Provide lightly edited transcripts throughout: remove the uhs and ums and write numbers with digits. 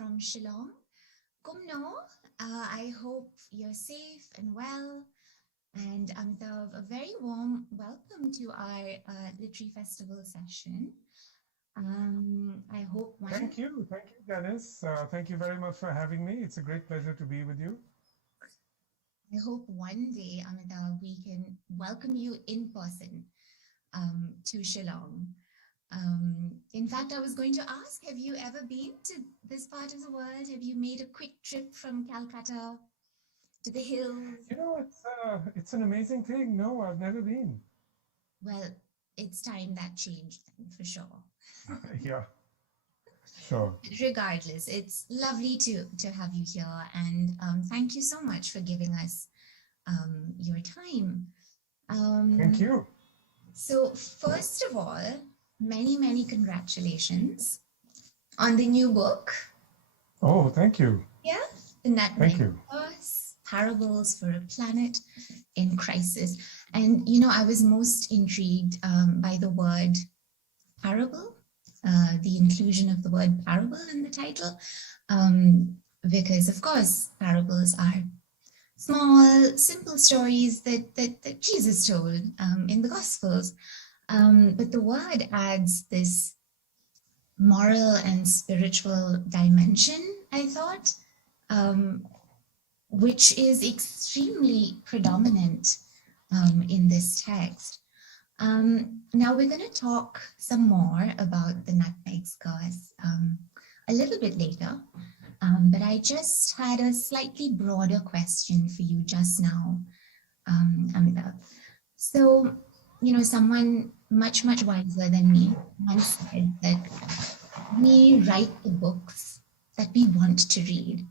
from Shillong. Kumno, I hope you're safe and well. And Amitav, a very warm welcome to our literary festival session. I hope one. Thank you, Dennis. Thank you very much for having me. It's a great pleasure to be with you. I hope one day, Amitav, we can welcome you in person to Shillong. In fact, I was going to ask, have you ever been to this part of the world? Have you made a quick trip from Calcutta to the hills? It's an amazing thing. No, I've never been. Well, it's time that changed then, for sure. Yeah, sure. Regardless, it's lovely to have you here, and thank you so much for giving us your time. Thank Um, you. so, first of all, many congratulations on the new book. Oh, thank you. Yeah, the Thank Nutmeg you. Verse, Parables for a Planet in Crisis. And, I was most intrigued by the word parable, the inclusion of the word parable in the title, because, of course, parables are small, simple stories that Jesus told in the Gospels. But the word adds this moral and spiritual dimension, I thought, um, which is extremely predominant in this text. Now we're going to talk some more about the nutmeg curse a little bit later, but I just had a slightly broader question for you just now, Amitabh. So, someone much wiser than me once said that we write the books that we want to read.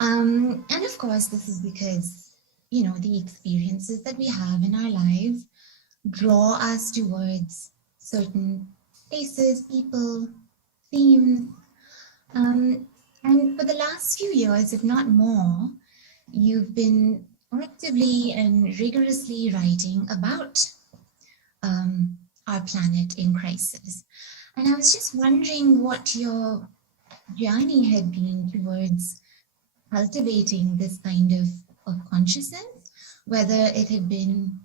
And of course, this is because, the experiences that we have in our lives draw us towards certain places, people, themes. And for the last few years, if not more, you've been actively and rigorously writing about our planet in crisis. And I was just wondering what your journey had been towards cultivating this kind of consciousness, whether it had been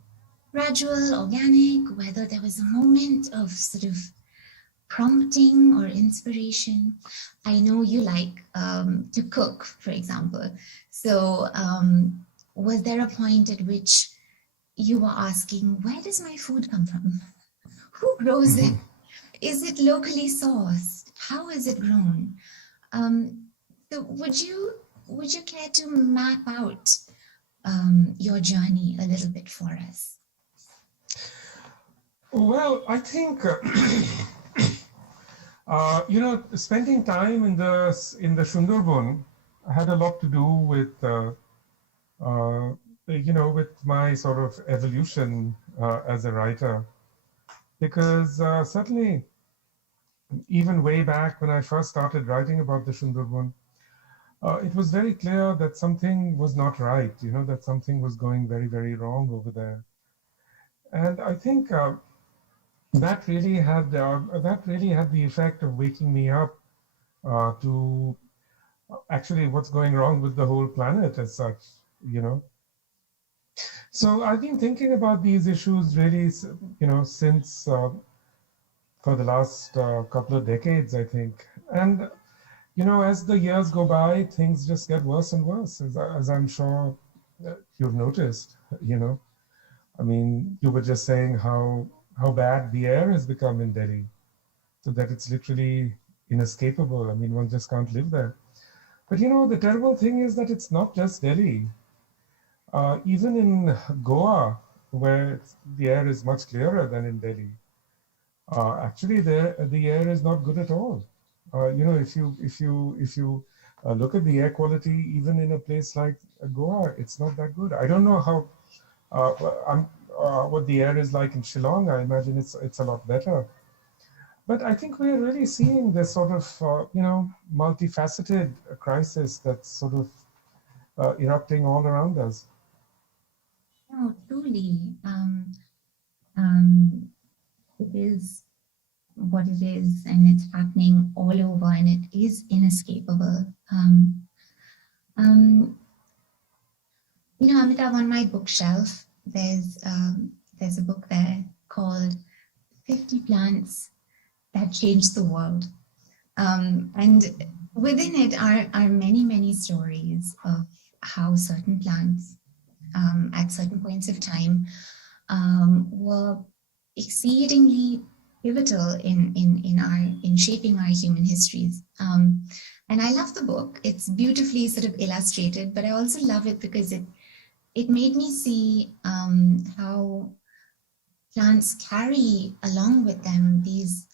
gradual, organic, whether there was a moment of sort of prompting or inspiration. I know you like to cook, for example. So, was there a point at which you were asking, where does my food come from? Who grows it? Mhm. Is it locally sourced? How is it grown? So would you care to map out your journey a little bit for us? Well, I think spending time in the Sundarban had a lot to do uh, with my sort of evolution as a writer, because certainly even way back when I first started writing about the Sundarban, it was very clear that something was not right, that something was going very wrong over there. And I think that really had the effect of waking me up to actually what's going wrong with the whole planet as such, you know. So I've been thinking about these issues really, since for the last couple of decades, I think. And as the years go by, things just get worse and worse, as I'm sure you've noticed. I mean, you were just saying how bad the air has become in Delhi, so that it's literally inescapable. I mean, one just can't live there. But the terrible thing is that it's not just Delhi. Even in Goa, where the air is much clearer than in Delhi, actually the air is not good at all. If you look at the air quality, even in a place like Goa, it's not that good. I don't know how what the air is like in Shillong. I imagine it's a lot better. But I think we are really seeing this sort of multifaceted crisis that's sort of erupting all around us. No, truly. Um, it is. what it is, and it's happening all over, and it is inescapable. Um, Amitav, on my bookshelf, there's a book there called 50 Plants That Changed the World. And within it are many, many stories of how certain plants at certain points of time were exceedingly pivotal in shaping our human histories. And I love the book. It's beautifully sort of illustrated, but I also love it because it made me see how plants carry along with them these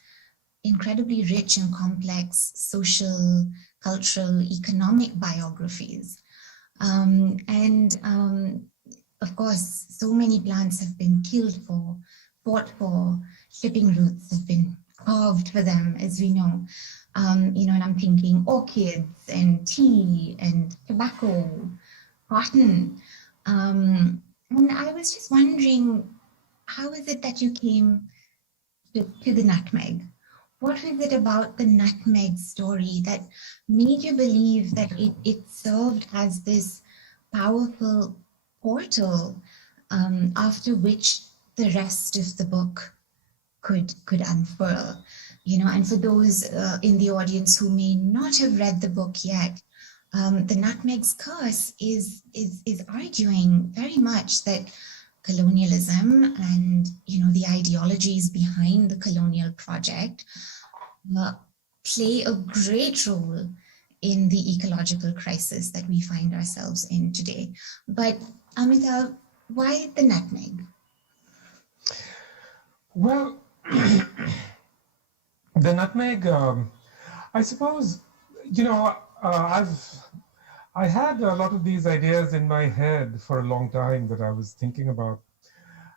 incredibly rich and complex social, cultural, economic biographies. And of course, so many plants have been killed for, fought for, shipping routes have been carved for them, as we know. And I'm thinking orchids and tea and tobacco, cotton. And I was just wondering, how is it that you came to the nutmeg? What was it about the nutmeg story that made you believe that it served as this powerful portal after which the rest of the book could unfurl? And for those in the audience who may not have read the book yet, the nutmeg's curse is arguing very much that colonialism and the ideologies behind the colonial project play a great role in the ecological crisis that we find ourselves in today. But Amita, why the nutmeg? Well, the nutmeg, I suppose, I had a lot of these ideas in my head for a long time that I was thinking about.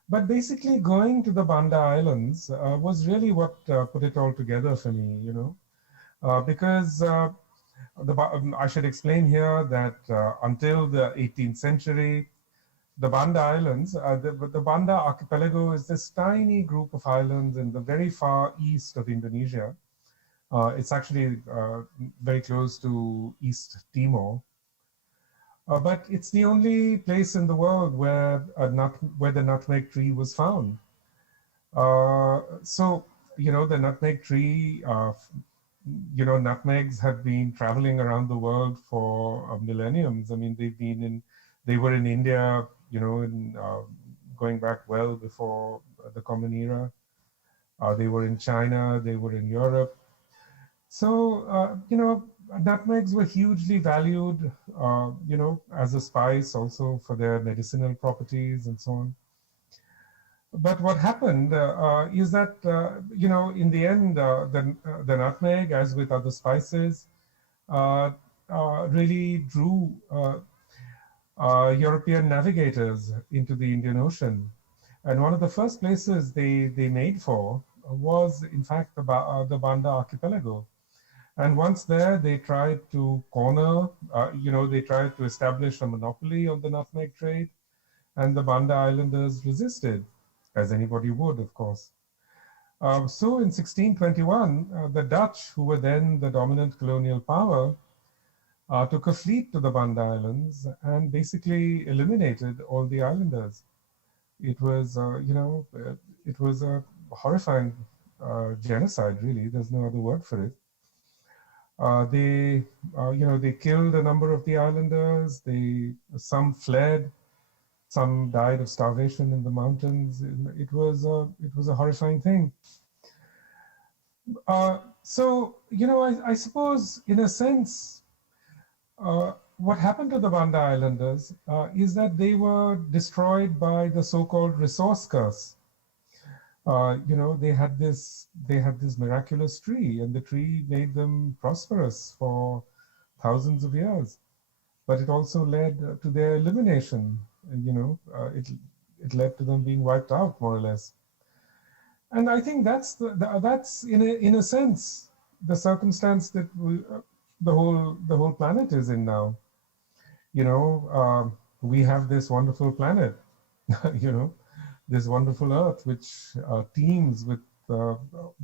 But basically, going to the Banda Islands was really what put it all together for me, because I should explain here that until the 18th century, the Banda Islands, the Banda archipelago is this tiny group of islands in the very far east of Indonesia. It's actually very close to East Timor. But it's the only place in the world where the nutmeg tree was found. So, the nutmeg tree, nutmegs have been traveling around the world for millenniums. I mean, they were in India, going back well before the Common Era. They were in China, they were in Europe. So, nutmegs were hugely valued, as a spice, also for their medicinal properties and so on. But what happened is that, in the end, the nutmeg, as with other spices, really drew European navigators into the Indian Ocean. And one of the first places they made for was, in fact, the Banda archipelago. And once there, they tried to corner, they tried to establish a monopoly on the nutmeg trade, and the Banda Islanders resisted, as anybody would, of course. So in 1621, the Dutch, who were then the dominant colonial power, took a fleet to the Banda Islands and basically eliminated all the islanders. It was, it was a horrifying genocide, really. There's no other word for it. They killed a number of the islanders. Some fled, some died of starvation in the mountains. It was a horrifying thing. So, I suppose, in a sense, what happened to the Banda Islanders is that they were destroyed by the so-called resource curse. They had this miraculous tree, and the tree made them prosperous for thousands of years. But it also led to their elimination. It led to them being wiped out, more or less. And I think that's in a sense the circumstance that the whole planet is in now. We have this wonderful planet, this wonderful Earth, which teems with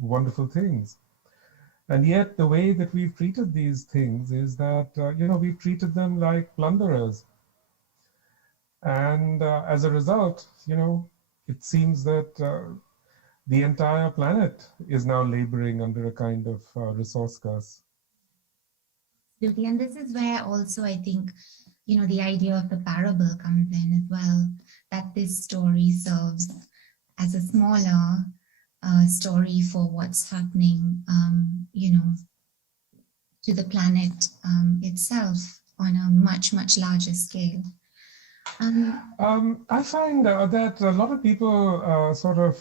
wonderful things. And yet, the way that we've treated these things is that, we've treated them like plunderers. And as a result, it seems that the entire planet is now laboring under a kind of resource curse. Absolutely. And this is where also I think, the idea of the parable comes in as well, that this story serves as a smaller story for what's happening, to the planet itself on a much, much larger scale. I find that a lot of people sort of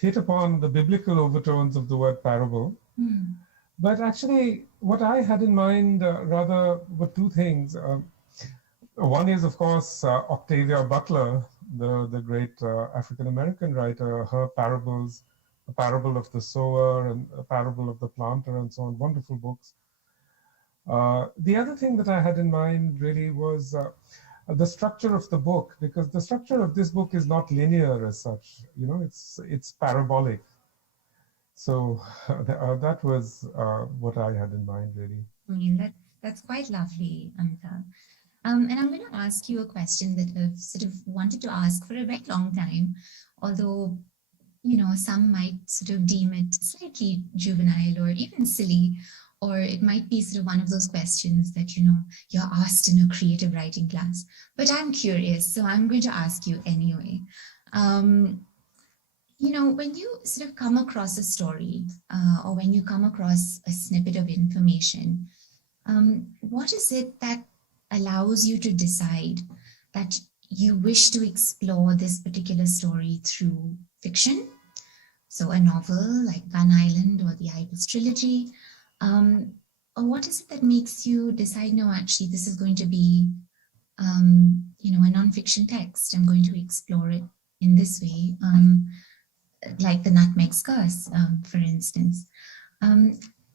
hit upon the biblical overtones of the word parable. But actually, what I had in mind rather were two things. One is, of course, Octavia Butler, the great African-American writer, her parables, A Parable of the Sower and A Parable of the Planter and so on, wonderful books. The other thing that I had in mind really was the structure of the book, because the structure of this book is not linear as such. It's parabolic. So that was what I had in mind, really. I mean, that's quite lovely, Amita. And I'm going to ask you a question that I've sort of wanted to ask for a very long time, although, some might sort of deem it slightly juvenile or even silly, or it might be sort of one of those questions that, you're asked in a creative writing class. But I'm curious, so I'm going to ask you anyway. When you sort of come across a story or when you come across a snippet of information, what is it that allows you to decide that you wish to explore this particular story through fiction? So a novel like Gun Island or the Ibis trilogy, or what is it that makes you decide, no, actually, this is going to be, a nonfiction text. I'm going to explore it in this way, like the Nutmeg's Curse, for instance.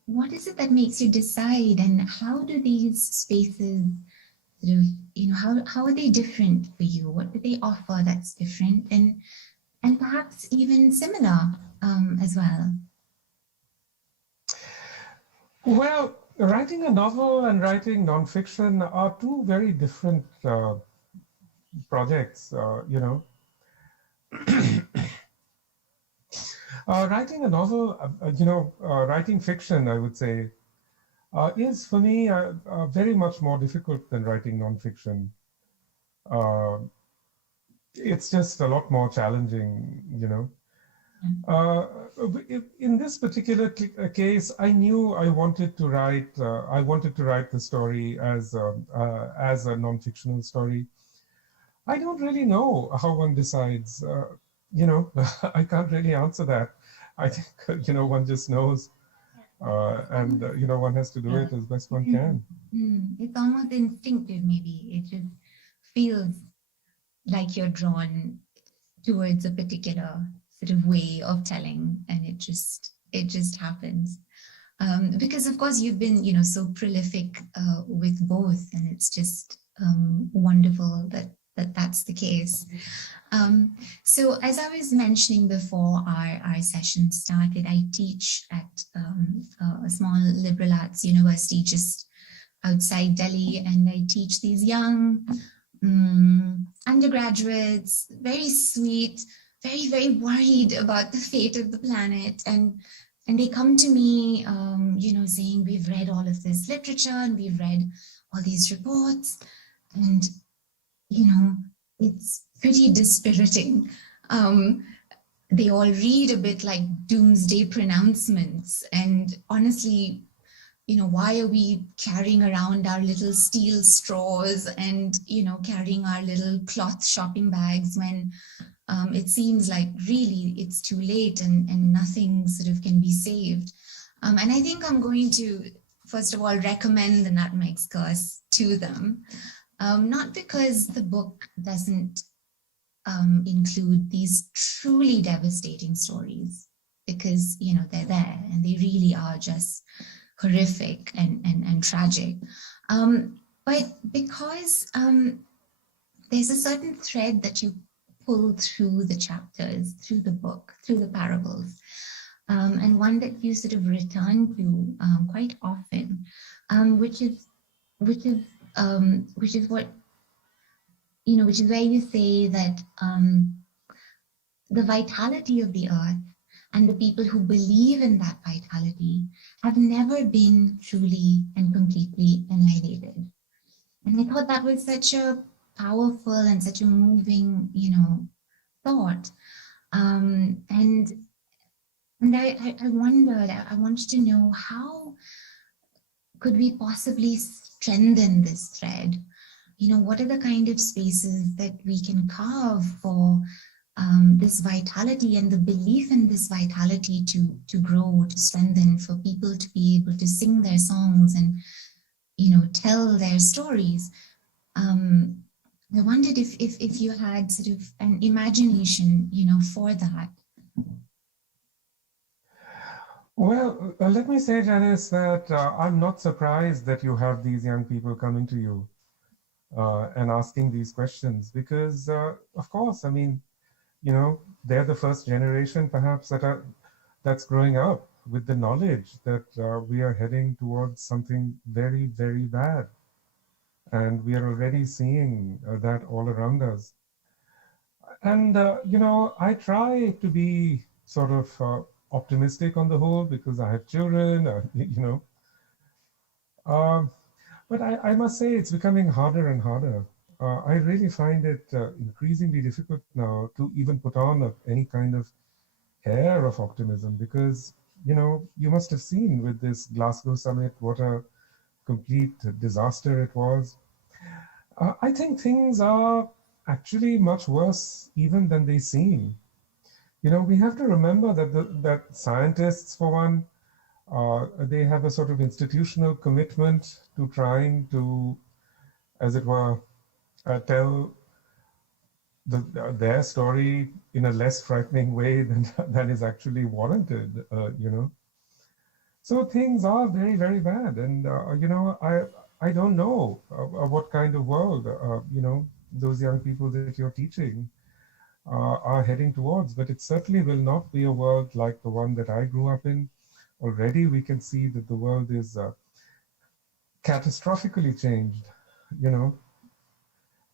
What is it that makes you decide, and how do these spaces sort of, how are they different for you? What do they offer that's different and perhaps even similar as well? Well, writing a novel and writing nonfiction are two very different projects, Writing a novel, writing fiction, I would say, is for me very much more difficult than writing nonfiction. It's just a lot more challenging, In this particular case, I knew I wanted to write. I wanted to write the story as a non-fictional story. I don't really know how one decides. I can't really answer that. I think one just knows, and one has to do it as best one can. It's almost instinctive, maybe. It just feels like you're drawn towards a particular sort of way of telling, and it just happens. Because of course you've been, so prolific with both, and it's just wonderful that that's the case. So as I was mentioning before our session started, I teach at a small liberal arts university just outside Delhi, and I teach these young undergraduates, very sweet, very, very worried about the fate of the planet. And they come to me, saying, we've read all of this literature and we've read all these reports, and, it's pretty dispiriting. They all read a bit like doomsday pronouncements. And honestly, why are we carrying around our little steel straws and, carrying our little cloth shopping bags when it seems like really it's too late and nothing sort of can be saved. And I think I'm going to, first of all, recommend the Nutmeg's Curse to them, not because the book doesn't include these truly devastating stories, because, they're there and they really are just horrific and tragic. But because there's a certain thread that you pull through the chapters, through the book, through the parables, and one that you sort of return to quite often, which is which is which is what which is where you say that the vitality of the earth and the people who believe in that vitality have never been truly and completely annihilated. And I thought that was such a powerful and such a moving, thought. And I wondered, I wanted to know how could we possibly strengthen this thread? What are the kind of spaces that we can carve for this vitality and the belief in this vitality to grow, to strengthen, for people to be able to sing their songs and tell their stories. I wondered if you had sort of an imagination, for that. Well, let me say, Janice, that I'm not surprised that you have these young people coming to you and asking these questions because, of course, I mean, they're the first generation perhaps that's growing up with the knowledge that we are heading towards something very, very bad. And we are already seeing that all around us. And, I try to be sort of optimistic on the whole because I have children, Um, but I must say it's becoming harder and harder. I really find it increasingly difficult now to even put on any kind of air of optimism because, you must have seen with this Glasgow summit what a complete disaster it was. I think things are actually much worse even than they seem. We have to remember that scientists, for one, they have a sort of institutional commitment to trying to, as it were, tell their story in a less frightening way than is actually warranted. So things are very, very bad. And, I don't know what kind of world, those young people that you're teaching are heading towards. But it certainly will not be a world like the one that I grew up in. Already we can see that the world is catastrophically changed, you know.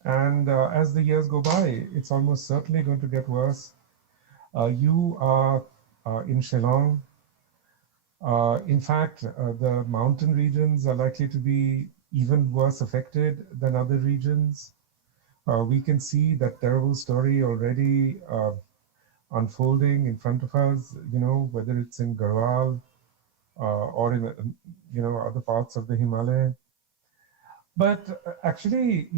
And as the years go by, it's almost certainly going to get worse. You are in Shillong. In fact, the mountain regions are likely to be even worse affected than other regions. We can see that terrible story already unfolding in front of us, whether it's in Garhwal or in, other parts of the Himalaya. But actually,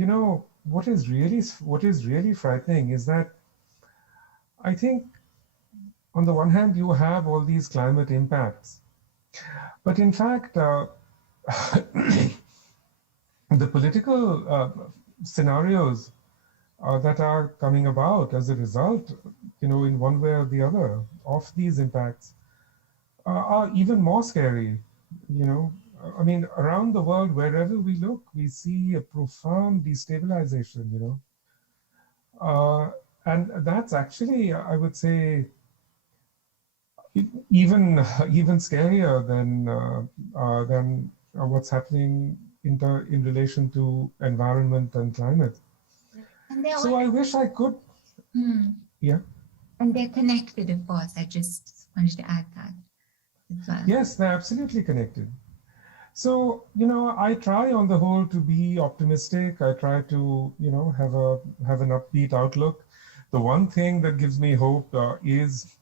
what is really frightening is that I think on the one hand you have all these climate impacts, but in fact the political scenarios that are coming about as a result, in one way or the other of these impacts are even more scary. You know, I mean, around the world, wherever we look, we see a profound destabilization. And that's actually, I would say, even scarier than what's happening in relation to environment and climate. And they're So all I wish I could. Yeah. and they're connected, of course. I just wanted to add that as well. Yes, they're absolutely connected. So, I try on the whole to be optimistic. I try to, have an upbeat outlook. The one thing that gives me hope is,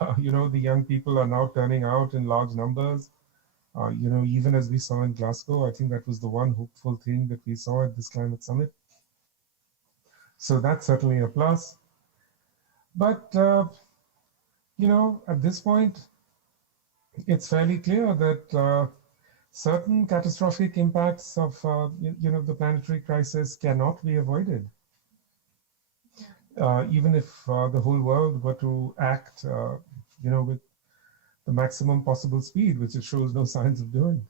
the young people are now turning out in large numbers. Even as we saw in Glasgow, I think that was the one hopeful thing that we saw at this climate summit. So that's certainly a plus. But, at this point, it's fairly clear that certain catastrophic impacts of the planetary crisis cannot be avoided, even if the whole world were to act with the maximum possible speed, which it shows no signs of doing.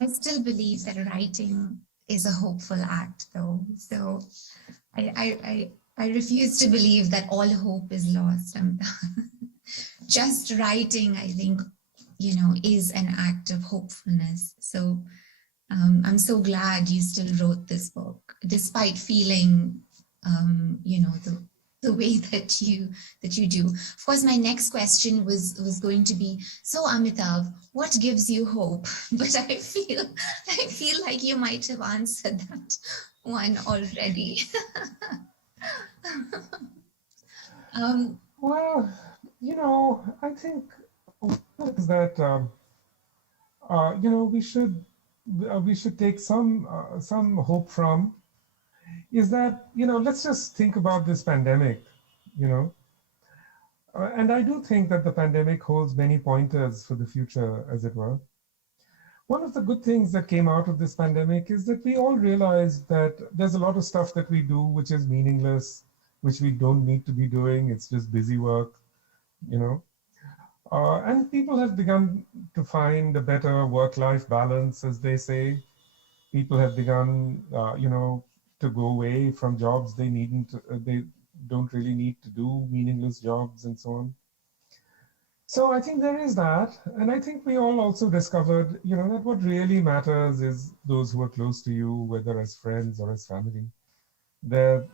I still believe that writing is a hopeful act, though. So I I refuse to believe that all hope is lost. Just writing, I think, is an act of hopefulness. So I'm so glad you still wrote this book, despite feeling, the way that you do. Of course, my next question was going to be, so Amitav, what gives you hope? But I feel like you might have answered that one already. um, Well, I think is that we should take some hope from is that let's just think about this pandemic, you know, and I do think that the pandemic holds many pointers for the future, as it were. One of the good things that came out of this pandemic is that we all realized that there's a lot of stuff that we do which is meaningless, which we don't need to be doing. It's just busy work, you know. And people have begun to find a better work-life balance, as they say. People have begun, to go away from jobs they don't really need to do, meaningless jobs and so on. So I think there is that. And I think we all also discovered, that what really matters is those who are close to you, whether as friends or as family. They're,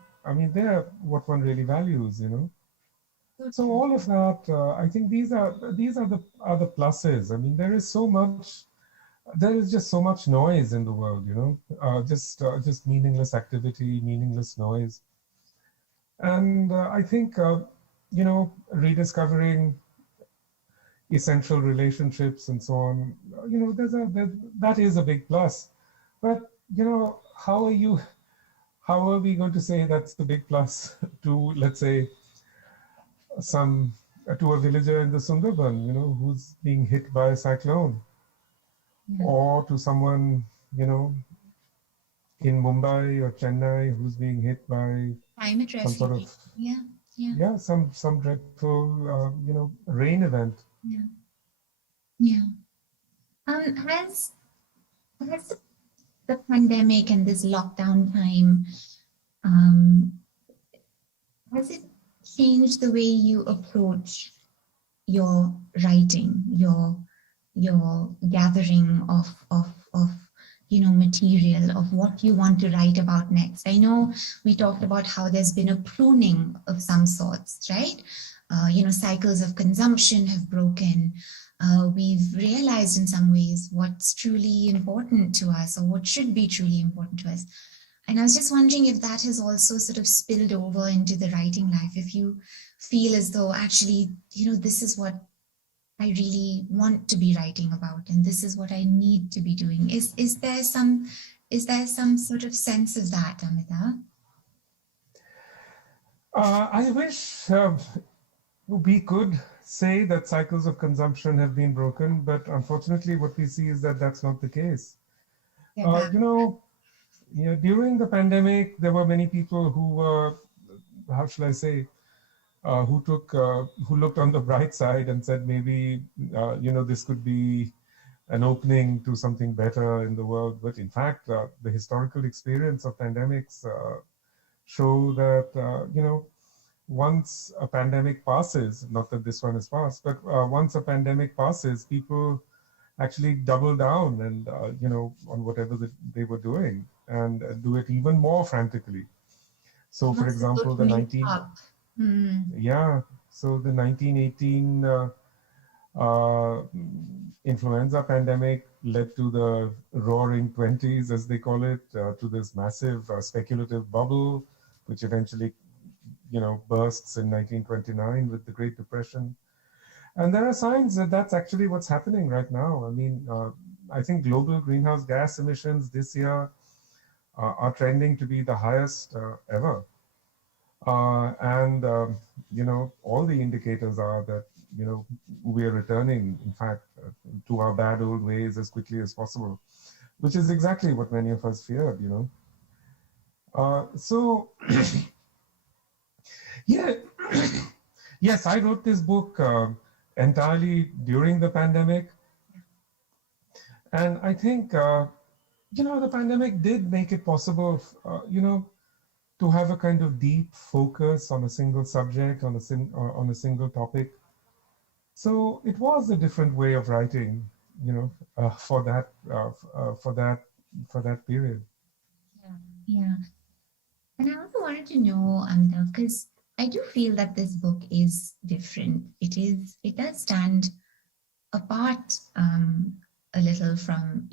they're what one really values, So all of that, I think these are the pluses. I mean, there is just so much noise in the world, just meaningless activity, meaningless noise, and I think rediscovering essential relationships and so on. That is a big plus, but how are we going to say that's the big plus to, let's say, some to a villager in the Sundarban, who's being hit by a cyclone, or to someone, in Mumbai or Chennai who's being hit by climate some sort of refugee. Yeah. some dreadful rain event. Yeah. Has the pandemic and this lockdown time, um, has it changed the way you approach your writing, your gathering of material, of what you want to write about next? I know we talked about how there's been a pruning of some sorts, right? Cycles of consumption have broken. We've realized in some ways what's truly important to us, or what should be truly important to us. And I was just wondering if that has also sort of spilled over into the writing life, if you feel as though actually, this is what I really want to be writing about, and this is what I need to be doing. Is there some sort of sense of that, Amita? I wish we could say that cycles of consumption have been broken, but unfortunately, what we see is that that's not the case. During the pandemic, there were many people who were, how shall I say, who looked on the bright side and said maybe, this could be an opening to something better in the world. But in fact, the historical experience of pandemics show that, once a pandemic passes, not that this one is past, but once a pandemic passes, people actually double down and, on whatever they were doing, and do it even more frantically. So, for example, the 1918 influenza pandemic led to the roaring 20s, as they call it, to this massive speculative bubble, which eventually, bursts in 1929 with the Great Depression. And there are signs that that's actually what's happening right now. I mean, I think global greenhouse gas emissions this year are trending to be the highest ever. And all the indicators are that, we're returning, in fact, to our bad old ways as quickly as possible, which is exactly what many of us feared, So, yeah, yes, I wrote this book entirely during the pandemic. And I think, the pandemic did make it possible, to have a kind of deep focus on a single subject, on a single topic. So it was a different way of writing, for that period. Yeah. Yeah. And I also wanted to know, Amitav, because I do feel that this book is different. It does stand apart a little from,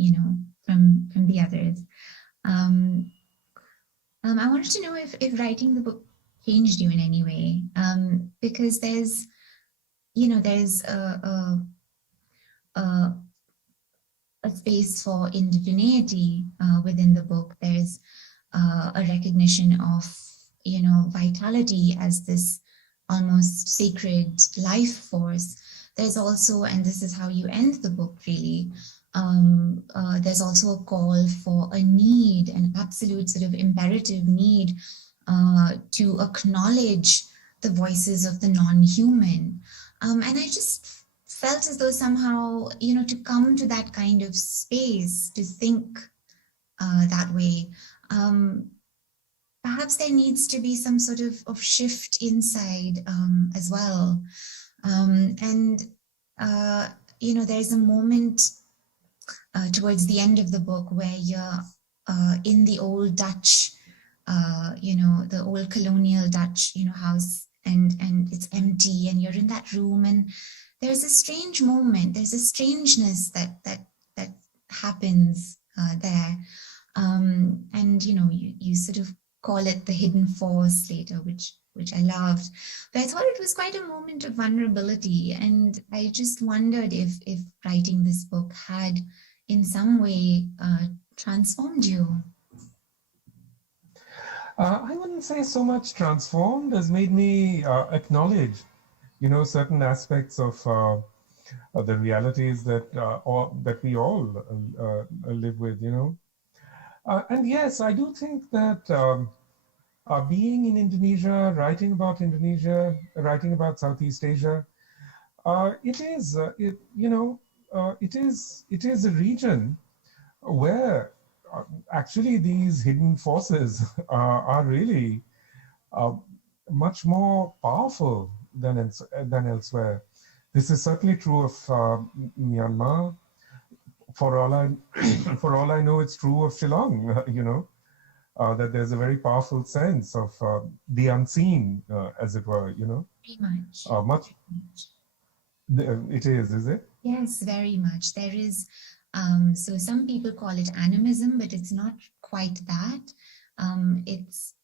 from the others. Um, I wanted to know if writing the book changed you in any way, because there's a, a space for indigeneity within the book. There's a recognition of, vitality as this almost sacred life force. There's also, and this is how you end the book really, there's also a call for a need, an absolute sort of imperative need to acknowledge the voices of the non-human. And I just felt as though somehow, to come to that kind of space, to think that way, perhaps there needs to be some sort of shift inside as well. And, there's a moment towards the end of the book where you're in the old Dutch, the old colonial Dutch, house, and it's empty, and you're in that room, and there's a strange moment. There's a strangeness that happens there, and you sort of call it the hidden force later, which I loved. But I thought it was quite a moment of vulnerability, and I just wondered if writing this book had in some way transformed you. I wouldn't say so much transformed as made me acknowledge, certain aspects of the realities that we all live with, and yes, I do think that being in Indonesia, writing about Southeast Asia, it is a region where actually these hidden forces are really uh, much more powerful than elsewhere. This is certainly true of Myanmar. For all I for all I know, it's true of Shillong. That there's a very powerful sense of the unseen, as it were. Very much. Much it is it? Yes, very much. There is, so some people call it animism, but it's not quite that.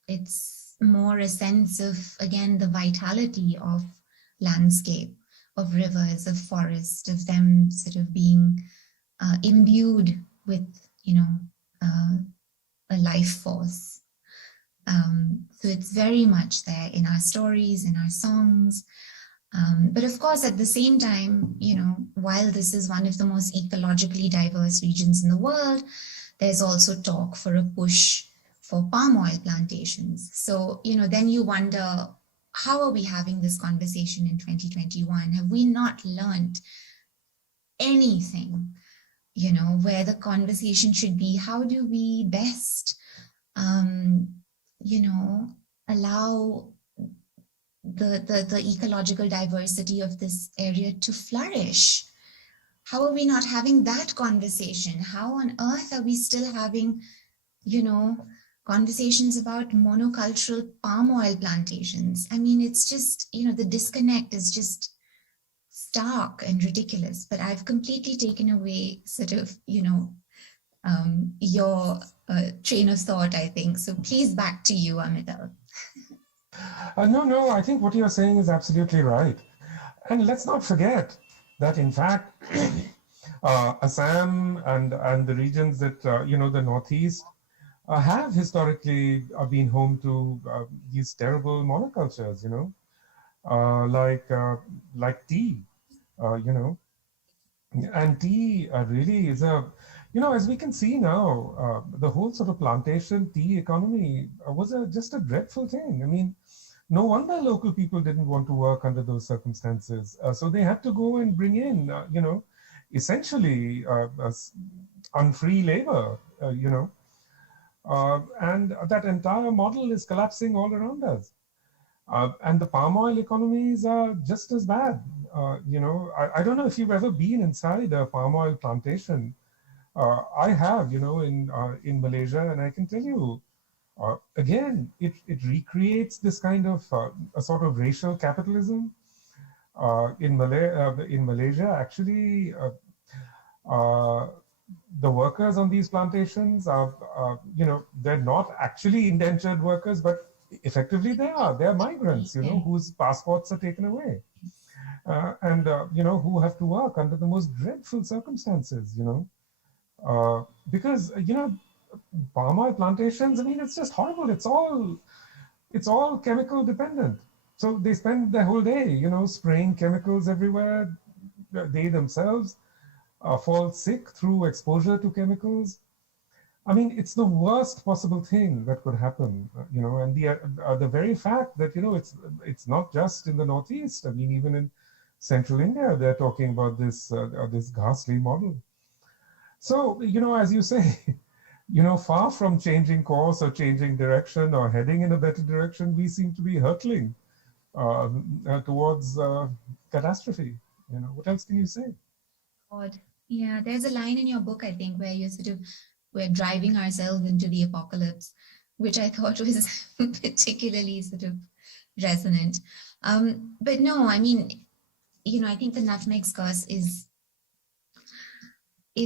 It's more a sense of, again, the vitality of landscape, of rivers, of forest, of them sort of being imbued with, a life force. So it's very much there in our stories, in our songs. But of course, at the same time, while this is one of the most ecologically diverse regions in the world, there's also talk for a push for palm oil plantations. So, then you wonder, how are we having this conversation in 2021? Have we not learned anything, where the conversation should be, how do we best, allow the ecological diversity of this area to flourish? How are we not having that conversation? How on earth are we still having, conversations about monocultural palm oil plantations? I mean, it's just, the disconnect is just stark and ridiculous. But I've completely taken away sort of, your train of thought, I think. So please, back to you, Amitabh. No, I think what you're saying is absolutely right. And let's not forget that, in fact, Assam and the regions that, the Northeast, have historically been home to these terrible monocultures, like tea, you know. And tea really is as we can see now, the whole sort of plantation tea economy was just a dreadful thing. I mean, no wonder local people didn't want to work under those circumstances. So they had to go and bring in, essentially unfree labor, And that entire model is collapsing all around us. And the palm oil economies are just as bad. I don't know if you've ever been inside a palm oil plantation. I have, in Malaysia, and I can tell you, again, it recreates this kind of a sort of racial capitalism. In Malaysia, actually, uh, the workers on these plantations are, they're not actually indentured workers, but effectively they are. They're migrants, whose passports are taken away. And who have to work under the most dreadful circumstances, because, palm oil plantations, I mean, it's just horrible. It's all chemical dependent. So they spend their whole day, spraying chemicals everywhere. They themselves fall sick through exposure to chemicals. I mean, it's the worst possible thing that could happen, and the very fact that, it's not just in the Northeast. I mean, even in Central India, they're talking about this ghastly model. So, as you say, far from changing course or changing direction or heading in a better direction, we seem to be hurtling towards catastrophe. What else can you say? God. Yeah, there's a line in your book, I think, where we're driving ourselves into the apocalypse, which I thought was particularly sort of resonant. But no, I mean, I think the nutmeg curse is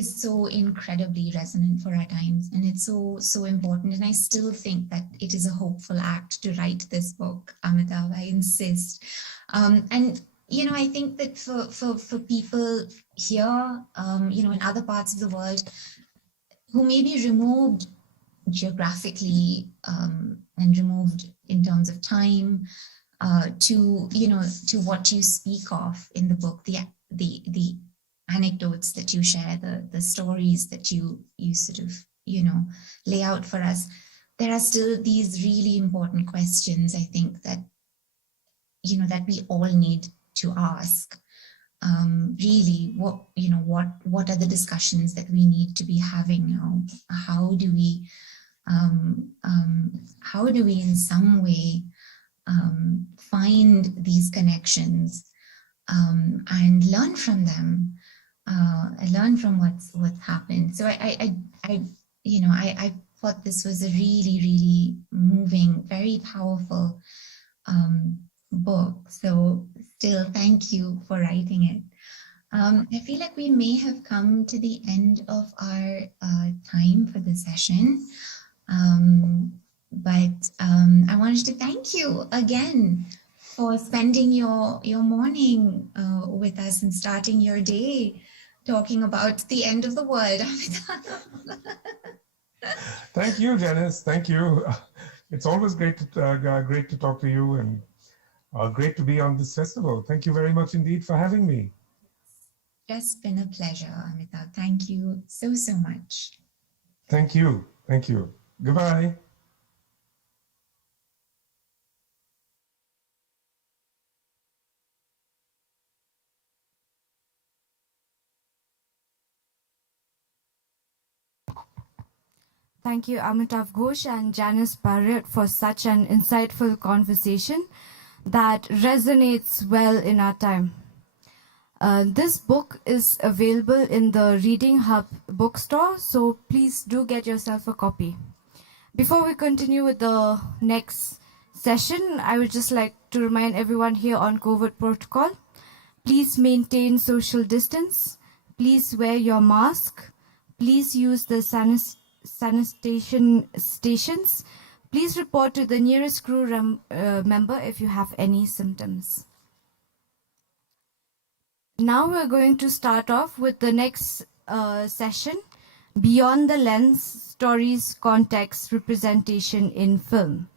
so incredibly resonant for our times, and it's so important. And I still think that it is a hopeful act to write this book, Amitav. I insist. And I think that for people here, in other parts of the world who may be removed geographically, and removed in terms of time, to what you speak of in the book, the anecdotes that you share, the stories that you sort of lay out for us, there are still these really important questions, I think, that that we all need to ask. Really, what are the discussions that we need to be having now? How do we in some way find these connections, and learn from them, learn from what's happened? So I thought this was a really, really moving, very powerful book. So still, thank you for writing it. I feel like we may have come to the end of our time for the session. But I wanted to thank you again for spending your morning with us and starting your day talking about the end of the world. Thank you, Janice. Thank you. It's always great to talk to you, and great to be on this festival. Thank you very much indeed for having me. Just been a pleasure, Amitav. Thank you so much. Thank you. Thank you. Goodbye. Thank you, Amitav Ghosh and Janice Barrett, for such an insightful conversation that resonates well in our time. This book is available in the Reading Hub bookstore, so please do get yourself a copy. Before we continue with the next session, I would just like to remind everyone here on COVID protocol, please maintain social distance, please wear your mask, please use the sanitation stations, please report to the nearest crew member if you have any symptoms. Now we're going to start off with the next session, Beyond the Lens, Stories, Context, Representation in Film.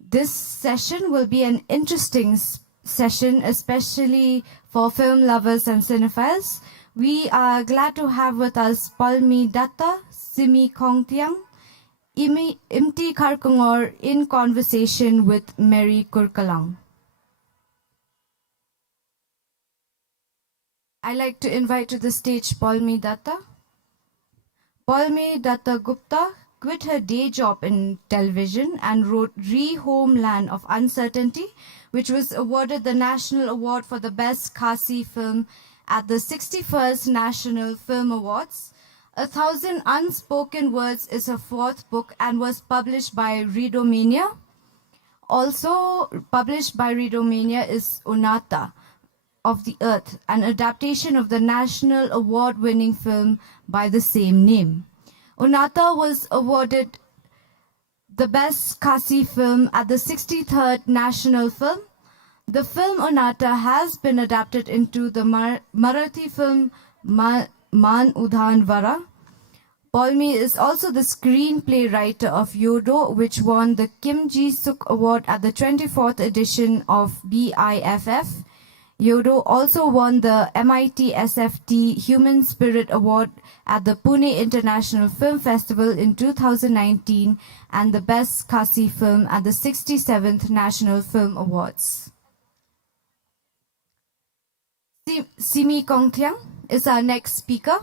This session will be an interesting session, especially for film lovers and cinephiles. We are glad to have with us Palmi Datta, Simi Kongtiang, Imti Kharkongor in conversation with Mary Kurkalang. I'd like to invite to the stage Palmi Datta. Palmi Datta Gupta quit her day job in television and wrote Re-Homeland of Uncertainty, which was awarded the National Award for the Best Khasi film at the 61st National Film Awards. A Thousand Unspoken Words is her fourth book and was published by Readomania. Also published by Readomania is Unata of the Earth, an adaptation of the National Award-winning film by the same name. Unata was awarded the Best Khasi film at the 63rd National Film. The film Unata has been adapted into the Marathi film Man Udhan Vara. Polmi is also the screenplay writer of Yodo, which won the Kim Ji-suk Award at the 24th edition of BIFF. Yodo also won the MIT SFT Human Spirit Award at the Pune International Film Festival in 2019 and the Best Khasi Film at the 67th National Film Awards. Simi Kongtiang is our next speaker.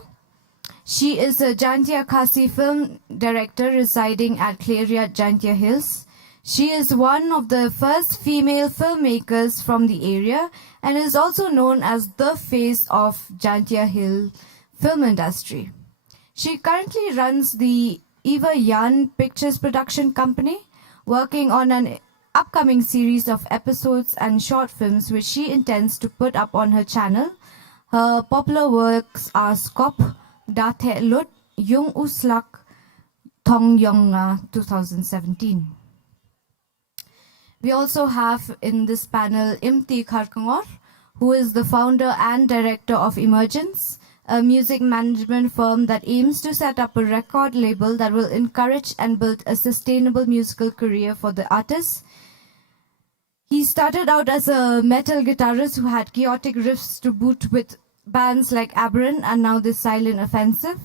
She is a Jantia Khasi film director residing at Claria Jantia Hills. She is one of the first female filmmakers from the area and is also known as the face of Jantia Hill film industry. She currently runs the Eva Yan Pictures production company, working on an upcoming series of episodes and short films which she intends to put up on her channel. Her popular works are Skop, Dathe Lut, Jung Uslak, Thong Yong 2017. We also have in this panel Imti Kharkangor, who is the founder and director of Emergence, a music management firm that aims to set up a record label that will encourage and build a sustainable musical career for the artists. He started out as a metal guitarist who had chaotic riffs to boot with bands like Aberrant and now this Silent Offensive.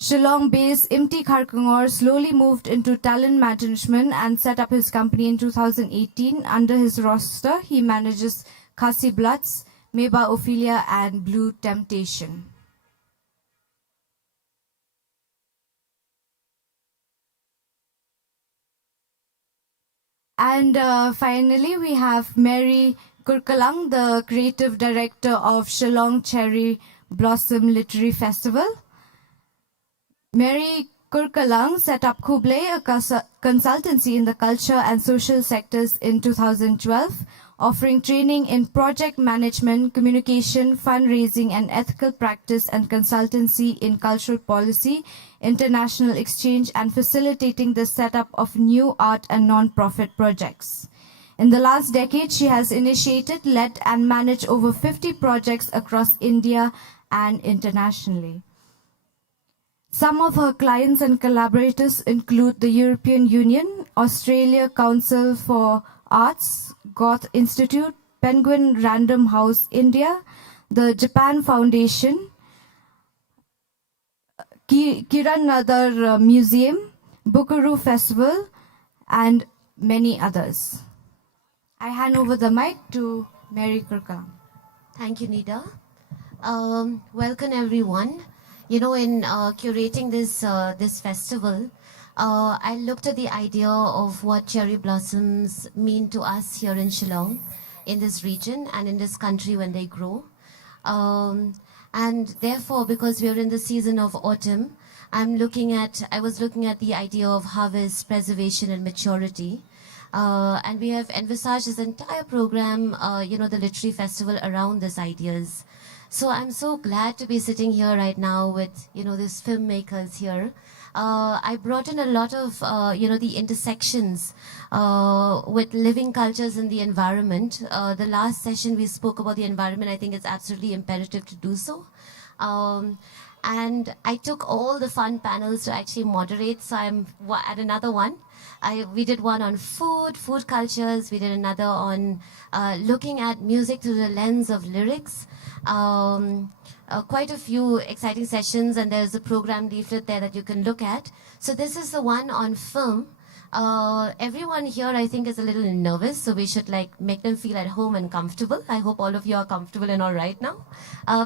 Shillong-based Imti Kharkangor slowly moved into talent management and set up his company in 2018. Under his roster, he manages Khasi Bloods, Meba Ophelia, and Blue Temptation. And finally, we have Mary Kurkalang, the creative director of Shillong Cherry Blossom Literary Festival. Mary Kurkalang set up Kublai, a consultancy in the culture and social sectors in 2012, offering training in project management, communication, fundraising, and ethical practice and consultancy in cultural policy, international exchange, and facilitating the setup of new art and non-profit projects. In the last decade, she has initiated, led, and managed over 50 projects across India and internationally. Some of her clients and collaborators include the European Union, Australia Council for Arts, Goethe Institute, Penguin Random House India, the Japan Foundation, Kiran Nadar Museum, Bukaru Festival, and many others. I hand over the mic to Mary Kurkalang. Thank you, Nida. Welcome, everyone. You know, in curating this festival, I looked at the idea of what cherry blossoms mean to us here in Shillong, in this region and in this country when they grow. And therefore, because we are in the season of autumn, I was looking at the idea of harvest, preservation, and maturity. And we have envisaged this entire program, the literary festival around these ideas. So I'm so glad to be sitting here right now with, these filmmakers here. I brought in a lot of, the intersections with living cultures in the environment. The last session we spoke about the environment. I think it's absolutely imperative to do so. And I took all the fun panels to actually moderate. So I'm at another one. We did one on food cultures. We did another on looking at music through the lens of lyrics. Quite a few exciting sessions, and there's a program leaflet there that you can look at. So this is the one on film. Everyone here, I think, is a little nervous, so we should like make them feel at home and comfortable. I hope all of you are comfortable and all right now,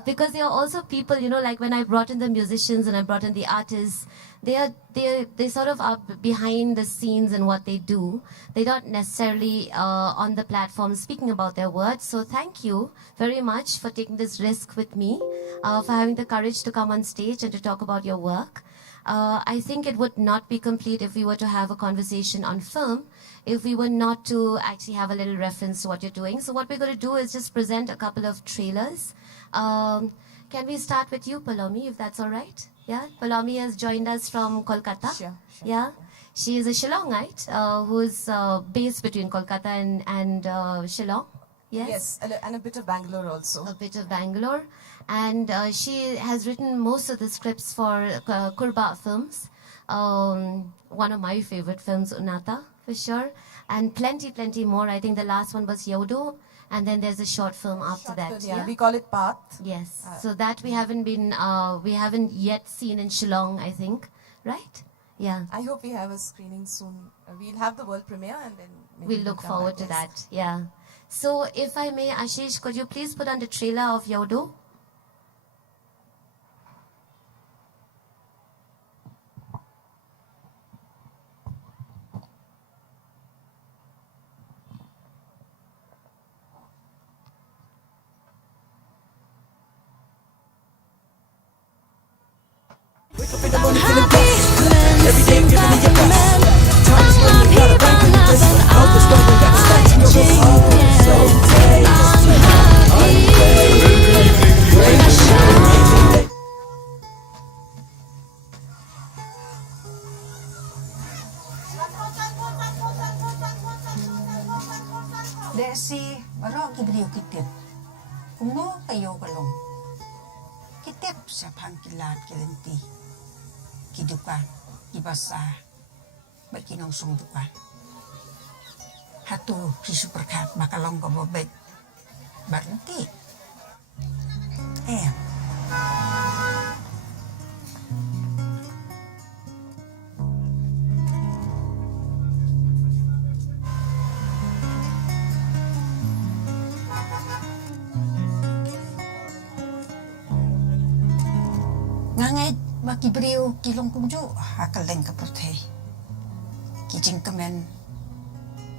because they are also people, you know, like when I brought in the musicians and I brought in the artists, they sort of are behind the scenes in what they do. They're not necessarily on the platform speaking about their words. So thank you very much for taking this risk with me, for having the courage to come on stage and to talk about your work. I think it would not be complete if we were to have a conversation on film, if we were not to actually have a little reference to what you're doing. So what we're going to do is just present a couple of trailers. Can we start with you, Palomi, if that's all right? Yeah, Palomi has joined us from Kolkata. Sure. Yeah, she is a Shillongite who's based between Kolkata and Shillong. Yes, and a bit of Bangalore also. A bit of Bangalore, and she has written most of the scripts for Kurba films. One of my favorite films, Unata, for sure, and plenty more. I think the last one was Yodo, and then there's a short film after Short that. film, yeah, we call it Path. Yes, so that we haven't yet seen in Shillong, I think, right? Yeah. I hope we have a screening soon. We'll have the world premiere and then maybe We'll look come forward back, to yes. that. Yeah. So if I may, Ashish, could you please put on the trailer of Yodo? Desi, baru kibriyo kitip. Kumo kayo kalong. Kitip sa pangkilat kilinti. Kidukan, ibasa, bakinong sungdukan. Hatu hisuperkat makalong kamabit. Baranti. Ngangit makibriyo kilong kumjo hakaleng kapurte. Kijing kamen,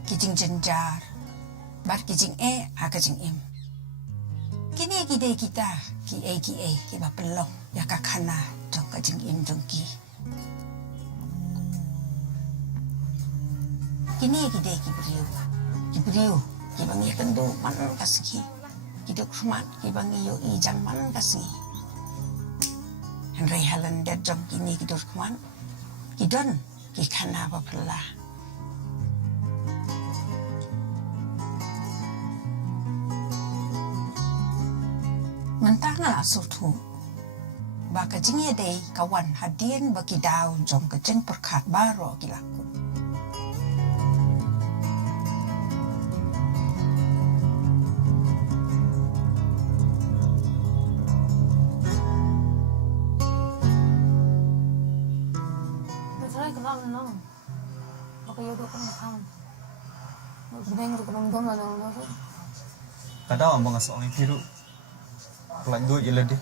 kijing jenjar, bar kijing hakajing im. Kini gide kita ki kiba pelong yakakana jong kajing im jong ki. Kini gide kibriyo kibangi kendo man kasiki. Kidok rumat kibangi yo ijang man kasiki. Henry Helen der jom kini kidur kuman kidon kikana bapala mentanga asutu baka jingye dei kawan hadien baki daun jom kejeng perkat baro kilaku Kadang ang mga soong tiro. Pelanggo ila di.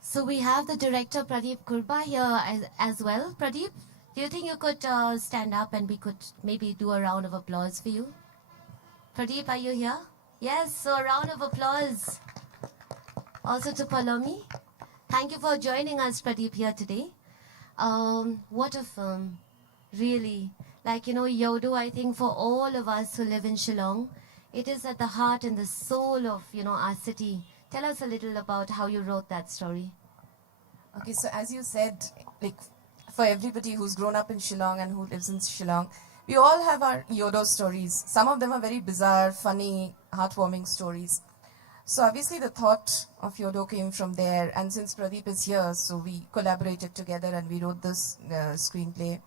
So we have the director Pradeep Kurba here as well. Pradeep, do you think you could stand up and we could maybe do a round of applause for you? Pradeep, are you here? Yes, so a round of applause. Also to Palomi. Thank you for joining us, Pradeep, here today. What a film, really. Like, you know, Yodo, I think for all of us who live in Shillong, it is at the heart and the soul of, you know, our city. Tell us a little about how you wrote that story. Okay, so as you said, like for everybody who's grown up in Shillong and who lives in Shillong, we all have our Yodo stories. Some of them are very bizarre, funny, heartwarming stories. So obviously the thought of Yodo came from there, and since Pradeep is here, so we collaborated together and we wrote this screenplay.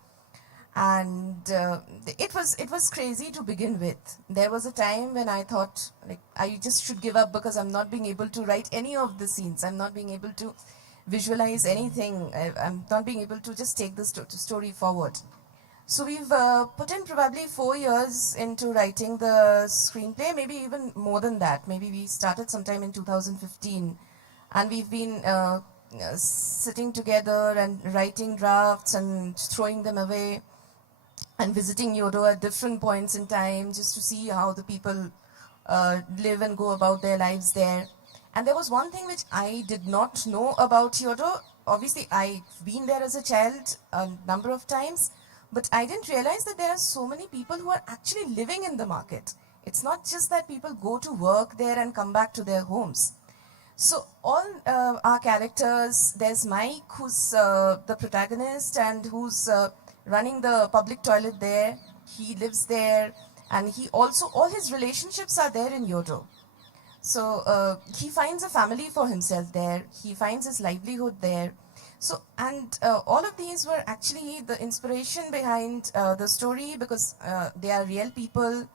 And it was crazy to begin with. There was a time when I thought like I just should give up because I'm not being able to write any of the scenes. I'm not being able to visualize anything. I'm not being able to just take the story forward. So we've put in probably 4 years into writing the screenplay, maybe even more than that. Maybe we started sometime in 2015, and we've been sitting together and writing drafts and throwing them away and visiting Yodo at different points in time just to see how the people live and go about their lives there. And there was one thing which I did not know about Yodo. Obviously, I've been there as a child a number of times, but I didn't realize that there are so many people who are actually living in the market. It's not just that people go to work there and come back to their homes. So all our characters, there's Mike, who's the protagonist and who's running the public toilet there. He lives there, and he also, all his relationships are there in Yodo. So he finds a family for himself there. He finds his livelihood there. So, and all of these were actually the inspiration behind the story, because they are real people.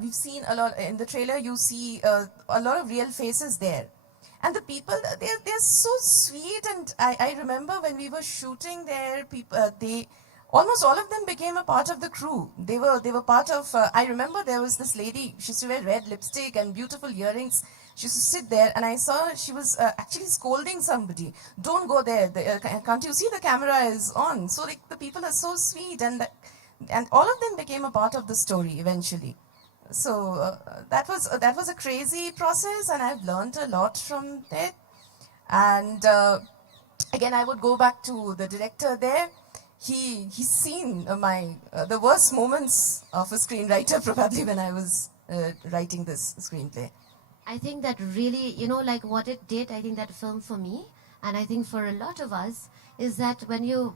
We've seen a lot in the trailer. You see a lot of real faces there, and the people, they're so sweet. And I remember when we were shooting there, people they almost all of them became a part of the crew. They were part of. I remember there was this lady. She used to wear red lipstick and beautiful earrings. She used to sit there, and I saw she was actually scolding somebody. Don't go there. Can't you see the camera is on? So like the people are so sweet, and all of them became a part of the story eventually. So that was a crazy process, and I've learned a lot from it. And again, I would go back to the director there. He's seen my the worst moments of a screenwriter probably when I was writing this screenplay. I think that really, like what it did, I think that film for me, and I think for a lot of us, is that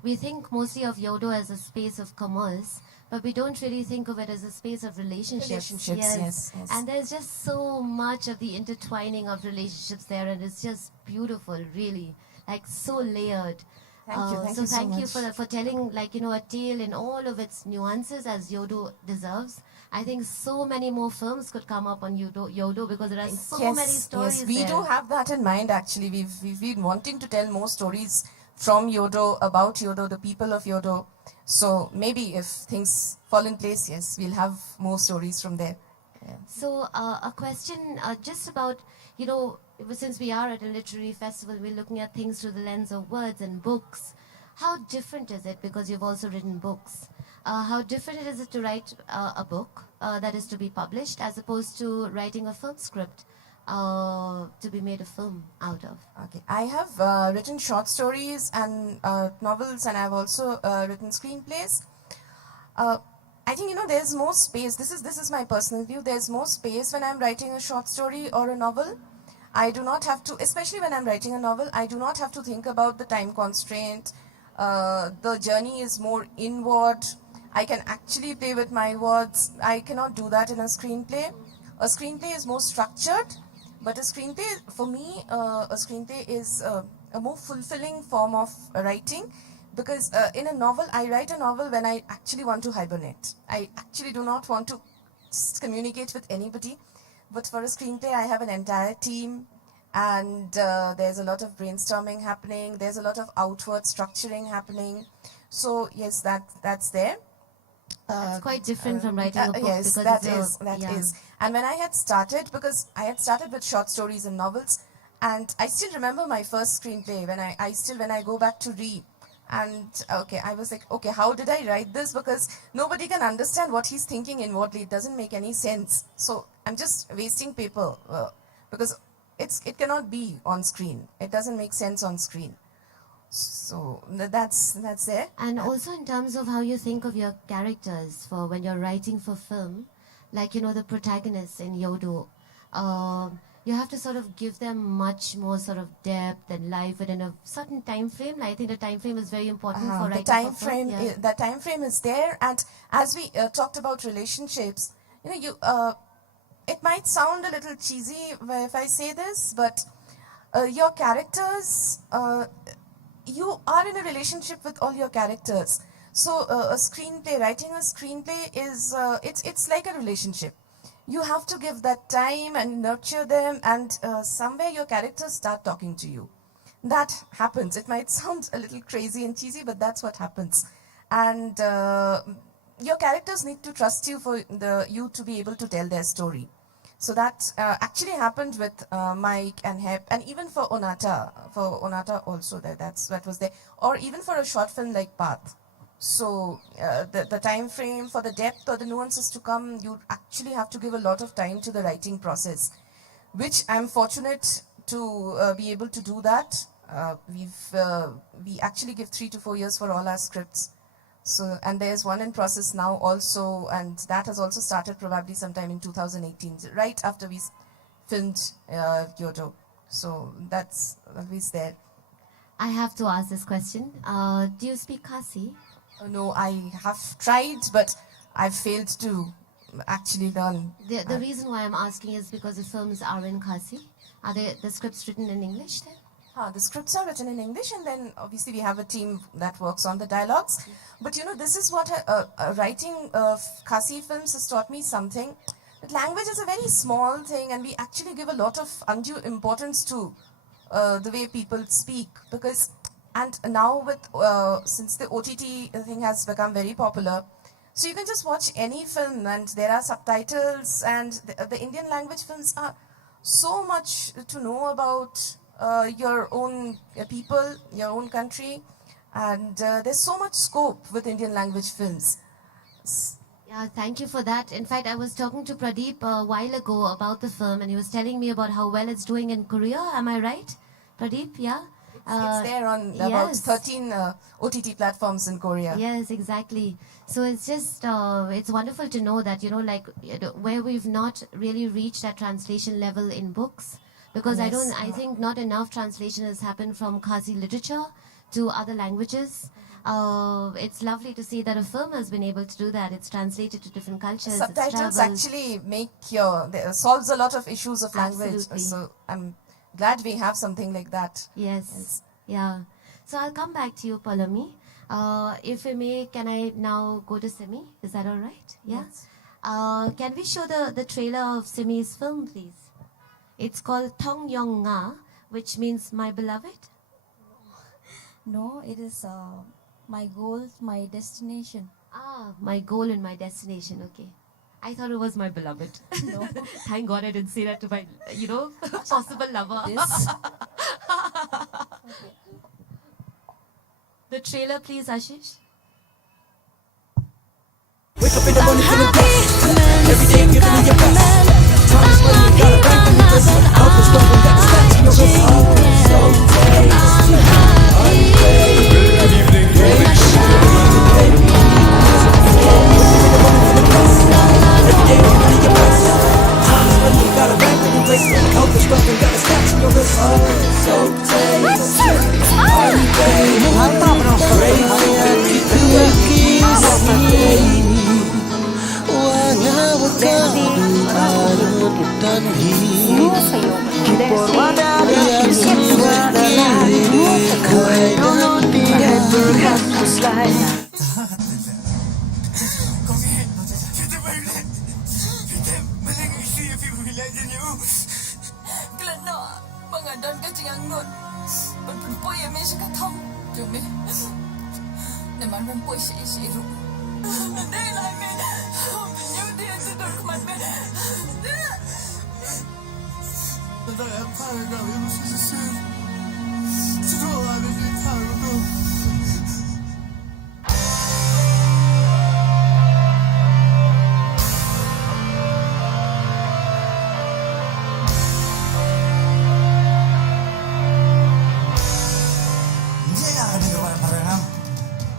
we think mostly of Yodo as a space of commerce, but we don't really think of it as a space of relationships. Yes. And there's just so much of the intertwining of relationships there, and it's just beautiful, really, like so layered. Thank you. So thank you much. for telling a tale in all of its nuances as Yodo deserves. I think so many more films could come up on Yodo because there are so many stories Yes, we there. do have that in mind actually. We've been wanting to tell more stories from Yodo, about Yodo, the people of Yodo. So maybe if things fall in place, yes, we'll have more stories from there. Yeah. So a question just about, since we are at a literary festival, we're looking at things through the lens of words and books. How different is it, because you've also written books, how different is it to write a book that is to be published as opposed to writing a film script to be made a film out of? Okay, I have written short stories and novels, and I've also written screenplays. I think there's more space. This is my personal view. There's more space when I'm writing a short story or a novel. I do not have to, especially when I'm writing a novel, I do not have to think about the time constraint. The journey is more inward. I can actually play with my words. I cannot do that in a screenplay. A screenplay is more structured, but a screenplay, for me, a screenplay is a more fulfilling form of writing. Because in a novel, I write a novel when I actually want to hibernate. I actually do not want to communicate with anybody. But for a screenplay, I have an entire team, and there's a lot of brainstorming happening. There's a lot of outward structuring happening. So yes, that's there. It's quite different from writing a book. Yes, because that is. And when I had started, because I had started with short stories and novels, and I still remember my first screenplay when I go back to read. And okay, I was like, okay, how did I write this? Because nobody can understand what he's thinking inwardly. It doesn't make any sense. So I'm just wasting paper because it cannot be on screen. It doesn't make sense on screen. So that's there. And also in terms of how you think of your characters for when you're writing for film, like the protagonists in Yodo, you have to sort of give them much more sort of depth and life within a certain time frame. I think the time frame is very important for writing. The time frame is there, and as we talked about relationships, it might sound a little cheesy if I say this, but your characters, you are in a relationship with all your characters. So a screenplay, writing a screenplay is, it's like a relationship. You have to give that time and nurture them, and somewhere your characters start talking to you. That happens. It might sound a little crazy and cheesy, but that's what happens. And your characters need to trust you for you to be able to tell their story. So that actually happened with Mike and Hep, and even for Onata. For Onata also, that was there. Or even for a short film like Path. So the time frame for the depth or the nuances to come, you actually have to give a lot of time to the writing process, which I'm fortunate to be able to do that. We actually give 3 to 4 years for all our scripts. So, and there's one in process now also, and that has also started probably sometime in 2018, right after we filmed Kyoto. So that's always there. I have to ask this question. Do you speak Khasi? No, I have tried, but I've failed to actually learn. The reason why I'm asking is because the films are in Khasi. Are the scripts written in English then? The scripts are written in English, and then obviously we have a team that works on the dialogues. But you know, this is what writing Khasi films has taught me something. That language is a very small thing, and we actually give a lot of undue importance to the way people speak. Because, and now with since the OTT thing has become very popular, so you can just watch any film, and there are subtitles, and the Indian language films are so much to know about your own people, your own country, and there's so much scope with Indian language films. Yeah, thank you for that. In fact, I was talking to Pradeep a while ago about the film, and he was telling me about how well it's doing in Korea. Am I right, Pradeep? Yeah? It's there on about yes. 13 OTT platforms in Korea. Yes, exactly. So it's just, it's wonderful to know that, you know, like where we've not really reached that translation level in books, because Yes. I think not enough translation has happened from Khasi literature to other languages. It's lovely to see that a film has been able to do that. It's translated to different cultures. it's Subtitles traveled. actually solves a lot of issues of language. Absolutely. So I'm glad we have something like that. Yes. Yeah. So I'll come back to you, Palami. If I may, can I now go to Simi? Is that all right? Yeah. Yes. Can we show the trailer of Simi's film, please? It's called Thong Yong Nga, which means my beloved. No, it is my goal, my destination. Ah, my goal and my destination. Okay. I thought it was my beloved. No. Thank God I didn't say that to my, possible lover. This. The trailer, please, Ashish. Wake up in the morning feeling blessed. Every day giving me your best. Times when you gotta bank when you listen. Out the struggle, got to stand to your wrist. So tasty. Good evening, baby. Every day giving me your best. Times when you gotta bank when you listen. Out the struggle, got to stand to your wrist. So tasty. Crazy and keep it easy.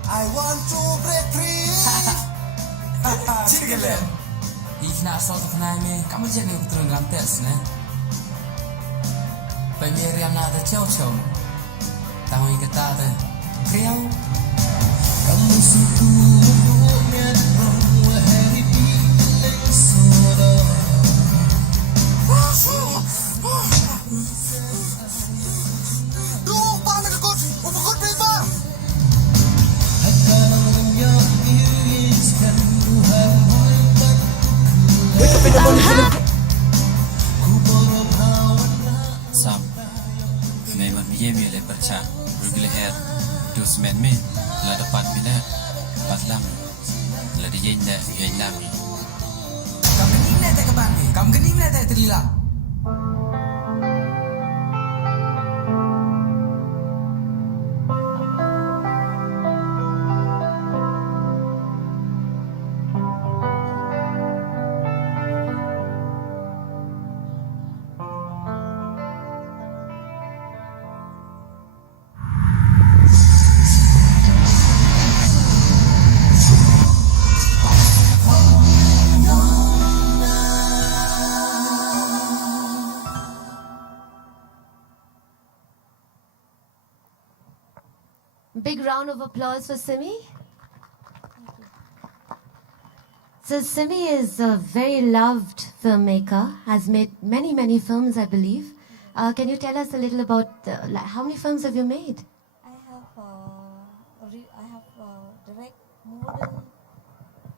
I want to break free. Chicken. Ich nak sort of name, kamu jadi betul dalam tes, ne? Pemilihan nada cocok, tahu yang kata ada, kriau. Kamu suku untuk nyadang wahai feeling so Regular dus men me la dapat bila patlam la di yenda yendami. Kam genim le tak kaban kam genim le tak terila. Big round of applause for Simi. So Simi is a very loved filmmaker, has made many, many films, I believe. Can you tell us a little about how many films have you made? I have direct more than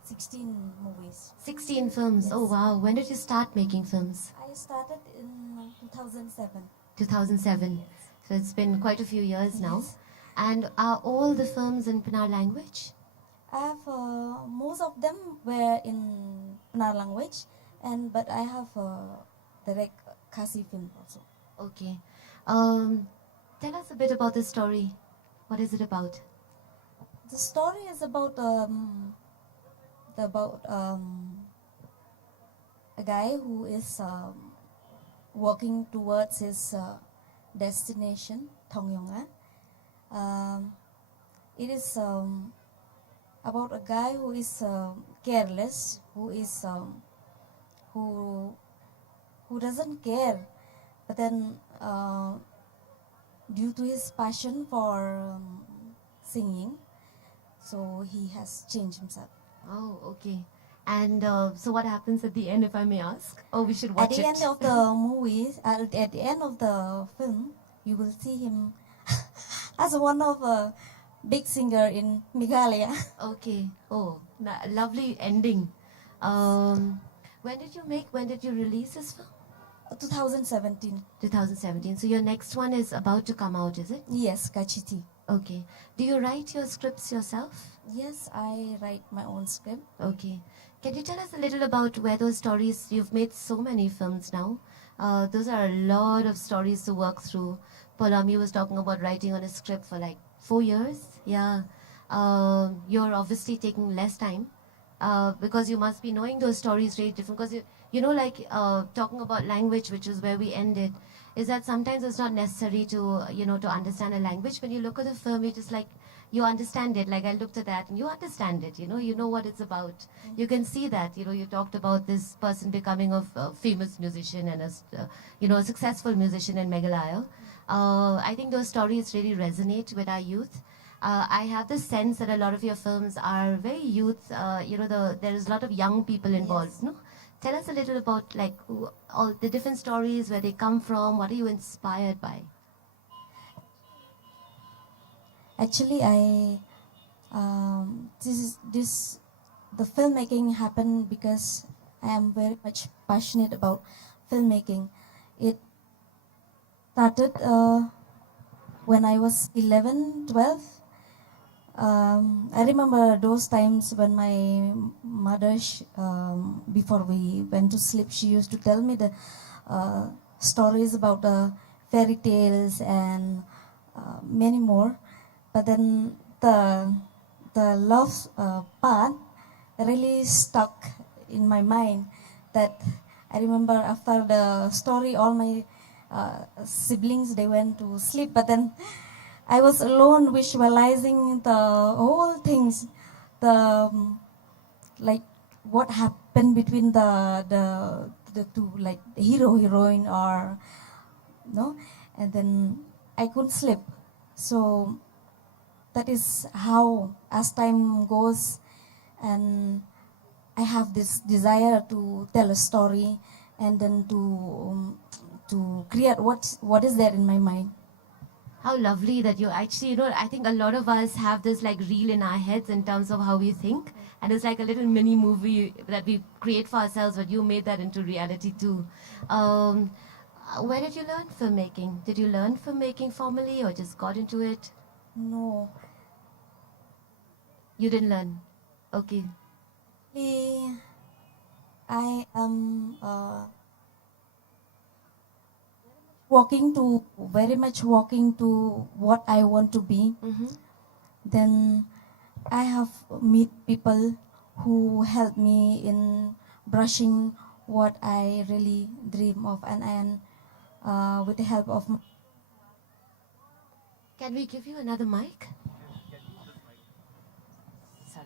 16 movies. 16 films. Yes. Oh wow. When did you start making films? I started in 2007. 2007. So it's been quite a few years now. Yes. And are all the films in Pinar language? I have most of them were in Pinar language, but I have direct Khasi film also. Okay. Tell us a bit about the story. What is it about? The story is about a guy who is walking towards his destination, Thongyonga. It is about a guy who is careless, who doesn't care, but then due to his passion for singing, so he has changed himself. Oh, okay. And so what happens at the end, if I may ask? Oh, we should watch At the it. end of the movie, at the end of the film, you will see him as one of a big singer in Meghalaya. Okay. Oh, lovely ending. When did you release this film? 2017. 2017. So your next one is about to come out, is it? Yes, Kachiti. Okay. Do you write your scripts yourself? Yes, I write my own script. Okay. Can you tell us a little about where those stories, you've made so many films now. Those are a lot of stories to work through. Polami was talking about writing on a script for like 4 years. Yeah. You're obviously taking less time because you must be knowing those stories very different. Because talking about language, which is where we ended, is that sometimes it's not necessary to to understand a language. When you look at the film, you just you understand it. Like I looked at that and you understand it. You know what it's about. You can see that. You talked about this person becoming a famous musician and a successful musician in Meghalaya. I think those stories really resonate with our youth. I have the sense that a lot of your films are very youth. There is a lot of young people involved. Yes. No? Tell us a little about all the different stories, where they come from. What are you inspired by? Actually, the filmmaking happened because I am very much passionate about filmmaking. It started when I was 11, 12. I remember those times when my mother, before we went to sleep, she used to tell me the stories about fairy tales and many more. But then the love part really stuck in my mind. That I remember after the story, all my siblings, they went to sleep, but then I was alone visualizing the whole things, like what happened between the two, like the hero, heroine, or no, and then I couldn't sleep. So that is how, as time goes, and I have this desire to tell a story, and then to create what is there in my mind. How lovely that you actually, I think a lot of us have this reel in our heads in terms of how we think. And it's like a little mini movie that we create for ourselves, but you made that into reality too. Where did you learn filmmaking? Did you learn filmmaking formally or just got into it? No, You didn't learn. Okay. actually, I am very much walking to what I want to be. Mm-hmm. Then I have meet people who help me in brushing what I really dream of, and with the help of Can we give you another mic? Sorry,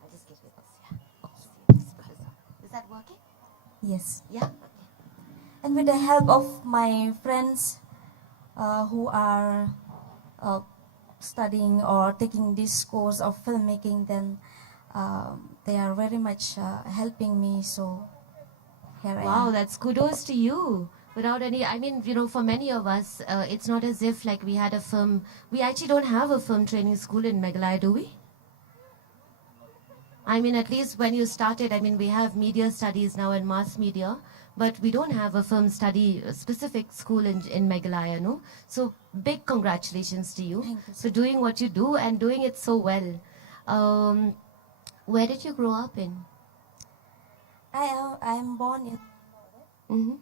I'll just give you this. Yeah. Is that working? yes, Yeah. Okay. and with the help of my friends who are studying or taking this course of filmmaking, then they are very much helping me. So here I Wow, am. that's kudos to you. Without any, I mean, for many of us, it's not as if like we had a film. We actually don't have a film training school in Meghalaya, do we? I mean, at least when you started, I mean, we have media studies now and mass media, but we don't have a film study specific school in Meghalaya, no? So big congratulations to you Thank you. for doing what you do and doing it so well. Where did you grow up in? I am born in. Mm-hmm.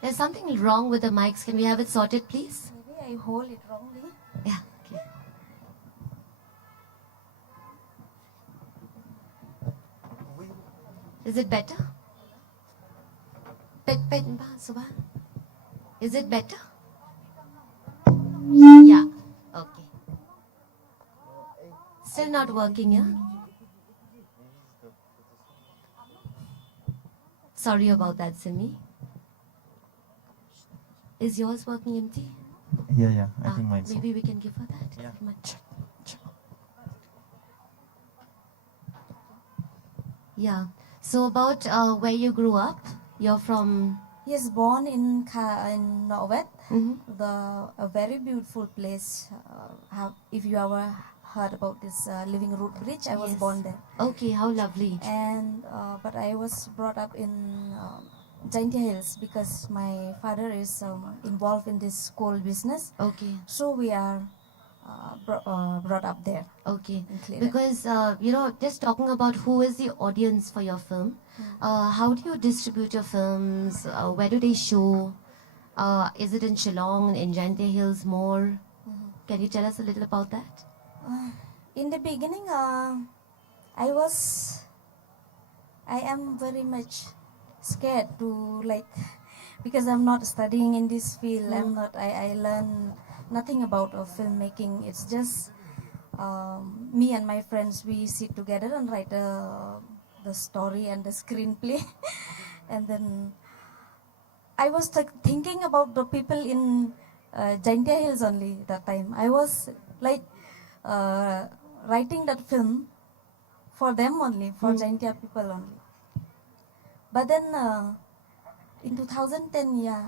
There's something wrong with the mics. Can we have it sorted, please? Maybe I hold it wrongly. Yeah. Okay. Is it better? Is it better? Yeah. Okay. Still not working, yeah? Sorry about that, Simi. Is yours working empty? Yeah, I think mine's Maybe we can give her that. Yeah. Give her- Yeah. So about where you grew up, you're from. Yes, born in Norway, Mhm. a very beautiful place. If you ever heard about this Living Root Bridge, I was Yes. born there. Okay, how lovely. And but I was brought up in Jaintia Hills because my father is involved in this coal business. Okay. So we are brought up there. Okay, in Cleveland. because just talking about who is the audience for your film, how do you distribute your films? Where do they show? Is it in Shillong, in Jaintia Hills more? Can you tell us a little about that? In the beginning, I am very much scared to because I'm not studying in this field. I learn nothing about filmmaking. It's just me and my friends, we sit together and write the story and the screenplay. And then I was thinking about the people in Jaintia Hills only that time. I was uh, writing that film for them only, for Jaintia people only. But then in 2010, yeah,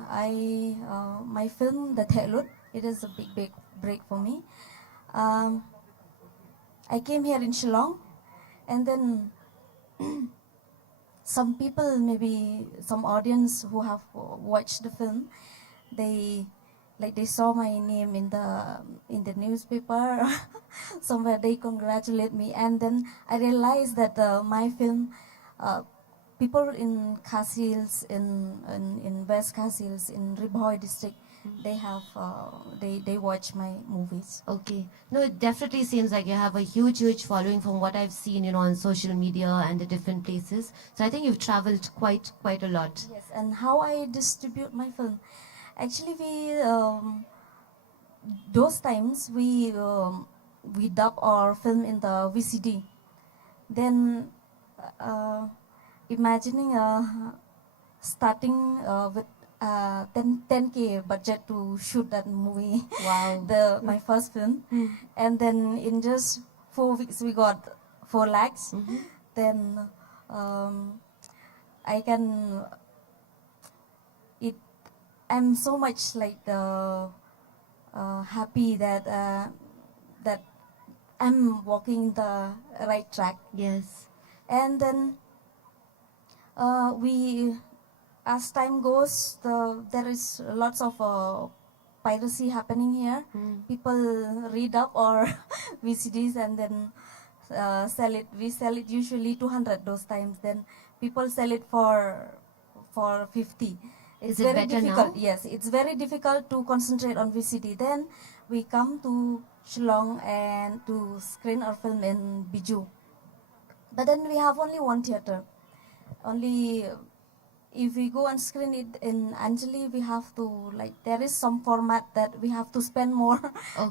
my film The Thelut, it is a big break for me. I came here in Shillong, and then some people, maybe some audience who have watched the film, they they saw my name in the newspaper somewhere. They congratulate me, and then I realized that my film, people in Khas Hills, in West Khas Hills, in Ribhoi district, they have they watch my movies. Okay. No, it definitely seems like you have a huge following from what I've seen, on social media and the different places. So I think you've traveled quite a lot. Yes, and how I distribute my film. Actually, those times we dub our film in the VCD. Then uh, imagining starting with 10K budget to shoot that movie. Wow. My first film, and then in just 4 weeks we got 4 lakhs. Then I can it. I'm so much happy that that I'm walking the right track. Yes. And then we as time goes, there is lots of piracy happening here. People read up or VCDs and then sell it. We sell it usually 200 those times. Then people sell it for 50. It's Is it very better difficult. now? Yes, it's very difficult to concentrate on VCD. Then we come to Shillong and to screen our film in Biju. But then we have only one theater. Only if we go and screen it in Anjali, we have to, like, there is some format that we have to spend more,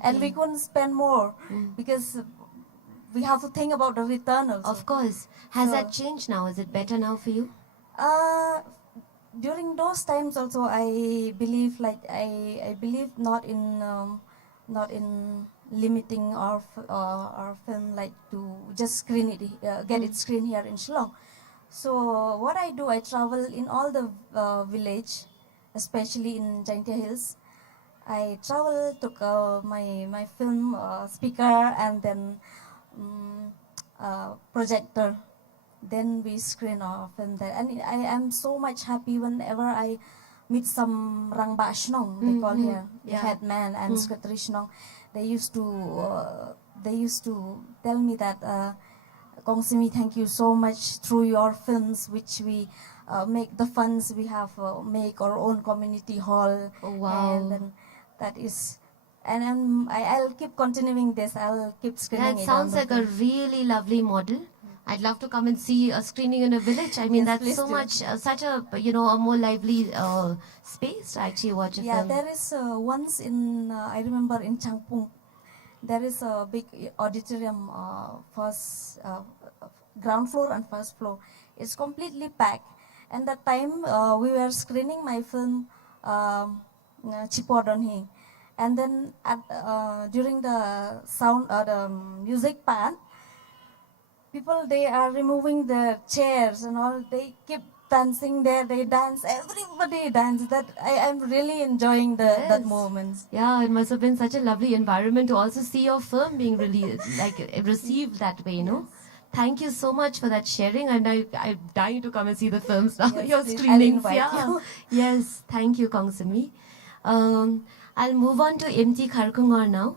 and we Okay. couldn't spend more because we have to think about the return also. Of course. Has So- that changed now? Is it better now for you? During those times also, I believe, like, I believe not in limiting our film, like, to just screen it, get it screened here in Shillong. So what I do, I travel in all the village, especially in Jaintia Hills. I travel, took my film speaker and then projector. Then we screen our film there, and I am so much happy whenever I meet some Rang Ba Shnong, they call here, the Yeah. head man and secretary Shnong. They used to tell me that, Kong Simi, thank you so much, through your films, which we make the funds, we have make our own community hall. Oh, wow. And then that is, and I'll keep continuing this. I'll keep screening That it. sounds on like the a really lovely model. I'd love to come and see a screening in a village. I mean, Yes, that's please so do. much, such a, a more lively space to actually watch a Yeah, film. there is once in, I remember in Changpung, there is a big auditorium, first ground floor and first floor. It's completely packed. And that time we were screening my film, Chipodonhi. And then during the sound, the music part, people, they are removing the chairs and all. They keep dancing there. They dance. Everybody dance. That I am really enjoying that Yes. moment. Yeah, it must have been such a lovely environment to also see your film being released, like received that way, Thank you so much for that sharing, and I'm dying to come and see the films now. Yes, Your please, I'll screenings, invite yeah. you. Yes, thank you, Kong Simi. I'll move on to MT Kharkungor now.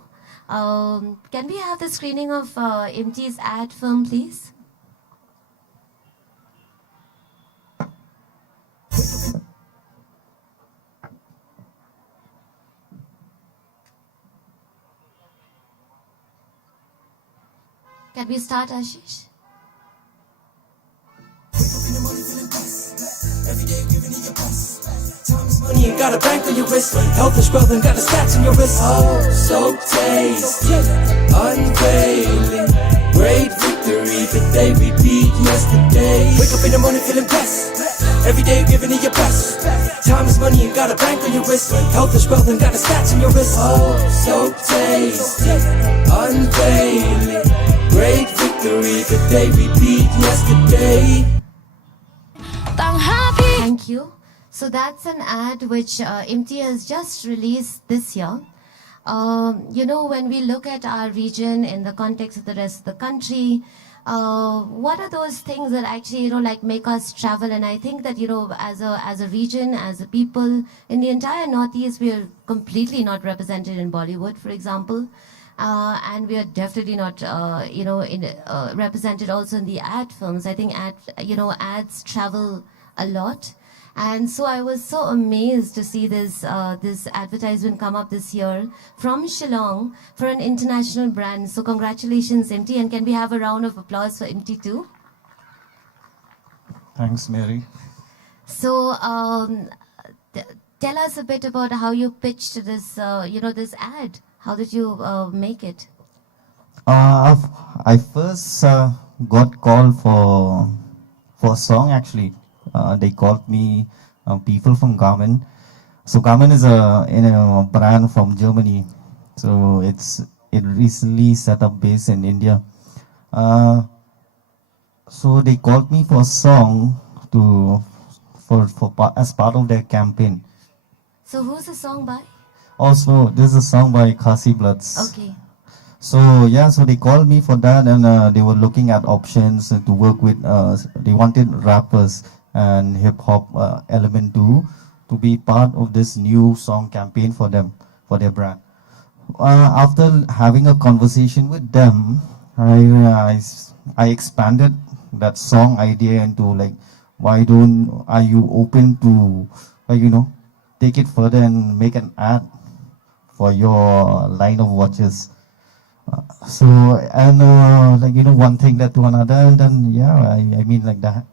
Can we have the screening of MT's ad film, please? Can we start, Ashish? Money and got a bank on your wrist. Health is wealth and got the stats on your wrist. Oh, so tasty. Unveiling. Great victory. The day we beat yesterday. Wake up in the morning feeling blessed. Every day giving it your best. Time is money and got a bank on your wrist. Health is wealth and got the stats on your wrist. Oh, so tasty. Unveiling. Great victory. The day we beat yesterday. Thank you. So that's an ad which MT has just released this year. When we look at our region in the context of the rest of the country, what are those things that actually, make us travel? And I think that, as a region, as a people, in the entire Northeast, we are completely not represented in Bollywood, for example. And we are definitely not, represented also in the ad films. I think ads travel a lot. And so I was so amazed to see this advertisement come up this year from Shillong for an international brand. So congratulations, MT, and can we have a round of applause for MT too? Thanks, Mary. So tell us a bit about how you pitched this, this ad. How did you make it? I first got called for a song actually. They called me people from Garmin. So Garmin is a brand from Germany. So it recently set up base in India. So they called me for a song as part of their campaign. So who's the song by? Also, this is a song by Khasi Bloods. Okay. So they called me for that, and they were looking at options to work with. They wanted rappers, and hip hop element to be part of this new song campaign for them, for their brand. After having a conversation with them, I realized I expanded that song idea into like, why don't are you open to, take it further and make an ad for your line of watches? So and one thing led to another, and then I mean like that.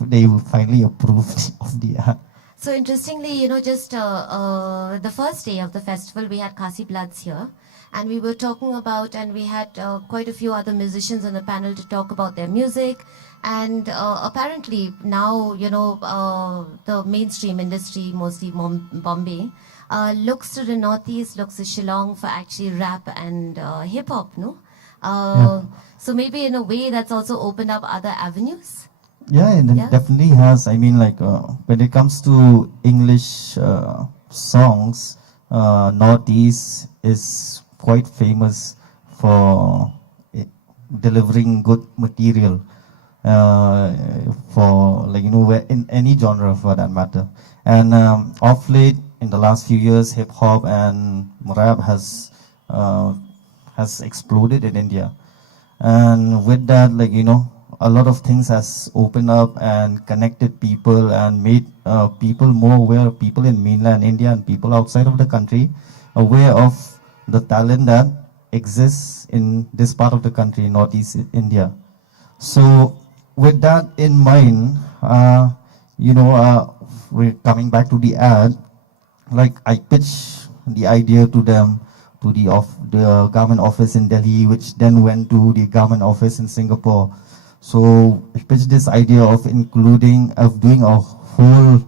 They finally approved of the ad. So interestingly, just the first day of the festival, we had Kasi Bloods here, and we were talking about, and we had quite a few other musicians on the panel to talk about their music, and apparently now, the mainstream industry, mostly Bombay, looks to the Northeast, looks to Shillong for actually rap and hip hop, no? So maybe in a way that's also opened up other avenues. Yeah, it definitely has. I mean, like when it comes to English songs, Northeast is quite famous for delivering good material for in any genre for that matter. And of late, in the last few years, hip hop and rap has exploded in India, and with that, a lot of things has opened up and connected people and made people more aware, people in mainland India and people outside of the country, aware of the talent that exists in this part of the country, Northeast India. So with that in mind, we're coming back to the ad, like I pitched the idea to them, to the government office in Delhi, which then went to the government office in Singapore. So I pitched this idea of doing a whole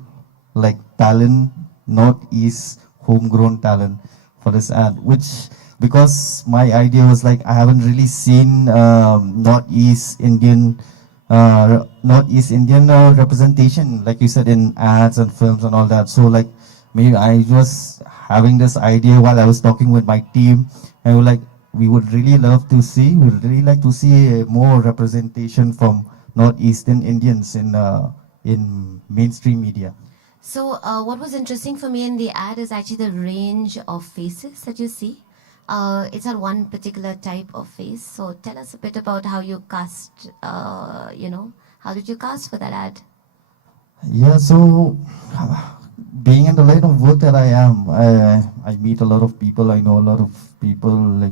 talent, Northeast homegrown talent for this ad, which, because my idea was like, I haven't really seen Northeast Indian representation, like you said, in ads and films and all that. So maybe I was having this idea while I was talking with my team, and we were like, we would really like to see more representation from Northeastern Indians in mainstream media. So what was interesting for me in the ad is actually the range of faces that you see. It's not one particular type of face. So tell us a bit about how you cast, how did you cast for that ad? Yeah, so being in the line of work that I am, I meet a lot of people, I know a lot of people,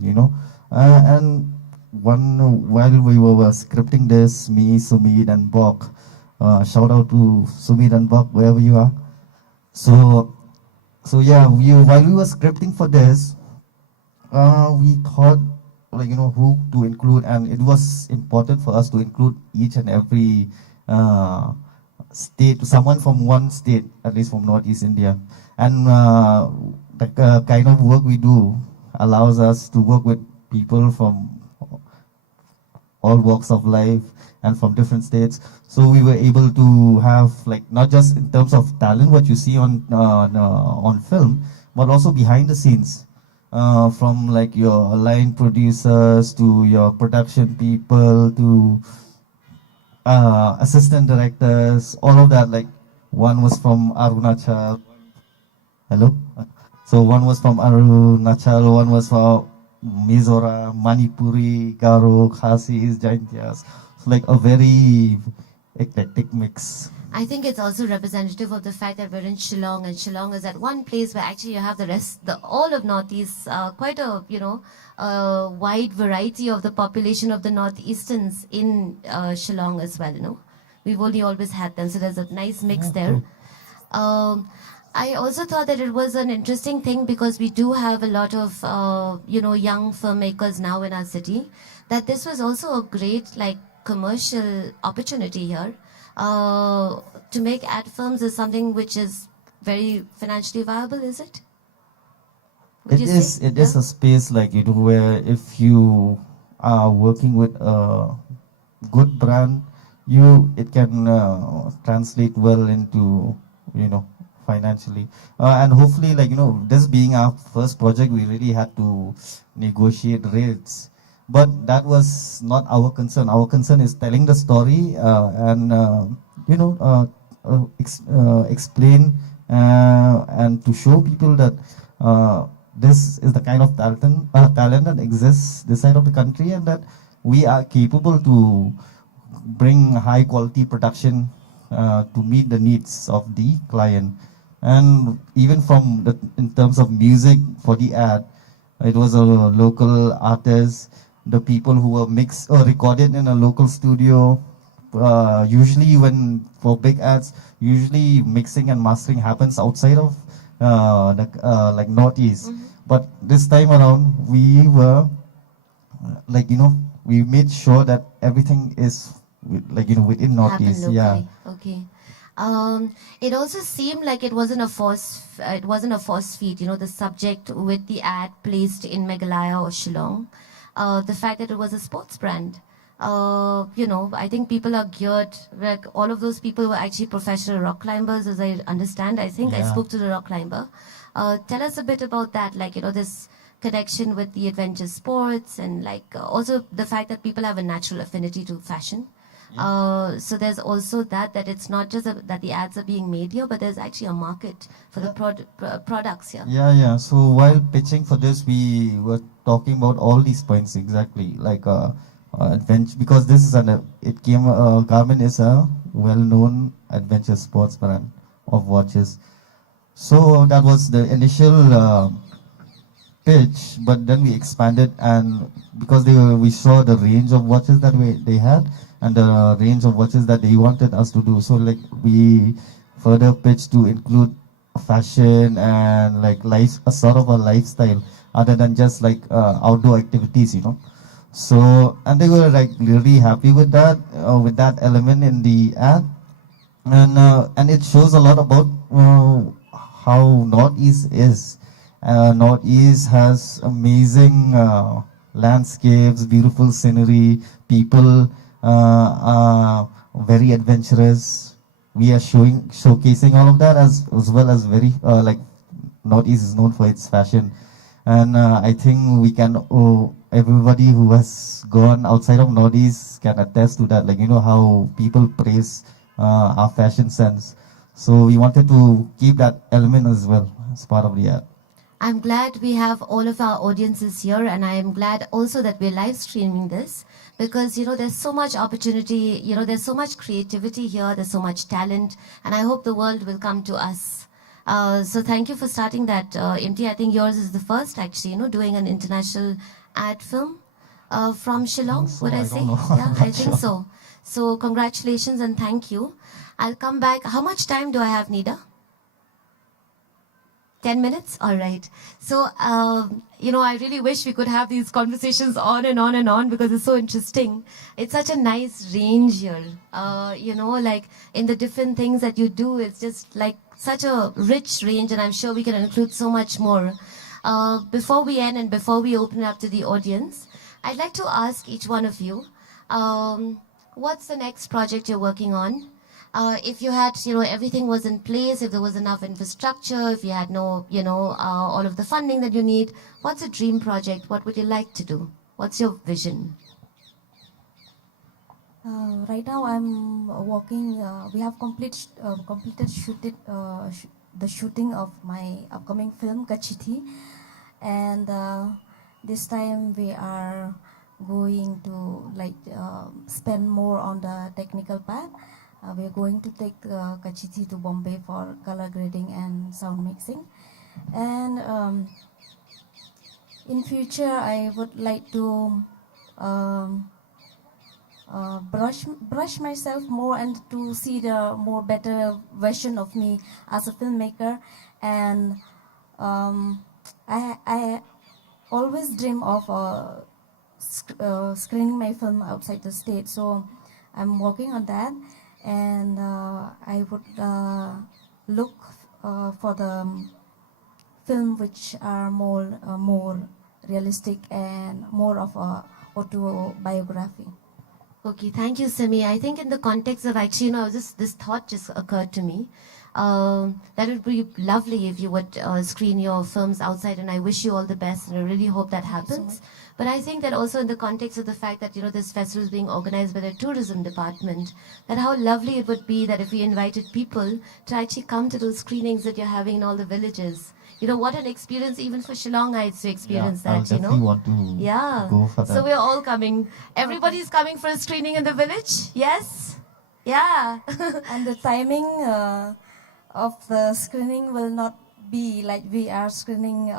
and while we were scripting this, me, Sumit, and Bok, shout out to Sumit and Bok, wherever you are. So yeah, while we were scripting for this, we thought, who to include, and it was important for us to include each and every state, someone from one state, at least from Northeast India. And the kind of work we do allows us to work with people from all walks of life and from different states. So we were able to have not just in terms of talent, what you see on film, but also behind the scenes. From your line producers to your production people to assistant directors, all of that. One was from Arunachal. Hello? So one was from Arunachal, one was from Mizoram, Manipuri, Garo, Khasis, Jaintias. So a very eclectic mix. I think it's also representative of the fact that we're in Shillong, and Shillong is at one place where actually you have all of Northeast, quite a wide variety of the population of the Northeasterns in Shillong as well. No, we've only always had them, so there's a nice mix there. I also thought that it was an interesting thing because we do have a lot of young filmmakers now in our city. That this was also a great commercial opportunity here. To make ad films is something which is very financially viable, is it? It is a space where if you are working with a good brand, it can translate well into financially, and hopefully this being our first project, we really had to negotiate rates. But that was not our concern. Our concern is telling the story and explain and to show people that this is the kind of talent that exists this side of the country, and that we are capable to bring high quality production to meet the needs of the client. And even from in terms of music for the ad, it was a local artist, the people who were mixed or recorded in a local studio. Usually when for big ads, usually mixing and mastering happens outside of like Northeast. But this time around, we were like, we made sure that everything is within Northeast. Happen Yeah. locally. Okay. It also seemed like it wasn't a force feed. The subject with the ad placed in Meghalaya or Shillong, the fact that it was a sports brand. I think people are geared. Like all of those people were actually professional rock climbers, as I understand. I think I Yeah. spoke to the rock climber. Tell us a bit about that. This connection with the adventure sports, and also the fact that people have a natural affinity to fashion. So there's also that it's not just that the ads are being made here, but there's actually a market for the products here. Yeah. So while pitching for this, we were talking about all these points exactly, like adventure, because this is Garmin is a well-known adventure sports brand of watches. So that was the initial pitch, but then we expanded, and because we saw the range of watches that they had, and the range of watches that they wanted us to do. So we further pitched to include fashion and a sort of a lifestyle other than just outdoor activities. So, and they were really happy with that element in the ad. And it shows a lot about how Northeast is. Northeast has amazing landscapes, beautiful scenery, people are very adventurous. We are showcasing all of that, as well as very Northeast is known for its fashion. And I think we can, everybody who has gone outside of Northeast can attest to that, how people praise our fashion sense. So we wanted to keep that element as well as part of the ad. I'm glad we have all of our audiences here, and I am glad also that we're live streaming this, because there's so much opportunity, there's so much creativity here, there's so much talent, and I hope the world will come to us. So thank you for starting that, Imti. I think yours is the first, actually, doing an international ad film from Shillong, so. would I I say? don't know. Yeah, I'm not I think sure. so. So congratulations and thank you. I'll come back. How much time do I have, Nida? 10 minutes? All right. So, I really wish we could have these conversations on and on and on, because it's so interesting. It's such a nice range here. In the different things that you do, it's just such a rich range, and I'm sure we can include so much more. Before we end and before we open up to the audience, I'd like to ask each one of you, what's the next project you're working on? If you had, everything was in place, if there was enough infrastructure, if you had all of the funding that you need, what's a dream project? What would you like to do? What's your vision? Right now, I'm working. We have completed the shooting of my upcoming film Kachiti, and this time we are going to spend more on the technical part. We are going to take Kachiti to Bombay for color grading and sound mixing, and in future I would like to brush myself more and to see the more better version of me as a filmmaker. And I always dream of screening my film outside the state, so I'm working on that. And I would look for the film which are more realistic and more of a autobiography. Okay, thank you, Simi. I think in the context of actually, this thought just occurred to me. That would be lovely if you would screen your films outside, and I wish you all the best, and I really hope that happens. But I think that also in the context of the fact that, this festival is being organized by the tourism department, that how lovely it would be that if we invited people to actually come to those screenings that you're having in all the villages. What an experience even for Shillongites to experience I'll that, definitely want to Yeah. go for that. So we're all coming. Everybody's coming for a screening in the village? Yes? Yeah. And the timing of the screening will not be like we are screening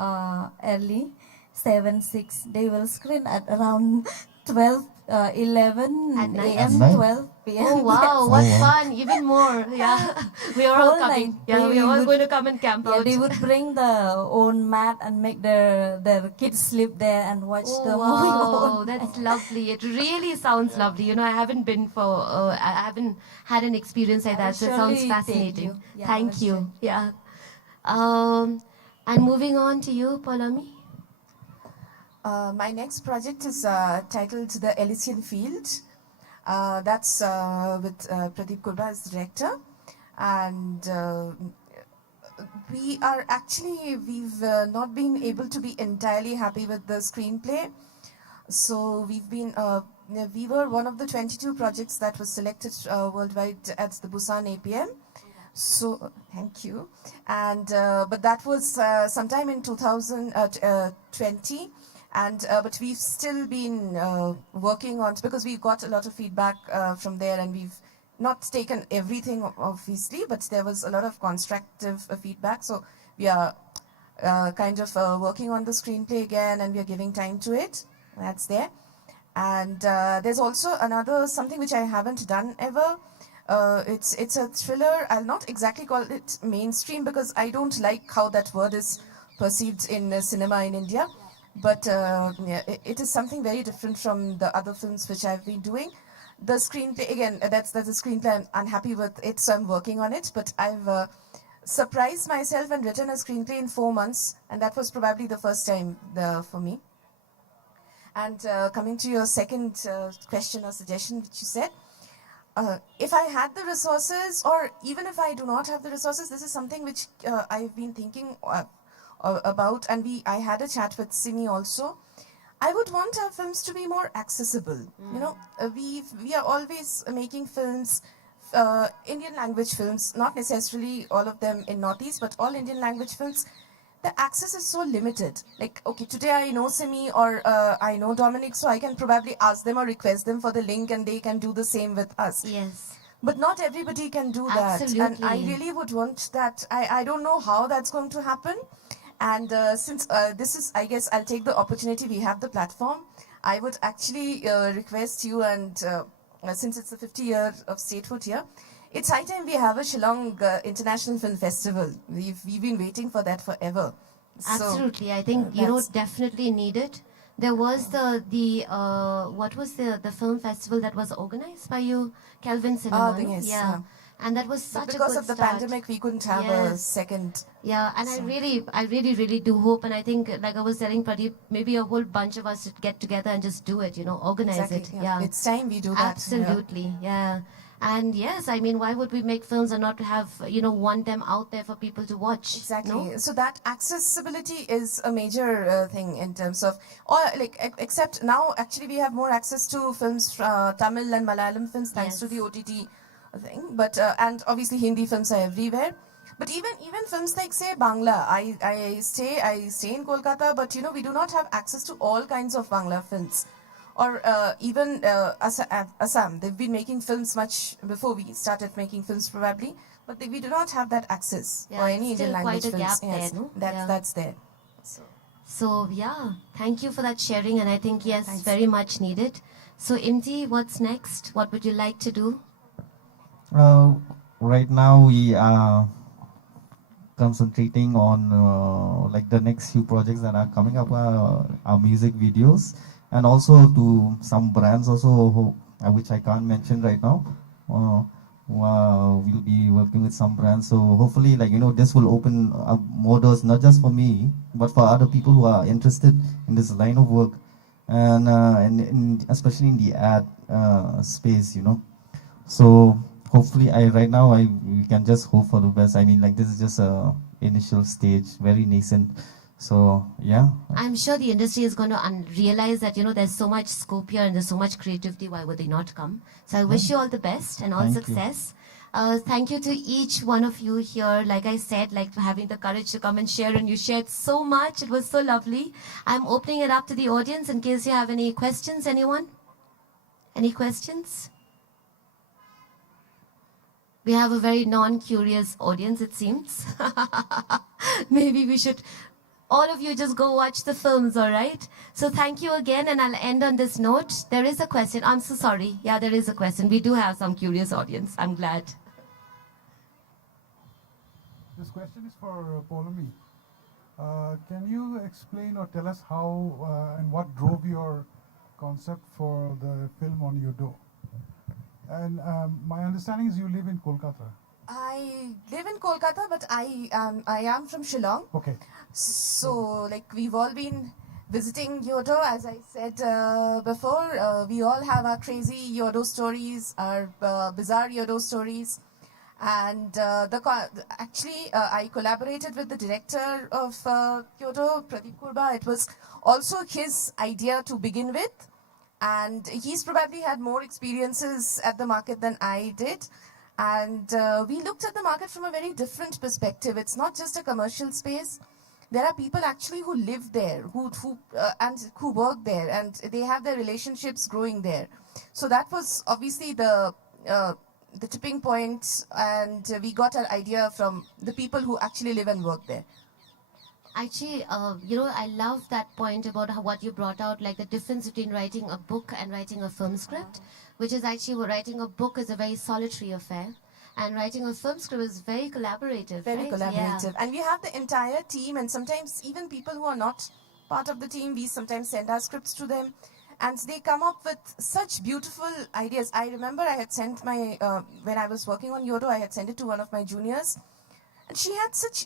early, 7, 6. They will screen at around 12, 11 At night? a.m., At night? 12 p.m. Oh wow, Yes. what Oh, wow. fun! Even more, yeah. We are all Whole coming. night Yeah, we they are all would- going to come and camp Yeah, out. they would bring their own mat and make their kids sleep there and watch the Oh movie. wow, all that's night. lovely. It really sounds lovely. I haven't been for, I haven't had an experience like I will that. So it sounds surely take fascinating. you. Yeah, I Thank will you. Yeah. And moving on to you, Polami. My next project is titled The Elysian Field. That's with Pradeep Kurba as director. And we've not been able to be entirely happy with the screenplay. So we were one of the 22 projects that was selected worldwide at the Busan APM. So thank you. And but that was sometime in 2020. But we've still been working on, because we got a lot of feedback from there, and we've not taken everything, obviously, but there was a lot of constructive feedback. So we are kind of working on the screenplay again, and we are giving time to it. That's there. And there's also something which I haven't done ever. It's a thriller. I'll not exactly call it mainstream because I don't like how that word is perceived in cinema in India. But it is something very different from the other films which I've been doing. The screenplay, again, that's a screenplay I'm unhappy with it, so I'm working on it. But I've surprised myself and written a screenplay in 4 months, and that was probably the first time for me. And coming to your second question or suggestion, which you said, if I had the resources, or even if I do not have the resources, this is something which I've been thinking about, and I had a chat with Simi also. I would want our films to be more accessible. We are always making films, Indian language films, not necessarily all of them in Northeast, but all Indian language films. The access is so limited. Like, okay, today I know Simi or I know Dominic, so I can probably ask them or request them for the link, and they can do the same with us. Yes. But not everybody can do that. Absolutely. And I really would want that. I don't know how that's going to happen. And since this is, I guess I'll take the opportunity, we have the platform. I would actually request you, and since it's the 50 year of statehood here, it's high time we have a Shillong International Film Festival. We've been waiting for that forever. Absolutely. I think, definitely needed. There was what was the film festival that was organized by you, Kelvin Cinema? Yes, yeah. And that was such a because good of the start. pandemic, we couldn't have a second. Yeah, and I really do hope, and I think, like I was telling Pradeep, maybe a whole bunch of us should get together and just do it, organize Exactly, it. yeah. It's time we do that. Absolutely, yeah. And yes, I mean, why would we make films and not have, want them out there for people to watch? Exactly. No? So that accessibility is a major thing in terms of, except now actually we have more access to films, Tamil and Malayalam films, thanks to the OTT thing. But and obviously Hindi films are everywhere. But even films like, say, Bangla, I stay in Kolkata, but we do not have access to all kinds of Bangla films. Or even Assam, they've been making films much before we started making films probably, but we do not have that access for any Indian language quite a films. gap Yes, there, no? that's there. So yeah, thank you for that sharing, and I think, yes, very much needed. So Imti, what's next? What would you like to do? Right now we are concentrating on like the next few projects that are coming up, our music videos, and also to some brands also which I can't mention right now. We'll be working with some brands, so hopefully, this will open up more doors, not just for me, but for other people who are interested in this line of work. and especially in the ad space, you know. So hopefully, right now we can just hope for the best. I mean, like, this is just a initial stage, very nascent. So yeah. I'm sure the industry is going to realize that, there's so much scope here and there's so much creativity. Why would they not come? So I wish you all the best and all Thank you. success. Thank you to each one of you here. Like I said, like having the courage to come and share, and you shared so much. It was so lovely. I'm opening it up to the audience in case you have any questions. Anyone? Any questions? We have a very non-curious audience, it seems. Maybe we should, all of you just go watch the films, all right? So thank you again, and I'll end on this note. There is a question. I'm so sorry. Yeah, there is a question. We do have some curious audience. I'm glad. This question is for Polomi. Can you explain or tell us how and what drove your concept for the film on Yodo? And my understanding is you live in Kolkata. I live in Kolkata, but I am from Shillong. Okay. So, like, we've all been visiting Yodo, as I said before. We all have our crazy Yodo stories, our bizarre Yodo stories. And actually, I collaborated with the director of Yodo, Pradeep Kurba. It was also his idea to begin with. And he's probably had more experiences at the market than I did. And we looked at the market from a very different perspective. It's not just a commercial space. There are people actually who live there, and who work there, and they have their relationships growing there. So that was obviously the tipping point, and we got our idea from the people who actually live and work there. Actually, I love that point about what you brought out, like the difference between writing a book and writing a film script, which is actually writing a book is a very solitary affair, and writing a film script is very collaborative. Very right? collaborative. Yeah. And we have the entire team, and sometimes even people who are not part of the team, we sometimes send our scripts to them, and they come up with such beautiful ideas. I remember I had sent my, when I was working on Yodo, I had sent it to one of my juniors, and she had such,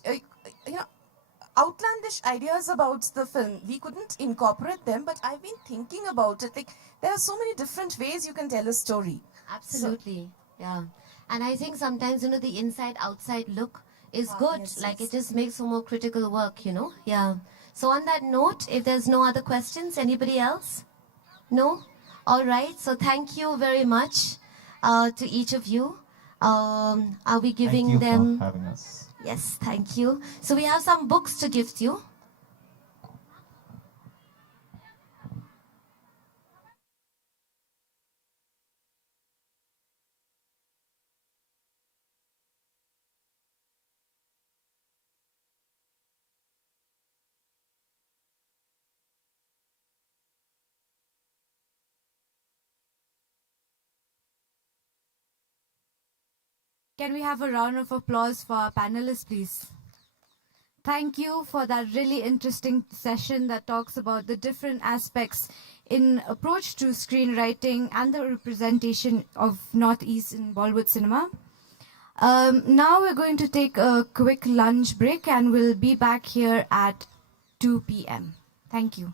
outlandish ideas about the film. We couldn't incorporate them, but I've been thinking about it. Like, there are so many different ways you can tell a story. Absolutely. Yeah. And I think sometimes, the inside-outside look is good. Yes, like, yes. it just makes for more critical work, Yeah. So on that note, if there's no other questions, anybody else? No? All right. So thank you very much to each of you. Are we giving Thank you them... for having us. Yes, thank you. So we have some books to gift you. Can we have a round of applause for our panelists, please? Thank you for that really interesting session that talks about the different aspects in approach to screenwriting and the representation of Northeast in Bollywood cinema. Now we're going to take a quick lunch break and we'll be back here at 2 p.m. Thank you.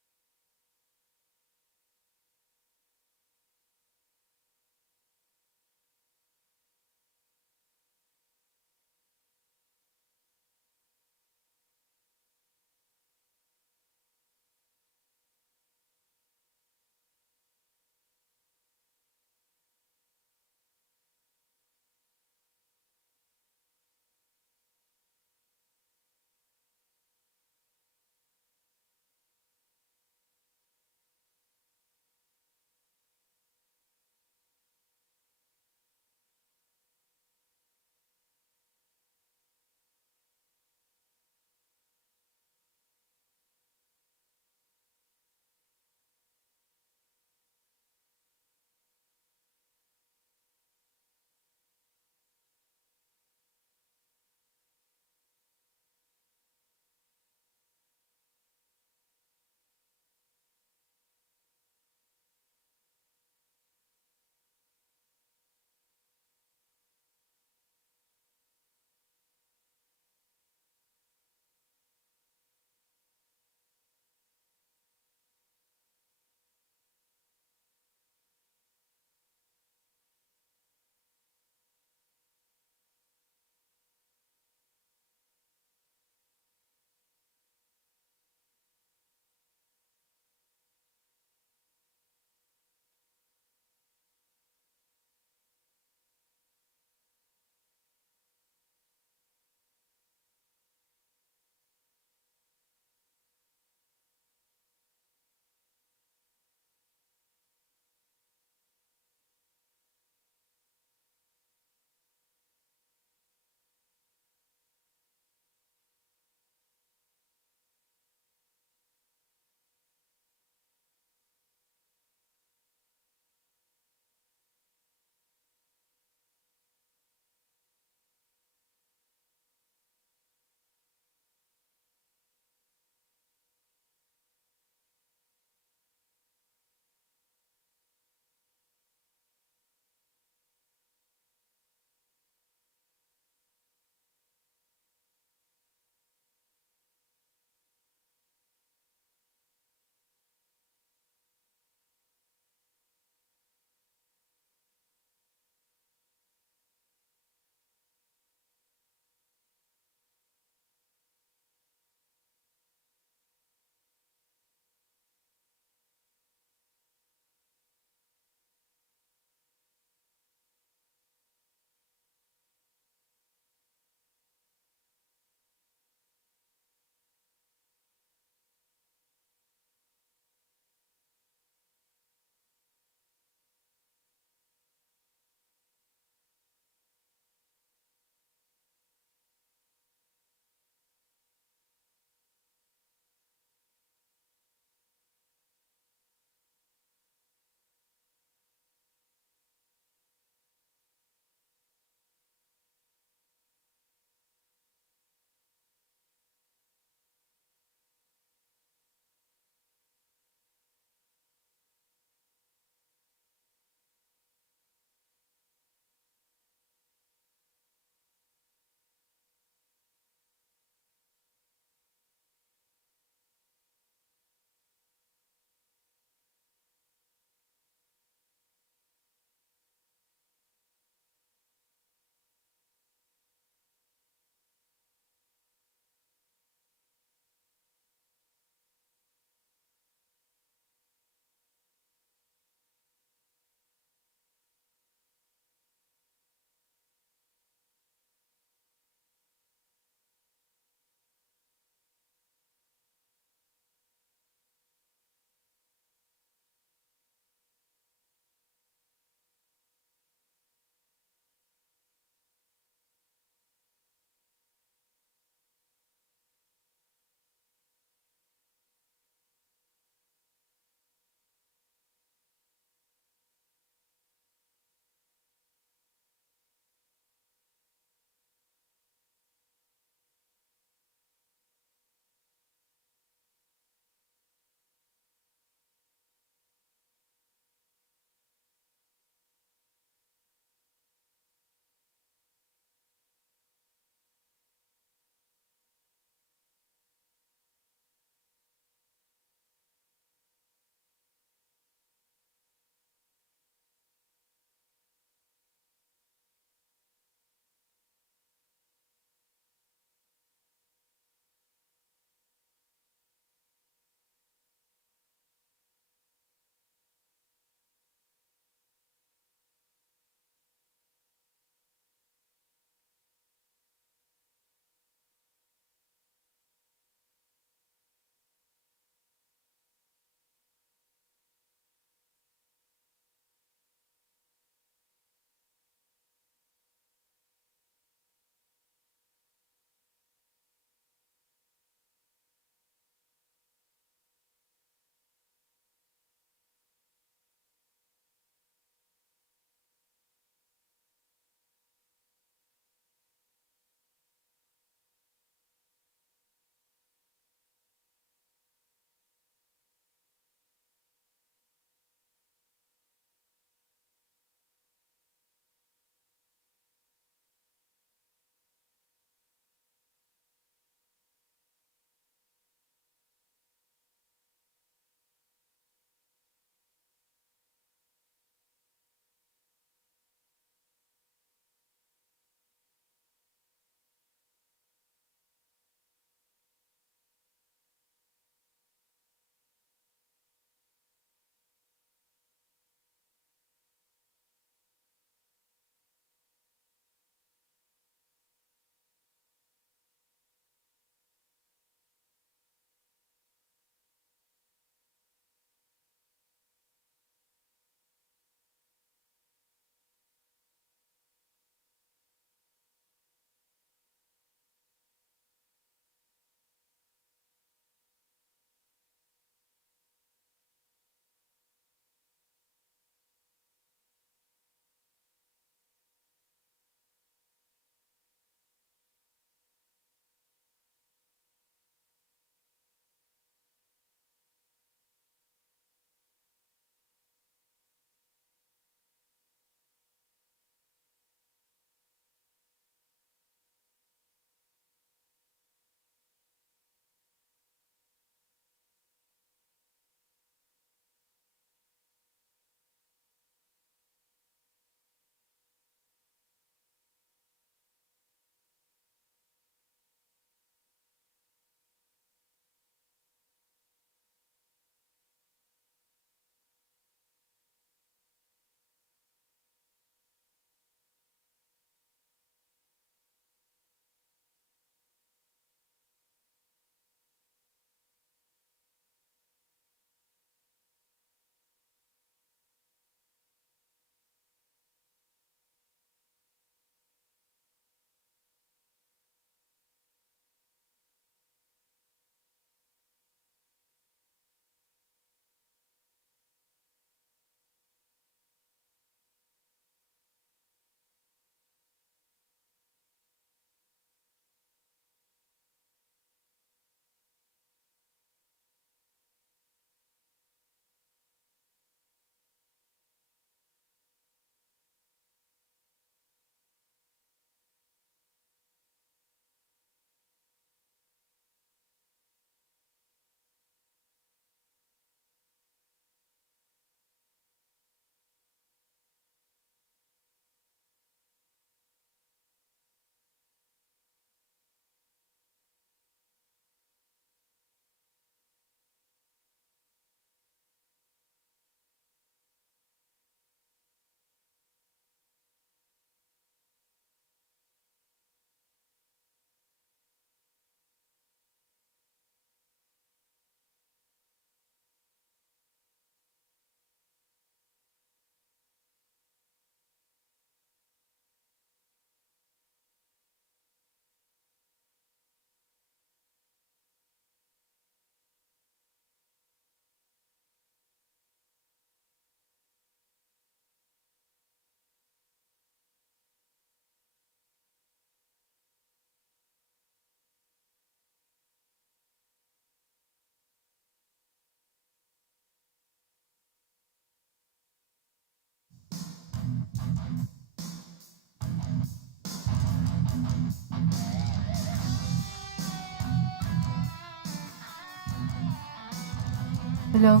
Hello.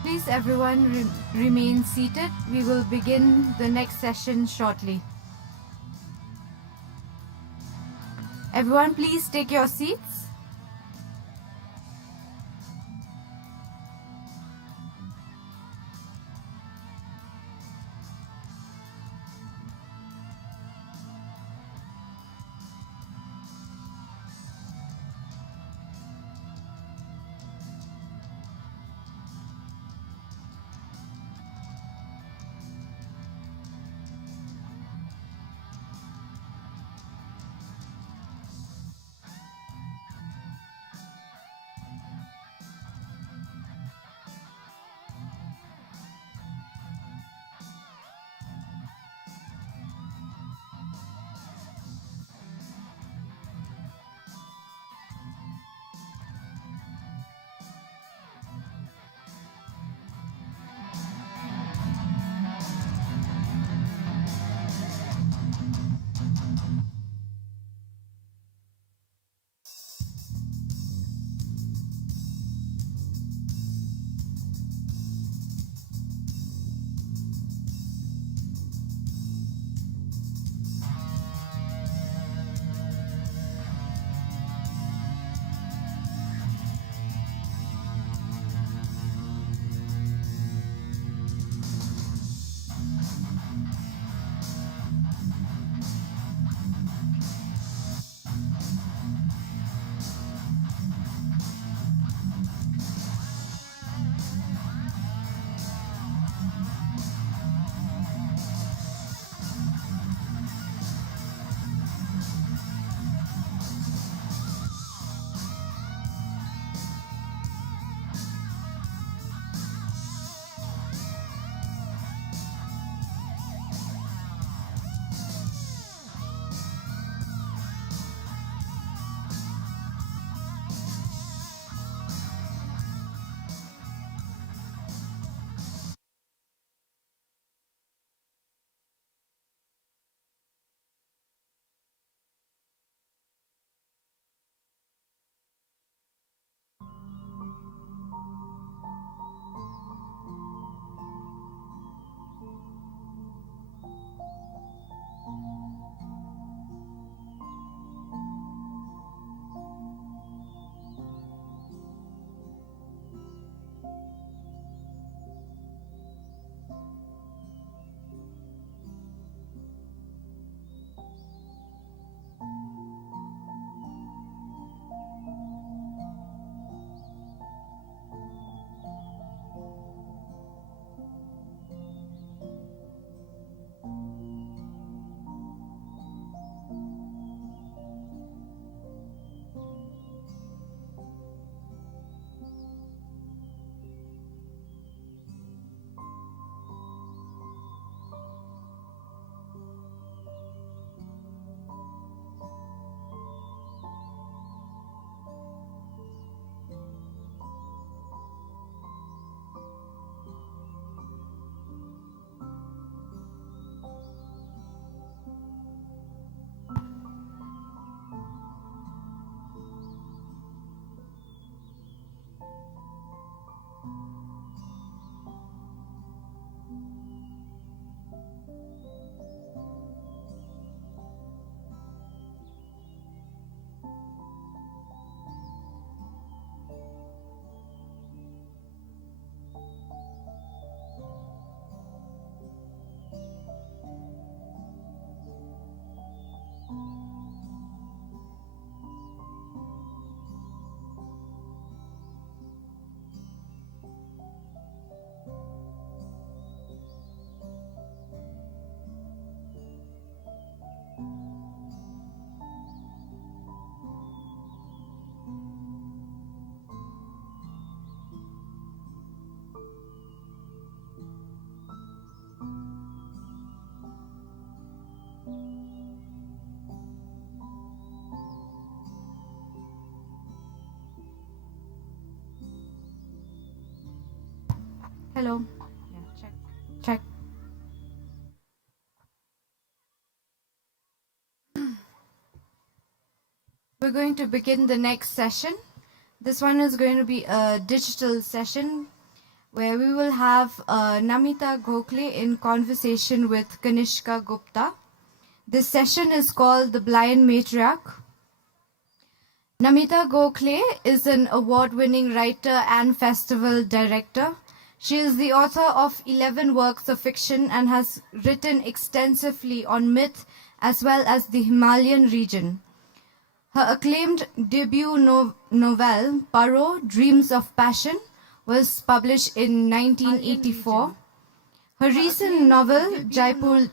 Please everyone remain seated. We will begin the next session shortly. Everyone please take your seats. Hello. Yeah, check. Check. We're going to begin the next session. This one is going to be a digital session where we will have Namita Gokhale in conversation with Kanishka Gupta. This session is called The Blind Matriarch. Namita Gokhale is an award-winning writer and festival director. She is the author of 11 works of fiction and has written extensively on myth as well as the Himalayan region. Her acclaimed debut novel, Paro, Dreams of Passion, was published in 1984. Her recent novel, Jaipur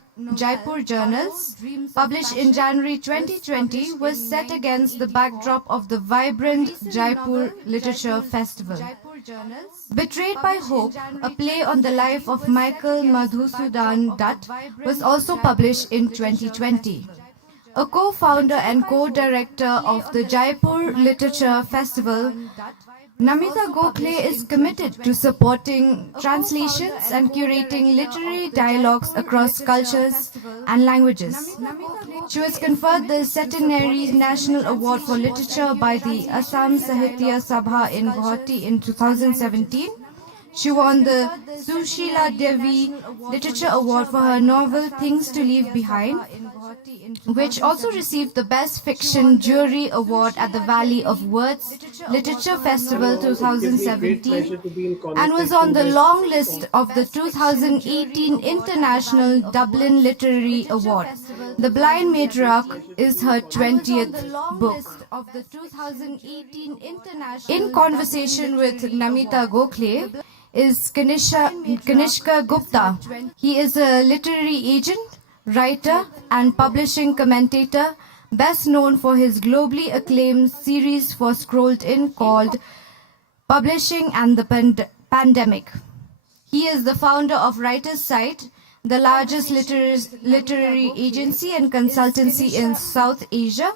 Journals, published in January 2020, was set against the backdrop of the vibrant Jaipur Literature Festival. Betrayed by Hope, a play on the life of Michael Madhusudan Dutt, was also published in 2020. A co-founder and co-director of the Jaipur Literature Festival, Namita Gokhale is committed to supporting translations and curating literary dialogues across cultures and languages. She was conferred the Centenary National Award for Literature by the Assam Sahitya Sabha in Guwahati in 2017. She won the Sushila Devi Literature Award for her novel Things to Leave Behind, which also received the Best Fiction Jury Award at the Valley of Words Literature Festival 2017 and was on the long list of the 2018 International Dublin Literary Award. The Blind Matriarch is her 20th book. In conversation with Namita Gokhale is Kanishka Gupta. He is a literary agent, writer and publishing commentator, best known for his globally acclaimed series for Scrolled In called Publishing and the Pandemic. He is the founder of Writers' Site, the largest literary agency and consultancy in South Asia.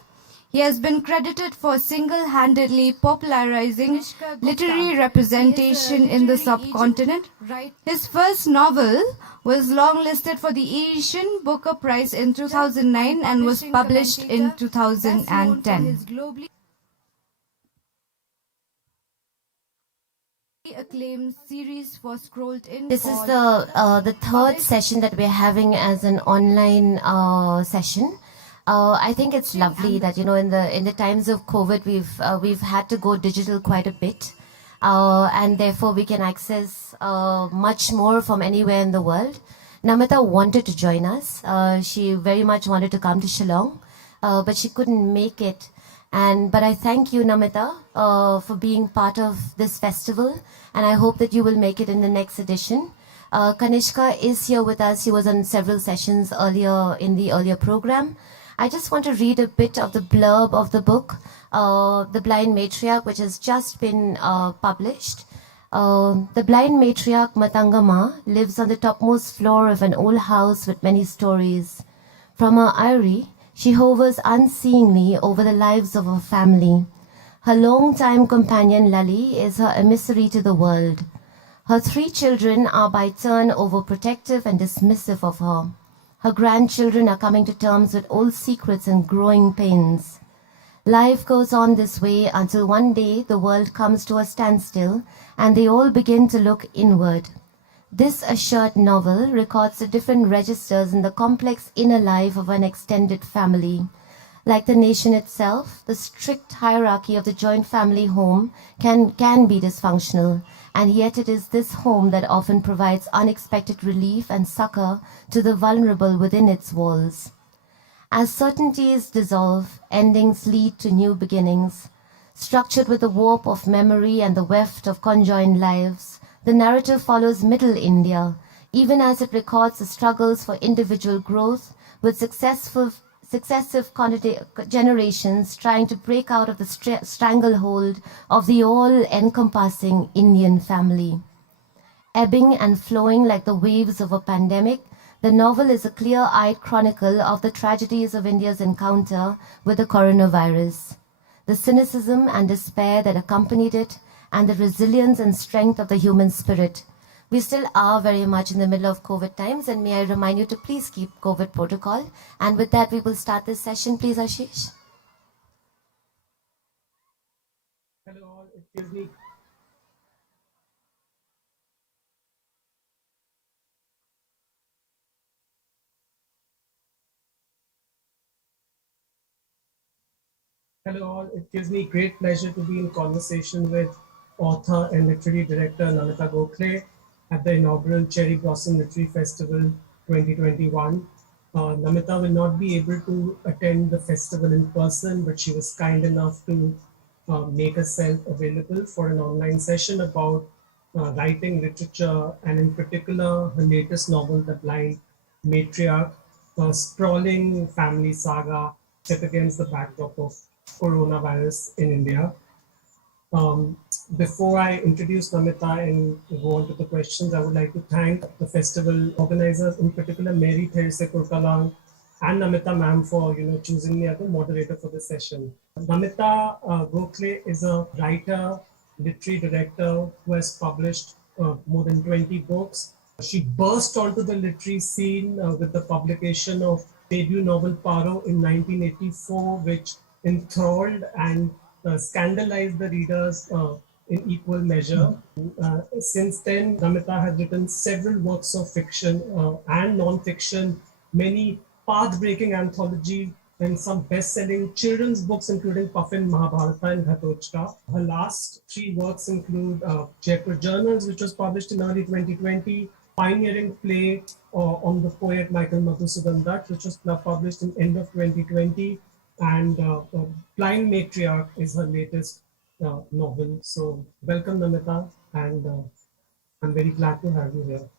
He has been credited for single-handedly popularizing literary representation in the subcontinent. His first novel was longlisted for the Asian Booker Prize in 2009 and was published in 2010. This is the third session that we're having as an online session. I think it's lovely that in the times of COVID we've had to go digital quite a bit, and therefore we can access much more from anywhere in the world. Namita wanted to join us. She very much wanted to come to Shillong, but she couldn't make it. But I thank you, Namita, for being part of this festival, and I hope that you will make it in the next edition. Kanishka is here with us. She was on several sessions earlier in the earlier program. I just want to read a bit of the blurb of the book, The Blind Matriarch, which has just been published. The blind matriarch Matangama lives on the topmost floor of an old house with many stories. From her eyrie, she hovers unseeingly over the lives of her family. Her long-time companion Lali is her emissary to the world. Her 3 children are by turn overprotective and dismissive of her. Her grandchildren are coming to terms with old secrets and growing pains. Life goes on this way until one day the world comes to a standstill and they all begin to look inward. This short novel records the different registers in the complex inner life of an extended family. Like the nation itself, the strict hierarchy of the joint family home can be dysfunctional, and yet it is this home that often provides unexpected relief and succor to the vulnerable within its walls. As certainties dissolve, endings lead to new beginnings. Structured with the warp of memory and the weft of conjoined lives, the narrative follows Middle India, even as it records the struggles for individual growth with successive generations trying to break out of the stranglehold of the all-encompassing Indian family. Ebbing and flowing like the waves of a pandemic, the novel is a clear-eyed chronicle of the tragedies of India's encounter with the coronavirus, the cynicism and despair that accompanied it, and the resilience and strength of the human spirit. We still are very much in the middle of COVID times, and may I remind you to please keep COVID protocol. And with that, we will start this session. Please, Ashish. Hello all, it gives me Hello all, it gives me great pleasure to be in conversation with author and literary director Namita Gokhale at the inaugural Cherry Blossom Literary Festival 2021. Namita will not be able to attend the festival in person, but she was kind enough to make herself available for an online session about writing, literature, and in particular, her latest novel, The Blind Matriarch, a sprawling family saga set against the backdrop of coronavirus in India. Um, Before I introduce Namita and go on to the questions, I would like to thank the festival organizers, in particular Mary Therese Kurtalang and Namita ma'am for choosing me as the moderator for this session. Namita Gokhale is a writer, literary director who has published more than 20 books. She burst onto the literary scene with the publication of debut novel Paro in 1984, which enthralled and scandalized the readers in equal measure. Since then, Namita has written several works of fiction and non-fiction, many path-breaking anthologies, and some best-selling children's books, including Puffin, Mahabharata, and Ghatochka. Her last three works include Jaipur Journals, which was published in early 2020, pioneering play on the poet Michael Madhusudan Dutt, which was published in end of 2020, and Blind Matriarch is her latest novel. So welcome, Namita, and I'm very glad to have you here.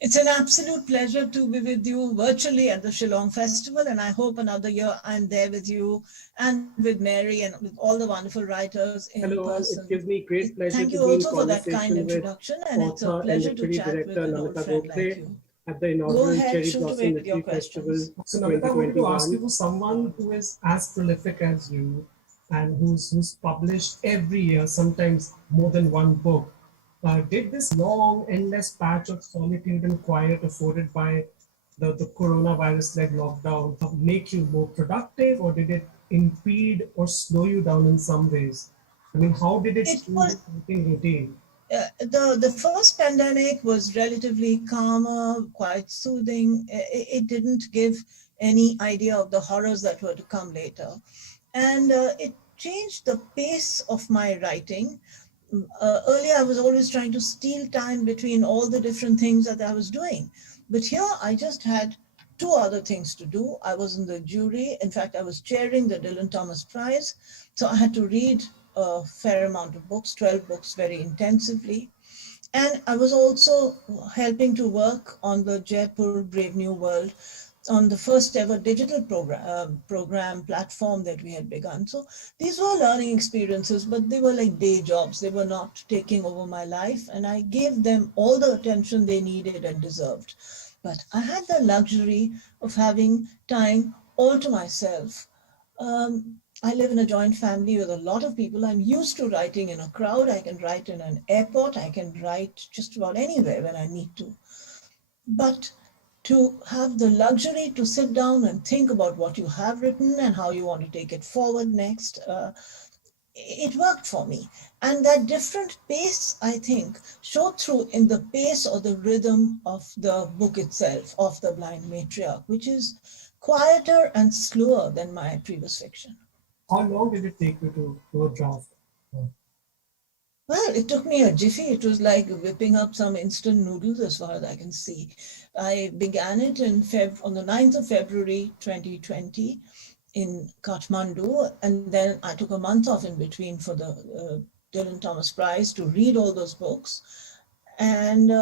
It's an absolute pleasure to be with you virtually at the Shillong Festival, and I hope another year I'm there with you and with Mary and with all the wonderful writers in Hello, person. it gives me great pleasure Thank to you be in also for that kind conversation with introduction, and it's a author and pleasure to literary chat with director an old Namita friend like Gokhale you. at the Go inaugural ahead, Cherry shoot away Blossom with your Literary Festival questions. So Namita, I wanted to ask you, for someone who is as prolific as you and who's published every year, sometimes more than one book, did this long, endless patch of solitude and quiet afforded by the coronavirus-led lockdown make you more productive, or did it impede or slow you down in some ways? I mean, how did it change your thinking routine? The first pandemic was relatively calmer, quite soothing. It didn't give any idea of the horrors that were to come later. And it changed the pace of my writing. Earlier, I was always trying to steal time between all the different things that I was doing. But here, I just had two other things to do. I was in the jury. In fact, I was chairing the Dylan Thomas Prize. So I had to read a fair amount of books, 12 books, very intensively. And I was also helping to work on the Jaipur Brave New World, on the first ever digital program platform that we had begun. So these were learning experiences, but they were like day jobs. They were not taking over my life, and I gave them all the attention they needed and deserved. But I had the luxury of having time all to myself. I live in a joint family with a lot of people. I'm used to writing in a crowd. I can write in an airport. I can write just about anywhere when I need to. But to have the luxury to sit down and think about what you have written and how you want to take it forward next, it worked for me. And that different pace, I think, showed through in the pace or the rhythm of the book itself, of The Blind Matriarch, which is quieter and slower than my previous fiction. How long did it take you to do a draft? Well, it took me a jiffy. It was like whipping up some instant noodles as far as I can see. I began it on the 9th of February 2020 in Kathmandu, and then I took a month off in between for the Dylan Thomas Prize to read all those books. And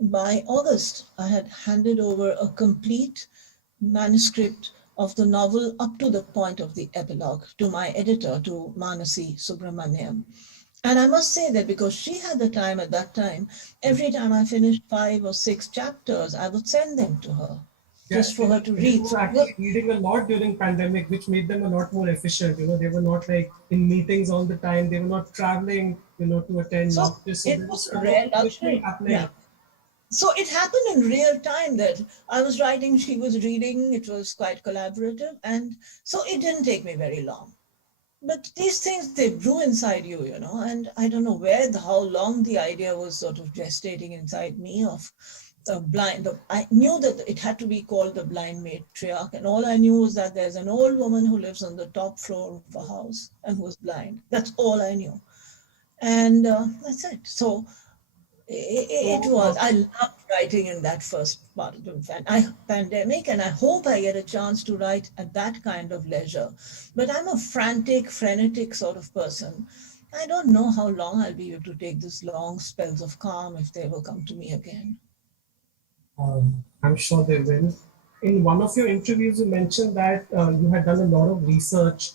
by August, I had handed over a complete manuscript of the novel up to the point of the epilogue to my editor, to Manasi Subramaniam. And I must say that because she had the time at that time, every time I finished 5 or 6 chapters, I would send them to her, just for her to read. They were actually reading a lot during pandemic, which made them a lot more efficient. They were not like in meetings all the time. They were not traveling. to attend So noctis. So it there was was a kind of rare commitment luxury. happening. Yeah. So it happened in real time that I was writing, she was reading, it was quite collaborative. And so it didn't take me very long. But these things, they brew inside you, and I don't know how long the idea was sort of gestating inside me of blind. I knew that it had to be called the blind matriarch. And all I knew was that there's an old woman who lives on the top floor of a house and who's blind. That's all I knew. And that's it. So it was. I loved writing in that first part of the pandemic, and I hope I get a chance to write at that kind of leisure. But I'm a frantic, frenetic sort of person. I don't know how long I'll be able to take these long spells of calm if they ever come to me again. I'm sure they will. In one of your interviews, you mentioned that you had done a lot of research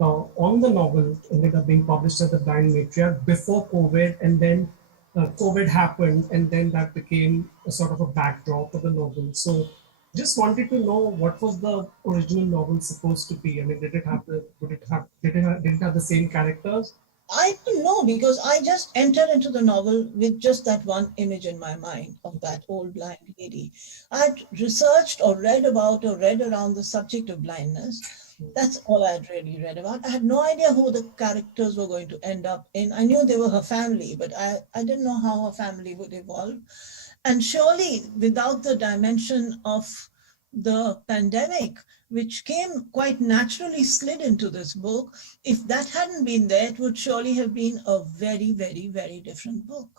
on the novel ended up being published as The Blind Matriarch before COVID, and then COVID happened, and then that became a sort of a backdrop of the novel. So, just wanted to know what was the original novel supposed to be. I mean, did it have the same characters? I don't know, because I just entered into the novel with just that one image in my mind of that old blind lady. I'd researched or read about or read around the subject of blindness. That's all I'd really read about. I had no idea who the characters were going to end up in. I knew they were her family, but I didn't know how her family would evolve. And surely without the dimension of the pandemic, which came quite naturally slid into this book, if that hadn't been there, it would surely have been a very, very, very different book.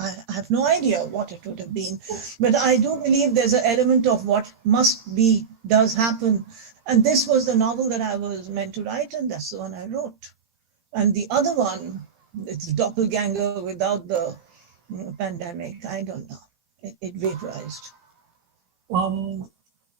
I have no idea what it would have been, but I do believe there's an element of what must be does happen. And this was the novel that I was meant to write, and that's the one I wrote. And the other one, it's Doppelganger without the pandemic. I don't know. It vaporized.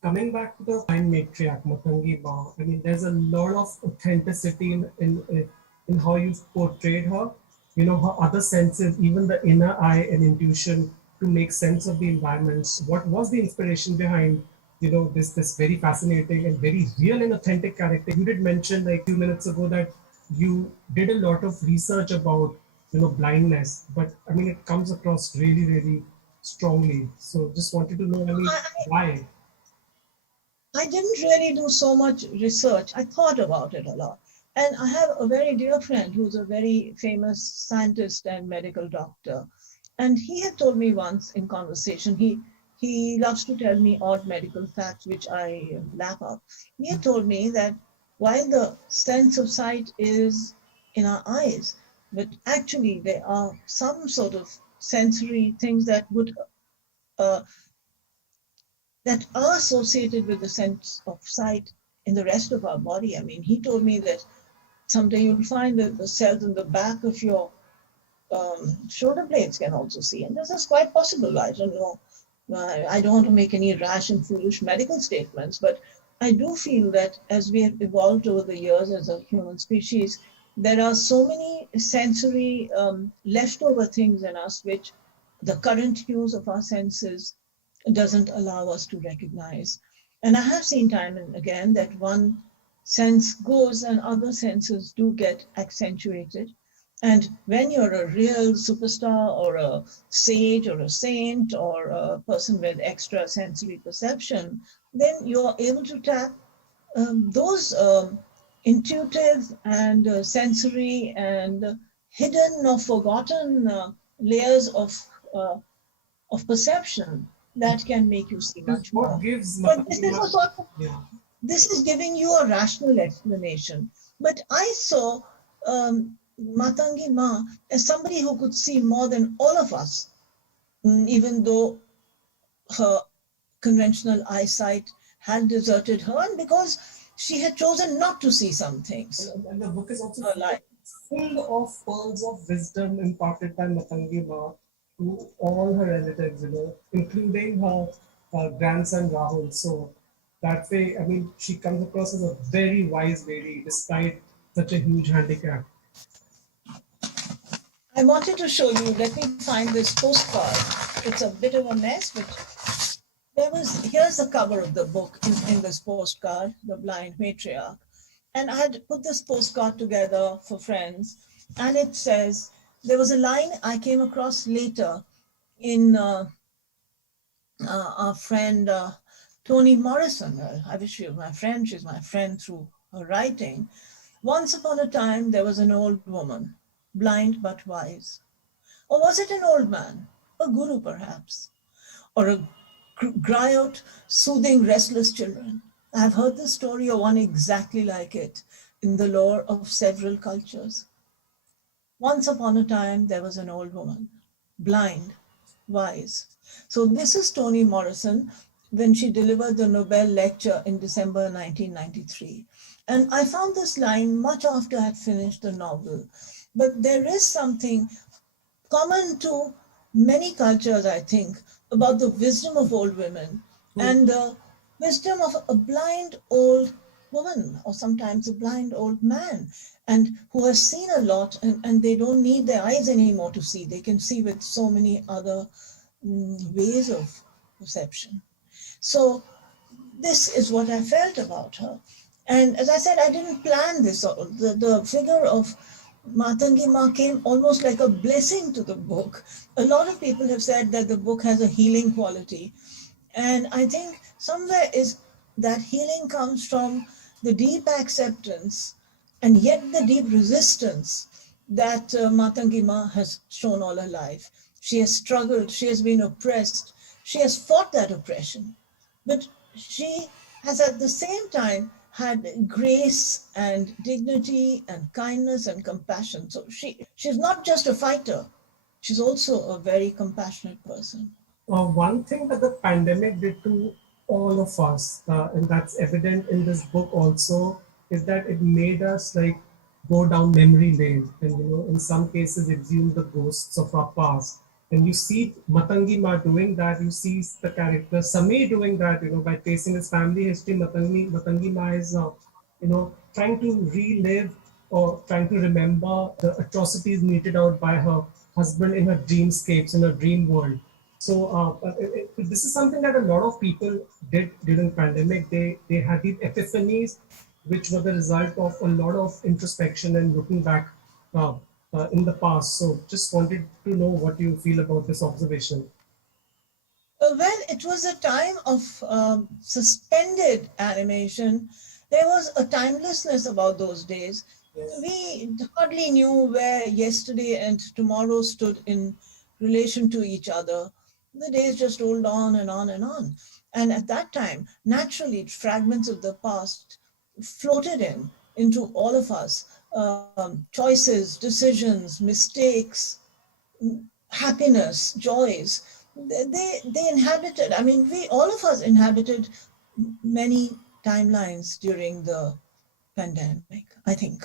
Coming back to the blind matriarch, Matangi Ma, I mean, there's a lot of authenticity in how you've portrayed her. Her other senses, even the inner eye and intuition to make sense of the environments. What was the inspiration behind, this very fascinating and very real and authentic character? You did mention like a few minutes ago that you did a lot of research about, blindness, but I mean, it comes across really, really strongly. So just wanted to know, I mean, why? I didn't really do so much research. I thought about it a lot. And I have a very dear friend who's a very famous scientist and medical doctor. And he had told me once in conversation, he loves to tell me odd medical facts, which I lap up. He had told me that while the sense of sight is in our eyes, but actually there are some sort of sensory things that would that are associated with the sense of sight in the rest of our body. I mean, he told me that someday you'll find that the cells in the back of your shoulder blades can also see. And this is quite possible. I don't know. I don't want to make any rash and foolish medical statements, but I do feel that as we have evolved over the years as a human species, there are so many sensory leftover things in us which the current use of our senses doesn't allow us to recognize. And I have seen time and again that one sense goes and other senses do get accentuated. And when you're a real superstar or a sage or a saint or a person with extra sensory perception, then you're able to tap those intuitive and sensory and hidden or forgotten layers of perception that can make you see much What more. gives But this is a sort of, yeah. this is giving you a rational explanation. But I saw Matangi Ma as somebody who could see more than all of us, even though her conventional eyesight had deserted her, and because she had chosen not to see some things. And the book is also Her life. full of pearls of wisdom imparted by Matangi Ma to all her relatives, including her grandson Rahul. So that way, I mean, she comes across as a very wise lady despite such a huge handicap. I wanted to show you, let me find this postcard. It's a bit of a mess, but here's the cover of the book in this postcard, The Blind Matriarch. And I had put this postcard together for friends. And it says, there was a line I came across later in our friend Toni Morrison. I wish she was my friend. She's my friend through her writing. Once upon a time, there was an old woman, blind but wise. Or was it an old man, a guru perhaps, or a griot soothing restless children? I've heard the story of one exactly like it in the lore of several cultures. Once upon a time, there was an old woman, blind, wise. So this is Toni Morrison when she delivered the Nobel lecture in December 1993. And I found this line much after I had finished the novel. But there is something common to many cultures, I think, about the wisdom of old women and the wisdom of a blind old woman or sometimes a blind old man and who has seen a lot and they don't need their eyes anymore to see. They can see with so many other ways of perception. So this is what I felt about her. And as I said, I didn't plan this. The figure of Matangi Ma came almost like a blessing to the book. A lot of people have said that the book has a healing quality. And I think somewhere is that healing comes from the deep acceptance and yet the deep resistance that Matangi Ma has shown all her life. She has struggled, she has been oppressed, she has fought that oppression. But she has at the same time had grace and dignity and kindness and compassion. So she's not just a fighter, she's also a very compassionate person. One thing that the pandemic did to all of us, and that's evident in this book also, is that it made us like go down memory lane, and in some cases, exhume the ghosts of our past. And you see Matangi Ma doing that. You see the character Sami doing that. By facing his family history, Matangi Ma is, trying to relive or trying to remember the atrocities meted out by her husband in her dreamscapes, in her dream world. So this is something that a lot of people did during pandemic. They had these epiphanies, which were the result of a lot of introspection and looking back in the past. So just wanted to know what you feel about this observation. Well, it was a time of suspended animation. There was a timelessness about those days. Yes. We hardly knew where yesterday and tomorrow stood in relation to each other. The days just rolled on and on and on. And at that time, naturally, fragments of the past floated into all of us. Choices, decisions, mistakes, happiness, joys. They inhabited. I mean, we all of us inhabited many timelines during the pandemic, I think.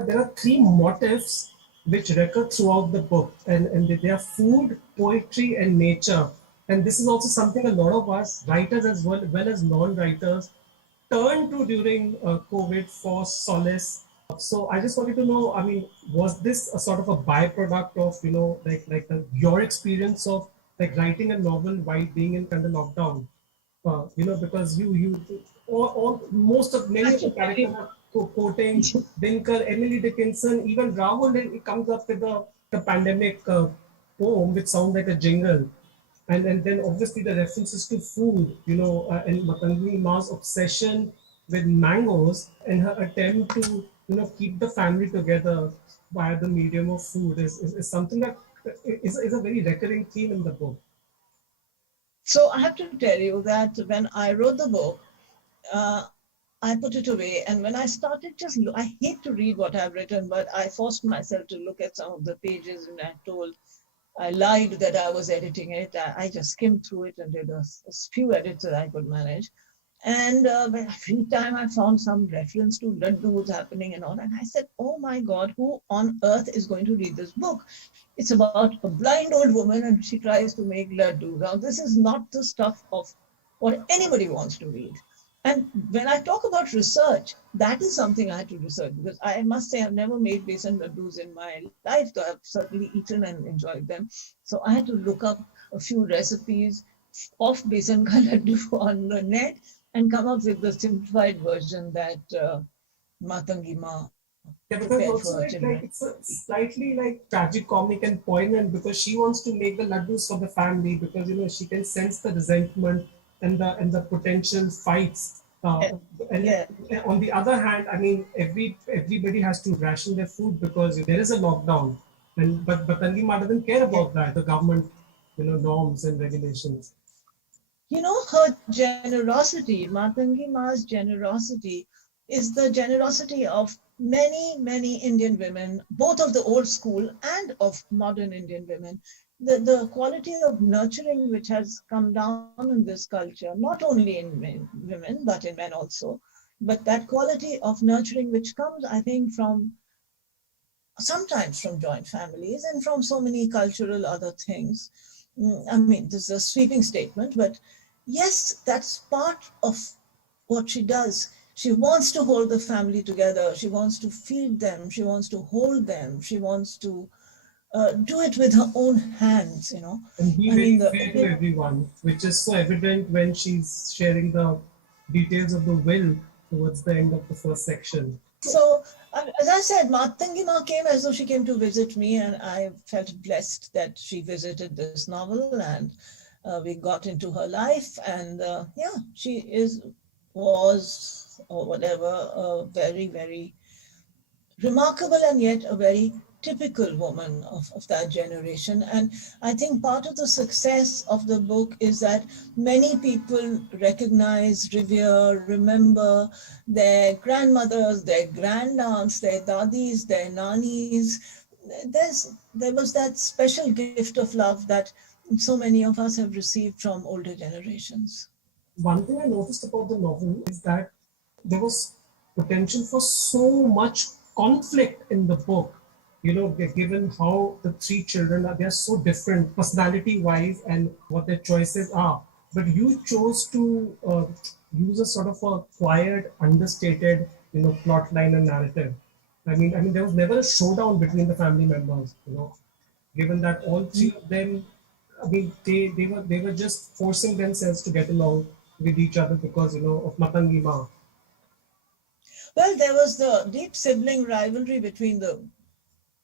There are three motifs which recur throughout the book, and they are food, poetry, and nature. And this is also something a lot of us, writers as well as non-writers, turn to during COVID for solace. So I just wanted to know, I mean, was this a sort of a byproduct of, your experience of like writing a novel while being in kind of lockdown? Because most of many of the characters are quoting Dinkar, Emily Dickinson, even Rahul, it comes up with the pandemic poem, which sounds like a jingle. And then obviously the references to food, and Matangi Ma's obsession with mangoes and her attempt to, keep the family together via the medium of food is something that is a very recurring theme in the book. So I have to tell you that when I wrote the book, uh, I put it away. And when I started I hate to read what I've written, but I forced myself to look at some of the pages and I lied that I was editing it. I just skimmed through it and did a few edits that I could manage. And every time I found some reference to laddus happening and all, and I said, oh my God, who on earth is going to read this book? It's about a blind old woman and she tries to make laddus. Now, this is not the stuff of what anybody wants to read. And when I talk about research, that is something I had to research because I must say I've never made besan laddus in my life, though I've certainly eaten and enjoyed them. So I had to look up a few recipes of besan ka laddu on the net and come up with the simplified version that Matangi Ma Yeah, because prepared also for her like children. it's a slightly like tragic comic and poignant because she wants to make the laddus for the family because she can sense the resentment and the potential fights. And Yeah, on the other hand, I mean everybody has to ration their food because there is a lockdown. And but Tangima doesn't care yeah. about that, the government, norms and regulations. Her generosity, Matangi Ma's generosity, is the generosity of many, many Indian women, both of the old school and of modern Indian women. The quality of nurturing which has come down in this culture, not only in women, but in men also, but that quality of nurturing which comes, I think, from sometimes from joint families and from so many cultural other things. I mean, this is a sweeping statement, but yes, that's part of what she does. She wants to hold the family together. She wants to feed them. She wants to hold them. She wants to do it with her own hands. And be I mean, very the fair to everyone, which is so evident when she's sharing the details of the will towards the end of the first section. So, as I said, Matangi Ma came as though she came to visit me, and I felt blessed that she visited this novel, and we got into her life, and yeah, she was, or whatever, a very, very remarkable and yet a very typical woman of that generation. And I think part of the success of the book is that many people recognize, revere, remember their grandmothers, their grandaunts, their dadis, their nannies. There was that special gift of love that so many of us have received from older generations. One thing I noticed about the novel is that there was potential for so much conflict in the book. Given how the three children are, they are so different personality wise and what their choices are. But you chose to use a sort of a quiet, understated, plot line and narrative. I mean, there was never a showdown between the family members. Given that all three of them, I mean, they were just forcing themselves to get along with each other because of Matangi Ma. Well, there was the deep sibling rivalry between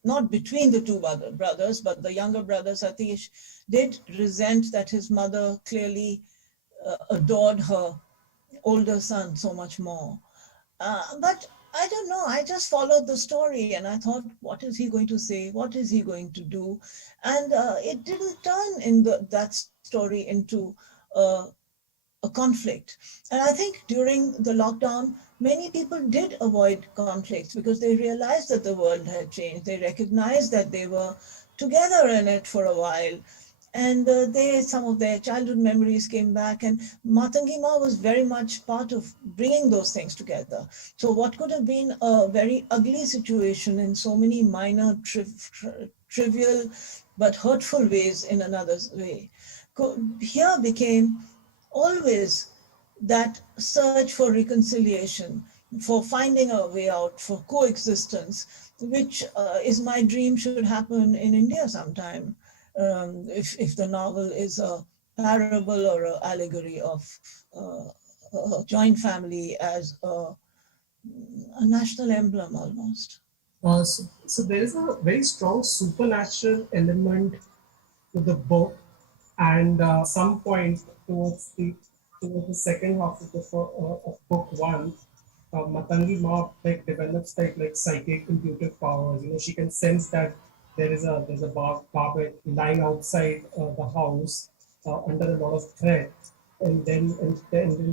not between the two brothers, but the younger brother, Satish, did resent that his mother clearly adored her older son so much more. But I don't know, I just followed the story and I thought, what is he going to say? What is he going to do? And it didn't turn in that story into uh, a conflict. And I think during the lockdown, many people did avoid conflicts because they realized that the world had changed. They recognized that they were together in it for a while. And some of their childhood memories came back, and Matangi Ma was very much part of bringing those things together. So what could have been a very ugly situation in so many minor, trivial, but hurtful ways in another way, here became always that search for reconciliation, for finding a way out, for coexistence, which is my dream should happen in India sometime. If the novel is a parable or an allegory of a joint family as a national emblem almost. So there is a very strong supernatural element to the book, and some point towards the second half of book one, Matangi Ma like develops like psychic intuitive powers. She can sense that there's a barber lying outside the house under a lot of threat, and then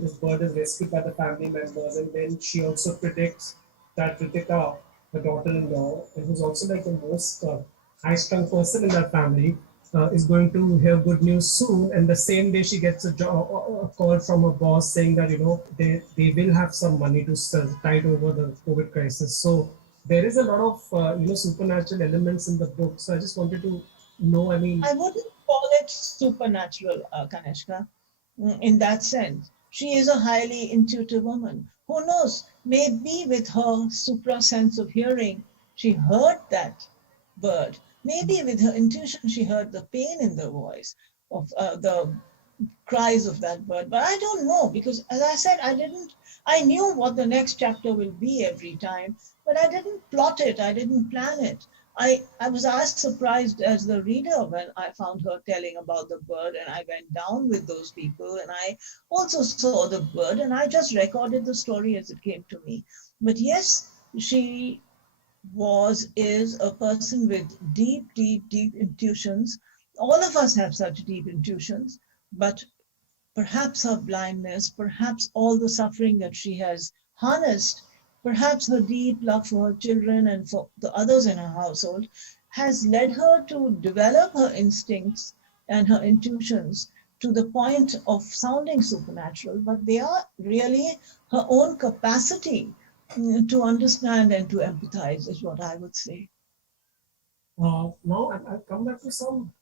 this bird is rescued by the family members, and then she also predicts that Ritika, the daughter-in-law, and who's also like the most high-strung person in that family, is going to hear good news soon. And the same day, she gets a call from her boss saying that they will have some money to tide over the COVID crisis. So there is a lot of supernatural elements in the book. So I just wanted to know. I mean, I wouldn't call it supernatural, Kanishka, in that sense. She is a highly intuitive woman. Who knows? Maybe with her supra sense of hearing, she heard that bird. Maybe with her intuition, she heard the pain in the voice of the cries of that bird. But I don't know, because as I said, I knew what the next chapter will be every time, but I didn't plot it, I didn't plan it. I was as surprised as the reader when I found her telling about the bird, and I went down with those people and I also saw the bird and I just recorded the story as it came to me. But yes, she is a person with deep, deep, deep intuitions. All of us have such deep intuitions, but perhaps her blindness, perhaps all the suffering that she has harnessed, perhaps her deep love for her children and for the others in her household has led her to develop her instincts and her intuitions to the point of sounding supernatural, but they are really her own capacity to understand and to empathize, is what I would say. Now I'll come back to some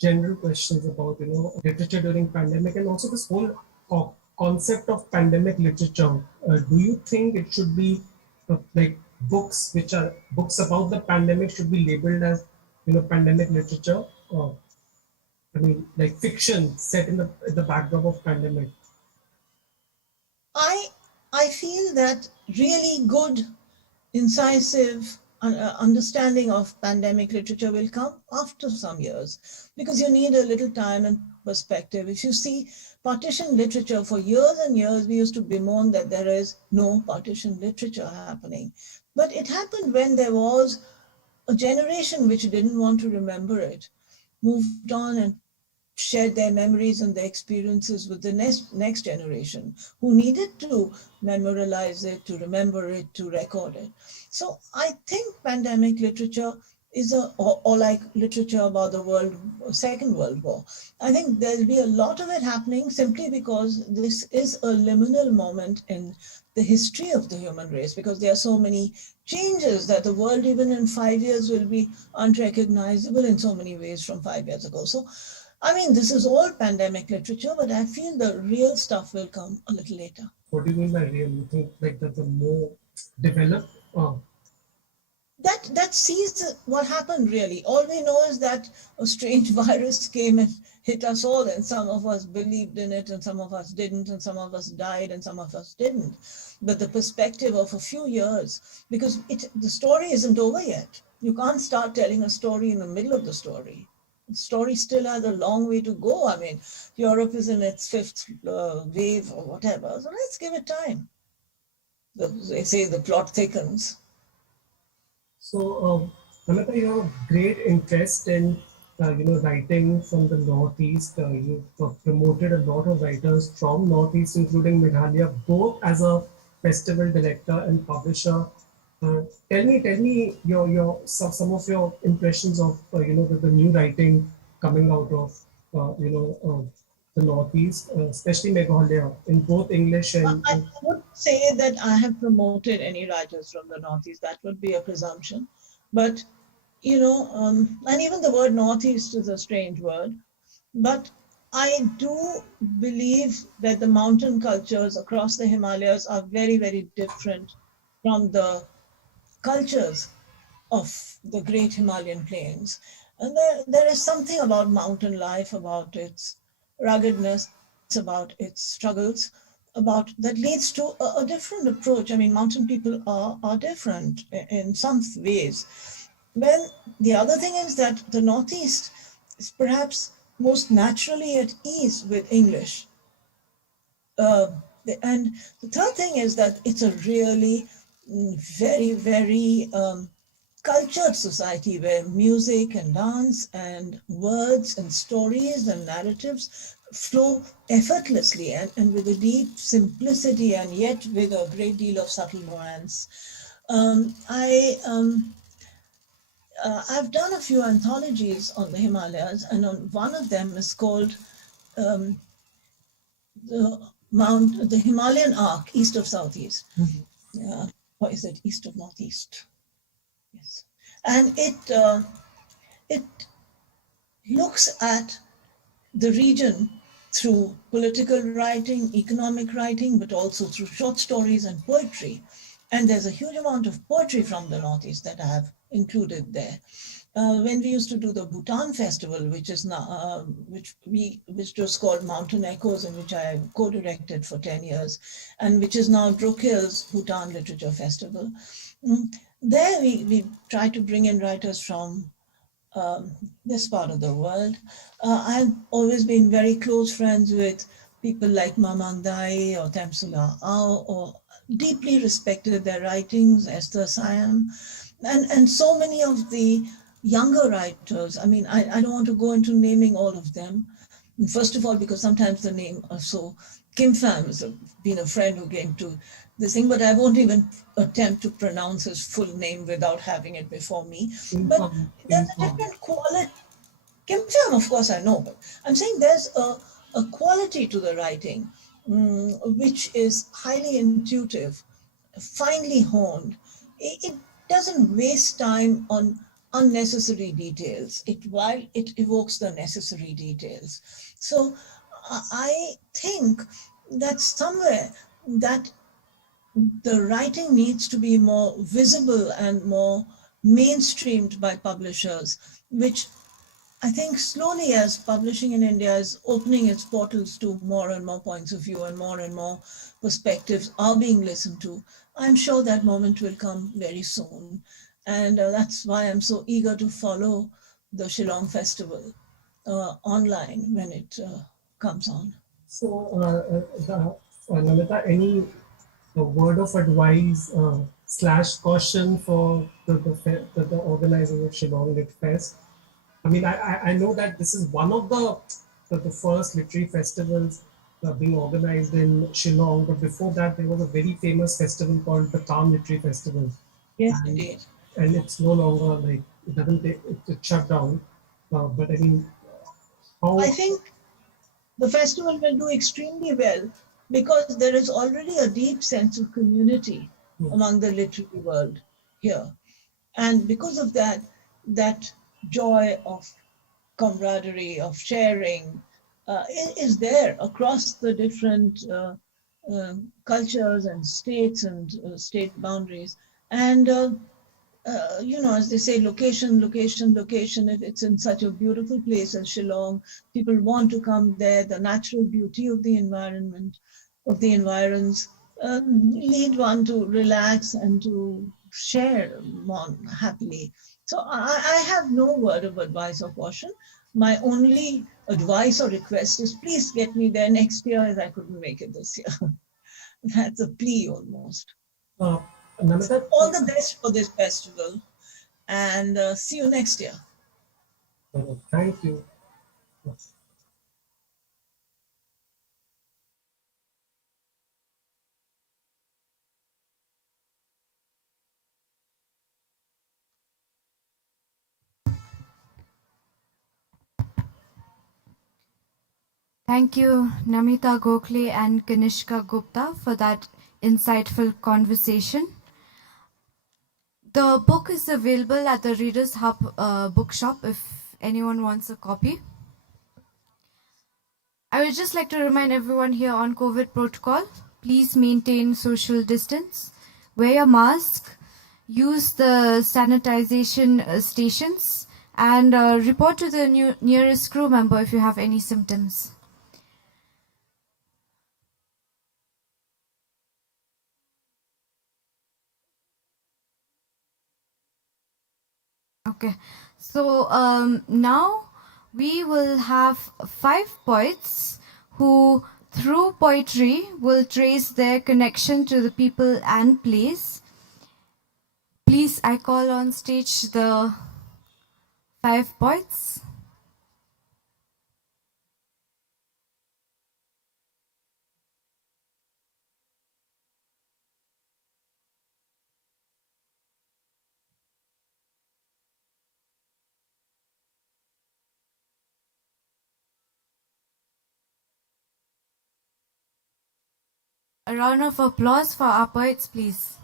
general questions about literature during pandemic, and also this whole concept of pandemic literature. Do you think it should be like books which are books about the pandemic should be labeled as pandemic literature? I mean, like fiction set in the backdrop of pandemic. I feel that really good, incisive understanding of pandemic literature will come after some years, because you need a little time and perspective. If you see partition literature, for years and years we used to bemoan that there is no partition literature happening, but it happened when there was a generation which didn't want to remember it, moved on and shared their memories and their experiences with the next generation who needed to memorialize it, to remember it, to record it. So I think pandemic literature is or like literature about the Second World War. I think there'll be a lot of it happening simply because this is a liminal moment in the history of the human race, because there are so many changes that the world even in 5 years will be unrecognizable in so many ways from 5 years ago. So I mean, this is all pandemic literature, but I feel the real stuff will come a little later. What do you mean by real? You think like that the more developed? That sees what happened really. All we know is that a strange virus came and hit us all, and some of us believed in it, and some of us didn't, and some of us died, and some of us didn't. But the perspective of a few years, because the story isn't over yet. You can't start telling a story in the middle of the story. The story still has a long way to go. I mean, Europe is in its fifth wave or whatever, so let's give it time. They say the plot thickens. So, Namita, you have a great interest in writing from the Northeast. You've promoted a lot of writers from Northeast, including Meghalaya, both as a festival director and publisher. Tell me some of your impressions of the new writing coming out of the Northeast, especially Meghalaya, in both English and. I would say that I have promoted any writers from the Northeast. That would be a presumption, but and even the word Northeast is a strange word, but I do believe that the mountain cultures across the Himalayas are very, very different from the cultures of the great Himalayan plains. And there is something about mountain life, about its ruggedness, about its struggles, about that leads to a different approach. I mean, mountain people are different in some ways. When the other thing is that the Northeast is perhaps most naturally at ease with English. And the third thing is that it's a really very, very cultured society where music and dance and words and stories and narratives flow effortlessly and with a deep simplicity, and yet with a great deal of subtle nuance. I've done a few anthologies on the Himalayas, and on one of them is called the Himalayan Arc, East of Southeast. Or is it East of Northeast? Yes. And it looks at the region through political writing, economic writing, but also through short stories and poetry. And there's a huge amount of poetry from the Northeast that I have included there. when we used to do the Bhutan festival, which is now which was called Mountain Echoes, and which I co-directed for 10 years, and which is now Brook Hills Bhutan Literature Festival. There we try to bring in writers from this part of the world. I've always been very close friends with people like Mamang Dai or Tamsula Ao, or deeply respected their writings, Esther Siam, and so many of the younger writers. I mean, I don't want to go into naming all of them. First of all, because sometimes the name are so. Kim Pham has been a friend who came to this thing, but I won't even attempt to pronounce his full name without having it before me. But there's a different quality. Kim Pham, of course, I know, but I'm saying there's a quality to the writing which is highly intuitive, finely honed. It doesn't waste time on unnecessary details. While it evokes the necessary details. So I think that somewhere that the writing needs to be more visible and more mainstreamed by publishers, which I think slowly, as publishing in India is opening its portals to more and more points of view and more perspectives are being listened to, I'm sure that moment will come very soon. And that's why I'm so eager to follow the Shillong Festival online when it comes on. So, Namita, any word of advice / caution for the organizers of Shillong Lit Fest? I mean, I know that this is one of the first literary festivals being organized in Shillong, but before that there was a very famous festival called the Calm Literary Festival. Yes, and, indeed. and it's no longer like it doesn't take, it shut down. But I mean, how I think the festival will do extremely well because there is already a deep sense of community among the literary world here. And because of that, that joy of camaraderie, of sharing, is there across the different cultures and states and state boundaries. And as they say, location, location, location. If it's in such a beautiful place as Shillong, people want to come there. The natural beauty of the environment, of the environs, lead one to relax and to share more happily. So I have no word of advice or caution. My only advice or request is please get me there next year, as I couldn't make it this year. That's a plea almost. Namita, All the best for this festival, and see you next year. Thank you. Thank you, Namita Gokhale and Kanishka Gupta, for that insightful conversation. The book is available at the Reader's Hub bookshop if anyone wants a copy. I would just like to remind everyone here on COVID protocol, please maintain social distance, wear your mask, use the sanitization stations, and report to the nearest crew member if you have any symptoms. Okay, so now we will have 5 poets who, through poetry, will trace their connection to the people and place. Please, I call on stage the 5 poets. A round of applause for our poets, please.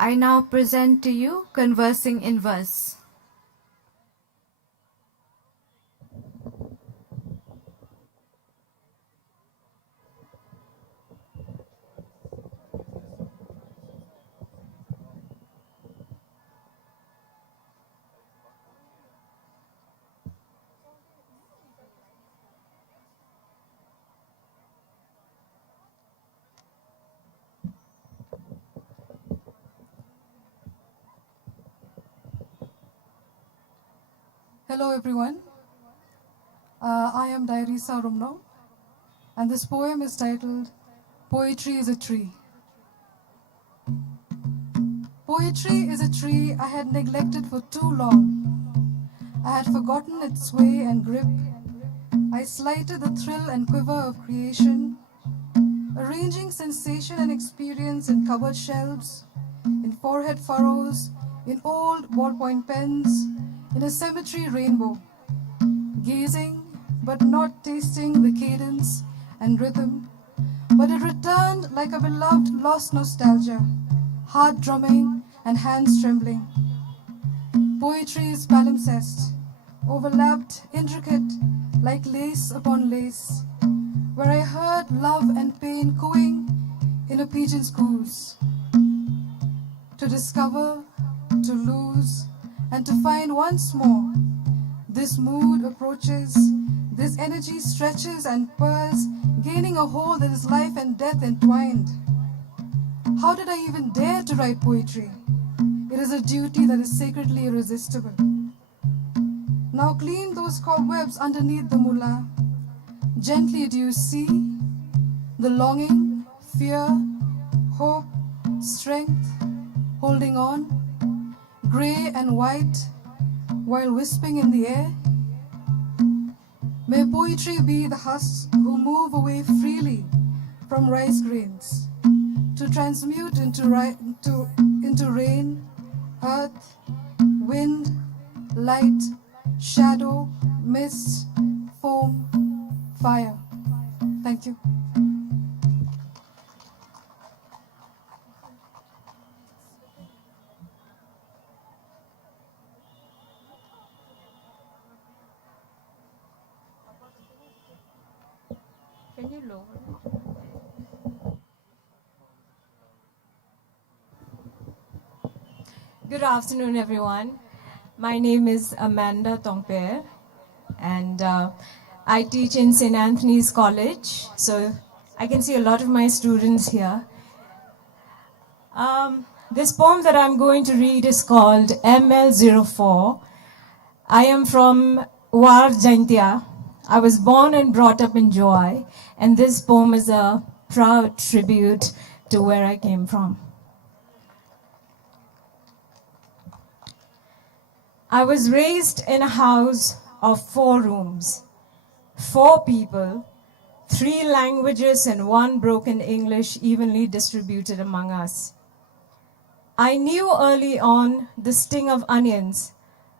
I now present to you Conversing in Verse. Hello everyone, I am Dairisa Rumno, and this poem is titled Poetry is a Tree. Poetry is a tree I had neglected for too long. I had forgotten its sway and grip. I slighted the thrill and quiver of creation, arranging sensation and experience in cupboard shelves, in forehead furrows, in old ballpoint pens, in a cemetery rainbow, gazing but not tasting the cadence and rhythm, but it returned like a beloved lost nostalgia, heart drumming and hands trembling. Poetry is palimpsest, overlapped, intricate, like lace upon lace, where I heard love and pain cooing in a pigeon's goose. To discover, to lose, and to find once more, this mood approaches, this energy stretches and purrs, gaining a whole that is life and death entwined. How did I even dare to write poetry? It is a duty that is sacredly irresistible. Now clean those cobwebs underneath the mullah. Gently do you see the longing, fear, hope, strength, holding on, grey and white, while wisping in the air? May poetry be the husks who move away freely from rice grains, to transmute into rain, earth, wind, light, shadow, mist, foam, fire. Thank you. Can you lower it? Good afternoon, everyone. My name is Amanda Tongper, and I teach in St. Anthony's College. So I can see a lot of my students here. This poem that I'm going to read is called ML04. I am from War Jaintia. I was born and brought up in Joy, and this poem is a proud tribute to where I came from. I was raised in a house of 4 rooms, 4 people, 3 languages and 1 broken English evenly distributed among us. I knew early on the sting of onions,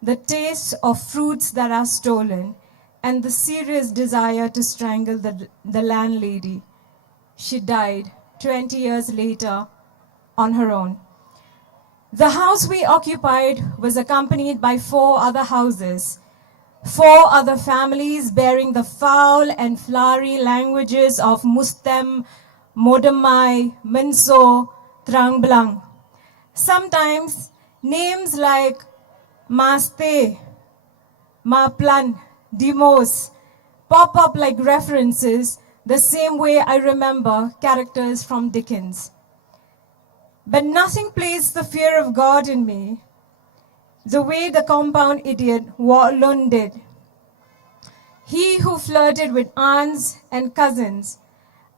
the taste of fruits that are stolen, and the serious desire to strangle the landlady. She died 20 years later on her own. The house we occupied was accompanied by 4 other houses, 4 other families bearing the foul and flowery languages of Mustem, Modamai, Minso, Trangblang. Sometimes names like Maste, Maplan, Dimos pop up like references, the same way I remember characters from Dickens. But nothing placed the fear of God in me the way the compound idiot Warlund did. He who flirted with aunts and cousins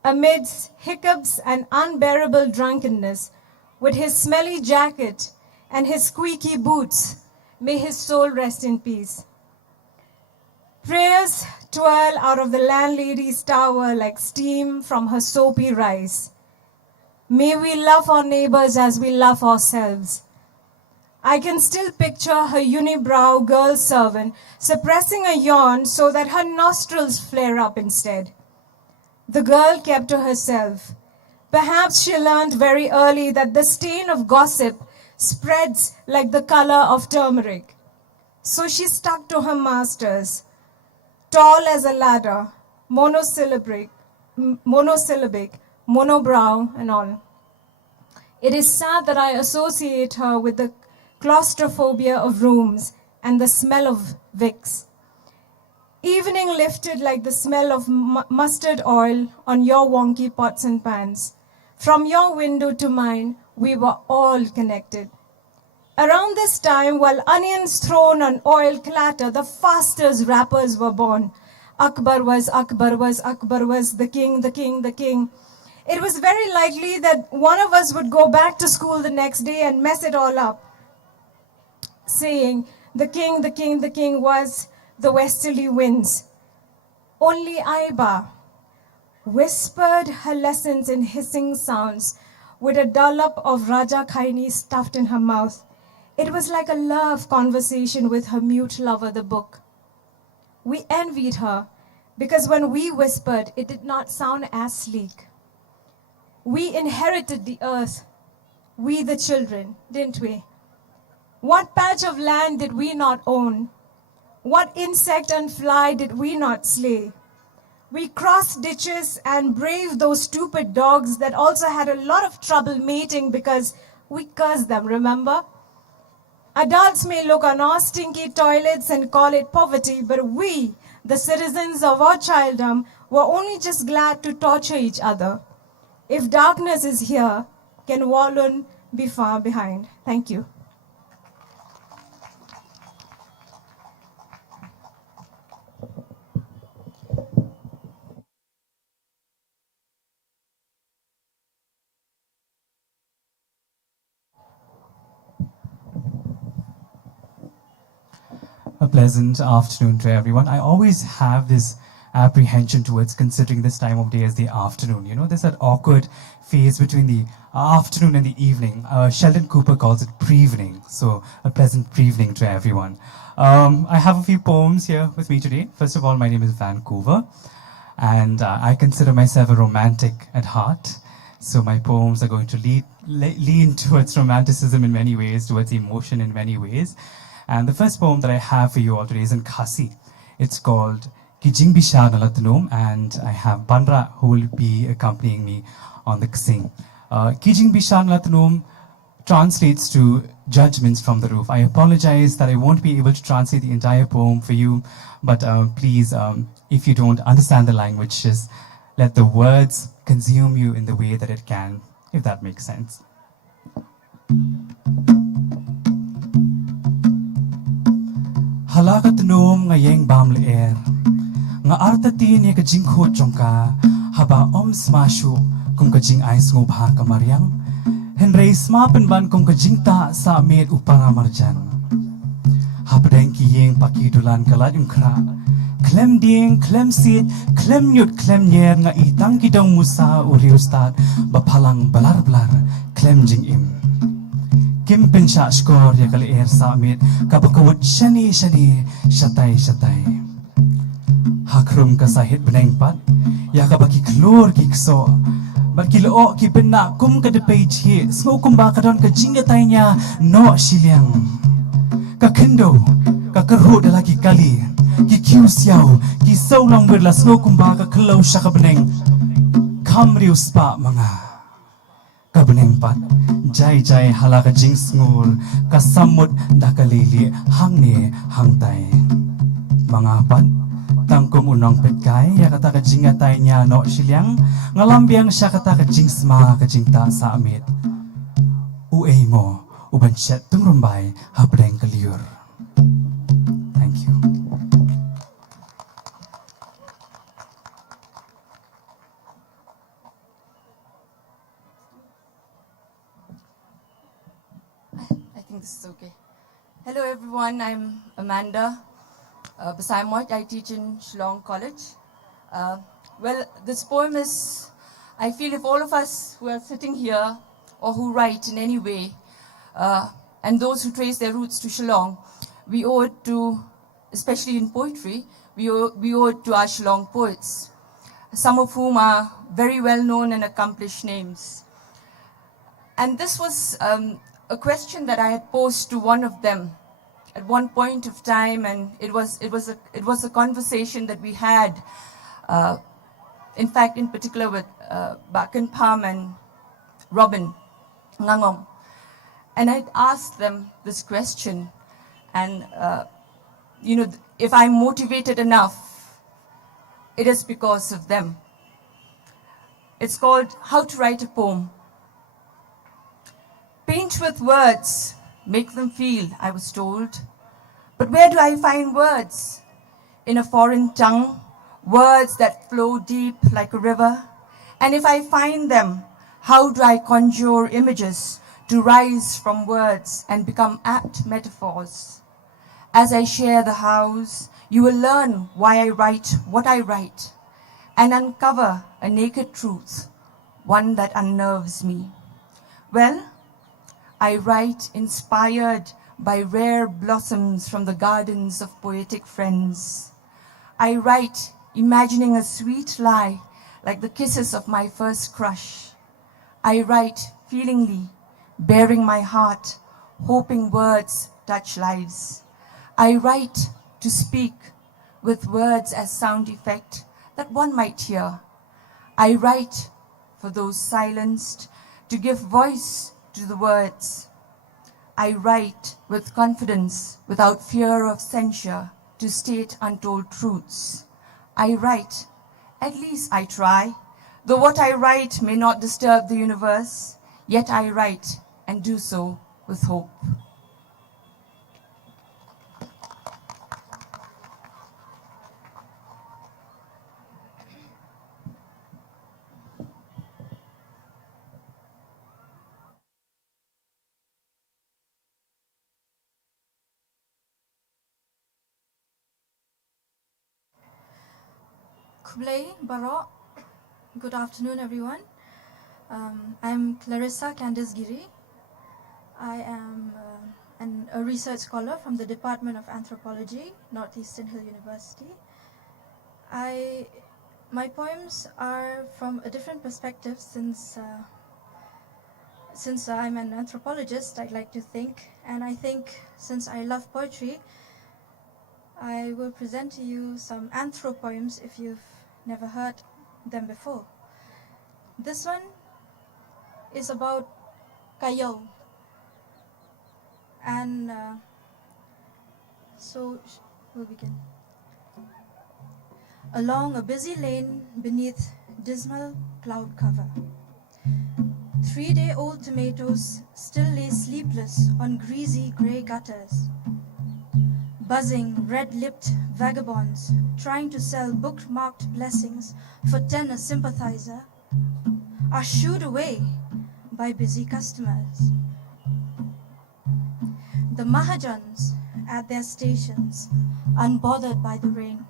amidst hiccups and unbearable drunkenness with his smelly jacket and his squeaky boots, may his soul rest in peace. Prayers twirl out of the landlady's tower like steam from her soapy rice. May we love our neighbors as we love ourselves. I can still picture her unibrow girl servant suppressing a yawn so that her nostrils flare up instead. The girl kept to herself. Perhaps she learned very early that the stain of gossip spreads like the color of turmeric. So she stuck to her masters, tall as a ladder, monosyllabic, monobrow and all. It is sad that I associate her with the claustrophobia of rooms and the smell of Vicks. Evening lifted like the smell of mustard oil on your wonky pots and pans. From your window to mine, we were all connected. Around this time, while onions thrown on oil clatter, the fastest rappers were born. Akbar was the king, the king, the king. It was very likely that one of us would go back to school the next day and mess it all up, saying, the king, the king, the king was the westerly winds. Only Aiba whispered her lessons in hissing sounds with a dollop of Raja Khaini stuffed in her mouth. It was like a love conversation with her mute lover, the book. We envied her because when we whispered, it did not sound as sleek. We inherited the earth, we the children, didn't we? What patch of land did we not own? What insect and fly did we not slay? We crossed ditches and braved those stupid dogs that also had a lot of trouble mating because we cursed them, remember? Adults may look on our stinky toilets and call it poverty, but we, the citizens of our childhood, were only just glad to torture each other. If darkness is here, can Walloon be far behind? Thank you. A pleasant afternoon to everyone. I always have this apprehension towards considering this time of day as the afternoon. You know, there's that awkward phase between the afternoon and the evening. Sheldon Cooper calls it pre-evening. So a pleasant pre-evening to everyone. I have a few poems here with me today. First of all, my name is Vancouver, and I consider myself a romantic at heart. So my poems are going to lean towards romanticism in many ways, towards emotion in many ways. And the first poem that I have for you all today is in Khasi. It's called Kijing Bisha Nalatnom, and I have Bandra who will be accompanying me on the Ksing. Kijing Bisha Nalatnom translates to judgments from the roof. I apologize that I won't be able to translate the entire poem for you, but please, if you don't understand the language, just let the words consume you in the way that it can, if that makes sense. Halakat nom ngayeng bam leer nga artati ni ka jingho chongka haba om smashu kum ka jing ais ngob ha kamariang henrei smapen ban kum ka jingta sa med upara marjan habdeng ki yeng pakidulan kalat kra klem ding klem sit klem nyut klem nyer nga itang kidong musa uri ustad bapalang balar blar klem jing im Kim pensha skor ya kali air samit kabakawut shani shani shatay shatay hakrum ka sahit beneng pat ya kabaki klor kikso bakilo ki benna kum ka de page hi smo kum ba kadon ka jingatay niya no shiliang ka kendo ka karu de lagi kali ki kiusiaw ki so lang berla smo kum ba ka klo sha ka beneng kamriu spa mga ka beneng pat Jai jai halaka jings ngur kasamut dakalili hangni hangtay mga pat tangkum unong petkay ya kata ka jingatay niya no silyang ngalambiang siya kata ka jings ma ka jingta sa amit uay mo uban siya tungrumbay habdeng kaliur. Thank you. This is okay. Hello everyone, I'm Amanda. Beside Moit, I teach in Shillong College. Well, this poem is, I feel if all of us who are sitting here or who write in any way, and those who trace their roots to Shillong, we owe it to, especially in poetry, we owe it to our Shillong poets, some of whom are very well known and accomplished names. And this was a a question that I had posed to one of them at one point of time, and it was a conversation that we had, in fact, in particular with Bakan Palm and Robin Ngangom. And I'd asked them this question, and if I'm motivated enough, it is because of them. It's called How to Write a Poem. Paint with words, make them feel, I was told. But where do I find words? In a foreign tongue, words that flow deep like a river. And if I find them, how do I conjure images to rise from words and become apt metaphors? As I share the house, you will learn why I write what I write and uncover a naked truth, one that unnerves me. Well, I write inspired by rare blossoms from the gardens of poetic friends. I write imagining a sweet lie like the kisses of my first crush. I write feelingly, bearing my heart, hoping words touch lives. I write to speak with words as sound effect that one might hear. I write for those silenced to give voice to the words. I write with confidence, without fear of censure, to state untold truths. I write, at least I try, though what I write may not disturb the universe, yet I write and do so with hope. Kublai Barok. Good afternoon, everyone. I'm Clarissa Candice Giri. I am a research scholar from the Department of Anthropology, Northeastern Hill University. My poems are from a different perspective since I'm an anthropologist, I'd like to think, and I think since I love poetry, I will present to you some anthro poems if you've never heard them before. This one is about Kayo, and so we'll begin. Along a busy lane beneath dismal cloud cover, 3-day-old tomatoes still lay sleepless on greasy grey gutters. Buzzing, red-lipped vagabonds trying to sell bookmarked blessings for 10 a sympathizer are shooed away by busy customers. The Mahajans at their stations, unbothered by the rain,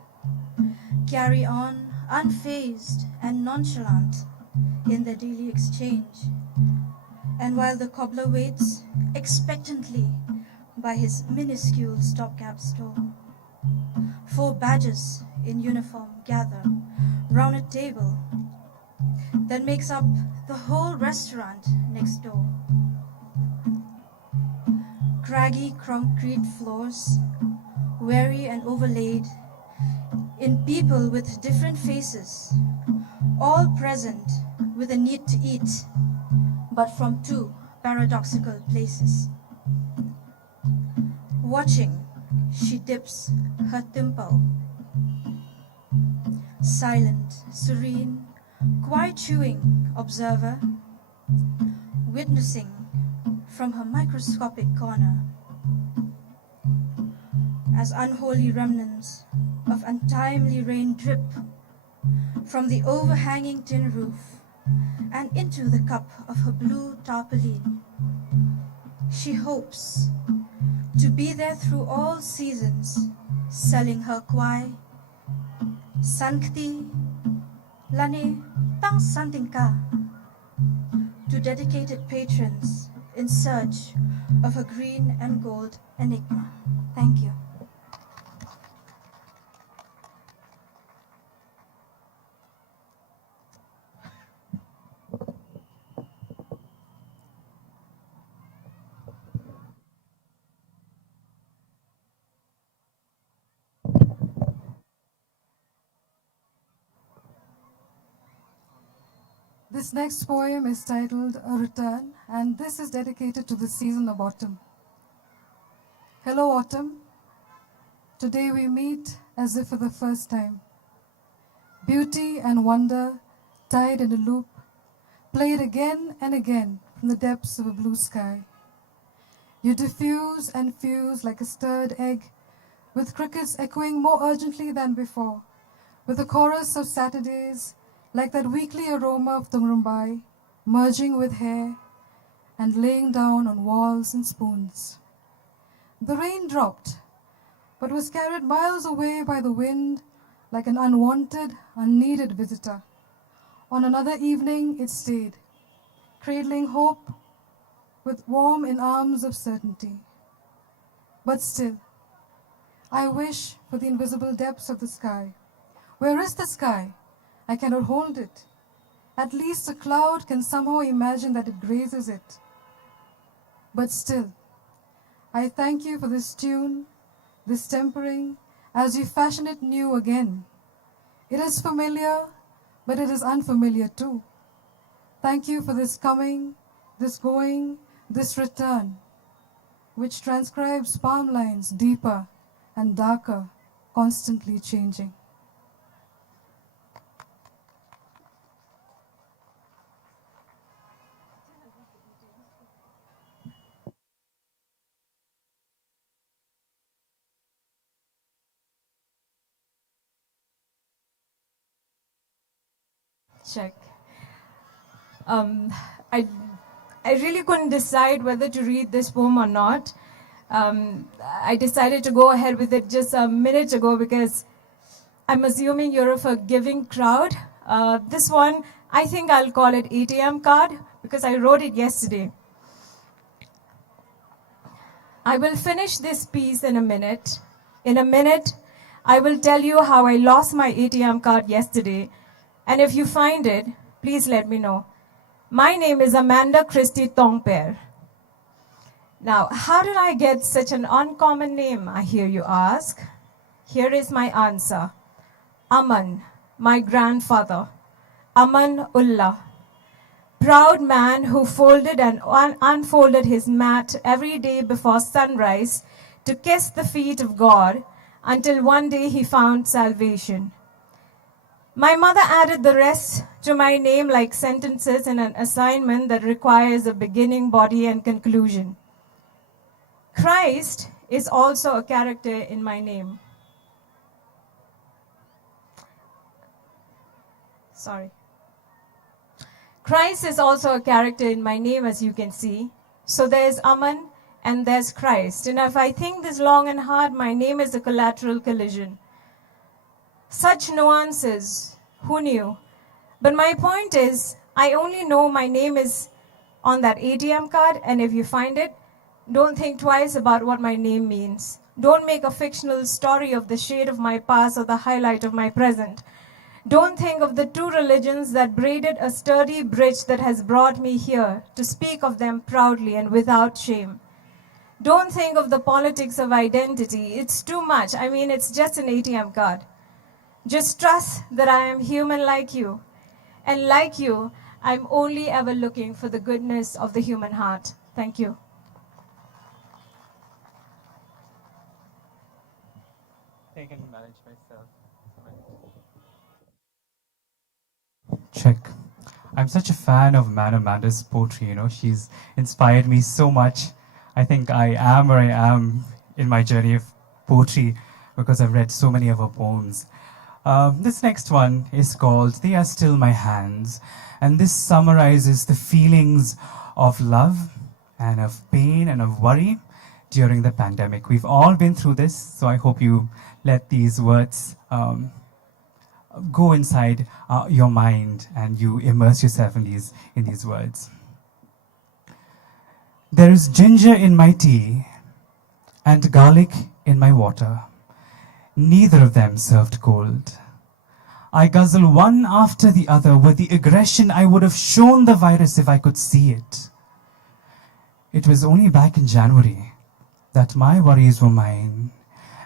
carry on unfazed and nonchalant in their daily exchange. And while the cobbler waits expectantly by his minuscule stopgap store, 4 badgers in uniform gather round a table that makes up the whole restaurant next door. Craggy concrete floors, weary and overlaid, in people with different faces, all present with a need to eat, but from 2 paradoxical places. Watching, she dips her thimble. Silent, serene, quiet chewing observer, witnessing from her microscopic corner as unholy remnants of untimely rain drip from the overhanging tin roof and into the cup of her blue tarpaulin. She hopes to be there through all seasons, selling her kwai, sankti, lane, tang santingka, to dedicated patrons in search of a green and gold enigma. Thank you. This next poem is titled A Return, and this is dedicated to the season of autumn. Hello, autumn. Today we meet as if for the first time. Beauty and wonder, tied in a loop, played again and again from the depths of a blue sky. You diffuse and fuse like a stirred egg, with crickets echoing more urgently than before, with a chorus of Saturdays, like that weekly aroma of the Mumbai, merging with hair and laying down on walls and spoons. The rain dropped, but was carried miles away by the wind like an unwanted, unneeded visitor. On another evening it stayed, cradling hope with warm in arms of certainty. But still, I wish for the invisible depths of the sky. Where is the sky? I cannot hold it. At least a cloud can somehow imagine that it grazes it. But still, I thank you for this tune, this tempering, as you fashion it new again. It is familiar, but it is unfamiliar too. Thank you for this coming, this going, this return, which transcribes palm lines deeper and darker, constantly changing. Check. Um, I, I really couldn't decide whether to read this poem or not. I decided to go ahead with it just a minute ago because I'm assuming you're a forgiving crowd. This one, I think I'll call it ATM card because I wrote it yesterday. I will finish this piece in a minute. In a minute, I will tell you how I lost my ATM card yesterday. And if you find it, please let me know. My name is Amanda Christie Tongper. Now, how did I get such an uncommon name, I hear you ask? Here is my answer. Aman, my grandfather. Aman Ullah. Proud man who folded and unfolded his mat every day before sunrise to kiss the feet of God until one day he found salvation. My mother added the rest to my name like sentences in an assignment that requires a beginning, body, and conclusion. Christ is also a character in my name. Sorry. Christ is also a character in my name, as you can see. So there's Aman and there's Christ. And if I think this long and hard, my name is a collateral collision. Such nuances, who knew? But my point is, I only know my name is on that ATM card, and if you find it, don't think twice about what my name means. Don't make a fictional story of the shade of my past or the highlight of my present. Don't think of the two religions that braided a sturdy bridge that has brought me here to speak of them proudly and without shame. Don't think of the politics of identity. It's too much. I mean, it's just an ATM card. Just trust that I am human like you. And like you, I'm only ever looking for the goodness of the human heart. Thank you. I can manage myself. Check. I'm such a fan of Madam Amanda's poetry, you know. She's inspired me so much. I think I am where I am in my journey of poetry because I've read so many of her poems. This next one is called They Are Still My Hands, and this summarizes the feelings of love and of pain and of worry during the pandemic. We've all been through this, so I hope you let these words go inside your mind and you immerse yourself in these words. There is ginger in my tea and garlic in my water. Neither of them served cold. I guzzle one after the other with the aggression I would have shown the virus if I could see it. It was only back in January that my worries were mine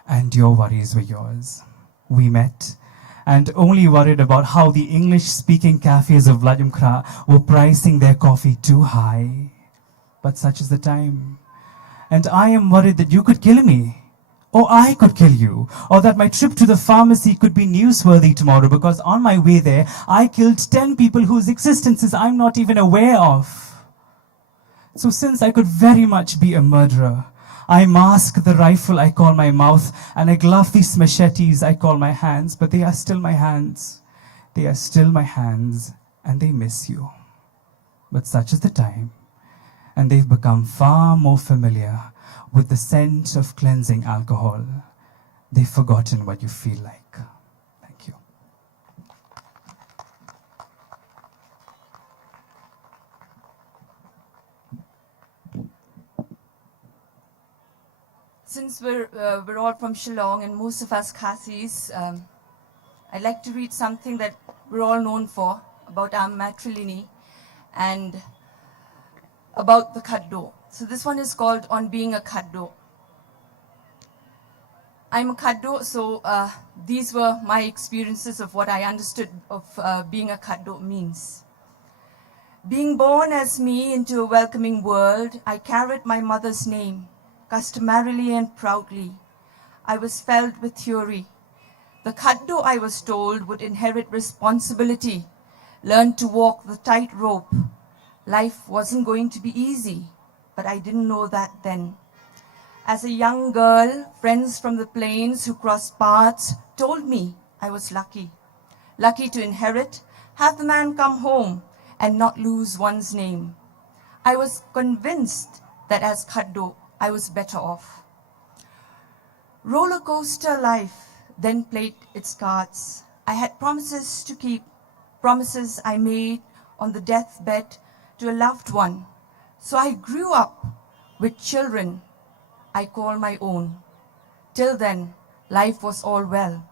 and your worries were yours. We met and only worried about how the English-speaking cafes of Vladimir were pricing their coffee too high. But such is the time. And I am worried that you could kill me, or I could kill you, or that my trip to the pharmacy could be newsworthy tomorrow because on my way there, I killed 10 people whose existences I'm not even aware of. So since I could very much be a murderer, I mask the rifle I call my mouth, and I glove these machetes I call my hands, but they are still my hands. They are still my hands, and they miss you. But such is the time, and they've become far more familiar with the scent of cleansing alcohol. They've forgotten what you feel like. Thank you. Since we're all from Shillong and most of us Khasis, I'd like to read something that we're all known for about our matrilineal and about the Khaddo. So this one is called On Being a Khaddo. I'm a Khaddo, so these were my experiences of what I understood of being a Khaddo means. Being born as me into a welcoming world, I carried my mother's name, customarily and proudly. I was filled with theory. The Khaddo, I was told, would inherit responsibility, learn to walk the tightrope. Life wasn't going to be easy, but I didn't know that then. As a young girl, friends from the plains who crossed paths told me I was lucky. Lucky to inherit, have the man come home, and not lose one's name. I was convinced that as Khaddo, I was better off. Roller coaster life then played its cards. I had promises to keep, promises I made on the deathbed to a loved one. So I grew up with children I call my own. Till then, life was all well.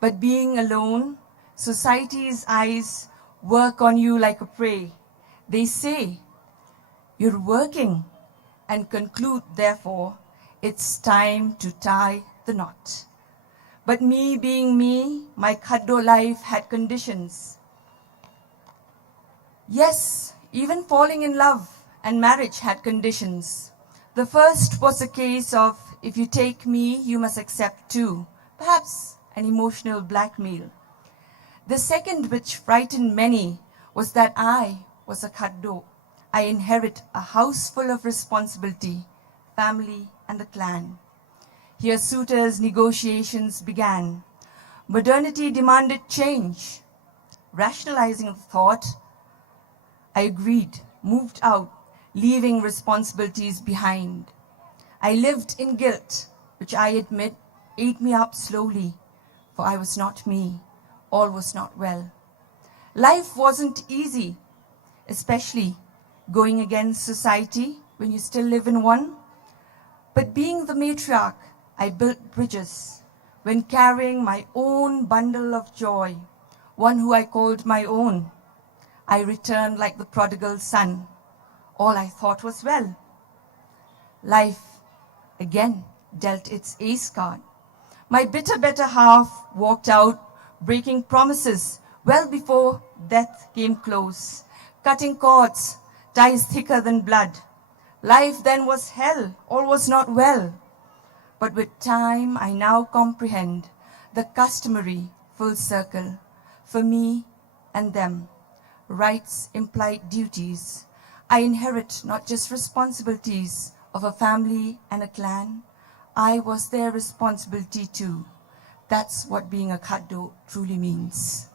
But being alone, society's eyes work on you like a prey. They say, you're working, and conclude, therefore, it's time to tie the knot. But me being me, my Khaddo life had conditions. Yes, even falling in love and marriage had conditions. The first was a case of, if you take me, you must accept too, perhaps an emotional blackmail. The second, which frightened many, was that I was a Khaddo. I inherit a house full of responsibility, family and the clan. Here suitors' negotiations began. Modernity demanded change. Rationalizing the thought, I agreed, moved out, leaving responsibilities behind. I lived in guilt, which I admit ate me up slowly, for I was not me, all was not well. Life wasn't easy, especially going against society when you still live in one. But being the matriarch, I built bridges when carrying my own bundle of joy, one who I called my own. I returned like the prodigal son. All I thought was well. Life again dealt its ace card. My bitter better half walked out, breaking promises well before death came close, cutting cords, ties thicker than blood. Life then was hell, all was not well. But with time I now comprehend the customary full circle for me and them. Rights implied duties. I inherit not just responsibilities of a family and a clan. I was their responsibility too. That's what being a Khaddo truly means.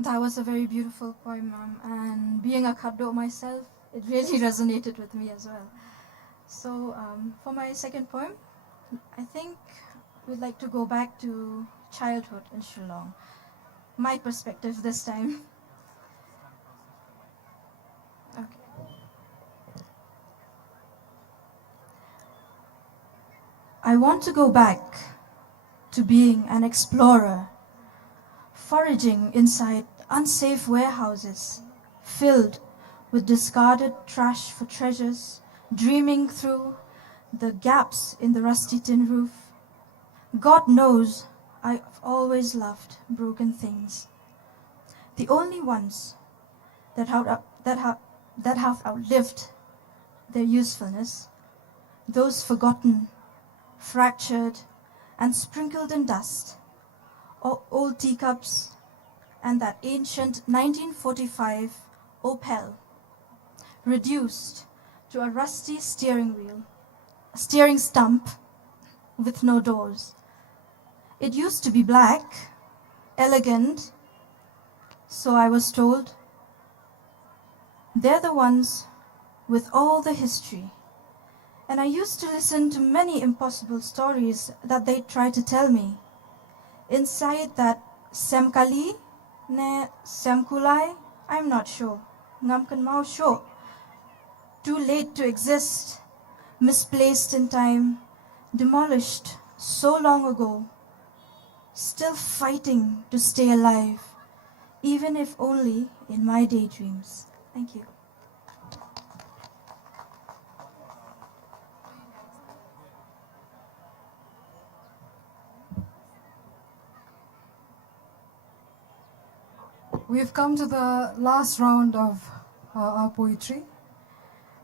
That was a very beautiful poem, ma'am. And being a Khaddo myself, it really resonated with me as well. So for my second poem, I think we'd like to go back to childhood in Shillong. My perspective this time. Okay. I want to go back to being an explorer, foraging inside unsafe warehouses, filled with discarded trash for treasures, dreaming through the gaps in the rusty tin roof. God knows I've always loved broken things. The only ones that have outlived their usefulness, those forgotten, fractured, and sprinkled in dust, old teacups, and that ancient 1945 Opel, reduced to a rusty steering stump with no doors. It used to be black, elegant, so I was told. They're the ones with all the history. And I used to listen to many impossible stories that they tried to tell me. Inside that Semkali, ne Semkulai, I'm not sure. Ngamkan Mao sure. Too late to exist, misplaced in time, demolished so long ago, still fighting to stay alive, even if only in my daydreams. Thank you. We've come to the last round of our poetry,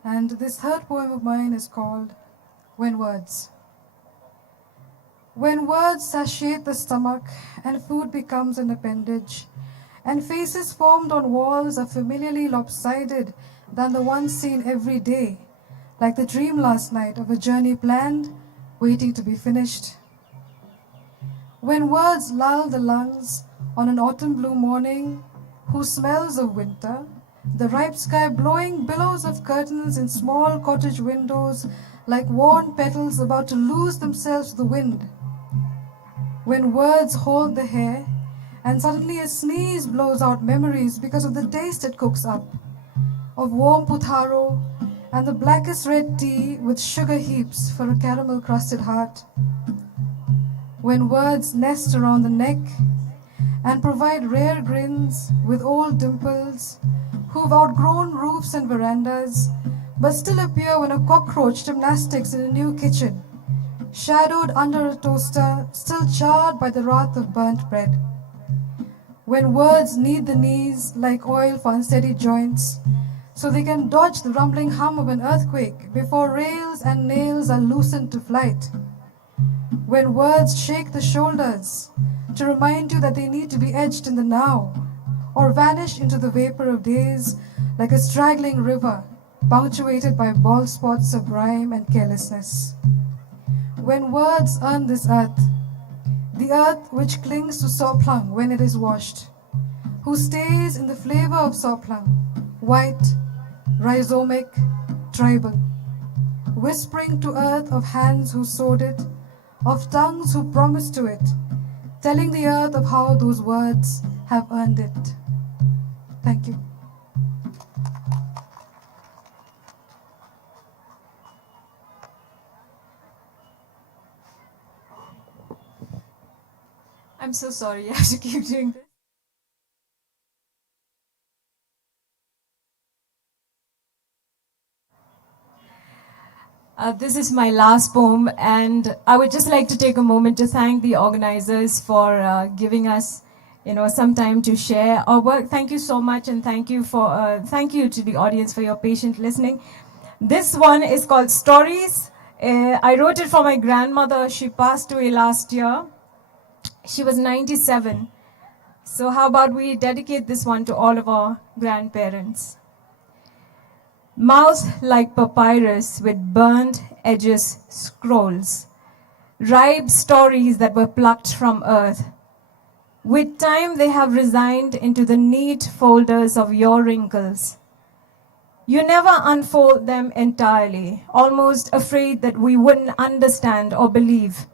and this third poem of mine is called When Words. When words satiate the stomach and food becomes an appendage, and faces formed on walls are familiarly lopsided than the ones seen every day, like the dream last night of a journey planned, waiting to be finished. When words lull the lungs on an autumn blue morning, whose smells of winter, the ripe sky blowing billows of curtains in small cottage windows like worn petals about to lose themselves to the wind. When words hold the hair, and suddenly a sneeze blows out memories because of the taste it cooks up, of warm putharo and the blackest red tea with sugar heaps for a caramel-crusted heart. When words nest around the neck and provide rare grins with old dimples who've outgrown roofs and verandas, but still appear when a cockroach gymnastics in a new kitchen, shadowed under a toaster, still charred by the wrath of burnt bread. When words need the knees like oil for unsteady joints, so they can dodge the rumbling hum of an earthquake before rails and nails are loosened to flight. When words shake the shoulders to remind you that they need to be edged in the now, or vanish into the vapor of days like a straggling river punctuated by bald spots of rhyme and carelessness. When words earn this earth, the earth which clings to soplang when it is washed, who stays in the flavor of soplang, white, rhizomic, tribal, whispering to earth of hands who sowed it, of tongues who promised to it, telling the earth of how those words have earned it. Thank you. I'm so sorry, I have to keep doing this. This is my last poem, and I would just like to take a moment to thank the organizers for giving us, some time to share our work. Thank you so much, and thank you to the audience for your patient listening. This one is called Stories. I wrote it for my grandmother. She passed away last year. She was 97. So how about we dedicate this one to all of our grandparents. Mouth like papyrus with burnt edges scrolls, ripe stories that were plucked from earth. With time they have resigned into the neat folders of your wrinkles. You never unfold them entirely, almost afraid that we wouldn't understand or believe.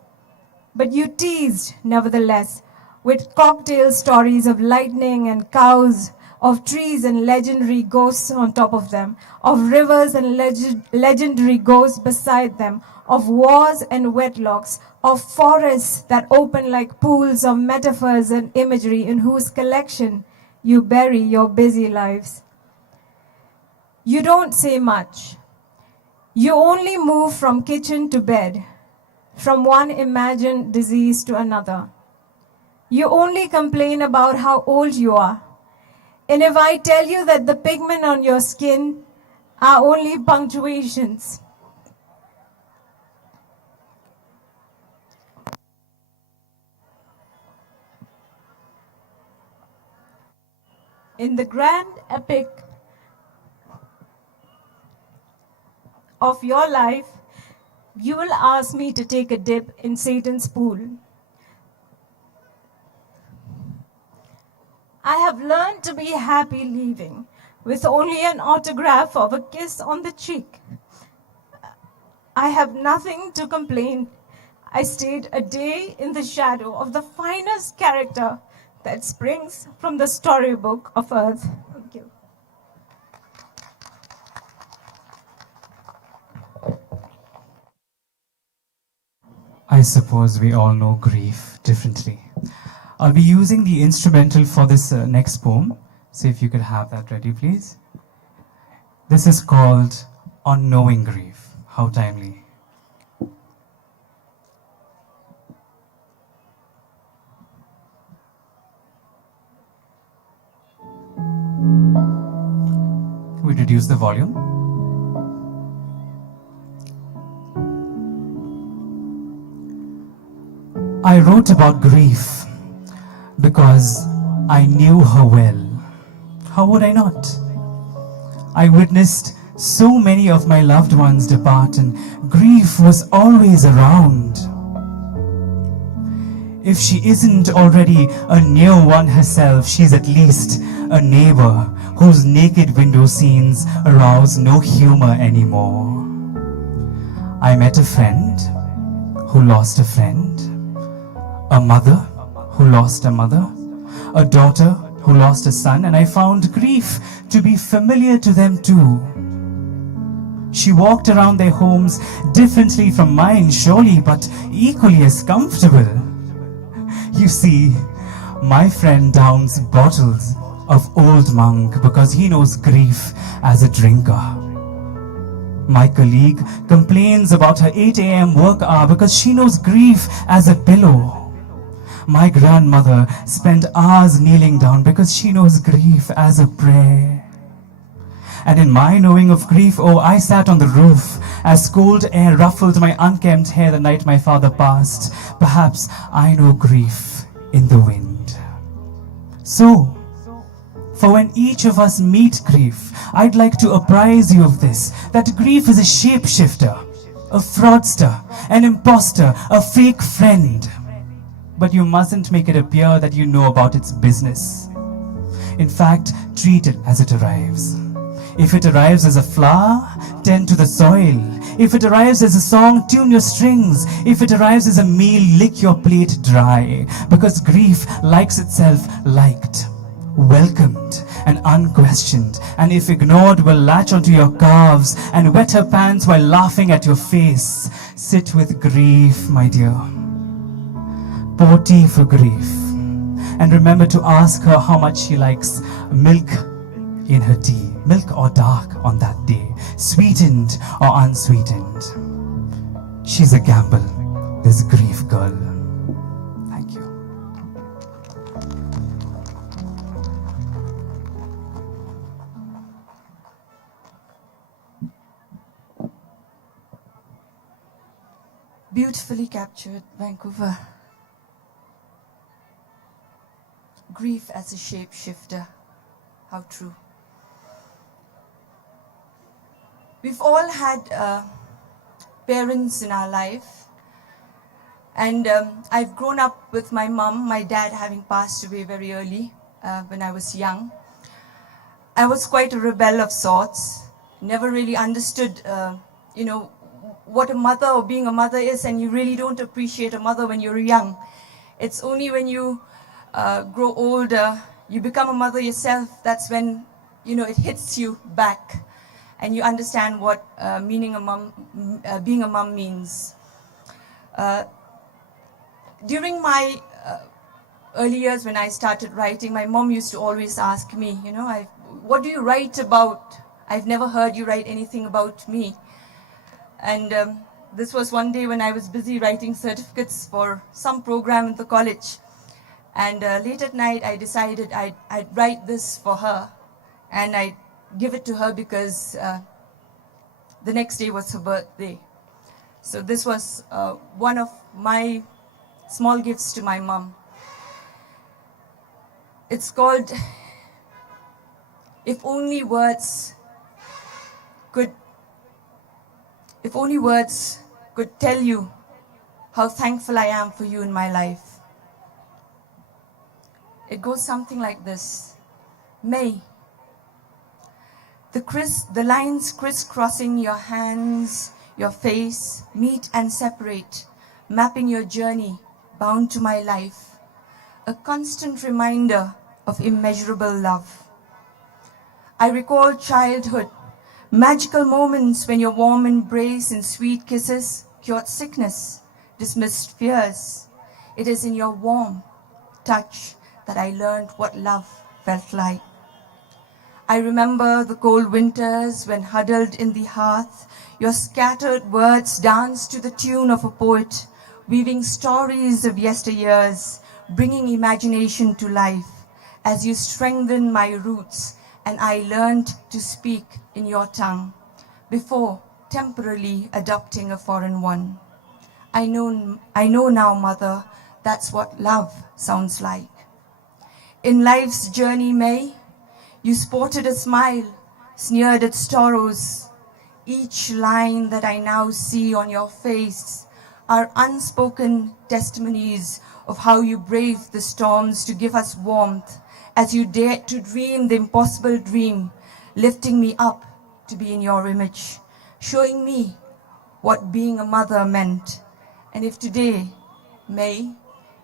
But you teased, nevertheless, with cocktail stories of lightning and cows, of trees and legendary ghosts on top of them, of rivers and legendary ghosts beside them, of wars and wedlocks, of forests that open like pools of metaphors and imagery in whose collection you bury your busy lives. You don't say much. You only move from kitchen to bed, from one imagined disease to another. You only complain about how old you are. And if I tell you that the pigment on your skin are only punctuations, in the grand epic of your life, you will ask me to take a dip in Satan's pool. I have learned to be happy leaving with only an autograph of a kiss on the cheek. I have nothing to complain. I stayed a day in the shadow of the finest character that springs from the storybook of Earth. Thank you. I suppose we all know grief differently. I'll be using the instrumental for this next poem. So if you could have that ready, please. This is called On Knowing Grief. How timely. We reduce the volume. I wrote about grief because I knew her well. How would I not? I witnessed so many of my loved ones depart, and grief was always around. If she isn't already a near one herself, she's at least a neighbor whose naked window scenes arouse no humor anymore. I met a friend who lost a friend, a mother who lost a mother, a daughter who lost a son, and I found grief to be familiar to them too. She walked around their homes differently from mine, surely, but equally as comfortable. You see, my friend downs bottles of Old Monk because he knows grief as a drinker. My colleague complains about her 8 a.m. work hour because she knows grief as a pillow. My grandmother spent hours kneeling down because she knows grief as a prayer. And in my knowing of grief, oh, I sat on the roof as cold air ruffled my unkempt hair the night my father passed. Perhaps I know grief in the wind. So, for when each of us meet grief, I'd like to apprise you of this, that grief is a shapeshifter, a fraudster, an imposter, a fake friend. But you mustn't make it appear that you know about its business. In fact, treat it as it arrives. If it arrives as a flower, tend to the soil. If it arrives as a song, tune your strings. If it arrives as a meal, lick your plate dry. Because grief likes itself liked, welcomed, and unquestioned. And if ignored, will latch onto your calves and wet her pants while laughing at your face. Sit with grief, my dear. Pour tea for grief. And remember to ask her how much she likes milk in her tea. Milk or dark on that day, sweetened or unsweetened. She's a gamble, this grief girl. Thank you. Beautifully captured, Vancouver. Grief as a shapeshifter. How true. We've all had parents in our life, and I've grown up with my mom, my dad having passed away very early when I was young. I was quite a rebel of sorts, never really understood, what a mother or being a mother is, and you really don't appreciate a mother when you're young. It's only when you grow older, you become a mother yourself, that's when, it hits you back. And you understand what being a mom means. During my early years when I started writing, my mom used to always ask me, what do you write about? I've never heard you write anything about me. And this was one day when I was busy writing certificates for some program in the college. And late at night, I decided I'd write this for her. And I'd give it to her because the next day was her birthday. So this was one of my small gifts to my mom. It's called If Only Words Could Tell You How Thankful I Am for You in My Life. It goes something like this. May, the lines crisscrossing your hands, your face, meet and separate, mapping your journey bound to my life, a constant reminder of immeasurable love. I recall childhood, magical moments when your warm embrace and sweet kisses cured sickness, dismissed fears. It is in your warm touch that I learned what love felt like. I remember the cold winters when huddled in the hearth, your scattered words danced to the tune of a poet, weaving stories of yesteryears, bringing imagination to life as you strengthened my roots and I learned to speak in your tongue before temporarily adopting a foreign one. I know now, Mother, that's what love sounds like. In life's journey, May, you sported a smile, sneered at sorrows. Each line that I now see on your face are unspoken testimonies of how you braved the storms to give us warmth as you dared to dream the impossible dream, lifting me up to be in your image, showing me what being a mother meant. And if today, May,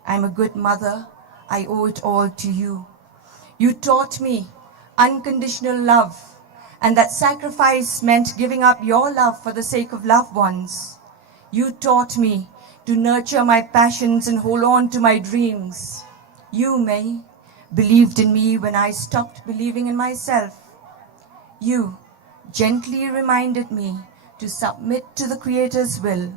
I'm a good mother, I owe it all to you. You taught me unconditional love, and that sacrifice meant giving up your love for the sake of loved ones. You taught me to nurture my passions and hold on to my dreams. You, May, believed in me when I stopped believing in myself. You gently reminded me to submit to the Creator's will.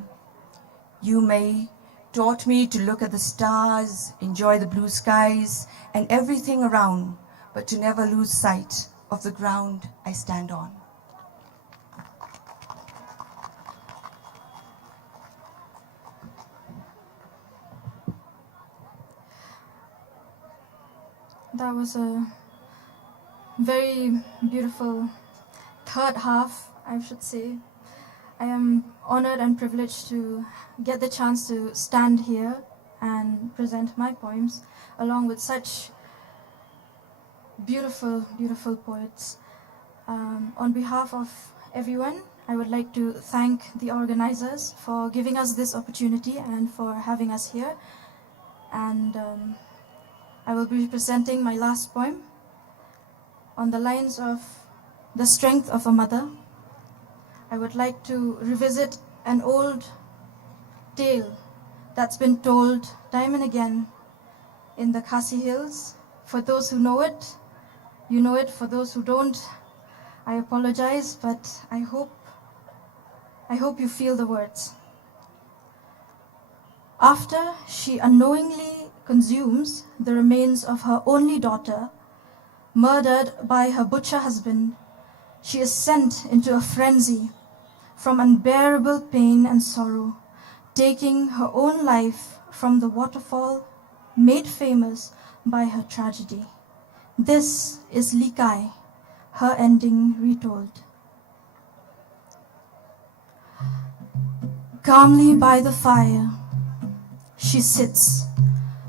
You, May, taught me to look at the stars, enjoy the blue skies and everything around, but to never lose sight of the ground I stand on. That was a very beautiful third half, I should say. I am honored and privileged to get the chance to stand here and present my poems along with such beautiful, beautiful poets. On behalf of everyone, I would like to thank the organizers for giving us this opportunity and for having us here. And I will be presenting my last poem on the lines of The Strength of a Mother. I would like to revisit an old tale that's been told time and again in the Khasi Hills. For those who know it, you know it. For those who don't, I apologize, but I hope you feel the words. After she unknowingly consumes the remains of her only daughter, murdered by her butcher husband, she is sent into a frenzy from unbearable pain and sorrow, taking her own life from the waterfall made famous by her tragedy. This is Likai, her ending retold. Calmly by the fire, she sits,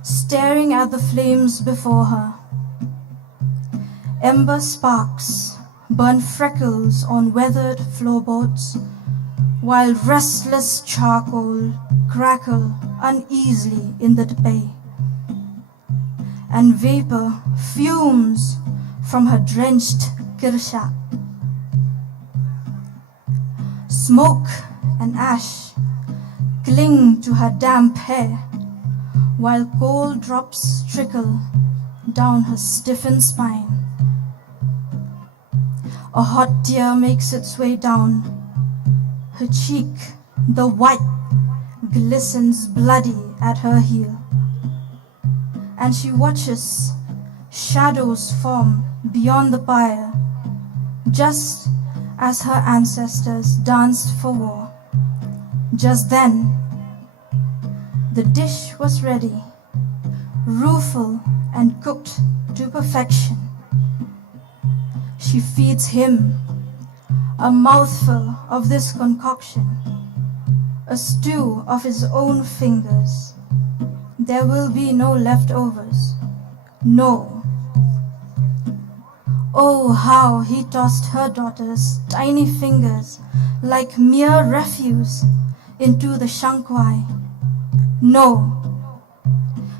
staring at the flames before her. Ember sparks burn freckles on weathered floorboards, while restless charcoal crackle uneasily in the bay, and vapor fumes from her drenched kirsha. Smoke and ash cling to her damp hair, while cold drops trickle down her stiffened spine. A hot tear makes its way down her cheek. The white glistens bloody at her heel, and she watches shadows form beyond the pyre, just as her ancestors danced for war. Just then, the dish was ready, rueful and cooked to perfection. She feeds him a mouthful of this concoction, a stew of his own fingers. There will be no leftovers, no. Oh, how he tossed her daughter's tiny fingers like mere refuse into the shankwai. No,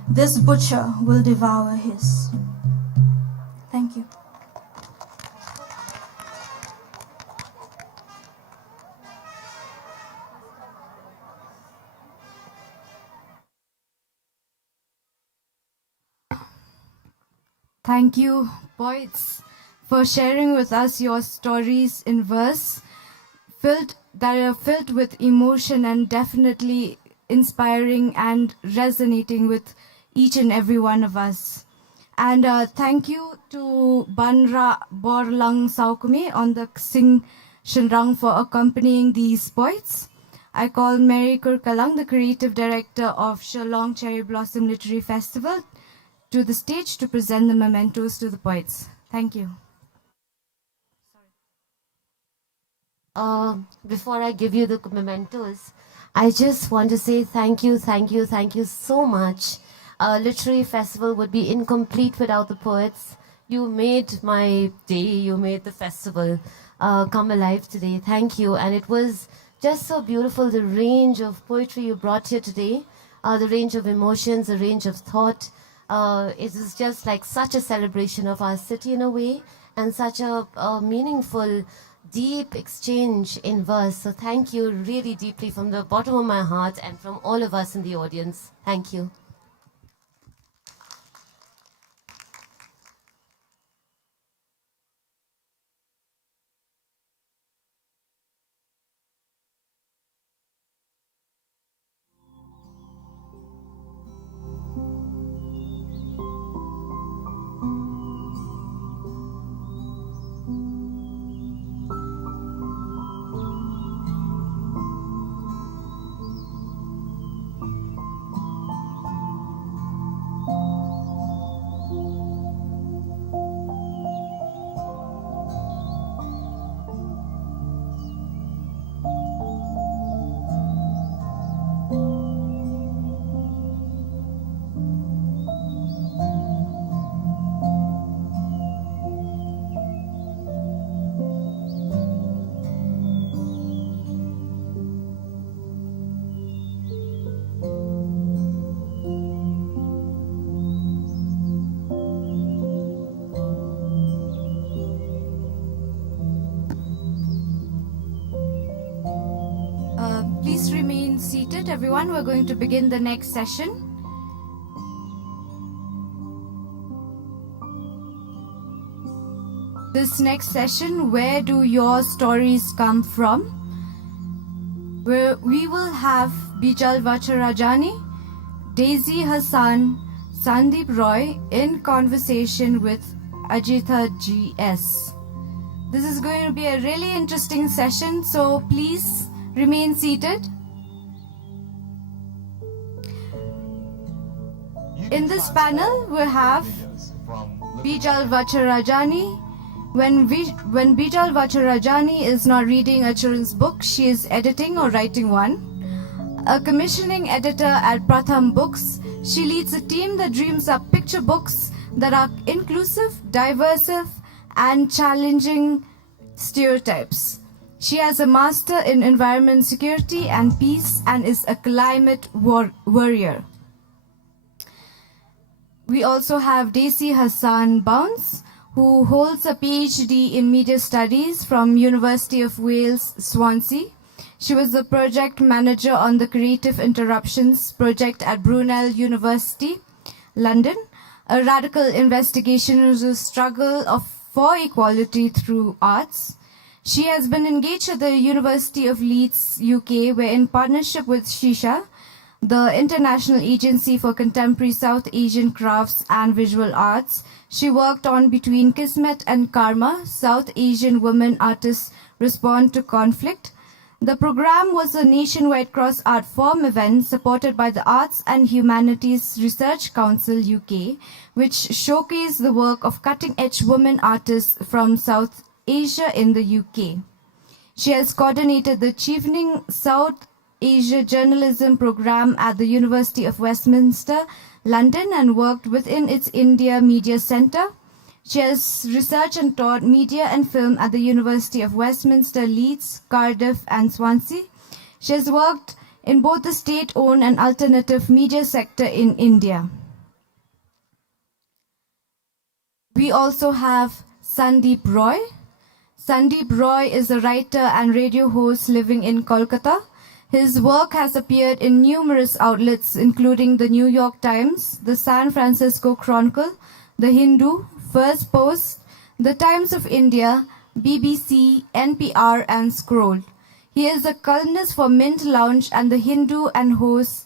this butcher will devour his. Thank you. Thank you, poets, for sharing with us your stories in verse, that are filled with emotion and definitely inspiring and resonating with each and every one of us. And thank you to Banra Borlang Saukume on the Sing Shillong for accompanying these poets. I call Mary Kurkalang, the creative director of Shillong Cherry Blossom Literary Festival, to the stage to present the mementos to the poets. Thank you. Before I give you the mementos, I just want to say thank you so much. Literary festival would be incomplete without the poets. You made my day, you made the festival come alive today. Thank you. And it was just so beautiful, the range of poetry you brought here today, the range of emotions, the range of thought. It is just like such a celebration of our city in a way, and such a meaningful, deep exchange in verse. So thank you really deeply from the bottom of my heart and from all of us in the audience. Thank you. Please remain seated, everyone. We're going to begin the next session. This next session, Where Do Your Stories Come From? Where we will have Bijal Vacharajani, Daisy Hassan, Sandeep Roy in conversation with Ajitha G.S. This is going to be a really interesting session, so please remain seated. In this panel, we have Bijal Vacharajani. When Bijal Vacharajani is not reading a children's book, she is editing or writing one. A commissioning editor at Pratham Books, she leads a team that dreams up picture books that are inclusive, diverse, and challenging stereotypes. She has a master in environment security and peace and is a climate warrior. We also have Daisy Hassan Bounce, who holds a PhD in media studies from University of Wales, Swansea. She was the project manager on the Creative Interruptions project at Brunel University, London, a radical investigation into the struggle of for equality through arts. She has been engaged at the University of Leeds, UK, where in partnership with Shisha, the International Agency for Contemporary South Asian Crafts and Visual Arts, she worked on Between Kismet and Karma, South Asian Women Artists Respond to Conflict. The program was a nationwide cross-art form event supported by the Arts and Humanities Research Council UK, which showcased the work of cutting-edge women artists from South Asia in the UK. She has coordinated the Chevening South Asia Journalism Program at the University of Westminster, London, and worked within its India Media Centre. She has researched and taught media and film at the University of Westminster, Leeds, Cardiff, and Swansea. She has worked in both the state-owned and alternative media sector in India. We also have Sandeep Roy. Sandeep Roy is a writer and radio host living in Kolkata. His work has appeared in numerous outlets, including the New York Times, the San Francisco Chronicle, the Hindu, First Post, the Times of India, BBC, NPR, and Scroll. He is a columnist for Mint Lounge and the Hindu and hosts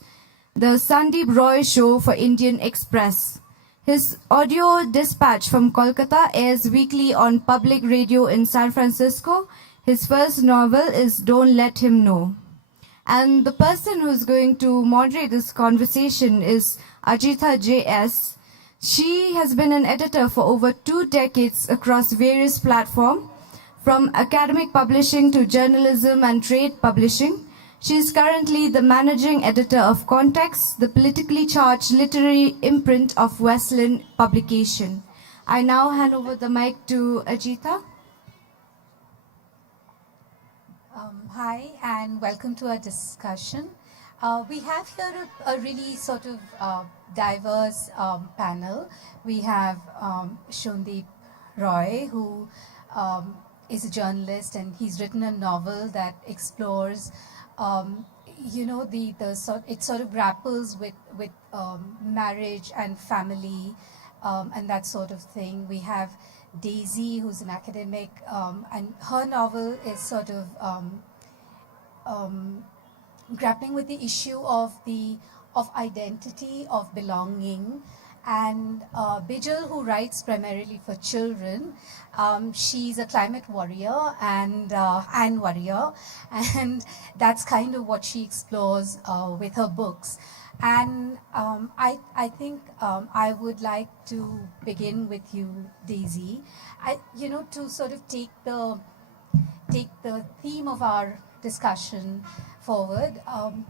the Sandeep Roy Show for Indian Express. His audio dispatch from Kolkata airs weekly on public radio in San Francisco. His first novel is Don't Let Him Know. And the person who's going to moderate this conversation is Ajitha J.S. She has been an editor for over 2 decades across various platforms, from academic publishing to journalism and trade publishing. She is currently the managing editor of Context, the politically charged literary imprint of Wesleyan Publication. I now hand over the mic to Ajitha. Hi, and welcome to our discussion. We have here a really sort of diverse panel. We have Shondeep Roy, who is a journalist, and he's written a novel that explores, it sort of grapples with marriage and family and that sort of thing. We have Daisy, who's an academic, and her novel is sort of grappling with the issue of identity, of belonging. And Bijal, who writes primarily for children, she's a climate warrior and warrior, and that's kind of what she explores with her books. And I think I would like to begin with you, Daisy. To sort of take the theme of our discussion forward.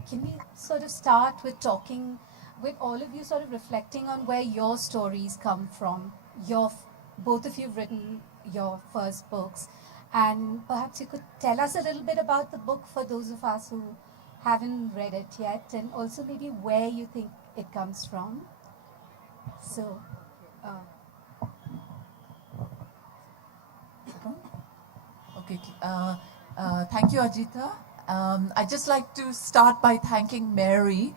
Can we sort of start with talking with all of you, sort of reflecting on where your stories come from? Both of you've written your first books, and perhaps you could tell us a little bit about the book for those of us who haven't read it yet, and also maybe where you think it comes from. So, okay. Thank you, Ajitha. I'd just like to start by thanking Mary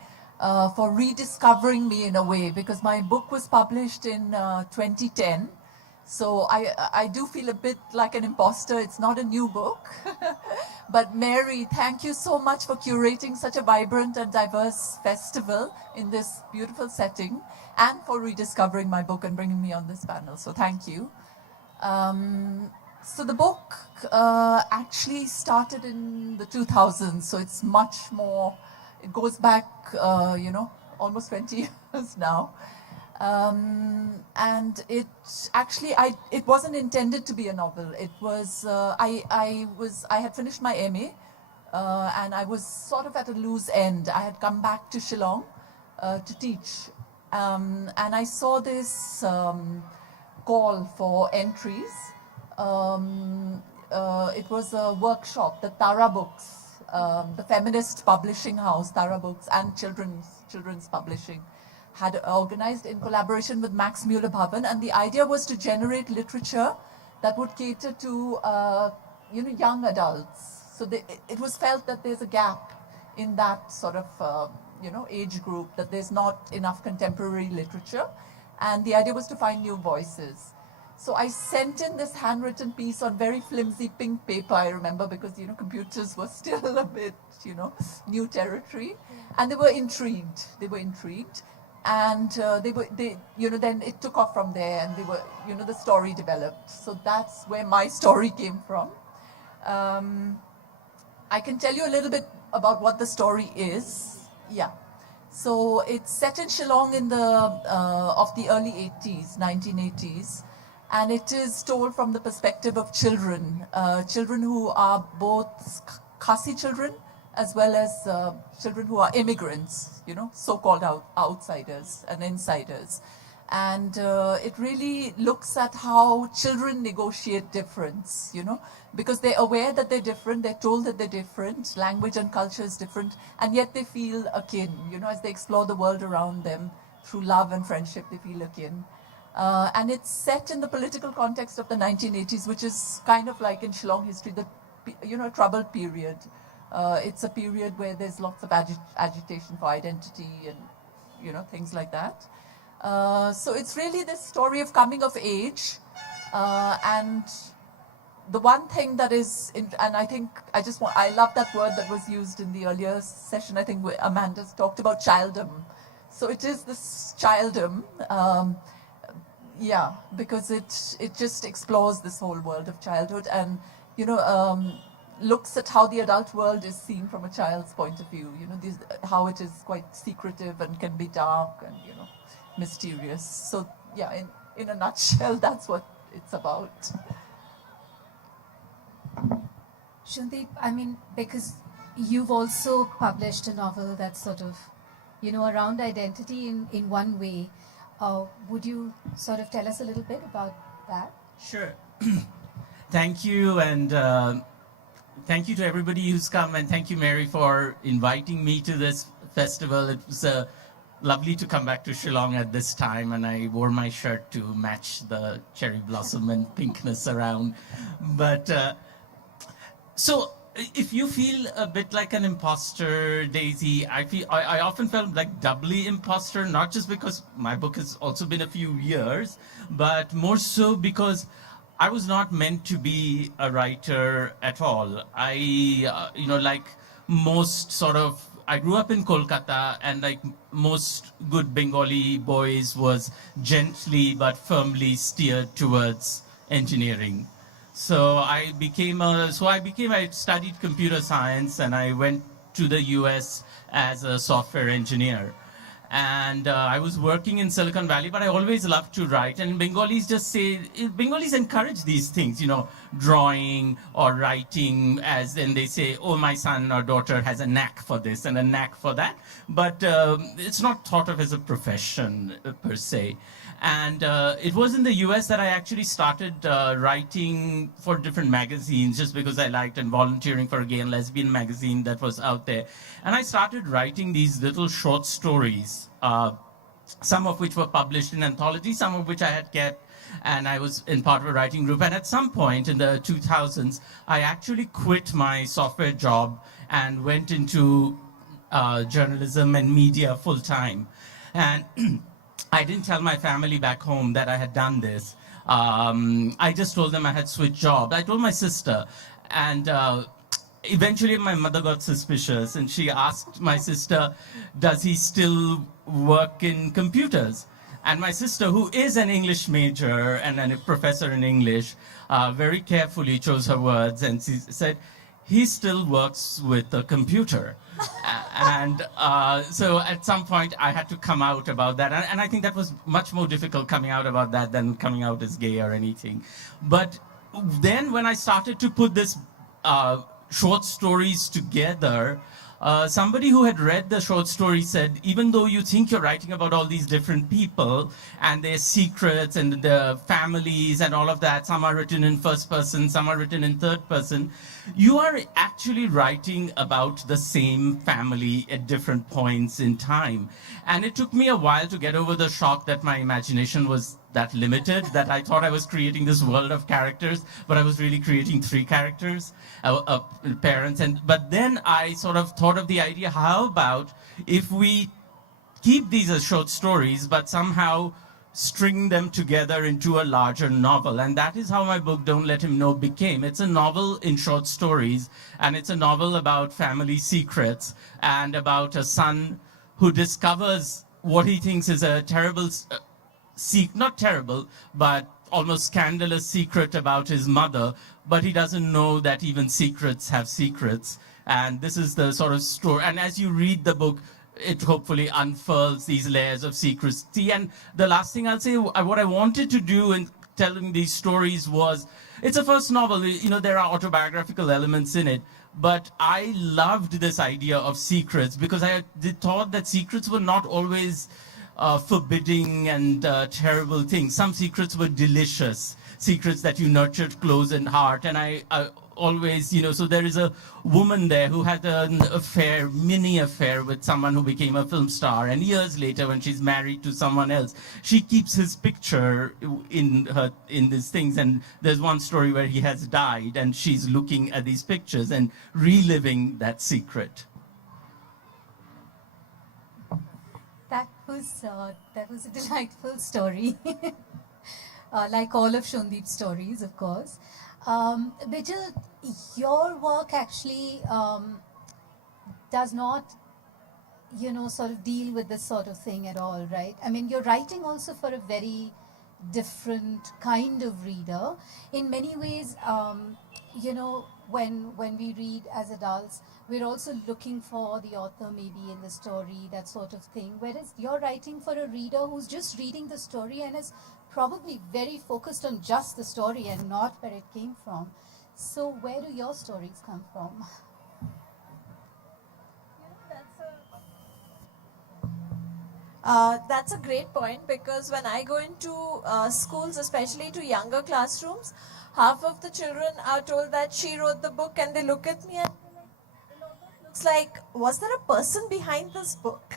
for rediscovering me in a way, because my book was published in 2010. So I do feel a bit like an imposter. It's not a new book. But Mary, thank you so much for curating such a vibrant and diverse festival in this beautiful setting, and for rediscovering my book and bringing me on this panel. So thank you. So the book actually started in the 2000s. So it's much more, it goes back, almost 20 years now. And it actually, it wasn't intended to be a novel. It was, I had finished my MA, and I was sort of at a loose end. I had come back to Shillong to teach. And I saw this call for entries. It was a workshop that Tara Books, the feminist publishing house, Tara Books, and children's publishing had organized in collaboration with Max Muller Bhavan, and the idea was to generate literature that would cater to young adults. So it was felt that there's a gap in that sort of age group, that there's not enough contemporary literature, and the idea was to find new voices. So I sent in this handwritten piece on very flimsy pink paper, I remember, because, computers were still a bit, new territory. And they were intrigued. And then it took off from there, and the story developed. So that's where my story came from. I can tell you a little bit about what the story is. Yeah. So it's set in Shillong in of the early 80s, 1980s. And it is told from the perspective of children, children who are both Khasi children as well as children who are immigrants, so-called outsiders and insiders. And it really looks at how children negotiate difference, because they're aware that they're different, they're told that they're different, language and culture is different, and yet they feel akin, as they explore the world around them through love and friendship, they feel akin. And it's set in the political context of the 1980s, which is kind of like in Shillong history, a troubled period. It's a period where there's lots of agitation for identity and, things like that. So it's really this story of coming of age. And the one thing that is, and I think I love that word that was used in the earlier session, I think Amanda's talked about childom. So it is this childom. Yeah, because it just explores this whole world of childhood and, looks at how the adult world is seen from a child's point of view, how it is quite secretive and can be dark and, mysterious. So, yeah, in a nutshell, that's what it's about. Shundeep, I mean, because you've also published a novel that's sort of, around identity in one way. Would you sort of tell us a little bit about that? Sure. Thank you, and thank you to everybody who's come, and thank you, Mary, for inviting me to this festival. It was lovely to come back to Shillong at this time, and I wore my shirt to match the cherry blossom and pinkness around. But so if you feel a bit like an imposter, Daisy, I often felt like doubly imposter, not just because my book has also been a few years, but more so because I was not meant to be a writer at all. Like most I grew up in Kolkata, and like most good Bengali boys was gently but firmly steered towards engineering. So I studied computer science, and I went to the US as a software engineer. And I was working in Silicon Valley, but I always loved to write. And Bengalis encourage these things, drawing or writing, as then they say, oh, my son or daughter has a knack for this and a knack for that. But it's not thought of as a profession per se. And it was in the US that I actually started writing for different magazines, just because I liked, and volunteering for a gay and lesbian magazine that was out there. And I started writing these little short stories, some of which were published in anthology, some of which I had kept, and I was in part of a writing group. And at some point in the 2000s, I actually quit my software job and went into journalism and media full time. And I didn't tell my family back home that I had done this. I just told them I had switched jobs. I told my sister, and eventually my mother got suspicious, and she asked my sister, does he still work in computers? And my sister, who is an English major and a professor in English, very carefully chose her words, and she said, he still works with a computer. And so at some point I had to come out about that. And I think that was much more difficult coming out about that than coming out as gay or anything. But then when I started to put this short stories together, somebody who had read the short story said, even though you think you're writing about all these different people and their secrets and the families and all of that, some are written in first person, some are written in third person, you are actually writing about the same family at different points in time. And it took me a while to get over the shock that my imagination was that limited, that I thought I was creating this world of characters, but I was really creating 3 characters, parents. But then I sort of thought of the idea, how about if we keep these as short stories, but somehow string them together into a larger novel. And that is how my book, Don't Let Him Know, became. It's a novel in short stories, and it's a novel about family secrets and about a son who discovers what he thinks is a terrible, not terrible, but almost scandalous secret about his mother, but he doesn't know that even secrets have secrets. And this is the sort of story. And as you read the book, it hopefully unfurls these layers of secrecy. And the last thing I'll say, what I wanted to do in telling these stories was, it's a first novel, you know, there are autobiographical elements in it, but I loved this idea of secrets because I thought that secrets were not always forbidding and terrible things. Some secrets were delicious, secrets that you nurtured close in heart. And I always, you know, so there is a woman there who had an affair, mini affair with someone who became a film star. And years later, when she's married to someone else, she keeps his picture in these things. And there's one story where he has died and she's looking at these pictures and reliving that secret. That was a delightful story, like all of Shondeep's stories, of course. Bijal, your work actually does not, you know, sort of deal with this sort of thing at all, right? I mean, you're writing also for a very different kind of reader. In many ways, you know, when we read as adults, we're also looking for the author maybe in the story, that sort of thing. Whereas you're writing for a reader who's just reading the story and is probably very focused on just the story and not where it came from. So where do your stories come from? That's a great point, because when I go into schools, especially to younger classrooms, half of the children are told that she wrote the book, and they look at me and looks like, was there a person behind this book?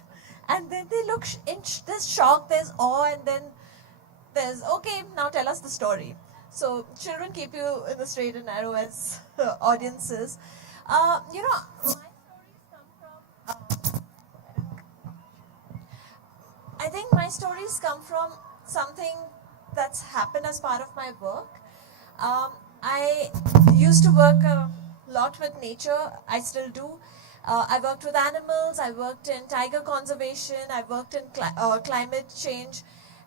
And then they look in this shock, there's awe, and then there's, okay, now tell us the story. So children keep you in the straight and narrow as audiences. You know, my stories come from, I think my stories come from something that's happened as part of my work. I used to work a lot with nature, I still do. I worked with animals, I worked in tiger conservation, I worked in climate change.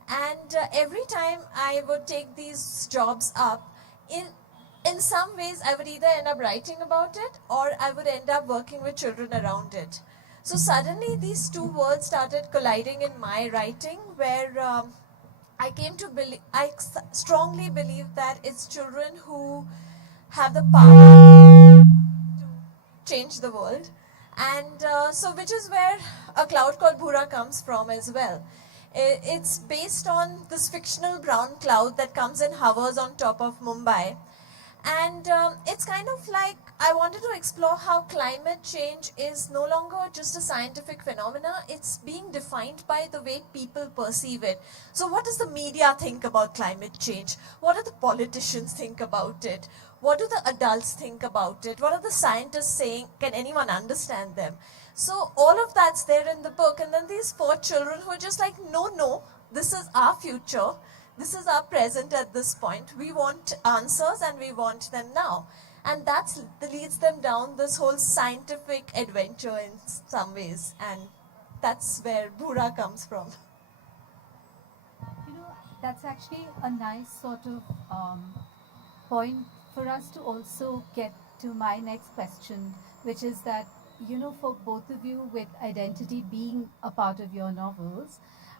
And every time I would take these jobs up, in some ways I would either end up writing about it or I would end up working with children around it. So suddenly these two worlds started colliding in my writing, where I came to believe, I strongly believe that it's children who have the power to change the world. And so which is where a cloud called Bhura comes from as well. It's based on this fictional brown cloud that comes and hovers on top of Mumbai. And it's kind of like, I wanted to explore how climate change is no longer just a scientific phenomena, it's being defined by the way people perceive it. So what does the media think about climate change? What do the politicians think about it? What do the adults think about it? What are the scientists saying? Can anyone understand them? So all of that's there in the book. And then these 4 children who are just like, no, this is our future. This is our present at this point. We want answers and we want them now. And that leads them down this whole scientific adventure in some ways. And that's where Bhura comes from. You know, that's actually a nice sort of point for us to also get to my next question, which is that, you know, for both of you, with identity being a part of your novels,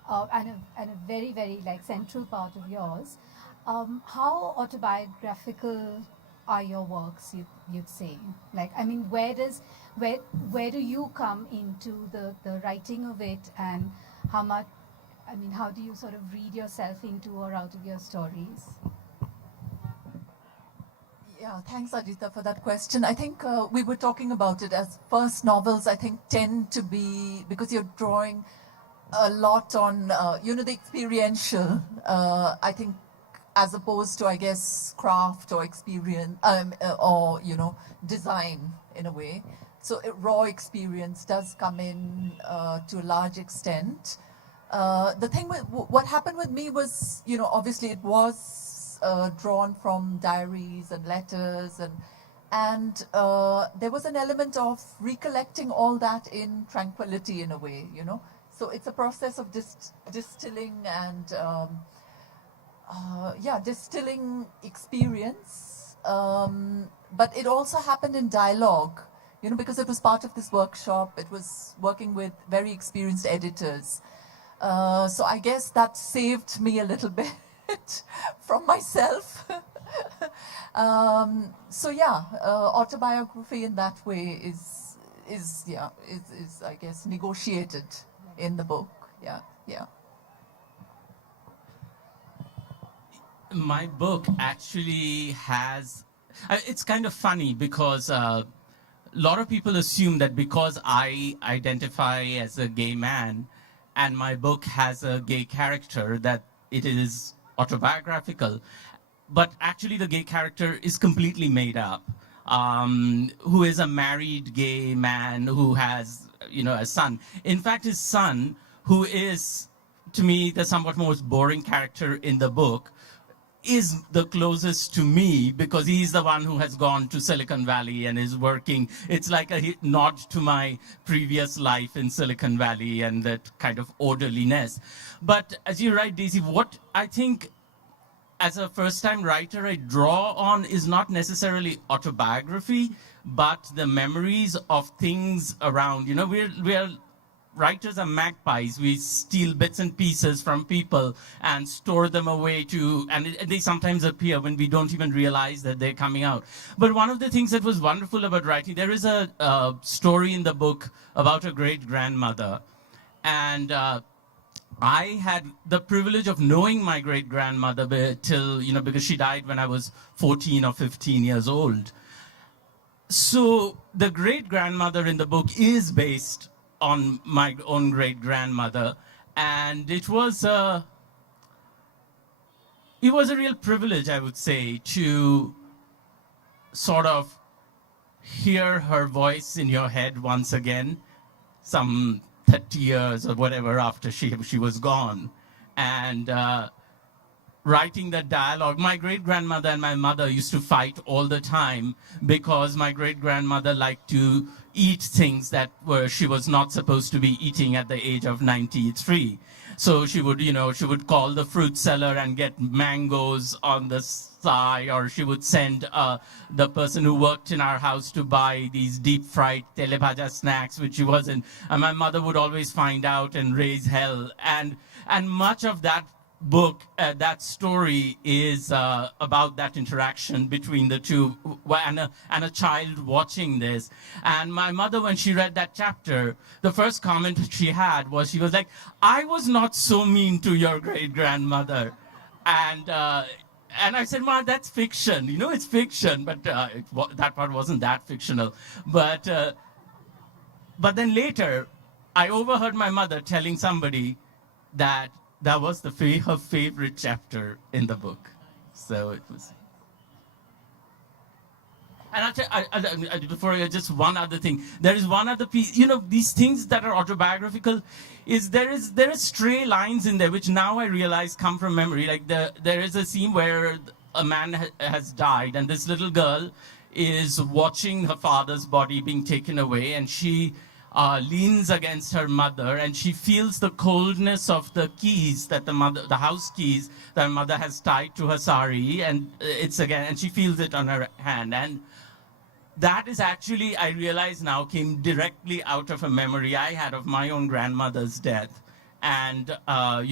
and a very, very like central part of yours, how autobiographical are your works, you'd say? Like, I mean, where do you come into the writing of it, and how much, I mean, how do you sort of read yourself into or out of your stories? Yeah, thanks, Ajita, for that question. I think we were talking about it as first novels, I think, tend to be, because you're drawing a lot on, you know, the experiential, I think, as opposed to, I guess, craft or experience, or, you know, design in a way. So raw experience does come in to a large extent. The thing with what happened with me was, obviously it was drawn from diaries and letters, and there was an element of recollecting all that in tranquility in a way, So it's a process of distilling and distilling experience. But it also happened in dialogue, because it was part of this workshop. It was working with very experienced editors. So I guess that saved me a little bit from myself. Autobiography in that way is I guess negotiated in the book. Yeah. My book actually has, it's kind of funny because a lot of people assume that because I identify as a gay man and my book has a gay character that it is autobiographical, but actually the gay character is completely made up, who is a married gay man who has, a son. In fact, his son, who is, to me, the somewhat most boring character in the book, is the closest to me because he's the one who has gone to Silicon Valley and is working. It's like a nod to my previous life in Silicon Valley and that kind of orderliness. But as you write, Daisy, what I think as a first-time writer I draw on is not necessarily autobiography, but the memories of things around. We're writers are magpies. We steal bits and pieces from people and store them away and they sometimes appear when we don't even realize that they're coming out. But one of the things that was wonderful about writing, there is a story in the book about a great-grandmother. And I had the privilege of knowing my great-grandmother till, because she died when I was 14 or 15 years old. So the great-grandmother in the book is based on my own great-grandmother, and it was a real privilege, I would say, to sort of hear her voice in your head once again, some 30 years or whatever after she was gone, and writing that dialogue. My great-grandmother and my mother used to fight all the time because my great-grandmother liked to eat things that she was not supposed to be eating at the age of 93. So she would call the fruit seller and get mangoes on the side, or she would send the person who worked in our house to buy these deep-fried telebhaja snacks, which she wasn't. And my mother would always find out and raise hell. And much of that book, that story is about that interaction between the two and a child watching this. And my mother, when she read that chapter, the first comment she had was, she was like, I was not so mean to your great-grandmother. And I said, Ma, that's fiction. It's fiction, but that part wasn't that fictional. But then later, I overheard my mother telling somebody that was her favorite chapter in the book. So it was. And I'll tell before just one other thing. There is one other piece. These things that are autobiographical, there are stray lines in there which now I realize come from memory. Like there is a scene where a man has died, and this little girl is watching her father's body being taken away, and she leans against her mother, and she feels the coldness of the keys that the house keys that her mother has tied to her sari, and and she feels it on her hand. And that is actually, I realize now, came directly out of a memory I had of my own grandmother's death. And, I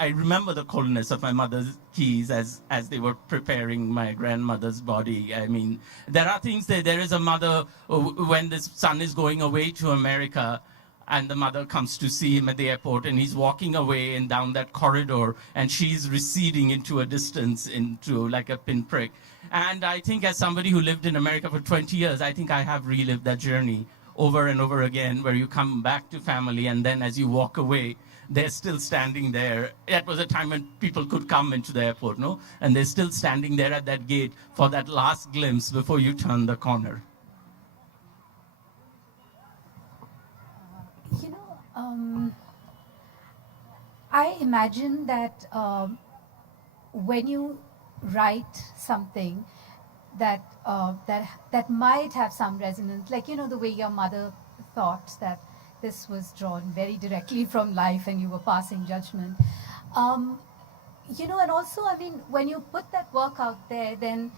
remember the coldness of my mother's keys as they were preparing my grandmother's body. I mean, there are things there is a mother, when the son is going away to America, and the mother comes to see him at the airport, and he's walking away and down that corridor, and she's receding into a distance, into like a pinprick. And I think as somebody who lived in America for 20 years, I think I have relived that journey over and over again, where you come back to family, and then as you walk away, they're still standing there. That was a time when people could come into the airport, no? And they're still standing there at that gate for that last glimpse before you turn the corner. I imagine that when you write something that might have some resonance, like the way your mother thought that this was drawn very directly from life and you were passing judgment. Um, and also, I mean, when you put that work out there, then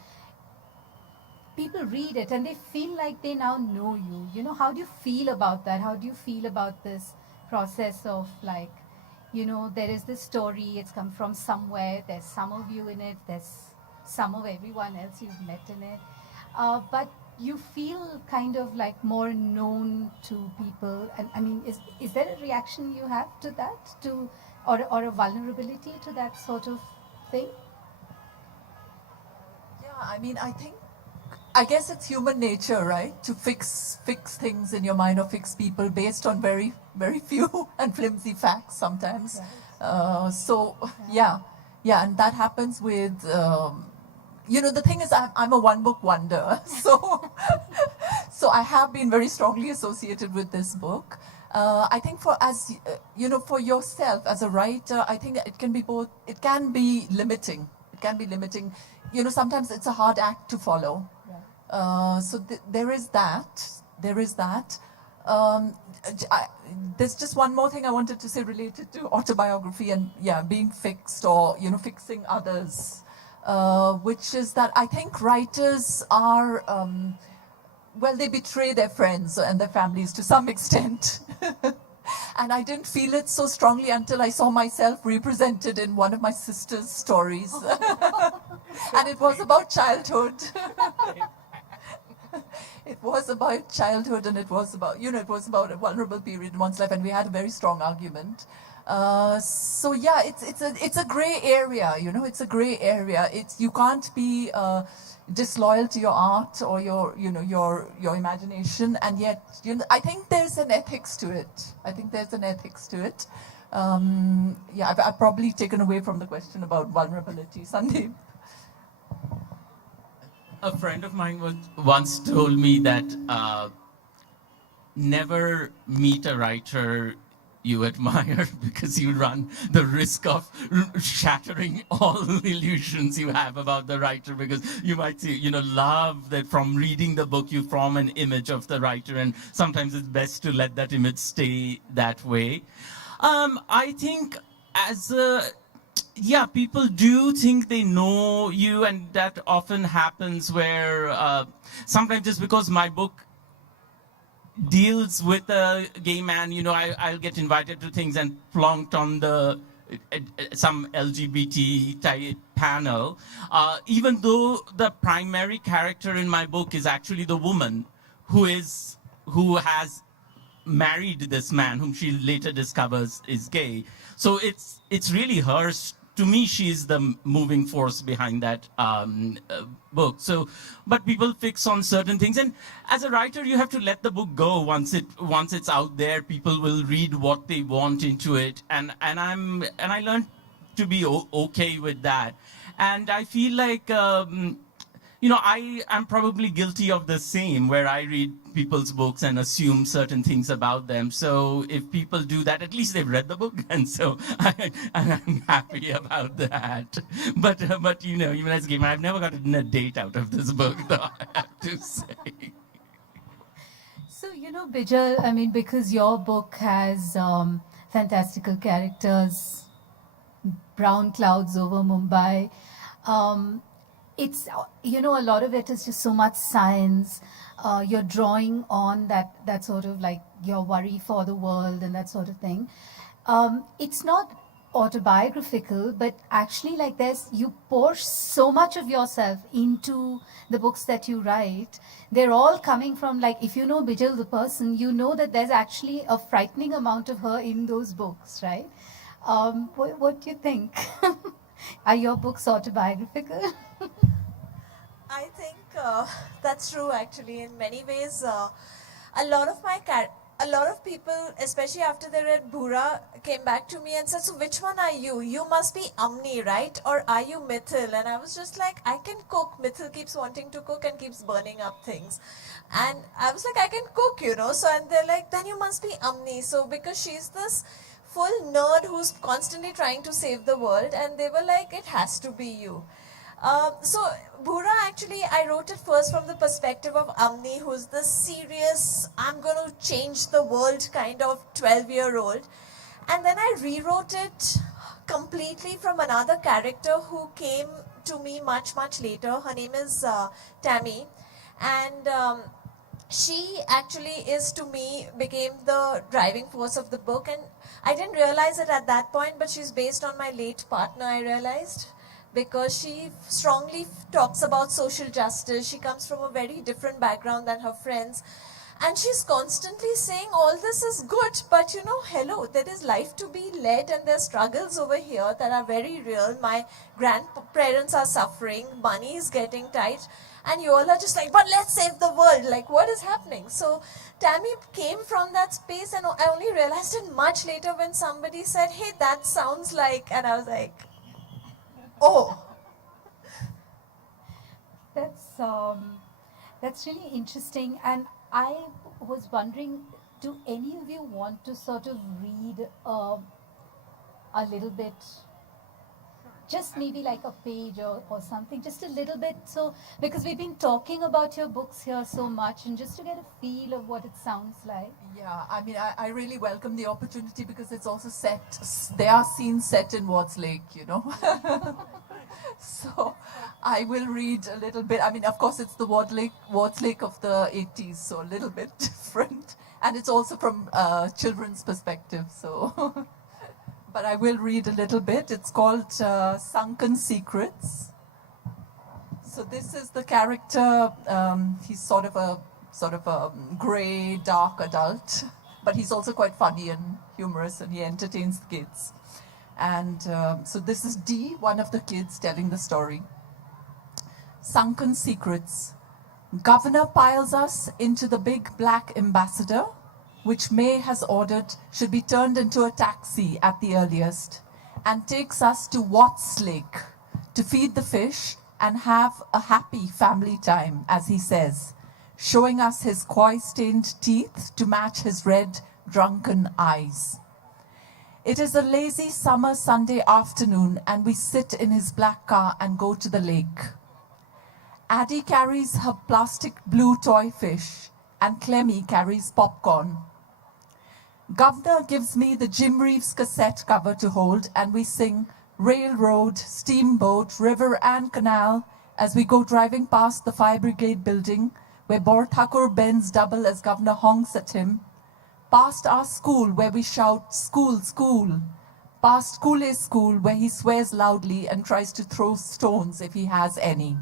people read it and they feel like they now know you. How do you feel about that? How do you feel about this process of like, there is this story, it's come from somewhere, there's some of you in it, there's some of everyone else you've met in it. But you feel kind of like more known to people. And I mean, is there a reaction you have to that, or a vulnerability to that sort of thing? Yeah, I mean, I guess it's human nature, right? To fix things in your mind or fix people based on very, very few and flimsy facts sometimes. So yeah, and that happens with, the thing is I'm a one-book wonder. So I have been very strongly associated with this book. I think for yourself as a writer, I think it can be both, it can be limiting. It can be limiting. Sometimes it's a hard act to follow. So there is that. There is that. There's just one more thing I wanted to say related to autobiography and being fixed or fixing others, which is that I think writers are they betray their friends and their families to some extent. And I didn't feel it so strongly until I saw myself represented in one of my sister's stories. And it was about childhood. It was about childhood, and it was about, it was about a vulnerable period in one's life, and we had a very strong argument. So yeah, it's a gray area, it's a gray area. You can't be disloyal to your art or your imagination, and yet I think there's an ethics to it. I've probably taken away from the question about vulnerability. Sandeep. A friend of mine once told me that never meet a writer you admire because you run the risk of shattering all the illusions you have about the writer, because you might see, love that from reading the book you form an image of the writer, and sometimes it's best to let that image stay that way. I think people do think they know you, and that often happens where sometimes just because my book deals with a gay man, I'll get invited to things and plonked on some LGBT type panel, even though the primary character in my book is actually the woman who has married this man whom she later discovers is gay. So it's really her. To me, she's the moving force behind that book. So, but people fix on certain things, and as a writer, you have to let the book go. Once it's out there, people will read what they want into it, and I learned to be okay with that. And I feel like I am probably guilty of the same, where I read people's books and assume certain things about them. So if people do that, at least they've read the book, and so I'm happy about that. But even as a gamer, I've never gotten a date out of this book, though, I have to say. So, Bijal, I mean, because your book has fantastical characters, brown clouds over Mumbai, it's, a lot of it is just so much science. You're drawing on that sort of like your worry for the world and that sort of thing. It's not autobiographical, but actually like you pour so much of yourself into the books that you write. They're all coming from, like, if you know Bijal the person, you know that there's actually a frightening amount of her in those books, right? What do you think? Are your books autobiographical? I think that's true, actually. In many ways, a lot of people, especially after they read Bhura, came back to me and said, so which one are you? You must be Amni, right? Or are you Mithil? And I was just like, I can cook. Mithil keeps wanting to cook and keeps burning up things. And I was like, I can cook, So, and they're like, then you must be Amni. So, because she's this full nerd who's constantly trying to save the world, and they were like, it has to be you. So Bhura, actually, I wrote it first from the perspective of Amni, who's the serious, I'm going to change the world kind of 12-year-old. And then I rewrote it completely from another character who came to me much, much later. Her name is Tammy. And she actually is, to me, became the driving force of the book. And I didn't realize it at that point, but she's based on my late partner, I realized, because she strongly talks about social justice. She comes from a very different background than her friends. And she's constantly saying all this is good, but you know, hello, there is life to be led and there's struggles over here that are very real. My grandparents are suffering, money is getting tight, and you all are just like, but let's save the world. Like, what is happening? So Tammy came from that space, and I only realized it much later when somebody said, hey, that sounds like, and I was like, oh. That's really interesting, and I was wondering, do any of you want to sort of read a little bit, just maybe like a page or something, just a little bit, so because we've been talking about your books here so much, and just to get a feel of what it sounds like. Yeah, I mean, I really welcome the opportunity because it's also set, there are scenes set in Wards Lake, you know. So I will read a little bit. I mean, of course, it's the Wards Lake of the 80s, so a little bit different. And it's also from children's perspective, so. But I will read a little bit. It's called Sunken Secrets. So this is the character. He's sort of a grey, dark adult, but he's also quite funny and humorous, and he entertains the kids. And so this is D, one of the kids, telling the story. Sunken Secrets. Governor piles us into the big black ambassador, which May has ordered should be turned into a taxi at the earliest, and takes us to Watts Lake to feed the fish and have a happy family time, as he says, showing us his koi-stained teeth to match his red, drunken eyes. It is a lazy summer Sunday afternoon, and we sit in his black car and go to the lake. Addie carries her plastic blue toy fish, and Clemmy carries popcorn. Governor gives me the Jim Reeves cassette cover to hold, and we sing Railroad, Steamboat, River and Canal as we go driving past the Fire Brigade building, where Bor Thakur bends double as Governor honks at him. Past our school, where we shout, school, school. Past Kule's school, where he swears loudly and tries to throw stones if he has any.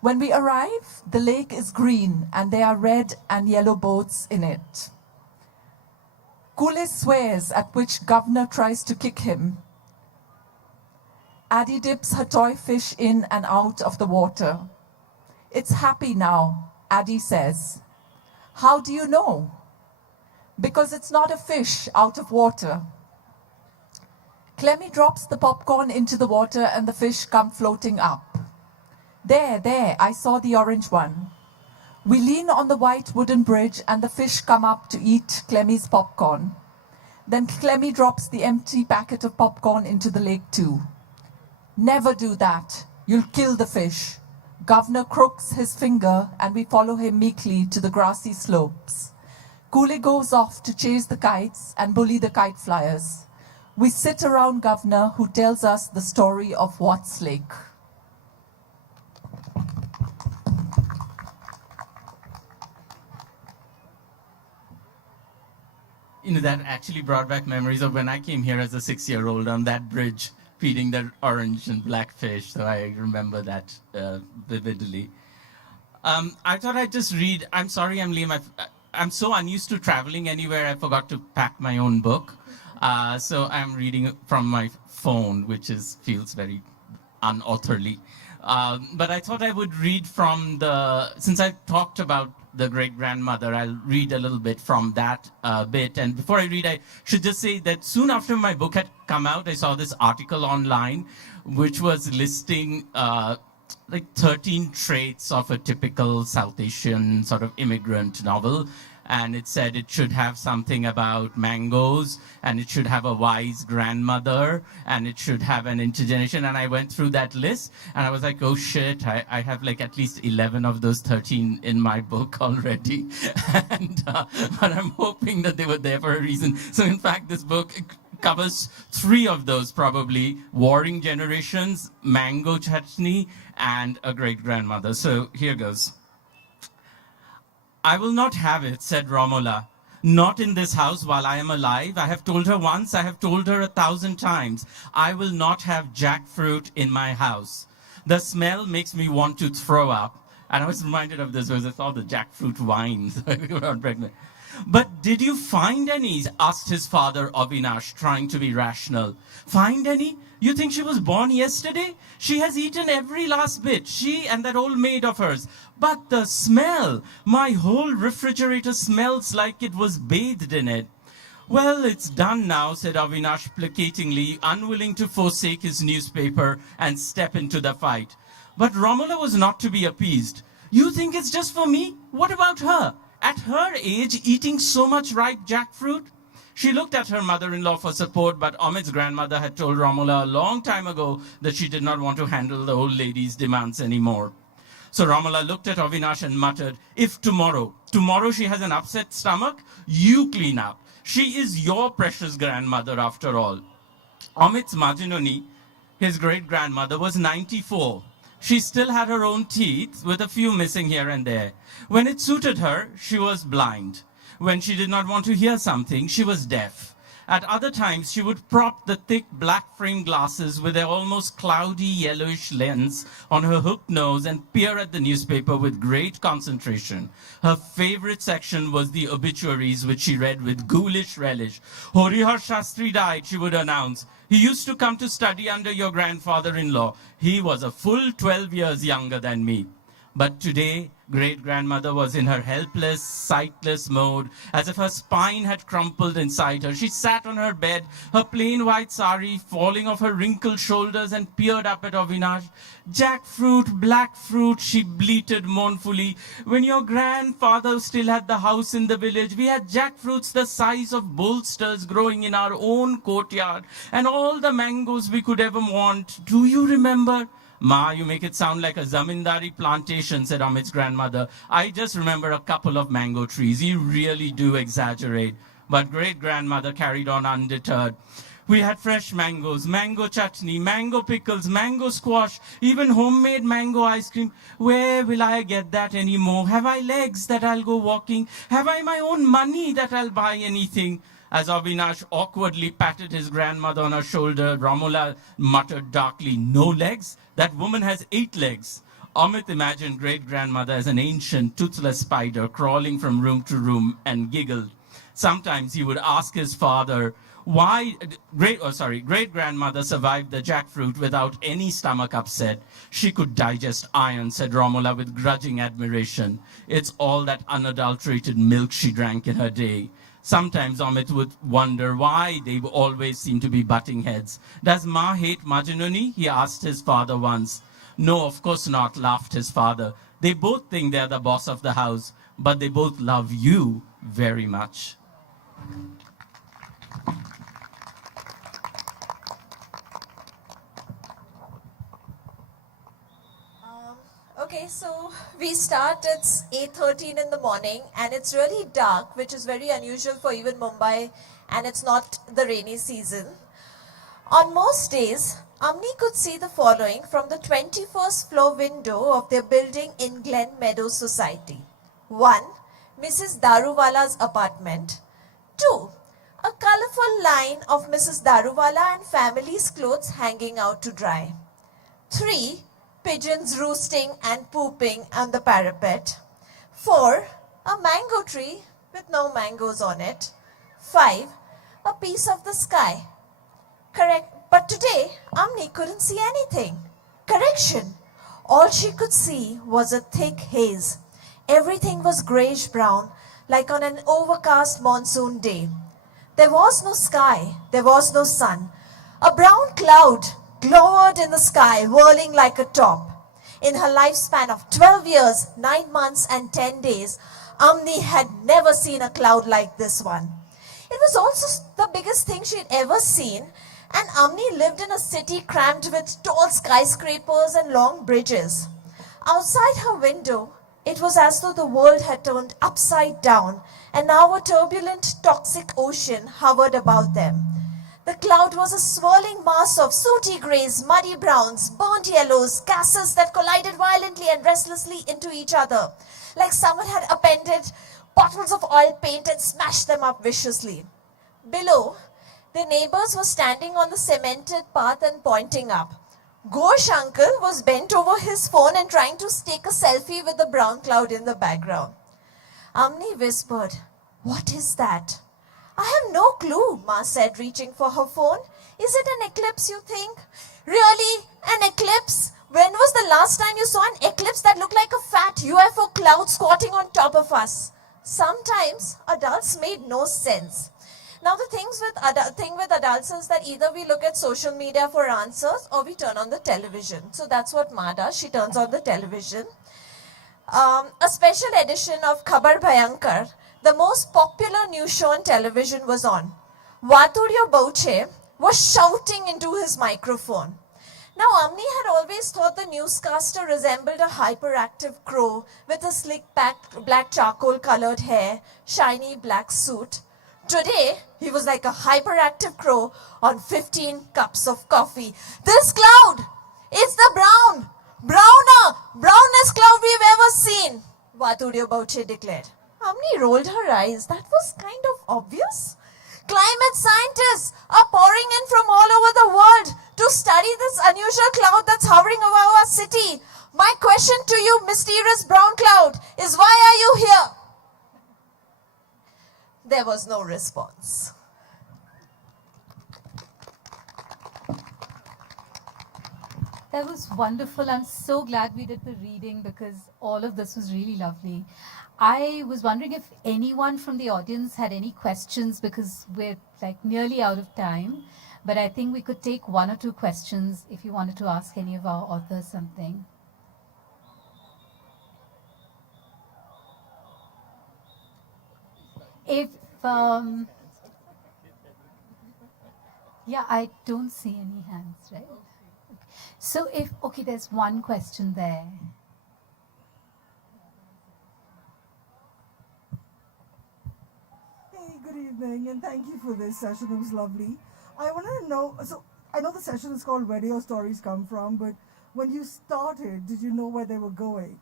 When we arrive, the lake is green, and there are red and yellow boats in it. Kule swears, at which Governor tries to kick him. Addie dips her toy fish in and out of the water. It's happy now, Addie says. How do you know? Because it's not a fish out of water. Clemmy drops the popcorn into the water and the fish come floating up. There, I saw the orange one. We lean on the white wooden bridge and the fish come up to eat Clemmy's popcorn. Then Clemmy drops the empty packet of popcorn into the lake too. Never do that. You'll kill the fish. Governor crooks his finger and we follow him meekly to the grassy slopes. Kule goes off to chase the kites and bully the kite flyers. We sit around Governor, who tells us the story of Watts Lake. You know, that actually brought back memories of when I came here as a 6-year-old on that bridge feeding the orange and black fish. So I remember that vividly. I thought I'd just read. I'm sorry, I'm Liam. I'm so unused to traveling anywhere, I forgot to pack my own book. So I'm reading from my phone, which feels very unauthorly. But I thought I would read from since I talked about the great-grandmother, I'll read a little bit from that bit. And before I read, I should just say that soon after my book had come out, I saw this article online, which was listing like 13 traits of a typical South Asian sort of immigrant novel. and it said it should have something about mangoes, and it should have a wise grandmother, and it should have an intergeneration. And I went through that list, and I was like, oh shit, I have like at least 11 of those 13 in my book already. And but I'm hoping that they were there for a reason. So in fact, this book covers 3 of those probably: warring generations, mango chutney, and a great-grandmother. So here goes. I will not have it, said Romola. Not in this house while I am alive. I have told her once, I have told her 1,000 times. I will not have jackfruit in my house. The smell makes me want to throw up. And I was reminded of this because I saw the jackfruit wines. Pregnant. But did you find any? Asked his father, Avinash, trying to be rational. Find any? You think she was born yesterday? She has eaten every last bit, she and that old maid of hers. But the smell, my whole refrigerator smells like it was bathed in it. Well, it's done now, said Avinash placatingly, unwilling to forsake his newspaper and step into the fight. But Romola was not to be appeased. You think it's just for me? What about her? At her age, eating so much ripe jackfruit? She looked at her mother-in-law for support, but Amit's grandmother had told Romola a long time ago that she did not want to handle the old lady's demands anymore. So Romola looked at Avinash and muttered, if tomorrow she has an upset stomach, you clean up. She is your precious grandmother after all. Amit's Majinoni, his great-grandmother, was 94. She still had her own teeth, with a few missing here and there. When it suited her, she was blind. When she did not want to hear something, she was deaf. At other times, she would prop the thick black frame glasses with their almost cloudy yellowish lens on her hooked nose and peer at the newspaper with great concentration. Her favorite section was the obituaries, which she read with ghoulish relish. Horihar Shastri died, she would announce. He used to come to study under your grandfather-in-law. He was a full 12 years younger than me. But today, great-grandmother was in her helpless, sightless mode, as if her spine had crumpled inside her. She sat on her bed, her plain white sari falling off her wrinkled shoulders, and peered up at Avinash. Jackfruit, black fruit, she bleated mournfully. When your grandfather still had the house in the village, we had jackfruits the size of bolsters growing in our own courtyard, and all the mangoes we could ever want. Do you remember? Ma, you make it sound like a zamindari plantation, said Amit's grandmother. I just remember a couple of mango trees. You really do exaggerate. But great-grandmother carried on undeterred. We had fresh mangoes, mango chutney, mango pickles, mango squash, even homemade mango ice cream. Where will I get that anymore? Have I legs that I'll go walking? Have I my own money that I'll buy anything? As Avinash awkwardly patted his grandmother on her shoulder, Romola muttered darkly, no legs? That woman has 8 legs. Amit imagined great-grandmother as an ancient, toothless spider crawling from room to room and giggled. Sometimes he would ask his father, why great-grandmother survived the jackfruit without any stomach upset. She could digest iron, said Romola with grudging admiration. It's all that unadulterated milk she drank in her day. Sometimes Amit would wonder why they always seem to be butting heads. Does Ma hate Majinuni? He asked his father once. No, of course not, laughed his father. They both think they're the boss of the house, but they both love you very much. Okay, so we start, it's 8:13 in the morning and it's really dark, which is very unusual for even Mumbai, and it's not the rainy season. On most days, Amni could see the following from the 21st floor window of their building in Glen Meadows Society. 1. Mrs. Daruwala's apartment. 2. A colorful line of Mrs. Daruwala and family's clothes hanging out to dry. 3. Pigeons roosting and pooping on the parapet. 4. A mango tree with no mangoes on it. 5. A piece of the sky. Correct. But today, Amni couldn't see anything. Correction. All she could see was a thick haze. Everything was grayish-brown, like on an overcast monsoon day. There was no sky. There was no sun. A brown cloud glowered in the sky, whirling like a top. In her lifespan of 12 years, 9 months and 10 days, Amni had never seen a cloud like this one. It was also the biggest thing she'd ever seen, and Amni lived in a city crammed with tall skyscrapers and long bridges. Outside her window, it was as though the world had turned upside down, and now a turbulent, toxic ocean hovered above them. The cloud was a swirling mass of sooty greys, muddy browns, burnt yellows, gases that collided violently and restlessly into each other, like someone had appended bottles of oil paint and smashed them up viciously. Below, the neighbors were standing on the cemented path and pointing up. Ghosh uncle was bent over his phone and trying to take a selfie with the brown cloud in the background. Amni whispered, "What is that?" "I have no clue," Ma said, reaching for her phone. "Is it an eclipse, you think?" "Really? An eclipse? When was the last time you saw an eclipse that looked like a fat UFO cloud squatting on top of us?" Sometimes adults made no sense. Now the thing with adults is that either we look at social media for answers or we turn on the television. So that's what Ma does. She turns on the television. A special edition of Khabar Bhayankar, the most popular news show on television, was on. Vaturyo Bauche was shouting into his microphone. Now, Amni had always thought the newscaster resembled a hyperactive crow with a slick-backed black charcoal-colored hair, shiny black suit. Today, he was like a hyperactive crow on 15 cups of coffee. "This cloud, it's the brownest cloud we've ever seen," Vaturyo Bauche declared. Amni rolled her eyes. That was kind of obvious. Climate scientists are pouring in from all over the world to study this unusual cloud that's hovering over our city. My question to you, mysterious brown cloud, is why are you here? There was no response. That was wonderful. I'm so glad we did the reading because all of this was really lovely. I was wondering if anyone from the audience had any questions because we're like nearly out of time. But I think we could take one or two questions if you wanted to ask any of our authors something. If, yeah, I don't see any hands, right? So okay, there's one question there. Hey, good evening, and thank you for this session. It was lovely. I wanted to know, so I know the session is called Where Do Your Stories Come From, but when you started, did you know where they were going?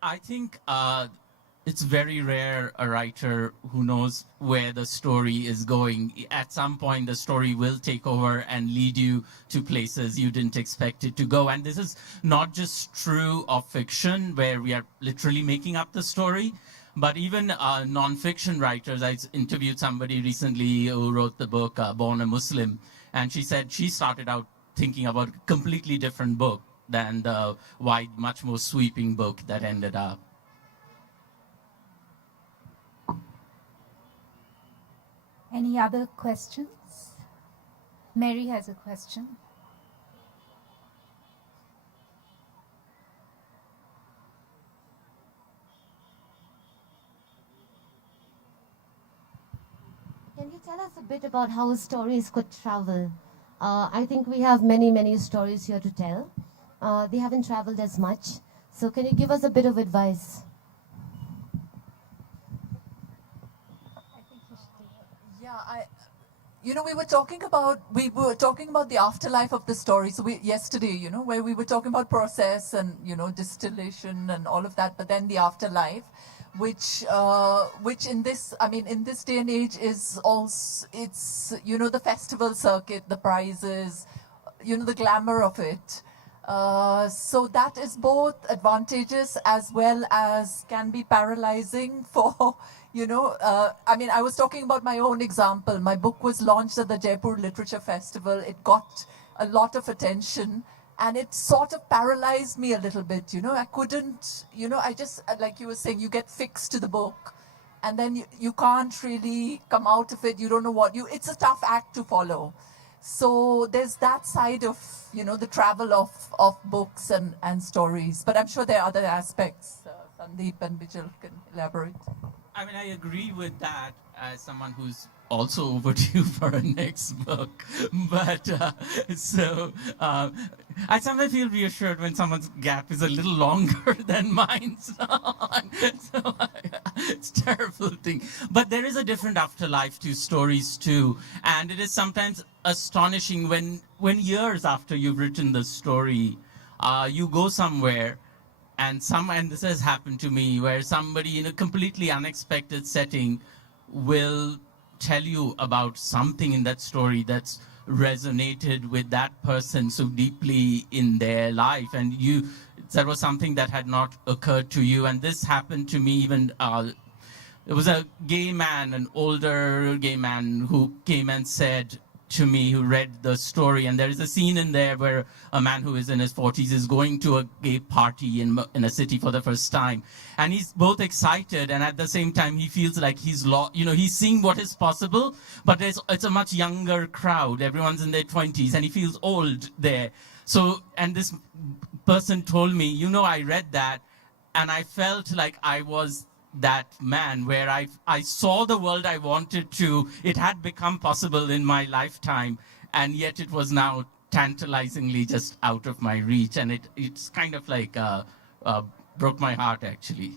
I think it's very rare a writer who knows where the story is going. At some point, the story will take over and lead you to places you didn't expect it to go. And this is not just true of fiction, where we are literally making up the story, but even non-fiction writers. I interviewed somebody recently who wrote the book Born a Muslim, and she said she started out thinking about a completely different book than the wide, much more sweeping book that ended up. Any other questions? Mary has a question. Can you tell us a bit about how stories could travel? I think we have many stories here to tell. They haven't traveled as much. So can you give us a bit of advice? Yeah, we were talking about the afterlife of the story. So yesterday, where we were talking about process and distillation and all of that, but then the afterlife, which in this day and age is also, it's the festival circuit, the prizes, the glamour of it. So that is both advantageous as well as can be paralyzing for, I was talking about my own example. My book was launched at the Jaipur Literature Festival. It got a lot of attention. And it sort of paralyzed me a little bit, you know. I couldn't, you know, I just, like you were saying, you get fixed to the book and then you can't really come out of it. You don't know it's a tough act to follow. So there's that side of, you know, the travel of books and stories. But I'm sure there are other aspects. Sandeep and Bijal can elaborate. I mean, I agree with that as someone who's also overdue for a next book. But I sometimes feel reassured when someone's gap is a little longer than mine. It's a terrible thing. But there is a different afterlife to stories too. And it is sometimes astonishing when years after you've written the story, you go somewhere and this has happened to me, where somebody in a completely unexpected setting will tell you about something in that story that's resonated with that person so deeply in their life, and that was something that had not occurred to you. And this happened to me even. There was a gay man, an older gay man, who came and said to me, who read the story, and there is a scene in there where a man who is in his 40s is going to a gay party in a city for the first time, and he's both excited and at the same time he feels like he's he's seeing what is possible, but it's a much younger crowd. Everyone's in their 20s and he feels old there. So, and this person told me, you know, I read that and I felt like I was that man, where I saw the world I wanted to. It had become possible in my lifetime, and yet it was now tantalizingly just out of my reach, and it's kind of like broke my heart, actually.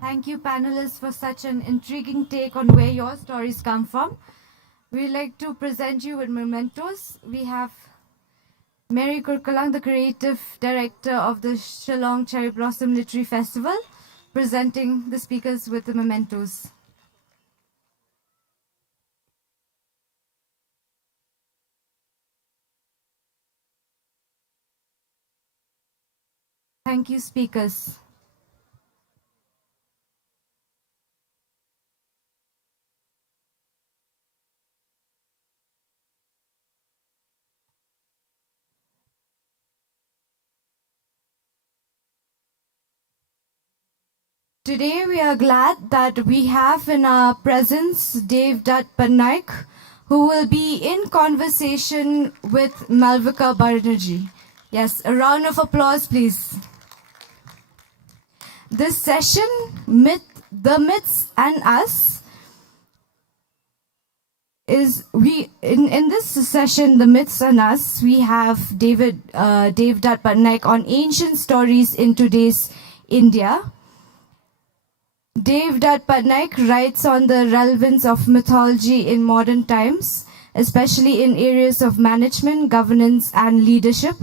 Thank you, panelists, for such an intriguing take on where your stories come from. We'd like to present you with mementos. We have Mary Kurkalang, the creative director of the Shillong Cherry Blossom Literary Festival, presenting the speakers with the mementos. Thank you, speakers. Today we are glad that we have in our presence Dave Dutt Patnaik, who will be in conversation with Malvika Banerjee. Yes, a round of applause, please. This session, The Myths and Us, in this session, The Myths and Us, we have Dave Dutt Patnaik on ancient stories in today's India. Dave Dutt Patnaik writes on the relevance of mythology in modern times, especially in areas of management, governance, and leadership.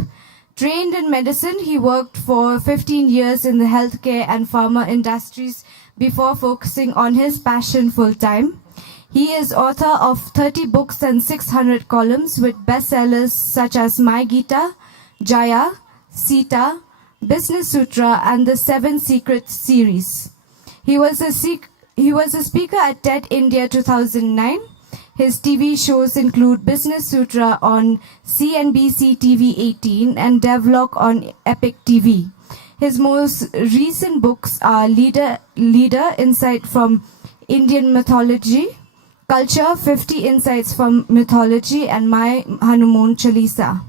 Trained in medicine, he worked for 15 years in the healthcare and pharma industries before focusing on his passion full-time. He is author of 30 books and 600 columns with bestsellers such as My Gita, Jaya, Sita, Business Sutra, and the Seven Secrets series. He was a speaker at TED India 2009. His TV shows include Business Sutra on CNBC TV 18 and Devlog on Epic TV. His most recent books are Leader Insight from Indian Mythology, Culture, 50 Insights from Mythology, and My Hanuman Chalisa.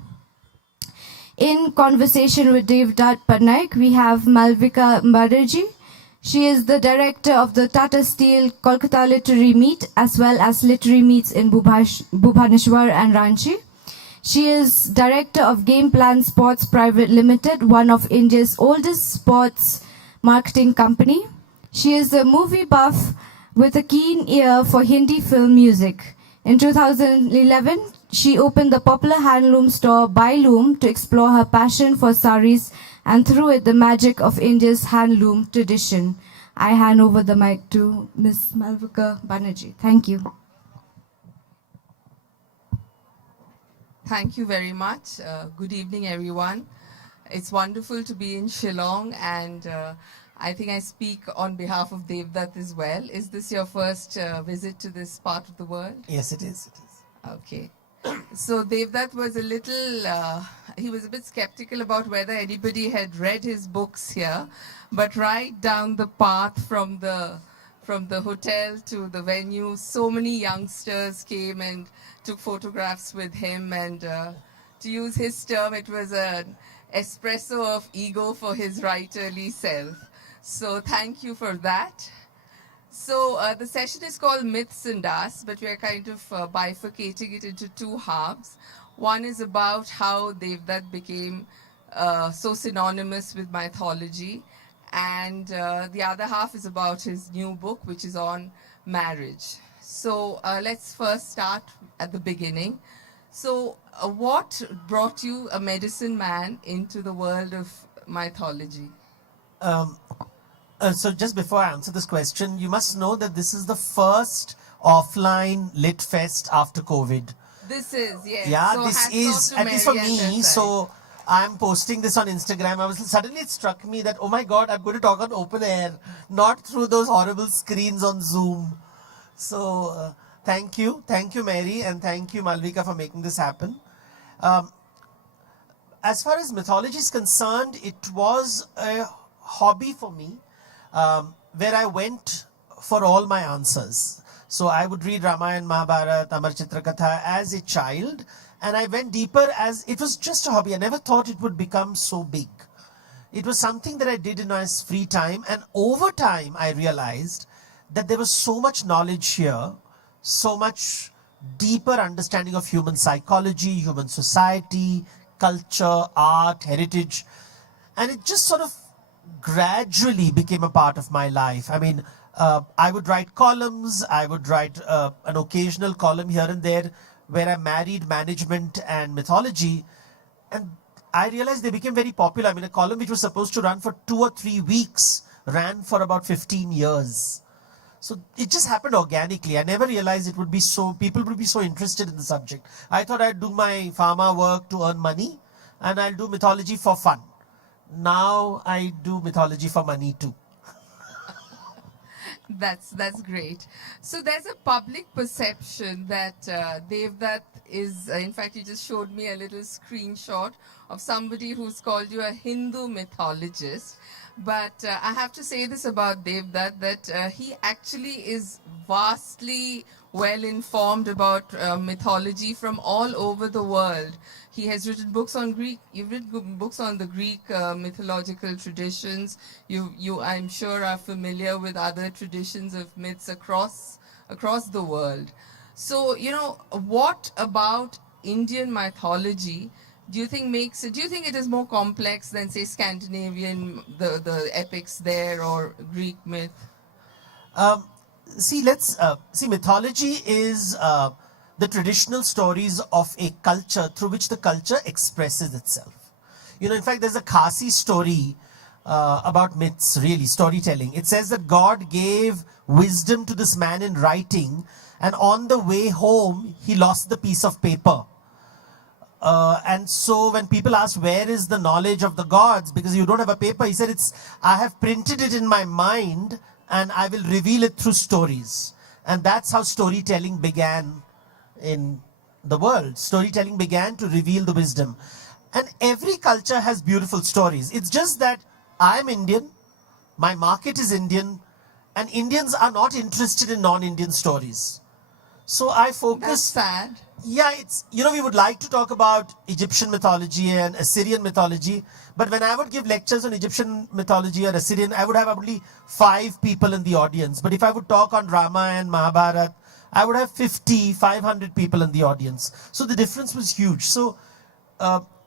In conversation with Dave Dutt Patnaik, we have Malvika Banerjee. She is the director of the Tata Steel Kolkata Literary Meet, as well as literary meets in Bhubaneswar and Ranchi. She is director of Game Plan Sports Private Limited, one of India's oldest sports marketing company. She is a movie buff with a keen ear for Hindi film music. In 2011, she opened the popular handloom store By Loom to explore her passion for saris and through it the magic of India's handloom tradition. I hand over the mic to Ms. Malvika Banerjee. Thank you. Thank you very much. Good evening, everyone. It's wonderful to be in Shillong, and I think I speak on behalf of Devdutt as well. Is this your first visit to this part of the world? Yes, it is. Okay. So Devdutt was he was a bit skeptical about whether anybody had read his books here, but right down the path from the hotel to the venue, so many youngsters came and took photographs with him, and to use his term, it was an espresso of ego for his writerly self. So thank you for that. So the session is called Myths and Us, but we are kind of bifurcating it into two halves. One is about how Devdutt became so synonymous with mythology, and the other half is about his new book, which is on marriage. So let's first start at the beginning. So what brought you, a medicine man, into the world of mythology? So just before I answer this question, you must know that this is the first offline lit fest after COVID. This is, yes. Yeah, so this hats is, off to at least for Mary and me, her so I'm posting this on Instagram. Suddenly it struck me that, oh my God, I'm going to talk on open air, not through those horrible screens on Zoom. So thank you, Mary, and thank you, Malvika, for making this happen. As far as mythology is concerned, it was a hobby for me, where I went for all my answers. So I would read Ramayana, Mahabharata, Amar Chitrakatha as a child, and I went deeper as it was just a hobby. I never thought it would become so big. It was something that I did in my free time, and over time I realized that there was so much knowledge here, so much deeper understanding of human psychology, human society, culture, art, heritage, and it just sort of gradually became a part of my life. I mean, I would write columns, I would write an occasional column here and there where I married management and mythology, and I realized they became very popular. I mean, a column which was supposed to run for 2 or 3 weeks ran for about 15 years. So it just happened organically. I never realized it would be people would be so interested in the subject. I thought I'd do my pharma work to earn money, and I'll do mythology for fun. Now I do mythology for money too. That's great. So there's a public perception that Devdutt is, in fact, you just showed me a little screenshot of somebody who's called you a Hindu mythologist. But I have to say this about Devdutt, that he actually is vastly well informed about mythology from all over the world. He has written books on Greek. You've written books on the Greek mythological traditions. You, I'm sure, are familiar with other traditions of myths across the world. So, you know, what about Indian mythology do you think it is more complex than, say, Scandinavian, the epics there, or Greek myth? See, mythology is the traditional stories of a culture through which the culture expresses itself. You know, in fact, there's a Khasi story about myths, really, storytelling. It says that God gave wisdom to this man in writing, and on the way home, he lost the piece of paper. And so when people asked, where is the knowledge of the gods? Because you don't have a paper, he said, I have printed it in my mind, and I will reveal it through stories. And that's how storytelling began in the world. Storytelling began to reveal the wisdom. And every culture has beautiful stories. It's just that I'm Indian, my market is Indian, and Indians are not interested in non-Indian stories. So I focus... That's sad. Yeah, we would like to talk about Egyptian mythology and Assyrian mythology, but when I would give lectures on Egyptian mythology or Assyrian, I would have only 5 people in the audience. But if I would talk on Ramayana and Mahabharata, I would have 500 people in the audience. So the difference was huge. So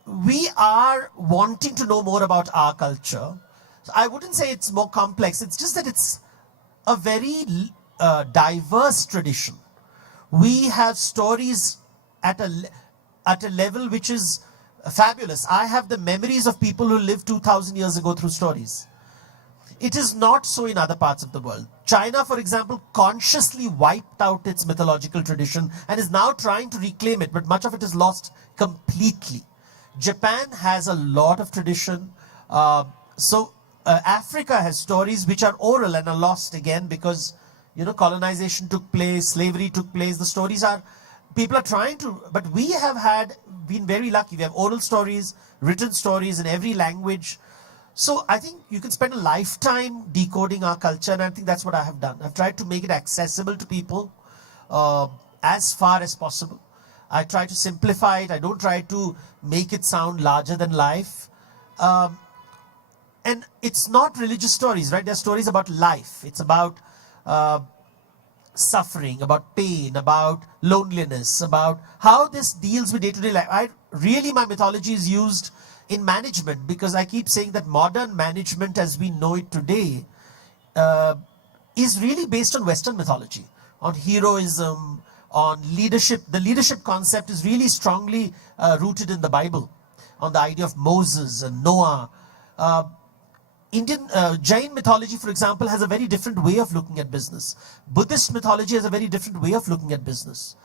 we are wanting to know more about our culture. So I wouldn't say it's more complex. It's just that it's a very diverse tradition. We have stories at a level which is fabulous. I have the memories of people who lived 2,000 years ago through stories. It is not so in other parts of the world. China, for example, consciously wiped out its mythological tradition and is now trying to reclaim it, but much of it is lost completely. Japan has a lot of tradition. Africa has stories which are oral and are lost again because, colonization took place, slavery took place. The stories are, people are trying to, but we have been very lucky. We have oral stories, written stories in every language. So I think you can spend a lifetime decoding our culture, and I think that's what I have done. I've tried to make it accessible to people as far as possible. I try to simplify it. I don't try to make it sound larger than life. And it's not religious stories, right? They're stories about life. It's about suffering, about pain, about loneliness, about how this deals with day-to-day life. My mythology is used in management because I keep saying that modern management as we know it today is really based on Western mythology, on heroism, on leadership. The leadership concept is really strongly rooted in the Bible, on the idea of Moses and Noah. Indian Jain mythology, for example, has a very different way of looking at business. Buddhist mythology has a very different way of looking at business.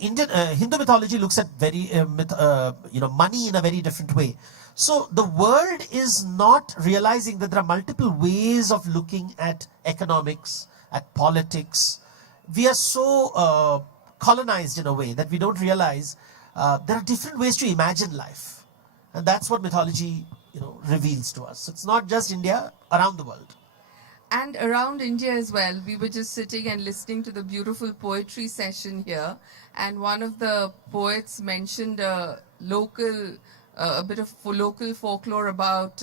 Hindu mythology looks at money in a very different way. So the world is not realizing that there are multiple ways of looking at economics, at politics. We are so colonized in a way that we don't realize there are different ways to imagine life, and that's what mythology reveals to us. It's not just India, around the world. And around India as well. We were just sitting and listening to the beautiful poetry session here, and one of the poets mentioned a bit of local folklore about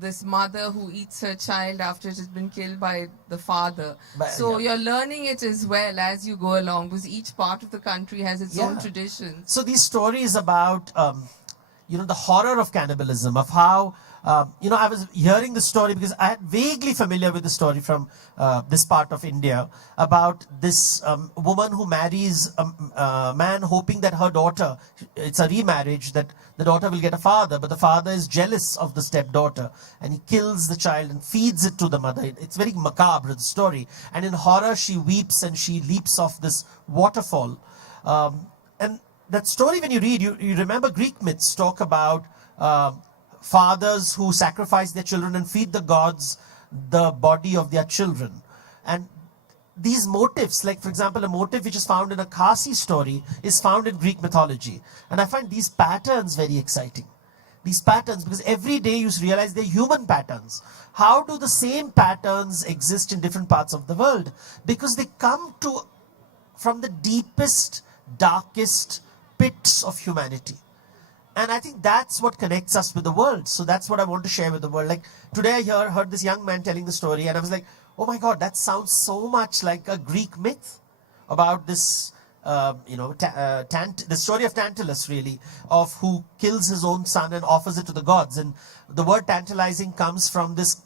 this mother who eats her child after it has been killed by the father. You're learning it as well as you go along, because each part of the country has its own traditions. So these stories about the horror of cannibalism, of how, I was hearing the story because I am vaguely familiar with the story from this part of India about this woman who marries a man hoping that her daughter, it's a remarriage, that the daughter will get a father, but the father is jealous of the stepdaughter and he kills the child and feeds it to the mother. It's very macabre, the story. And in horror, she weeps and she leaps off this waterfall. And that story, when you read, you remember Greek myths talk about fathers who sacrifice their children and feed the gods the body of their children. And these motifs, like for example, a motif which is found in a Khasi story is found in Greek mythology. And I find these patterns very exciting. These patterns, because every day you realize they're human patterns. How do the same patterns exist in different parts of the world? Because they come from the deepest, darkest pits of humanity. And I think that's what connects us with the world. So that's what I want to share with the world. Like today I heard this young man telling the story and I was like, oh my God, that sounds so much like a Greek myth about this, the story of Tantalus really, of who kills his own son and offers it to the gods. And the word tantalizing comes from this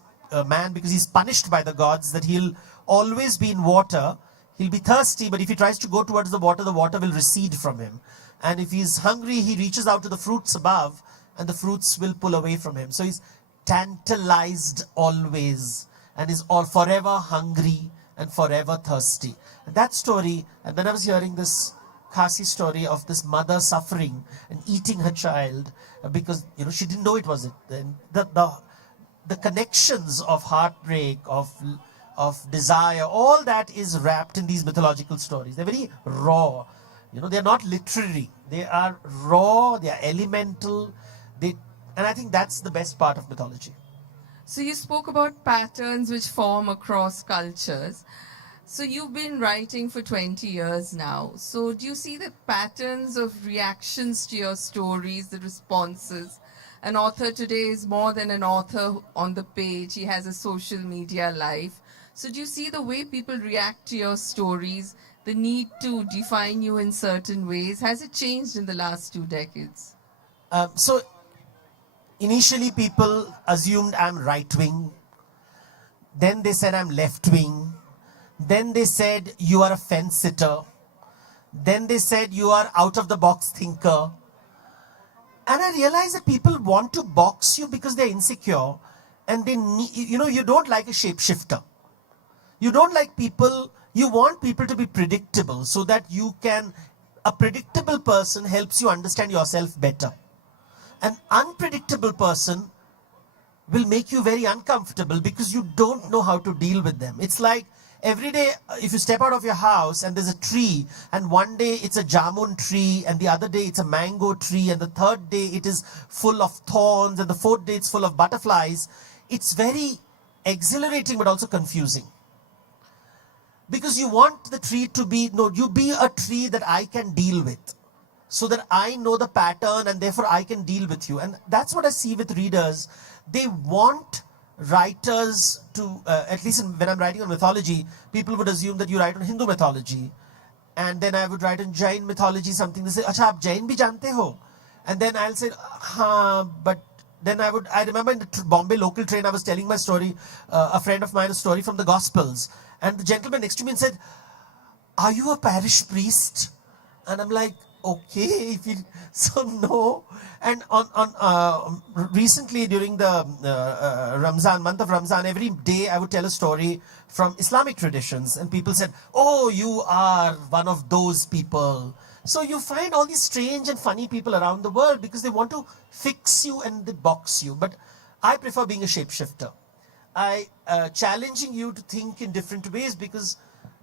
man because he's punished by the gods that he'll always be in water. He'll be thirsty, but if he tries to go towards the water will recede from him. And if he's hungry, he reaches out to the fruits above and the fruits will pull away from him. So he's tantalized always and is all forever hungry and forever thirsty. And that story, and then I was hearing this Khasi story of this mother suffering and eating her child because she didn't know it was it. Then the connections of heartbreak, of desire, all that is wrapped in these mythological stories. They're very raw. They're not literary. They are raw, they are elemental. And I think that's the best part of mythology. So you spoke about patterns which form across cultures. So you've been writing for 20 years now. So do you see the patterns of reactions to your stories, the responses? An author today is more than an author on the page. He has a social media life. So do you see the way people react to your stories, the need to define you in certain ways? Has it changed in the last 2 decades? So initially people assumed I'm right-wing. Then they said I'm left-wing. Then they said you are a fence-sitter. Then they said you are out-of-the-box thinker. And I realized that people want to box you because they're insecure. And they need, you don't like a shapeshifter. You don't like people, you want people to be predictable so that a predictable person helps you understand yourself better. An unpredictable person will make you very uncomfortable because you don't know how to deal with them. It's like every day, if you step out of your house and there's a tree, and one day it's a jamun tree, and the other day it's a mango tree, and the third day it is full of thorns, and the fourth day it's full of butterflies, it's very exhilarating but also confusing. Because you want the tree to be, no, you be a tree that I can deal with, so that I know the pattern and therefore I can deal with you. And that's what I see with readers. They want writers to, at least when I'm writing on mythology, people would assume that you write on Hindu mythology. And then I would write on Jain mythology something. They say, Acha, aap Jain bhi jante ho? And then I'll say, ha, but then I remember in the Bombay local train, I was telling my story, a friend of mine, a story from the Gospels. And the gentleman next to me and said, are you a parish priest? And I'm like, okay, if you, so no. And recently during the Ramzan, month of Ramzan, every day I would tell a story from Islamic traditions. And people said, oh, you are one of those people. So you find all these strange and funny people around the world because they want to fix you and they box you. But I prefer being a shapeshifter. I challenging you to think in different ways because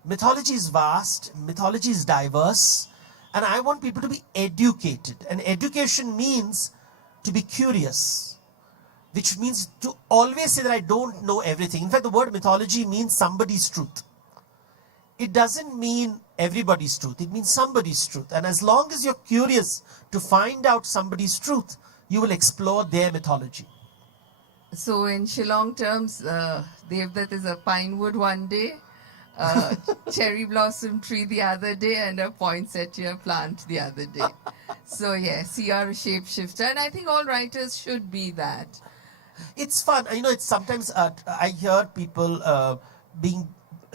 mythology is vast, mythology is diverse, and I want people to be educated. And education means to be curious, which means to always say that I don't know everything. In fact, the word mythology means somebody's truth. It doesn't mean everybody's truth. It means somebody's truth. And as long as you're curious to find out somebody's truth, you will explore their mythology. So in Shillong terms, Devdutt is a pine wood one day, cherry blossom tree the other day, and a poinsettia plant the other day. So yes, you are a shapeshifter, and I think all writers should be that. It's fun. You know, it's sometimes I hear people being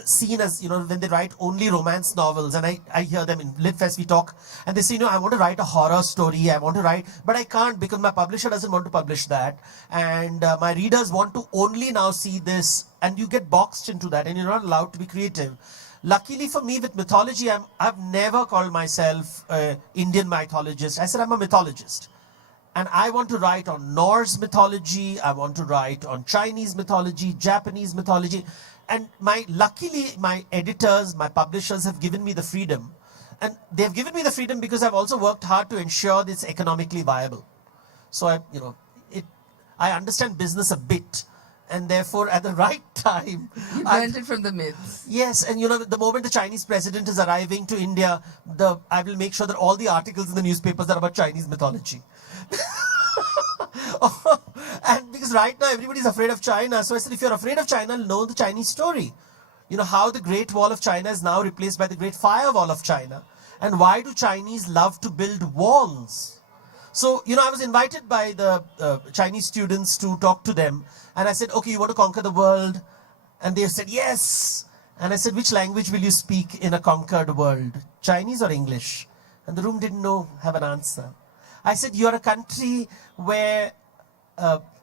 seen as, you know, when they write only romance novels, and I hear them in LitFest, we talk, and they say, you know, I want to write a horror story, I want to write, but I can't because my publisher doesn't want to publish that, and my readers want to only now see this, and you get boxed into that, and you're not allowed to be creative. Luckily for me with mythology, I've never called myself an Indian mythologist. I said I'm a mythologist. And I want to write on Norse mythology, I want to write on Chinese mythology, Japanese mythology. And luckily, my editors, my publishers have given me the freedom. And they've given me the freedom because I've also worked hard to ensure that it's economically viable. So I understand business a bit. And therefore, at the right time... You learned it from the myths. Yes, and you know, the moment the Chinese president is arriving to India, I will make sure that all the articles in the newspapers are about Chinese mythology. And because right now everybody's afraid of China, so I said, if you're afraid of China, know the Chinese story. You know, how the Great Wall of China is now replaced by the Great Firewall of China. And why do Chinese love to build walls? So, you know, I was invited by the Chinese students to talk to them. And I said, okay, you want to conquer the world? And they said, yes. And I said, which language will you speak in a conquered world? Chinese or English? And the room didn't have an answer. I said, you're a country where...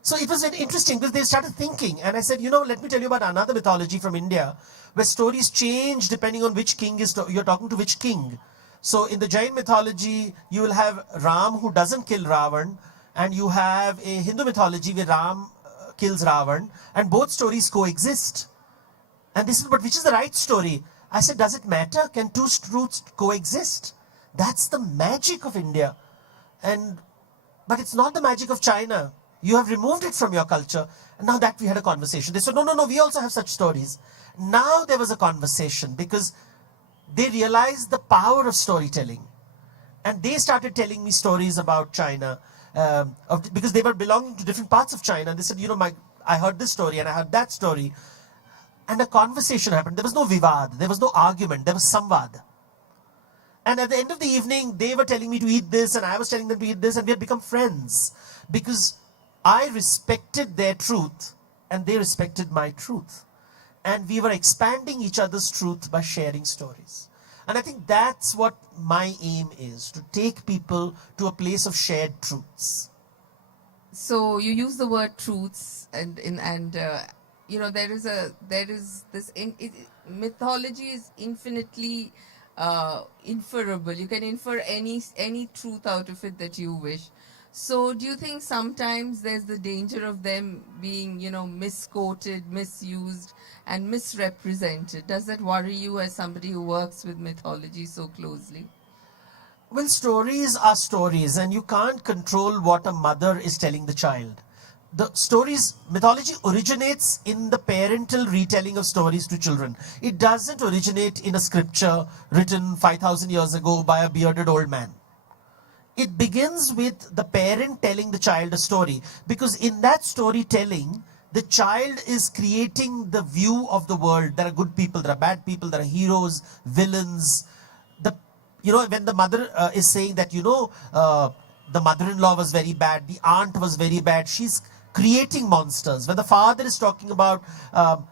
so it was very interesting because they started thinking. And I said, you know, let me tell you about another mythology from India where stories change depending on which king you're talking to which king. So in the Jain mythology, you will have Ram who doesn't kill Ravan, and you have a Hindu mythology where Ram kills Ravan, and both stories coexist. And this is, but which is the right story? I said, does it matter? Can two truths coexist? That's the magic of India. But it's not the magic of China. You have removed it from your culture. And now that we had a conversation. They said, no, we also have such stories. Now there was a conversation because they realized the power of storytelling. And they started telling me stories about China because they were belonging to different parts of China. And they said, you know, I heard this story and I heard that story. And a conversation happened. There was no vivad. There was no argument. There was samvad. And at the end of the evening, they were telling me to eat this and I was telling them to eat this, and we had become friends because I respected their truth and they respected my truth. And we were expanding each other's truth by sharing stories. And I think that's what my aim is, to take people to a place of shared truths. So you use the word truths, and you know, mythology is infinitely inferable. You can infer any truth out of it that you wish. So do you think sometimes there's the danger of them being, misquoted, misused, and misrepresented? Does that worry you as somebody who works with mythology so closely? Well, stories are stories, and you can't control what a mother is telling the child. Mythology originates in the parental retelling of stories to children. It doesn't originate in a scripture written 5,000 years ago by a bearded old man. It begins with the parent telling the child a story, because in that storytelling, the child is creating the view of the world. There are good people, there are bad people, there are heroes, villains. When the mother is saying that, the mother-in-law was very bad, the aunt was very bad, she's creating monsters. When the father is talking about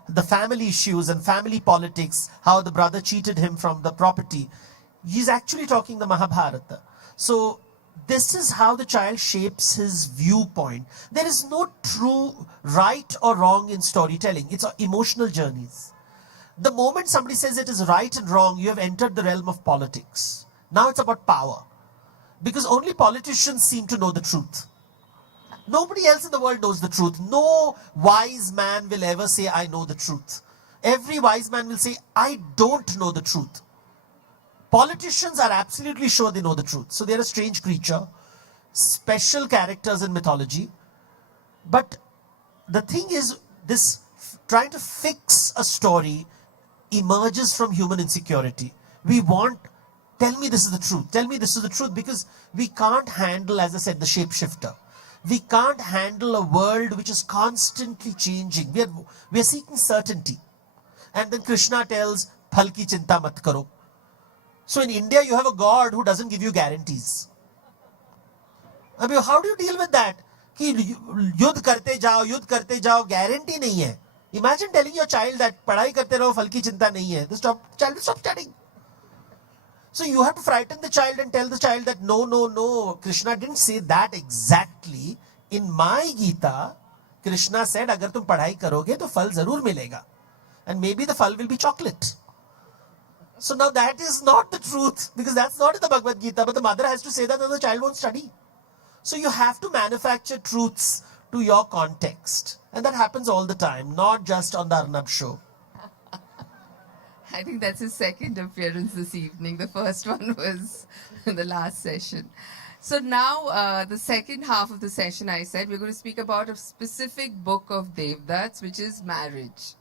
the family issues and family politics, how the brother cheated him from the property, he's actually talking the Mahabharata. So this is how the child shapes his viewpoint. There is no true right or wrong in storytelling. It's emotional journeys. The moment somebody says it is right and wrong, you have entered the realm of politics. Now it's about power. Because only politicians seem to know the truth. Nobody else in the world knows the truth. No wise man will ever say, I know the truth. Every wise man will say, I don't know the truth. Politicians are absolutely sure they know the truth. So they're a strange creature, special characters in mythology. But the thing is, this trying to fix a story emerges from human insecurity. We want, tell me this is the truth, tell me this is the truth, because we can't handle, as I said, the shapeshifter. We can't handle a world which is constantly changing. We are seeking certainty. And then Krishna tells, phal ki chinta mat karo. So in India, you have a God who doesn't give you guarantees. I mean, how do you deal with that? Ki yudh karte jao, guarantee nahi hai. Imagine telling your child that padhai karte raho, phal ki chinta nahi hai. The child will stop studying. So you have to frighten the child and tell the child that no, Krishna didn't say that exactly. In my Gita, Krishna said, agar tum padhai karoge, to phal zarur milega. And maybe the phal will be chocolate. So now that is not the truth, because that's not in the Bhagavad Gita, but the mother has to say that, or the child won't study. So you have to manufacture truths to your context. And that happens all the time, not just on the Arnab show. I think that's his second appearance this evening. The first one was in the last session. So now, the second half of the session, I said, we're going to speak about a specific book of Devdutt's, which is marriage.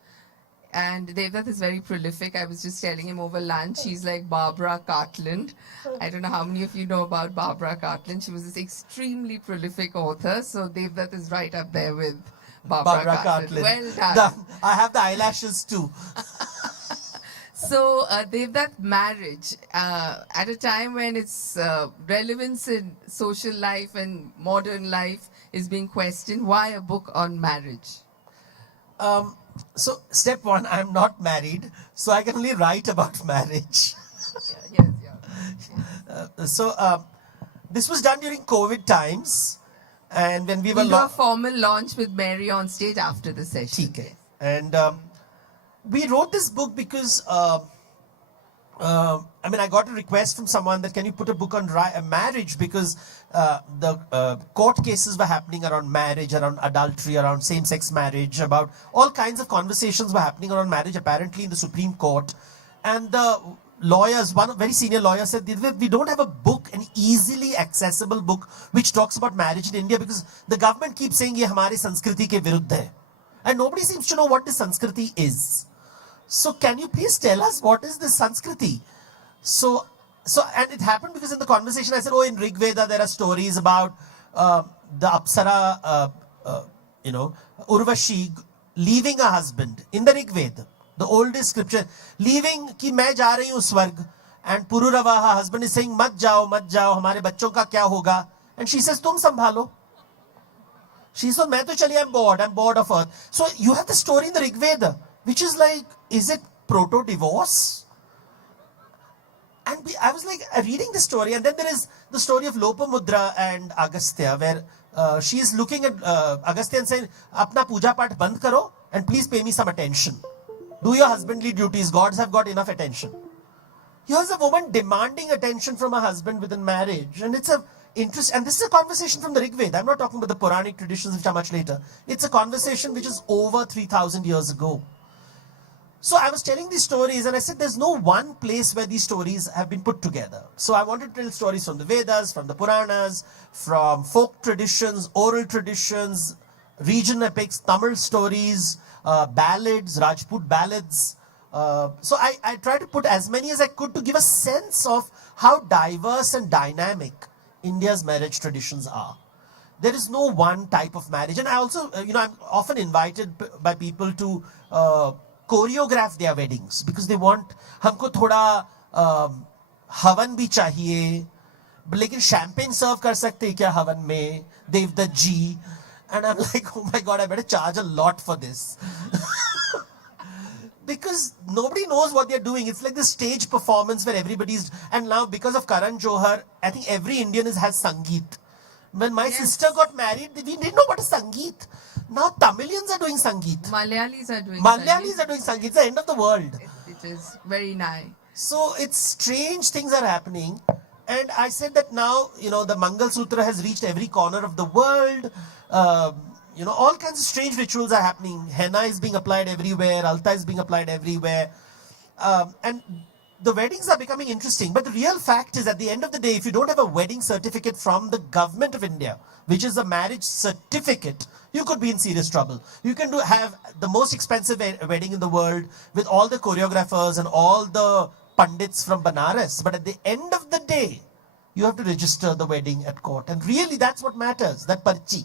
And Devdutt is very prolific. I was just telling him over lunch, he's like Barbara Cartland. I don't know how many of you know about Barbara Cartland. She was this extremely prolific author. So Devdutt is right up there with Barbara Cartland. Well done. I have the eyelashes too. So Devdutt, marriage, at a time when its relevance in social life and modern life is being questioned, why a book on marriage? So step one, I'm not married, so I can only write about marriage. This was done during COVID times, and when we were... We'll do a formal launch with Mary on stage after the session. Okay. And we wrote this book because, I got a request from someone that can you put a book on marriage, because the court cases were happening around marriage, around adultery, around same-sex marriage, about all kinds of conversations were happening around marriage apparently in the Supreme Court. And the lawyers, one very senior lawyer said, we don't have a book, an easily accessible book which talks about marriage in India, because the government keeps saying ye hamare sanskriti ke viruddh hai. And nobody seems to know what this sanskriti is. So can you please tell us what is this Sanskriti? And it happened because in the conversation I said, in Rig Veda there are stories about the Apsara, Urvashi leaving a husband in the Rig Veda, the oldest scripture, leaving ki main ja rahi hu swarg, and Pururava, her husband, is saying mat jao, hamare bachon ka kya hoga, and she says tum sambhalo. She says, main to chali, I'm bored of earth. So you have the story in the Rig Veda, which is like, is it proto-divorce? And I was like reading the story, and then there is the story of Lopamudra and Agastya, where she is looking at Agastya and saying, Apna puja path band karo, and please pay me some attention. Do your husbandly duties, gods have got enough attention. Here's a woman demanding attention from her husband within marriage, and interest, and this is a conversation from the Rig Veda. I'm not talking about the Puranic traditions which are much later. It's a conversation which is over 3,000 years ago. So I was telling these stories and I said there's no one place where these stories have been put together. So I wanted to tell stories from the Vedas, from the Puranas, from folk traditions, oral traditions, region epics, Tamil stories, ballads, Rajput ballads. So I tried to put as many as I could to give a sense of how diverse and dynamic India's marriage traditions are. There is no one type of marriage. And I also, I'm often invited by people to choreograph their weddings because they want, हमको थोड़ा हवन भी चाहिए, लेकिन champagne serve कर सकते हैं क्या हवन में, देवदत्त जी. And I'm like, oh my God, I better charge a lot for this. Because nobody knows what they're doing. It's like this stage performance where everybody's, and now because of Karan Johar, I think every Indian has Sangeet. When my sister got married, we didn't know what is Sangeet. Now Tamilians are doing Sangeet. Malayalis are doing Sangeet. It's the end of the world. It is very nice. So it's strange things are happening. And I said that now, the Mangal Sutra has reached every corner of the world. All kinds of strange rituals are happening. Henna is being applied everywhere. Alta is being applied everywhere. And the weddings are becoming interesting. But the real fact is, at the end of the day, if you don't have a wedding certificate from the government of India, which is a marriage certificate, you could be in serious trouble. You can have the most expensive wedding in the world with all the choreographers and all the pandits from Banaras. But at the end of the day, you have to register the wedding at court. And really, that's what matters, that parchi.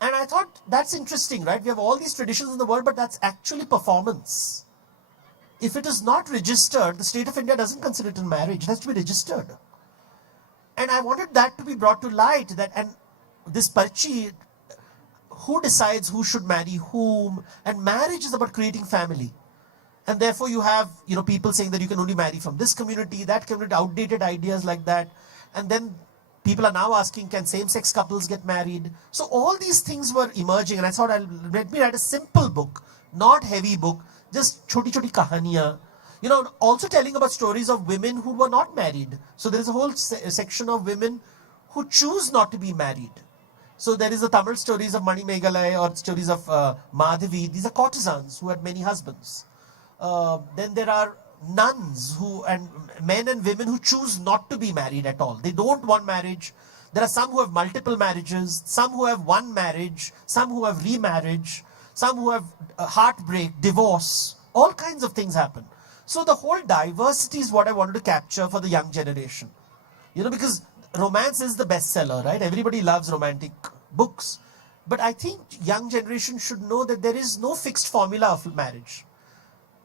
And I thought, that's interesting, right? We have all these traditions in the world, but that's actually performance. If it is not registered, the state of India doesn't consider it in marriage. It has to be registered. And I wanted that to be brought to light. And this parchi, who decides who should marry whom? And marriage is about creating family. And therefore you have, people saying that you can only marry from this community, that community, outdated ideas like that. And then people are now asking, can same-sex couples get married? So all these things were emerging, and I thought, let me write a simple book, not heavy book, just choti-choti kahaniya. Also telling about stories of women who were not married. So there is a whole section of women who choose not to be married. So there is the Tamil stories of Mani Meghalai or stories of Madhavi. These are courtesans who had many husbands. Then there are nuns and men and women who choose not to be married at all. They don't want marriage. There are some who have multiple marriages, some who have one marriage, some who have remarriage, some who have heartbreak, divorce. All kinds of things happen. So the whole diversity is what I wanted to capture for the young generation. Because romance is the bestseller, right? Everybody loves romantic books. But I think young generation should know that there is no fixed formula of marriage.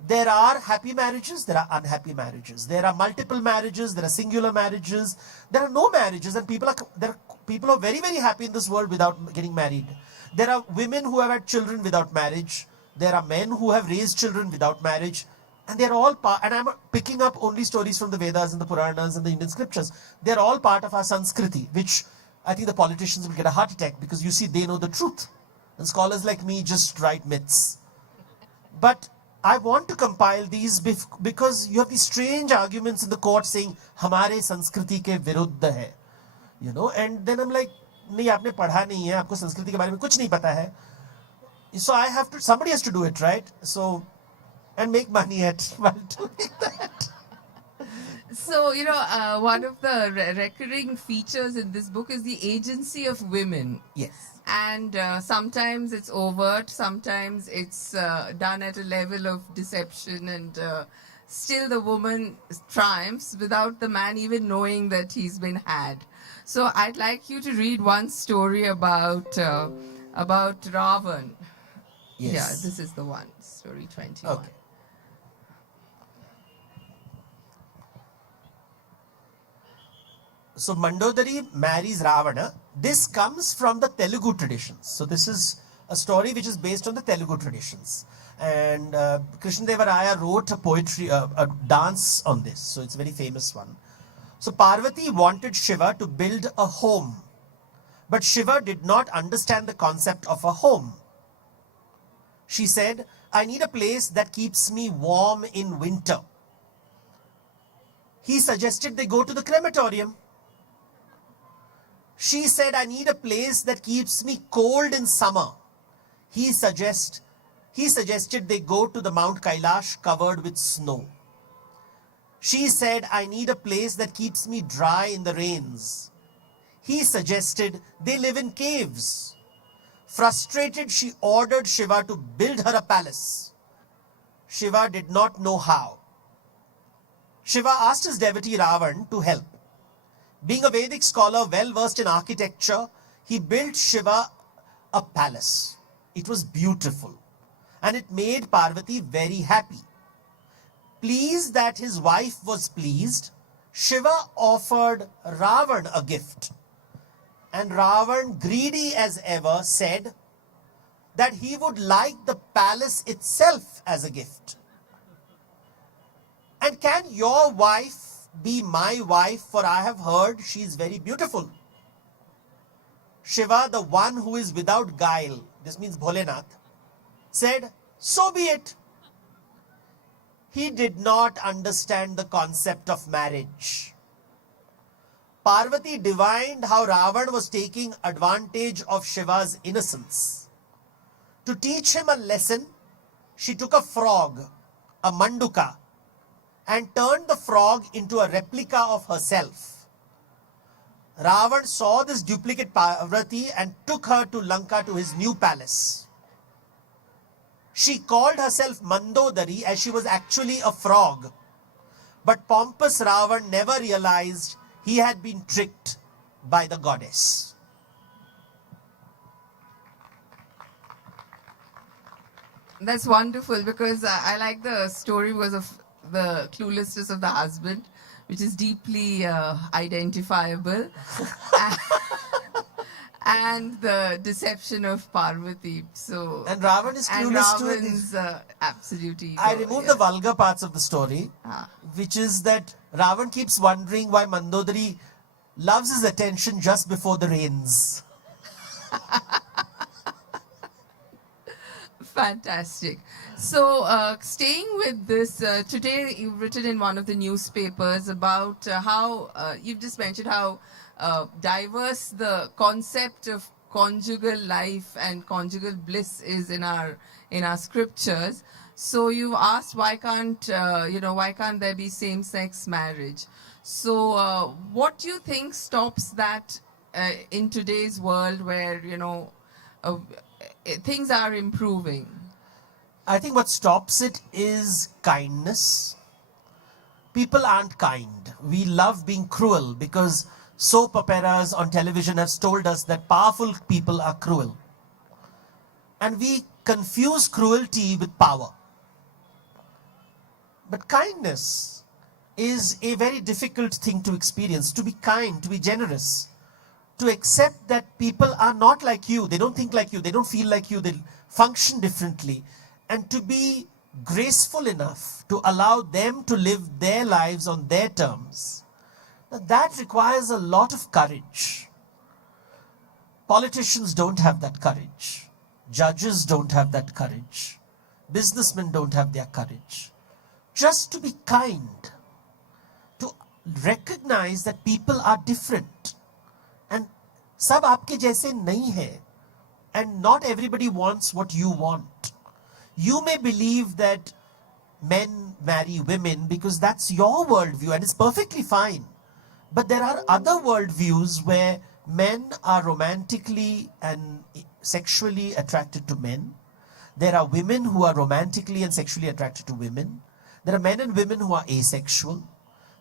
There are happy marriages, there are unhappy marriages. There are multiple marriages, there are singular marriages. There are no marriages, and people are very, very happy in this world without getting married. There are women who have had children without marriage. There are men who have raised children without marriage. And they're all and I'm picking up only stories from the Vedas and the Puranas and the Indian scriptures. They're all part of our Sanskriti, which I think the politicians will get a heart attack because you see, they know the truth. And scholars like me just write myths. But I want to compile these because you have these strange arguments in the court saying, "Hamare Sanskriti ke viruddha hai," and then I'm like, "नहीं आपने पढ़ा नहीं है, आपको संस्कृति के बारे में कुछ नहीं पता है." So somebody has to do it, right? So, and make money while doing that. So, one of the recurring features in this book is the agency of women. Yes. And sometimes it's overt, sometimes it's done at a level of deception, and still the woman triumphs without the man even knowing that he's been had. So I'd like you to read one story about Ravan. Yes. Yeah, this is the one, story 21. Okay. So Mandodari marries Ravana. This comes from the Telugu traditions. So this is a story which is based on the Telugu traditions. And Krishnadeva wrote a poetry, a dance on this. So it's a very famous one. So Parvati wanted Shiva to build a home. But Shiva did not understand the concept of a home. She said, "I need a place that keeps me warm in winter." He suggested they go to the crematorium. She said, I need a place that keeps me cold in summer. He suggested they go to the Mount Kailash covered with snow. She said, I need a place that keeps me dry in the rains. He suggested they live in caves. Frustrated, she ordered Shiva to build her a palace. Shiva did not know how. Shiva asked his devotee Ravan to help. Being a Vedic scholar well versed in architecture, he built Shiva a palace. It was beautiful and it made Parvati very happy. Pleased that his wife was pleased, Shiva offered Ravan a gift. And Ravan, greedy as ever, said that he would like the palace itself as a gift. And can your wife be my wife, for I have heard she is very beautiful? Shiva, the one who is without guile, this means Bholenath, said, so be it. He did not understand the concept of marriage. Parvati divined how Ravan was taking advantage of Shiva's innocence. To teach him a lesson, she took a frog, a manduka, and turned the frog into a replica of herself. Ravan saw this duplicate Parvati and took her to Lanka to his new palace. She called herself Mandodari as she was actually a frog. But pompous Ravan never realized he had been tricked by the goddess. That's wonderful, because I like the story because of the cluelessness of the husband, which is deeply identifiable, and the deception of Parvati. So and Ravan is clueless too. Ravan's absolute ego. I removed the vulgar parts of the story, which is that Ravan keeps wondering why Mandodari loves his attention just before the rains. Fantastic. So, staying with this, today you've written in one of the newspapers about how, you've just mentioned how diverse the concept of conjugal life and conjugal bliss is in our scriptures. So you've asked why can't there be same-sex marriage? So what do you think stops that in today's world where things are improving? I think what stops it is kindness. People aren't kind. We love being cruel because soap operas on television have told us that powerful people are cruel. And we confuse cruelty with power. But kindness is a very difficult thing to experience. To be kind, to be generous, to accept that people are not like you. They don't think like you. They don't feel like you. They function differently. And to be graceful enough to allow them to live their lives on their terms. Now, that requires a lot of courage. Politicians don't have that courage. Judges don't have that courage. Businessmen don't have their courage. Just to be kind. To recognize that people are different. And sab aapke jaise nahi hai. And not everybody wants what you want. You may believe that men marry women because that's your worldview and it's perfectly fine. But there are other worldviews where men are romantically and sexually attracted to men. There are women who are romantically and sexually attracted to women. There are men and women who are asexual.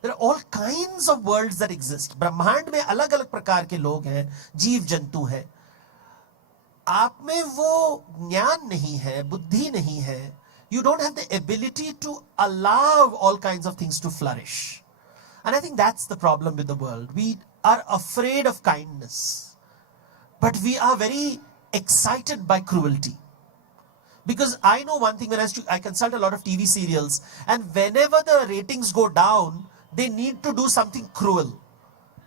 There are all kinds of worlds that exist. ब्रह्मांड में अलग-अलग प्रकार के लोग हैं, जीव जंतु हैं. आप में वो ज्ञान नहीं है, बुद्धि नहीं है. You don't have the ability to allow all kinds of things to flourish. And I think that's the problem with the world. We are afraid of kindness. But we are very excited by cruelty. Because I know one thing, when I consult a lot of TV serials, and whenever the ratings go down, they need to do something cruel.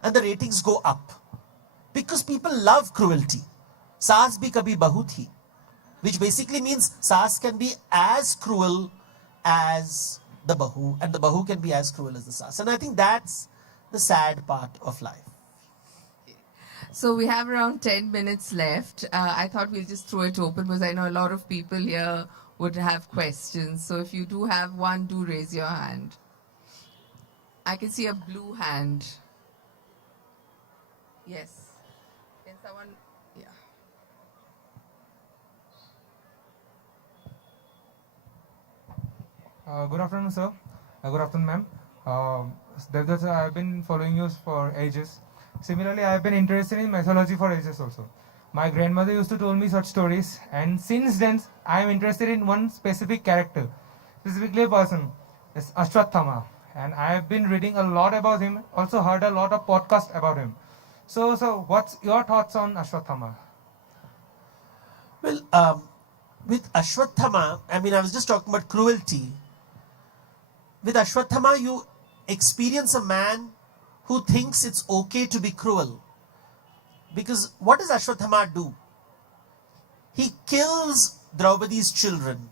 And the ratings go up. Because people love cruelty. Saas bhi kabhi bahu thi. Which basically means Saas can be as cruel as the bahu, and the bahu can be as cruel as the Saas. And I think that's the sad part of life. So we have around 10 minutes left. I thought we'll just throw it open because I know a lot of people here would have questions. So if you do have one, do raise your hand. I can see a blue hand. Yes. Can someone? Yeah. Good afternoon, sir. Good afternoon, ma'am. Devdutt sir, I've been following you for ages. Similarly, I've been interested in mythology for ages also. My grandmother used to tell me such stories, and since then, I am interested in one specific character, specifically a person. It's Ashwathama, and I have been reading a lot about him. Also heard a lot of podcasts about him. So what's your thoughts on Ashwathama? Well, with Ashwathama, I mean, I was just talking about cruelty. With Ashwathama, you experience a man who thinks it's okay to be cruel. Because what does Ashwathama do? He kills Draupadi's children.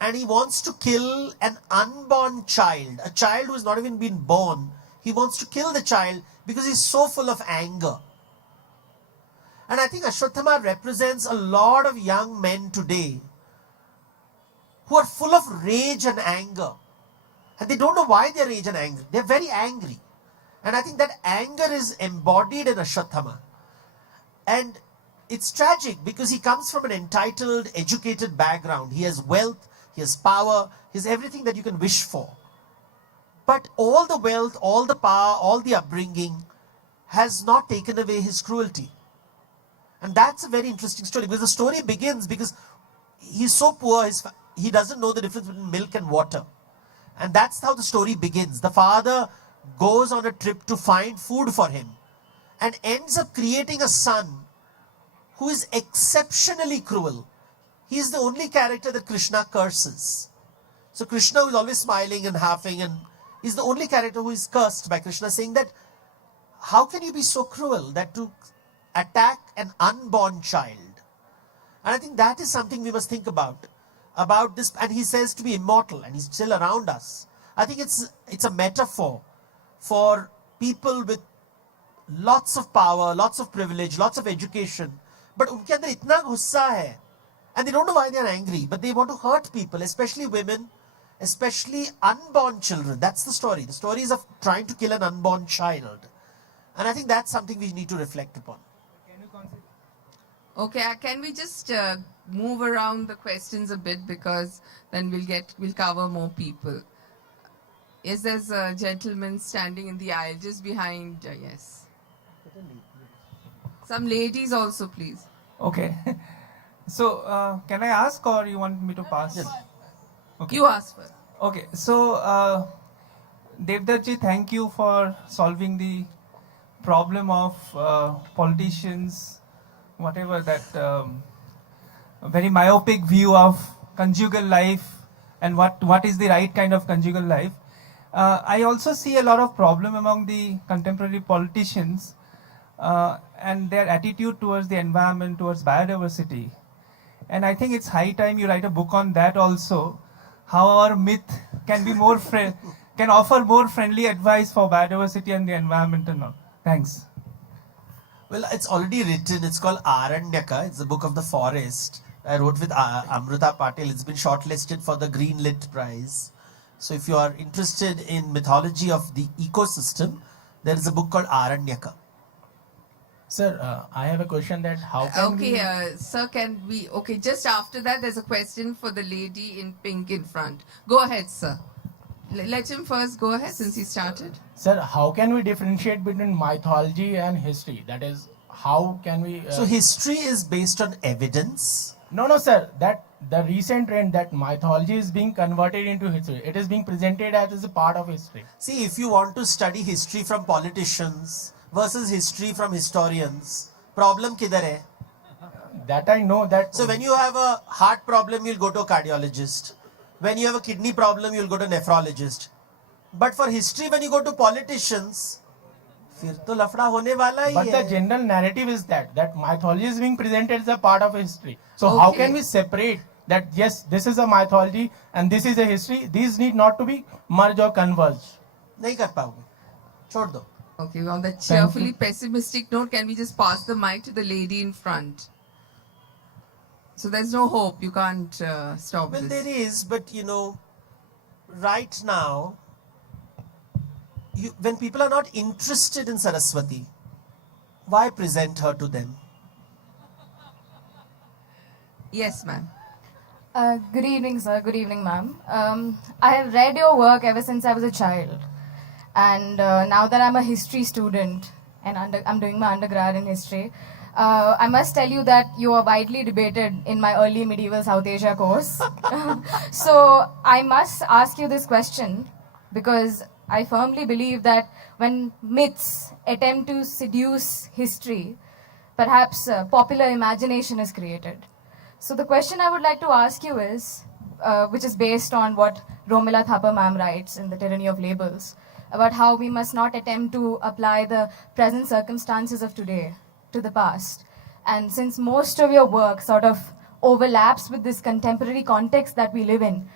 And he wants to kill an unborn child, a child who has not even been born. He wants to kill the child because he's so full of anger. And I think Ashwathama represents a lot of young men today who are full of rage and anger. And they don't know why they're rage and angry. They're very angry. And I think that anger is embodied in Ashwathama. And it's tragic because he comes from an entitled, educated background. He has wealth, he has power, he has everything that you can wish for. But all the wealth, all the power, all the upbringing has not taken away his cruelty. And that's a very interesting story because the story begins because he's so poor, he doesn't know the difference between milk and water. And that's how the story begins. The father goes on a trip to find food for him and ends up creating a son who is exceptionally cruel. He is the only character that Krishna curses. So Krishna, who is always smiling and laughing, and is the only character who is cursed by Krishna, saying that, how can you be so cruel that to attack an unborn child? And I think that is something we must think about this. And he says to be immortal, and he's still around us. I think it's a metaphor for people with lots of power, lots of privilege, lots of education, but unke andar itna gussa hai, and they don't know why they are angry, but they want to hurt people, especially women, especially unborn children. That's the story. The story is of trying to kill an unborn child. And I think that's something we need to reflect upon. Okay, can we just move around the questions a bit because then we'll cover more people. Yes, there's a gentleman standing in the aisle just behind. Yes. Some ladies also, please. Okay. So, can I ask or you want me to pass? Yes. Okay. You ask first. Okay. So, Devdutt ji, thank you for solving the problem of politicians, whatever that very myopic view of conjugal life and what is the right kind of conjugal life. I also see a lot of problem among the contemporary politicians and their attitude towards the environment, towards biodiversity. And I think it's high time you write a book on that also, how our myth can be more can offer more friendly advice for biodiversity and the environment and all. Thanks. Well, it's already written. It's called Aranyaka. It's the book of the forest. I wrote with Amruta Patil. It's been shortlisted for the Green Lit Prize. So if you are interested in mythology of the ecosystem, there is a book called Aranyaka. Sir, I have a question that how can we... Sir, can we... Okay, just after that, there's a question for the lady in pink in front. Go ahead, sir. Let him first go ahead since he started. Sir, how can we differentiate between mythology and history? That is, how can we... So history is based on evidence? No, sir. That the recent trend that mythology is being converted into history. It is being presented as a part of history. See, if you want to study history from politicians versus history from historians, problem kidhar hai? That I know that... So when you have a heart problem, you'll go to a cardiologist. When you have a kidney problem, you'll go to a nephrologist. But for history, when you go to politicians, फिर तो लफड़ा होने वाला ही है. But the general narrative is that mythology is being presented as a part of history. So how can we separate that, yes, this is a mythology and this is a history? These need not to be merged or converged. नहीं कर पाओगे. छोड़ दो. Okay, on that cheerfully pessimistic note, can we just pass the mic to the lady in front? So there's no hope. You can't stop Well, this. there is, but you know, right now, when people are not interested in Saraswati, why present her to them? Yes, ma'am. Good evening, sir. Good evening, ma'am. I have read your work ever since I was a child. And now that I'm a history student and I'm doing my undergrad in history, I must tell you that you are widely debated in my early medieval South Asia course. So I must ask you this question because I firmly believe that when myths attempt to seduce history, perhaps popular imagination is created. So the question I would like to ask you is, which is based on what Romila Thapa ma'am writes in The Tyranny of Labels, about how we must not attempt to apply the present circumstances of today to the past. And since most of your work sort of overlaps with this contemporary context that we live in,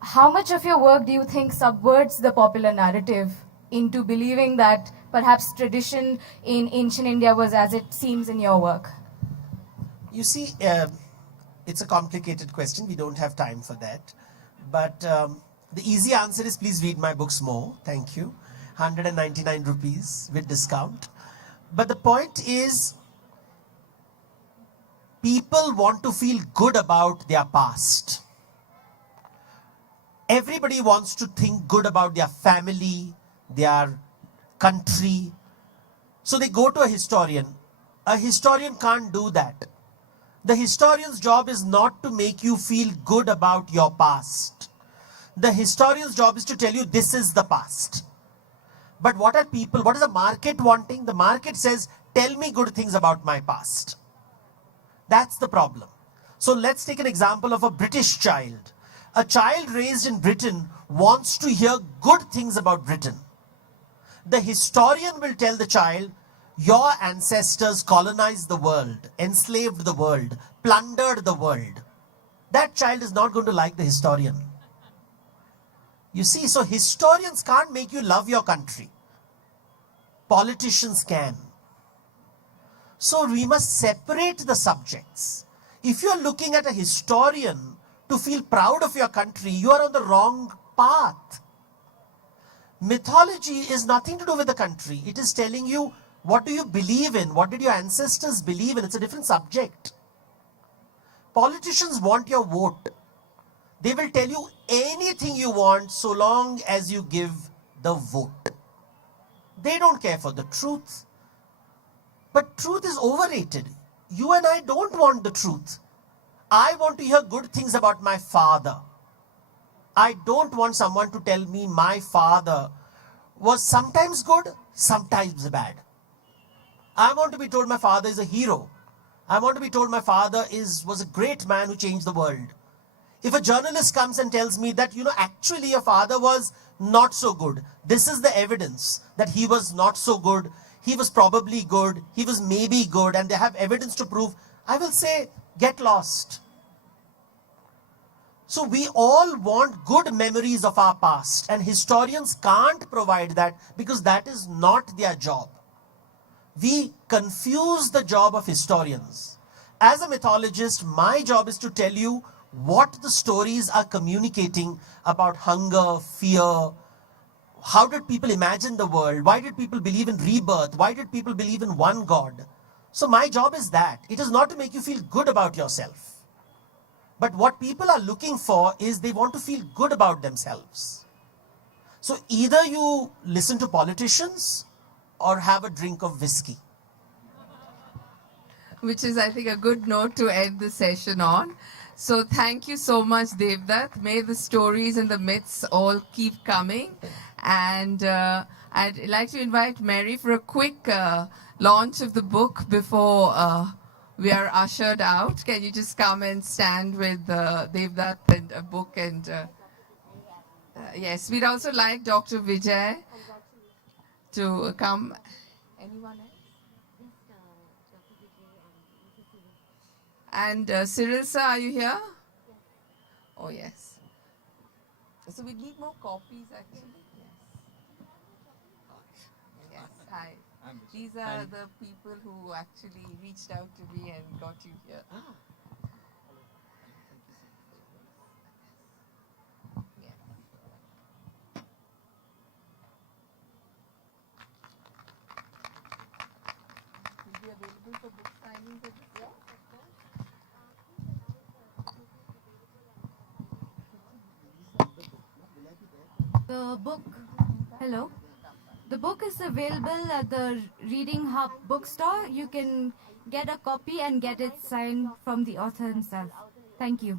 how much of your work do you think subverts the popular narrative into believing that perhaps tradition in ancient India was as it seems in your work? You see, it's a complicated question. We don't have time for that. But the easy answer is please read my books more. Thank you. 199 rupees with discount. But the point is, people want to feel good about their past. Everybody wants to think good about their family, their country. So they go to a historian. A historian can't do that. The historian's job is not to make you feel good about your past. The historian's job is to tell you this is the past. But what are people, what is the market wanting? The market says, tell me good things about my past. That's the problem. So let's take an example of a British child. A child raised in Britain wants to hear good things about Britain. The historian will tell the child, your ancestors colonized the world, enslaved the world, plundered the world. That child is not going to like the historian. You see, so historians can't make you love your country. Politicians can. So we must separate the subjects. If you're looking at a historian to feel proud of your country, you are on the wrong path. Mythology is nothing to do with the country. It is telling you, what do you believe in? What did your ancestors believe in? It's a different subject. Politicians want your vote. They will tell you anything you want so long as you give the vote. They don't care for the truth. But truth is overrated. You and I don't want the truth. I want to hear good things about my father. I don't want someone to tell me my father was sometimes good, sometimes bad. I want to be told my father is a hero. I want to be told my father was a great man who changed the world. If a journalist comes and tells me that, actually your father was not so good, this is the evidence that he was not so good, he was probably good, he was maybe good, and they have evidence to prove, I will say, get lost. So we all want good memories of our past, and historians can't provide that because that is not their job. We confuse the job of historians. As a mythologist, my job is to tell you what the stories are communicating about hunger, fear. How did people imagine the world? Why did people believe in rebirth? Why did people believe in one God? So my job is that. It is not to make you feel good about yourself. But what people are looking for is they want to feel good about themselves. So either you listen to politicians or have a drink of whiskey. Which is, I think, a good note to end the session on. So thank you so much, Devdutt. May the stories and the myths all keep coming. And I'd like to invite Mary for a quick launch of the book before we are ushered out. Can you just come and stand with Devdutt and a book? And yes, we'd also like Dr. Vijay to come. Anyone else? And Cyril sir, are you here? Oh, yes. So we need more copies, actually. Yes. Yes. Hi. These are the people who actually reached out to me and got you here. Will be available for book signings at this? Yes, of course. The book, hello. The book is available at the Reading Hub bookstore. You can get a copy and get it signed from the author himself. Thank you.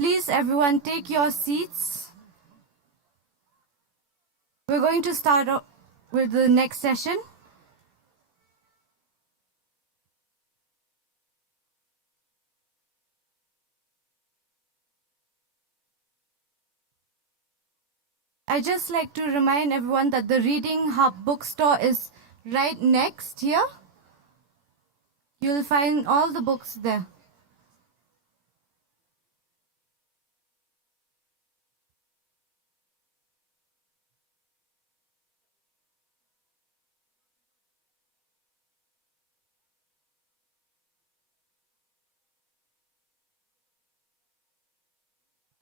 Please, everyone, take your seats. We're going to start with the next session. I'd just like to remind everyone that the Reading Hub bookstore is right next here. You'll find all the books there.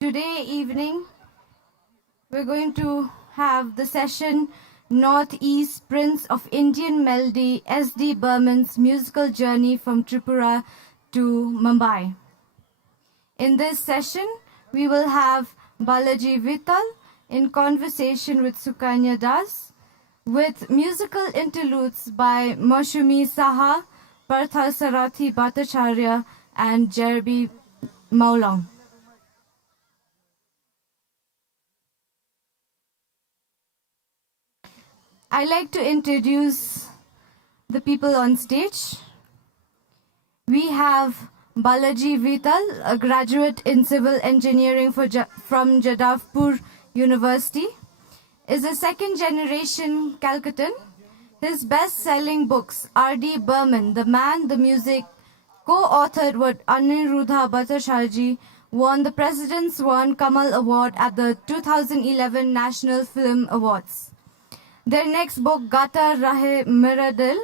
Today evening, we're going to have the session Northeast Prince of Indian Melody, S.D. Burman's musical journey from Tripura to Mumbai. In this session, we will have Balaji Vittal in conversation with Sukanya Das, with musical interludes by Moshumi Saha, Partha Sarathi Bhattacharya, and Jerby Maulong. I'd like to introduce the people on stage. We have Balaji Vittal, a graduate in civil engineering from Jadavpur University, is a second-generation Calcuttan. His best-selling books, R.D. Burman, The Man, the Music, co-authored with Aniruddha Bhattacharya, won the President Swan Kamal Award at the 2011 National Film Awards. Their next book, Gata Rahe Mera Dil,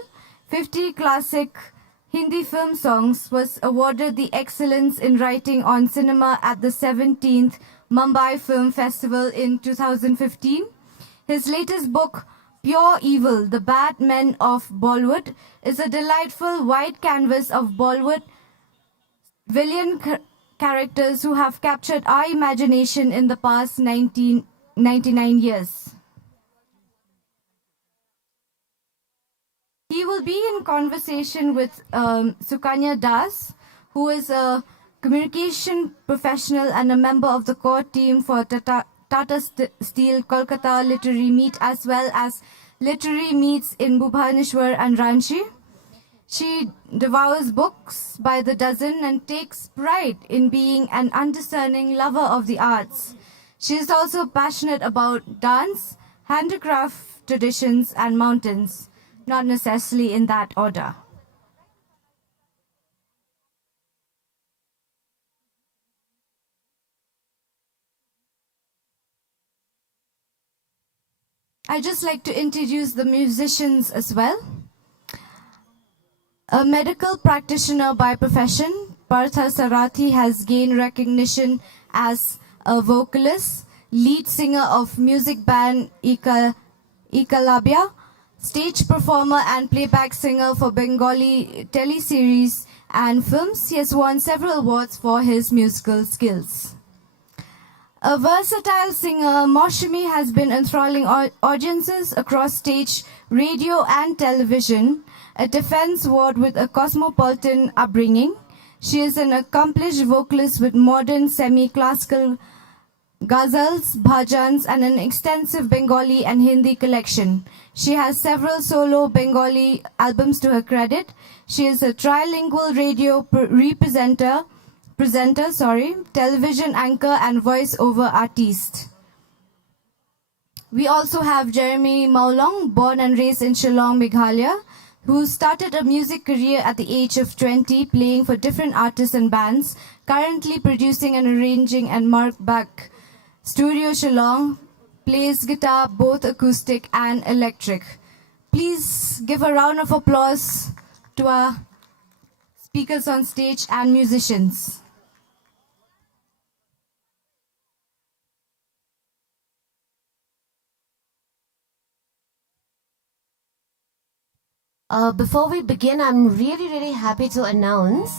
50 classic Hindi film songs, was awarded the Excellence in Writing on Cinema at the 17th Mumbai Film Festival in 2015. His latest book, Pure Evil, The Bad Men of Bollywood, is a delightful white canvas of Bollywood villain characters who have captured our imagination in the past 99 years. He will be in conversation with Sukanya Das, who is a communication professional and a member of the core team for Tata Steel Kolkata Literary Meet, as well as literary meets in Bhubaneswar and Ranchi. She devours books by the dozen and takes pride in being an undiscerning lover of the arts. She is also passionate about dance, handicraft traditions, and mountains, not necessarily in that order. I'd just like to introduce the musicians as well. A medical practitioner by profession, Partha Sarathi has gained recognition as a vocalist, lead singer of music band Ekalabya, stage performer and playback singer for Bengali teleseries and films. He has won several awards for his musical skills. A versatile singer, Maushami has been enthralling audiences across stage, radio and television, a defense ward with a cosmopolitan upbringing. She is an accomplished vocalist with modern semi-classical ghazals, bhajans and an extensive Bengali and Hindi collection. She has several solo Bengali albums to her credit. She is a trilingual radio presenter, television anchor and voice-over artist. We also have Jeremy Maulong, born and raised in Shillong, Meghalaya, who started a music career at the age of 20, playing for different artists and bands, currently producing and arranging at Mark Back Studio Shillong, plays guitar, both acoustic and electric. Please give a round of applause to our speakers on stage and musicians. Before we begin, I'm really happy to announce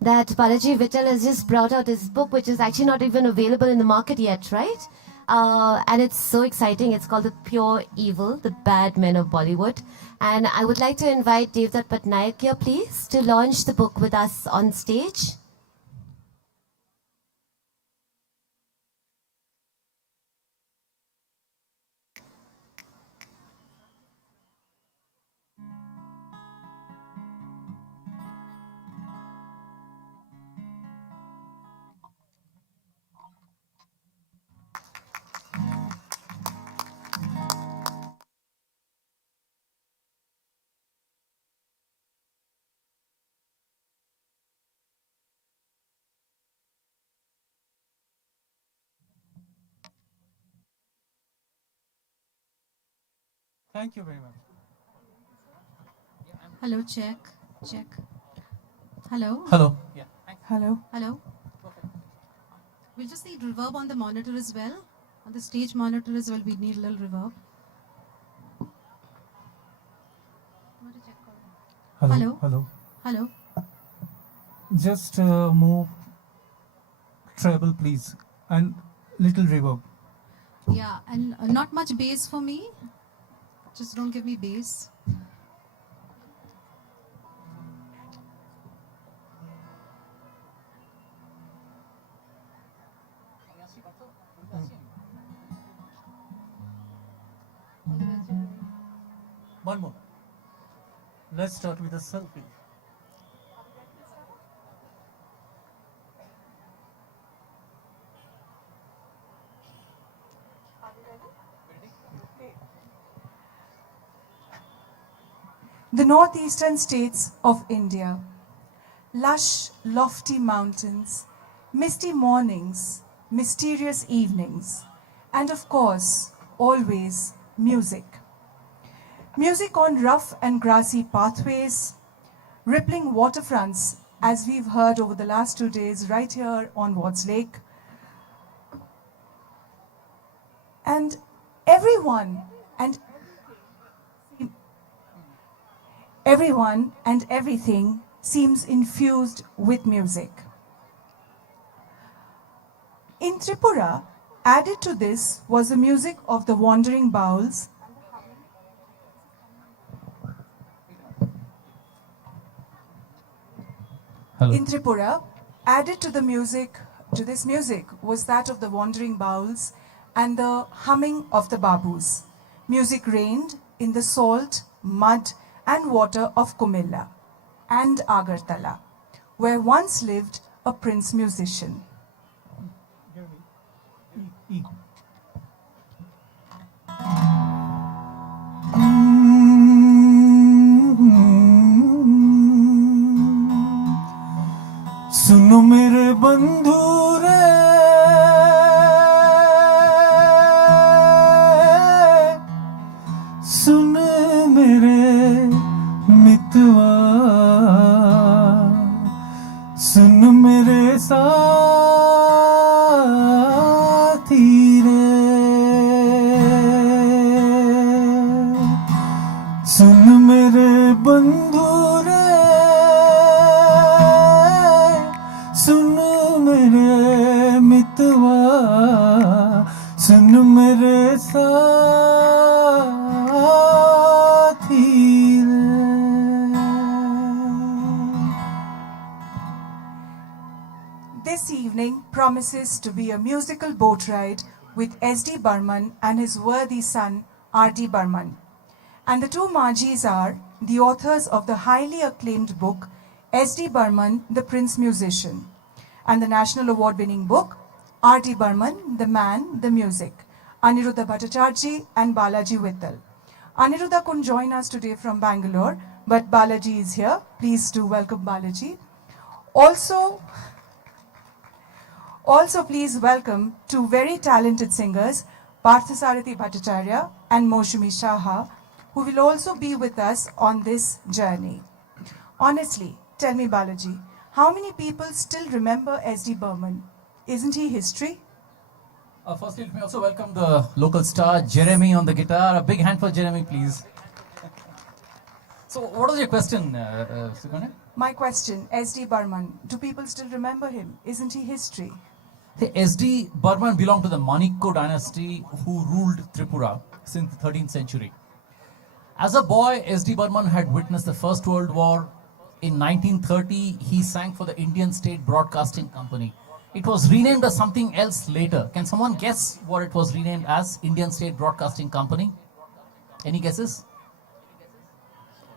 that Balaji Vittal has just brought out his book, which is actually not even available in the market yet, right? And it's so exciting. It's called The Pure Evil, The Bad Men of Bollywood. And I would like to invite Devdutt Patnaik here, please, to launch the book with us on stage. Thank you very much. Hello, check. Hello. Hello. Yeah. Hello. Hello. We'll just need reverb on the monitor as well. On the stage monitor as well, we need a little reverb. Hello. Hello. Hello. Just move treble, please, and little reverb. Yeah, and not much bass for me. Just don't give me bass. One more. Let's start with a selfie. The northeastern states of India. Lush, lofty mountains, misty mornings, mysterious evenings, and of course, always music. Music on rough and grassy pathways, rippling waterfronts, as we've heard over the last 2 days, right here on Watts Lake. And everyone and everything seems infused with music. In Tripura, added to this was the music of the wandering bowls In Tripura, added to this music was that of the wandering bowls and the humming of the babus. Music reigned in the salt, mud and water of Kumilla and Agartala, where once lived a prince musician. सुनो मेरे बंधु रे सुन मेरे मितवा सुन मेरे साथी रे सुन मेरे बंधु रे सुन मेरे मितवा सुन मेरे साथी रे। This evening promises to be a musical boat ride with S.D. Burman and his worthy son R.D. Burman. And the two Majis are the authors of the highly acclaimed book S.D. Burman, the Prince Musician, and the National Award-winning book R.D. Burman, The Man, the Music, Aniruddha Bhattacharjee and Balaji Vittal. Aniruddha couldn't join us today from Bangalore, but Balaji is here. Please do welcome Balaji. Also please welcome two very talented singers, Parthasarathi Bhattacharya and Moshumi Shaha, who will also be with us on this journey. Honestly, tell me Balaji, how many people still remember S.D. Burman? Isn't he history? Firstly, let me also welcome the local star, Jeremy on the guitar. A big hand for Jeremy, please. So, what was your question, Sugana? My question, S.D. Burman, do people still remember him? Isn't he history? S.D. Burman belonged to the Manikko dynasty who ruled Tripura since the 13th century. As a boy, S.D. Burman had witnessed the First World War. In 1930, he sang for the Indian State Broadcasting Company. It was renamed as something else later. Can someone guess what it was renamed as? Indian State Broadcasting Company? Any guesses?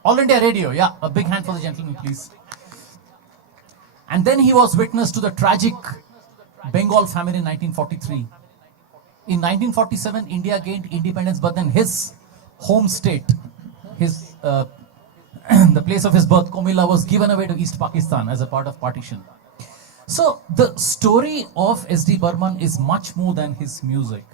All India Radio, yeah. A big hand for the gentleman, please. And then he was witness to the tragic Bengal famine in 1943. In 1947, India gained independence, but then his home state, the place of his birth, Komila, was given away to East Pakistan as a part of partition. So the story of S.D. Burman is much more than his music.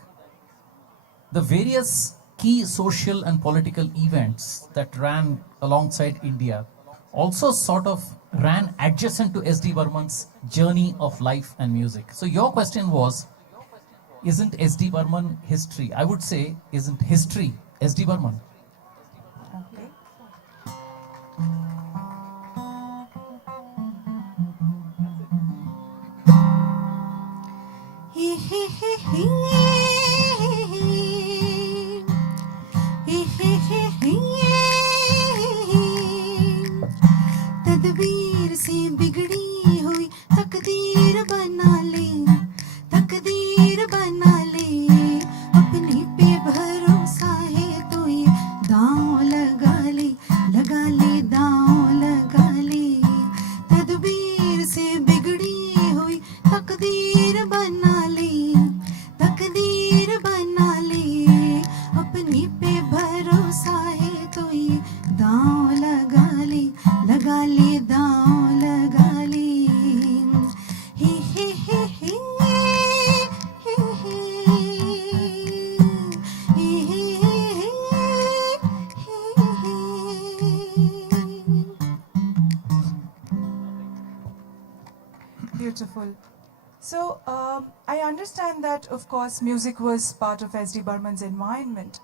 The various key social and political events that ran alongside India also sort of ran adjacent to S.D. Burman's journey of life and music. So your question was, isn't S.D. Burman history? I would say, isn't history S.D. Burman? तदबीर से बिगड़ी हुई तकदीर बना ले अपने पे भरोसा है तो ये Wonderful. So I understand that, of course, music was part of S.D. Burman's environment.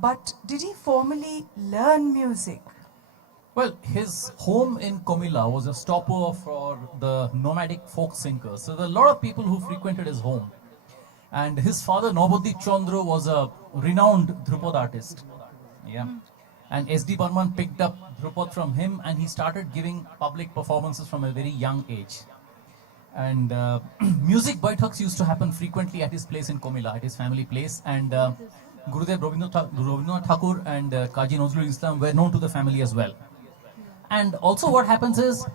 But did he formally learn music? Well, his home in Comilla was a stopover for the nomadic folk singers. So there are a lot of people who frequented his home. And his father, Nobodip Chandra, was a renowned Dhrupad artist. Yeah. And S.D. Burman picked up Dhrupad from him, and he started giving public performances from a very young age. And music baithaks used to happen frequently at his place in Comilla, at his family place. And Gurudev Rabindranath Thakur and Kaji Nazrul Islam were known to the family as well. And also what happens is,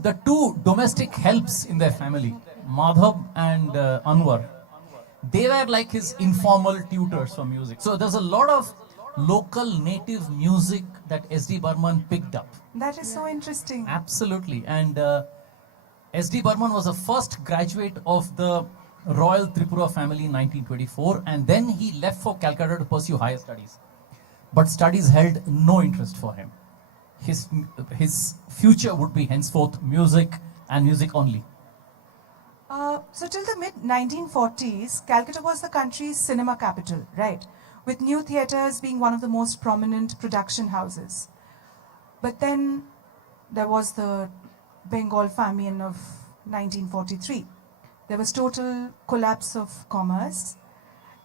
the two domestic helps in their family, Madhav and Anwar, they were like his informal tutors for music. So there's a lot of local native music that S.D. Burman picked up. That is so interesting. Absolutely. And S.D. Burman was the first graduate of the Royal Tripura family in 1924, and then he left for Calcutta to pursue higher studies. But studies held no interest for him. His future would be henceforth music and music only. So till the mid-1940s, Calcutta was the country's cinema capital, right? With new theatres being one of the most prominent production houses. But then there was the Bengal famine of 1943. There was total collapse of commerce.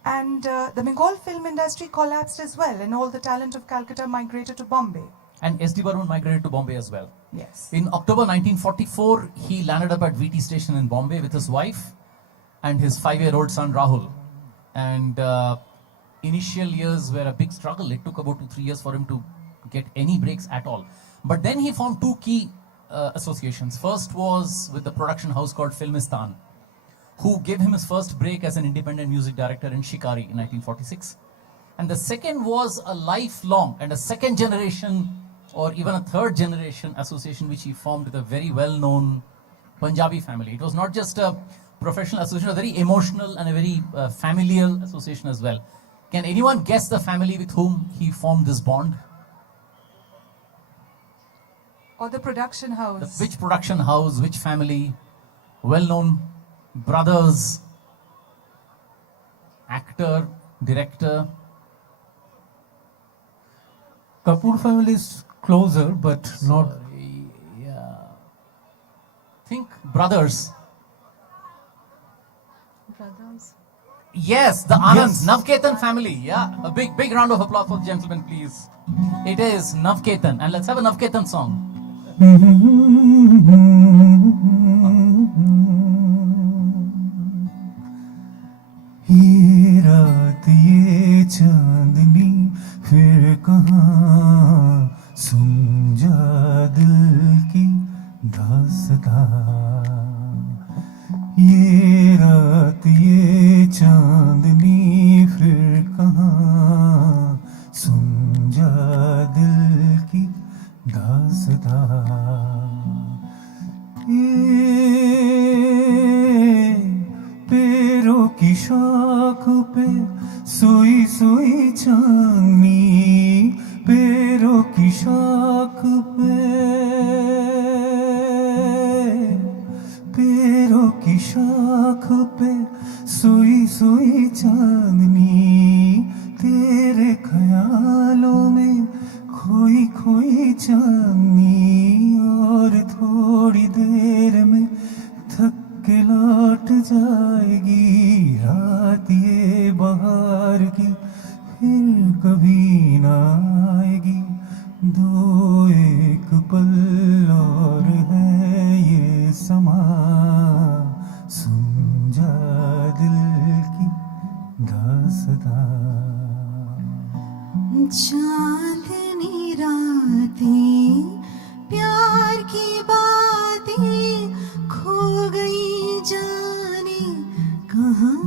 And the Bengal film industry collapsed as well, and all the talent of Calcutta migrated to Bombay. And S.D. Burman migrated to Bombay as well. Yes. In October 1944, he landed up at VT station in Bombay with his wife and his 5-year-old son Rahul. And initial years were a big struggle. It took about 2-3 years for him to get any breaks at all. But then he formed two key associations. First was with the production house called Filmistan, who gave him his first break as an independent music director in Shikari in 1946. And the second was a lifelong and a second generation or even a third generation association which he formed with a very well-known Punjabi family. It was not just a professional association, a very emotional and a very familial association as well. Can anyone guess the family with whom he formed this bond? Or the production house? Which production house, which family, well-known brothers, actor, director? Kapoor family is closer, but not. Yeah. Think brothers. Brothers. Yes, the Anands, Navketan family. Yeah, a big round of applause for the gentleman, please. It is Navketan, and let's have a Navketan song. ये रात ये चांदनी फिर कहाँ सुन जा दिल की दास्तां ये रात ये चांदनी फिर कहाँ सुन जा दिल की दास्तां पेड़ों की शाख पे सोई सोई चांदनी पेड़ों की शाख पे पेड़ों की शाख पे सोई सोई चांदनी तेरे ख्यालों में खोई खोई चांदनी और थोड़ी देर में थक के लौट जाएगी रात ये बहार की फिर कभी ना आएगी दो एक पल और है ये समा सुन जा दिल की दास्तां चांदनी रातें प्यार की बातें खो गई जाने कहाँ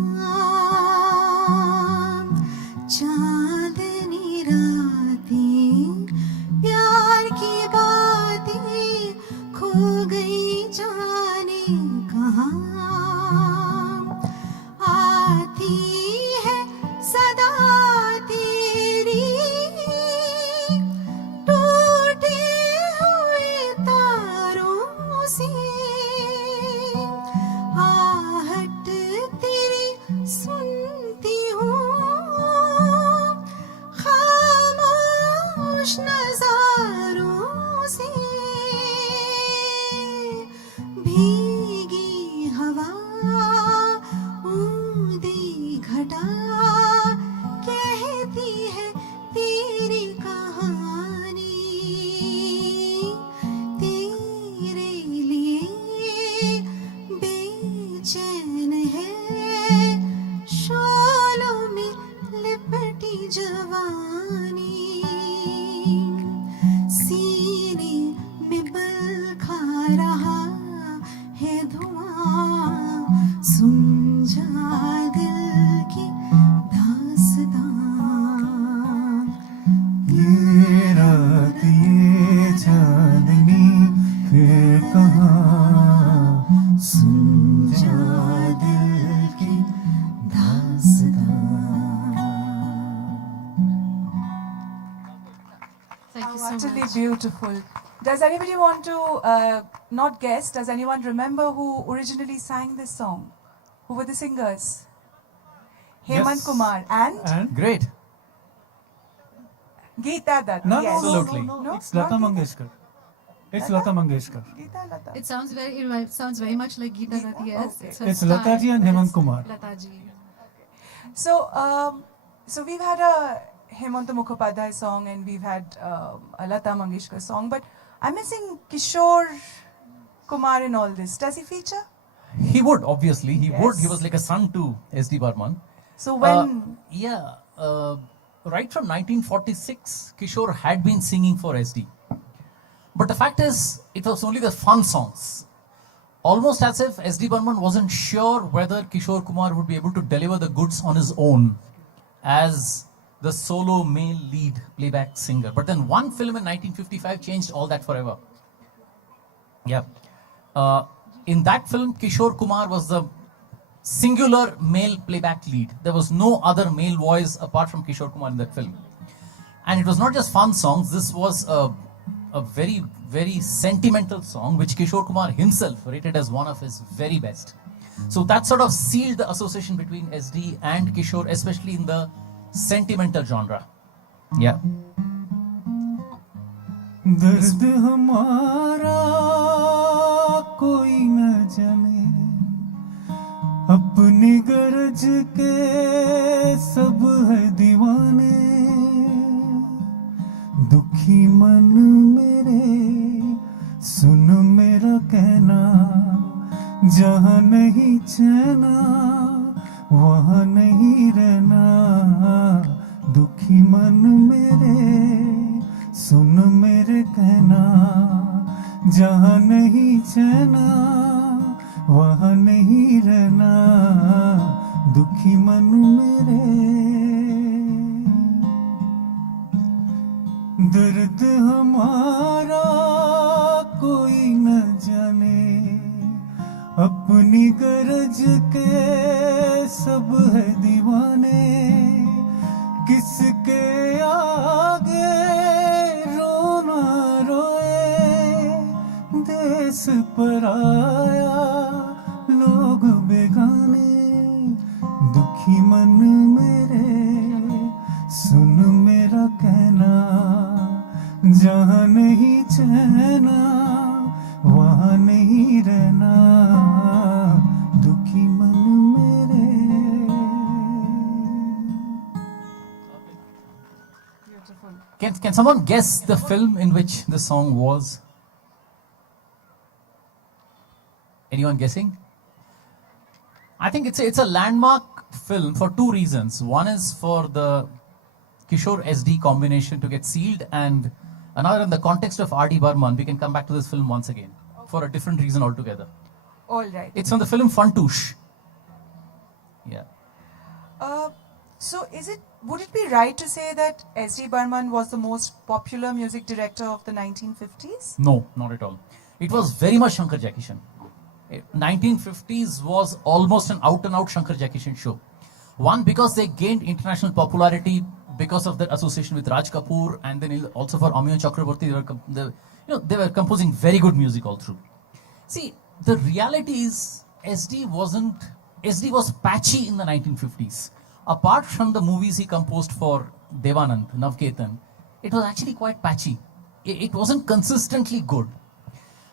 चांदनी रातें प्यार की बातें खो गई जाने कहाँ आती है सदा तेरी टूटे कहती है तेरी कहानी तेरे लिए बेचैन है शोलों में लिपटी जवानी सीने में बल खा रहा है धुआं सुन जा दिल की दास्तां ये रात ये चांदनी फिर कहाँ सुन जा दिल की दास्तां. Thank you so utterly much. Beautiful. Does anybody want to, not guess, does anyone remember who originally sang this song? Who were the singers? Hemant Yes. Kumar and Great. Geeta Dutt. No, yes. no. It's Lata Mangeshkar. It's Lata Mangeshkar. It sounds very much like Geeta Dutt. Yes, her It's style, Lata ji and but Hemant it's Kumar. Lata ji. So we've had a Hemant Mukhopadhyay song and we've had a Lata Mangeshkar song, but I'm missing Kishore Kumar in all this. Does he feature? He would, obviously. He would. He Yes. was like a son to S.D. Burman. So when... Right from 1946, Kishore had been singing for S.D. But the fact is, it was only the fun songs. Almost as if S.D. Burman wasn't sure whether Kishore Kumar would be able to deliver the goods on his own as the solo male lead playback singer. But then one film in 1955 changed all that forever. Yeah. In that film, Kishore Kumar was the singular male playback lead. There was no other male voice apart from Kishore Kumar in that film. And it was not just fun songs. This was a very, very sentimental song, which Kishore Kumar himself rated as one of his very best. So that sort of sealed the association between SD and Kishore, especially in the sentimental genre. Yeah. दर्द हमारा कोई न जाने अपनी गरज के सब है दीवाने दुखी मन मेरे सुन मेरा कहना जहाँ नहीं चैना वहाँ नहीं रहना दुखी मन मेरे सुन मेरे कहना जहाँ नहीं चैना वहाँ नहीं रहना दुखी मन मेरे दर्द हमारा कोई न जाने अपनी गरज के सब है दीवाने किसके आगे रोना रोए देश पराया लोग बेगाने दुखी मन मेरे सुन मेरा कहना जहाँ नहीं चैना वहाँ नहीं रहना दुखी मन मेरे Can someone guess the film in which the song was? Anyone guessing? I think it's a landmark film for two reasons. One is for the Kishore SD combination to get sealed, and another in the context of R.D. Burman. We can come back to this film once again for a different reason altogether. All right. It's from the film Fantoosh. Yeah. So would it be right to say that S.D. Burman was the most popular music director of the 1950s? No, not at all. It was very much Shankar Jaikishan. 1950s was almost an out-and-out Shankar Jaikishan show. One, because they gained international popularity because of their association with Raj Kapoor, and then also for Amiyo Chakraborty, they were composing very good music all through. See, the reality is SD was patchy in the 1950s. Apart from the movies he composed for Devanand, Navketan, it was actually quite patchy. It wasn't consistently good.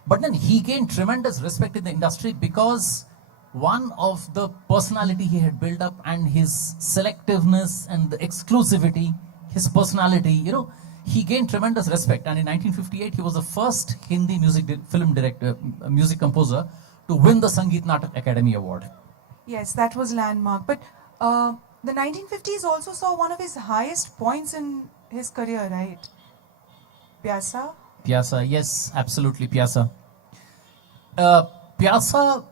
But then he gained tremendous respect in the industry because one of the personality he had built up and his selectiveness and the exclusivity, his personality, he gained tremendous respect. And in 1958, he was the first Hindi film director, music composer to win the Sangeet Natak Academy Award. Yes, that was landmark. But the 1950s also saw one of his highest points in his career, right? Pyasa? Pyasa, yes, absolutely, Pyasa. Pyasa,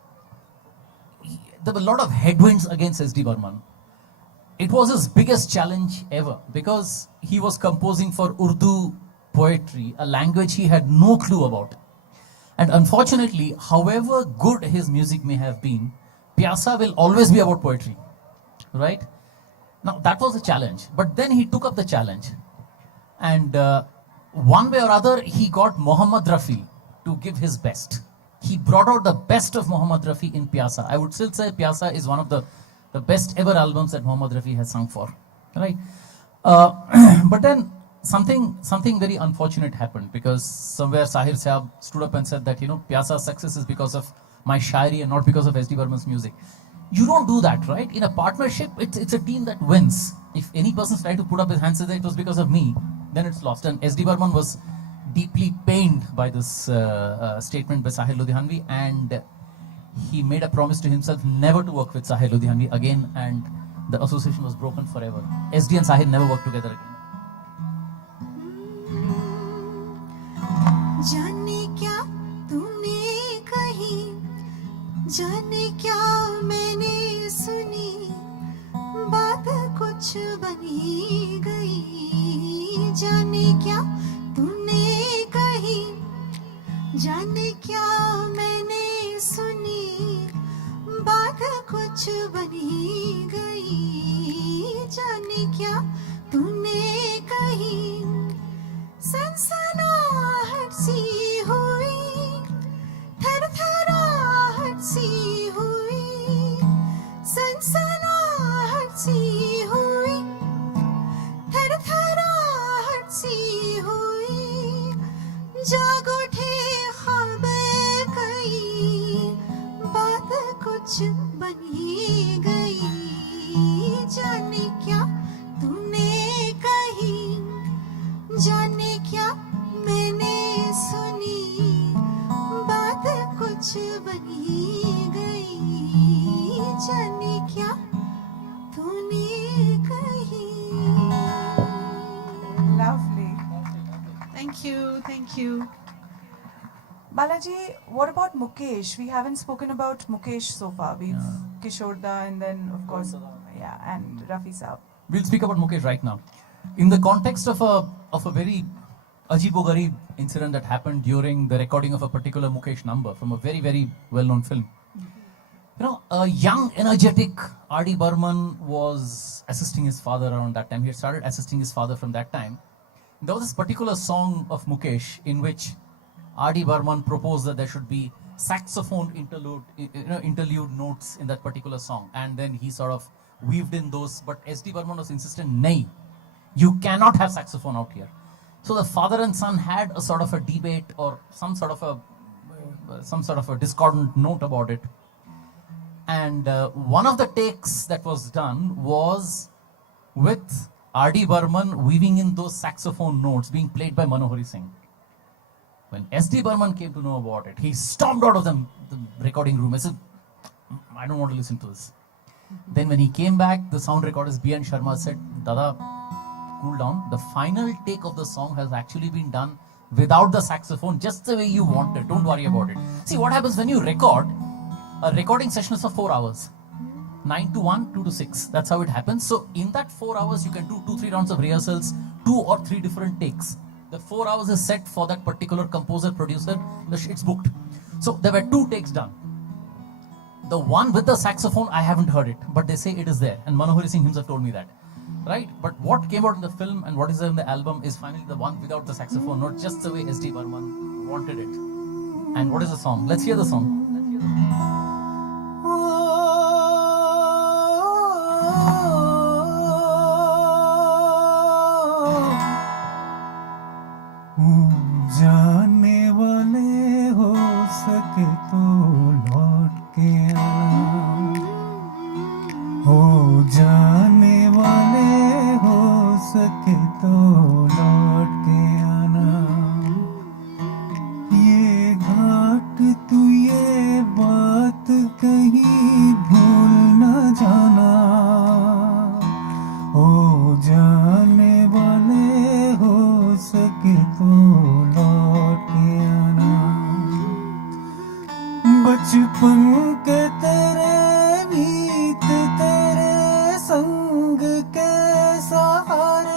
there were a lot of headwinds against S.D. Burman. It was his biggest challenge ever because he was composing for Urdu poetry, a language he had no clue about. And unfortunately, however good his music may have been, Pyasa will always be about poetry, right? Now, that was a challenge. But then he took up the challenge. And one way or other, he got Mohammad Rafi to give his best. He brought out the best of Mohammad Rafi in Pyasa. I would still say Pyasa is one of the best ever albums that Mohammad Rafi has sung for, right? But then something very unfortunate happened because somewhere Sahir Sahab stood up and said that, Pyasa's success is because of my shairi and not because of S.D. Burman's music. You don't do that, right? In a partnership, it's a team that wins. If any person's trying to put up his hands and say it was because of me, then it's lost. And S.D. Burman was deeply pained by this statement by Sahir Ludhianvi, and he made a promise to himself never to work with Sahir Ludhianvi again, and the association was broken forever. SD and Sahir never worked together again. जाने क्या तूने कही, जाने क्या मैंने सुनी, बात कुछ बनी गई. जाने क्या तूने कही, जाने क्या मैंने सुनी, बात कुछ बनी गई. जाने क्या तूने कही, सनसनाहट सी हुई, थरथराहट सी हुई, सनसनाहट सी हुई, थरथराहट सी हुई. जाग उठे ख्वाब कई, बात कुछ बनी गई. जाने क्या तूने कही, जाने क्या मैंने सुनी, बात कुछ बनी गई. जाने क्या तूने कही. Lovely. Thank you, thank you. Balaji, what about Mukesh? We haven't spoken about Mukesh so far. We've Kishorda and then, of course, and Rafi Saab. We'll speak about Mukesh right now. In the context of a very Ajib-o-Garib incident that happened during the recording of a particular Mukesh number from a very, very well-known film. A young, energetic R.D. Burman was assisting his father around that time. He had started assisting his father from that time. There was this particular song of Mukesh in which R.D. Burman proposed that there should be saxophone interlude notes in that particular song. And then he sort of weaved in those, but S.D. Burman was insistent, nay, you cannot have saxophone out here. So the father and son had a sort of a debate or some sort of a discordant note about it. And one of the takes that was done was with R.D. Burman weaving in those saxophone notes being played by Manohari Singh. When S.D. Burman came to know about it, he stormed out of the recording room. I said, I don't want to listen to this. Then when he came back, the sound recordist B.N. Sharma said, Dada, cool down. The final take of the song has actually been done without the saxophone, just the way you want it. Don't worry about it. See, what happens when you record, a recording session is for 4 hours. 9 to 1, 2 to 6. That's how it happens. So in that 4 hours, you can do 2-3 rounds of rehearsals, 2 or 3 different takes. The 4 hours is set for that particular composer, producer. It's booked. So there were 2 takes done. The one with the saxophone, I haven't heard it, but they say it is there. And Manohari Singh himself told me that. Right? But what came out in the film and what is in the album is finally the one without the saxophone, not just the way S.D. Burman wanted it. And what is the song? Let's hear the song. जाने वाले हो सके तो लौट के आना. सके तो लौट के आना ये घाट तू ये बात कहीं भूल न जाना ओ जाने वाले हो सके तो लौट के आना बचपन के तेरे मीत तेरे संग के सहारे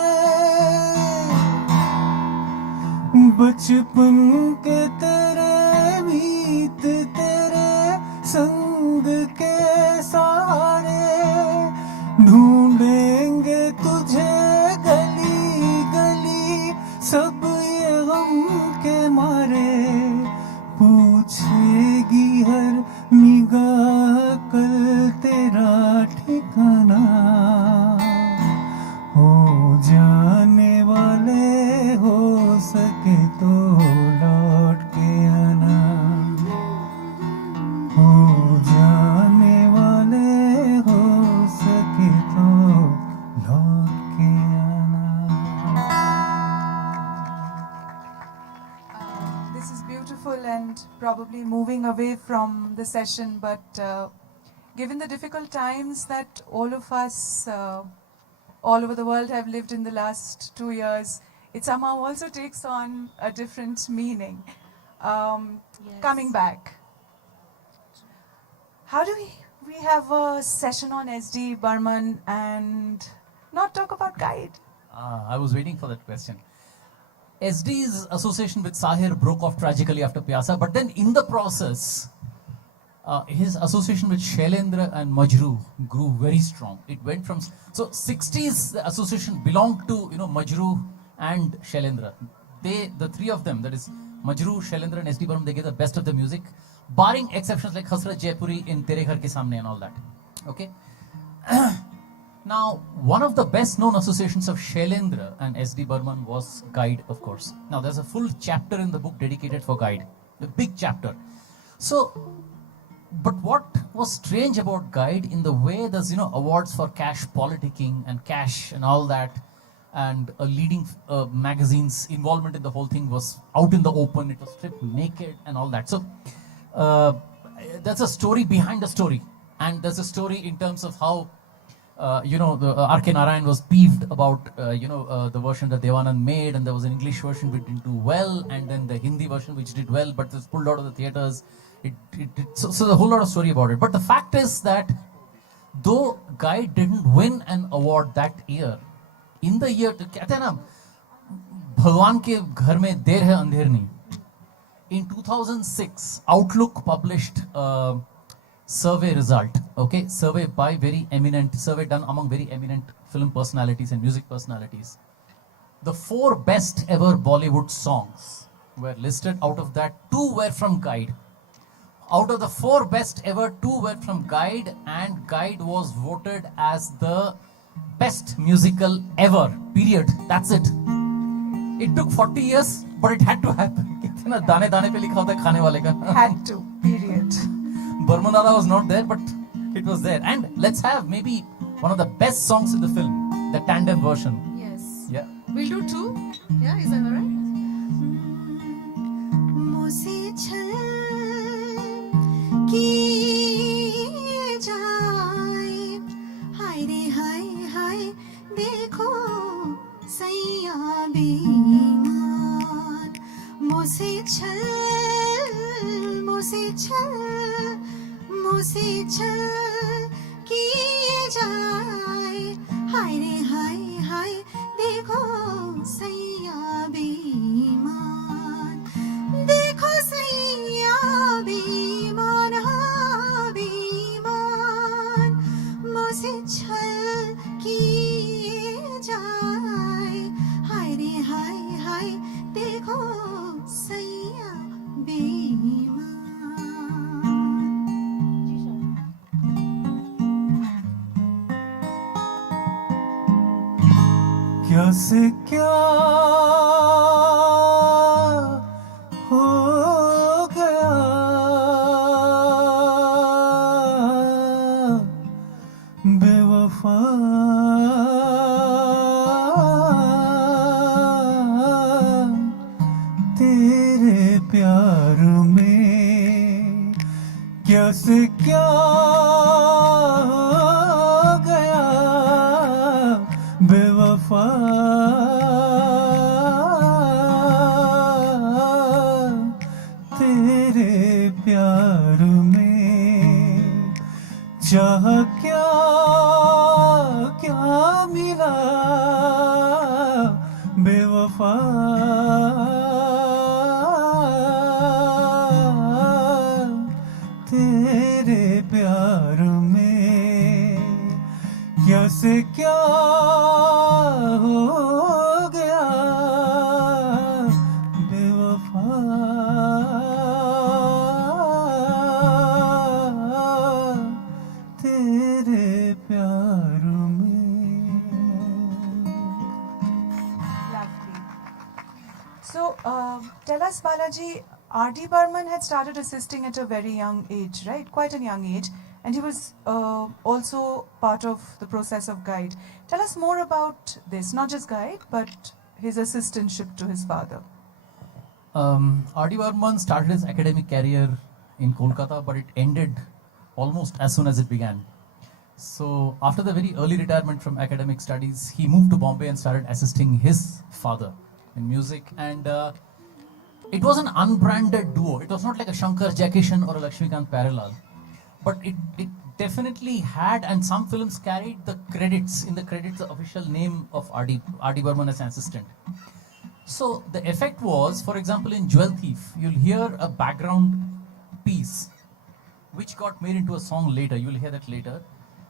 बचपन के तेरे मीत तेरे संग के सहारे ढूंढेंगे तुझे गली गली सब ये गम के मारे पूछेगी हर निगाह कल तेरा ठिकाना हो जाने वाले हो सके तो लौट के आना हो जाने वाले हो सके तो लौट के This is beautiful and probably moving away from the session, but given the difficult times that all of us all over the world have lived in the last 2 years, it somehow also takes on a different meaning. Coming back, how do we have a session on SD Burman and not talk about Guide? I was waiting for that question. SD's association with Sahir broke off tragically after Pyasa, but then in the process, his association with Shailendra and Majru grew very strong. It went from, so 60s, the association belonged to, Majru and Shailendra. The three of them, that is Majru, Shailendra and SD Burman, they gave the best of the music, barring exceptions like Hasrat Jaipuri in Tere Ghar Ke Samne and all that. Okay? Now, one of the best known associations of Shailendra and SD Burman was Guide, of course. Now, there's a full chapter in the book dedicated for Guide, a big chapter. So, but what was strange about Guide, in the way there's, awards for cash politicking and cash and all that, and a leading magazine's involvement in the whole thing was out in the open, it was stripped naked and all that. So, that's a story behind a story. And there's a story in terms of how the R.K. Narayan was peeved about, the version that Devanand made, and there was an English version which didn't do well, and then the Hindi version which did well, but was pulled out of the theaters. So there's a whole lot of story about it. But the fact is that though Guide didn't win an award that year, in the year, कहते हैं ना, भगवान के घर में देर है अंधेर नहीं. In 2006, Outlook published survey result, okay, survey done among very eminent film personalities and music personalities. The 4 best ever Bollywood songs were listed. Out of that, 2 were from Guide. Out of the 4 best ever, 2 were from Guide, and Guide was voted as the best musical ever, period. That's it. It took 40 years, but it had to happen. दाने दाने पे लिखा होता है खाने वाले का. Had to, period. Burman Dada was not there, but it was there. And let's have maybe one of the best songs in the film, the tandem version. Yes. Yeah. We'll do 2. Yeah, is that alright? मुझसे छल किए जाए हाय रे हाय हाय देखो सैया बेईमान मुझसे छल किए जाए हाय रे हाय हाय देखो सैया बेईमान देखो सैया बेईमान हाँ बेईमान मुझसे छल किए जाए हाय रे हाय हाय देखो सैया बेईमान. क्या से क्या हो गया बेवफा क्या क्या मिला बेवफा तेरे प्यार में क्या से क्या हो गया बेवफा तेरे प्यार में. Lovely. So, tell us, Balaji, R.D. Burman had started assisting at a very young age, right? Quite a young age. And he was also part of the process of guide. Tell us more about this, not just guide, but his assistantship to his father. R.D. Burman started his academic career in Kolkata, but it ended almost as soon as it began. So after the very early retirement from academic studies, he moved to Bombay and started assisting his father in music. And it was an unbranded duo. It was not like a Shankar Jaikishan or a Lakshmikant parallel. But it definitely had, and some films carried the credits, in the credits, the official name of R.D. Burman as an assistant. So the effect was, for example, in Jewel Thief, you'll hear a background piece which got made into a song later. You'll hear that later.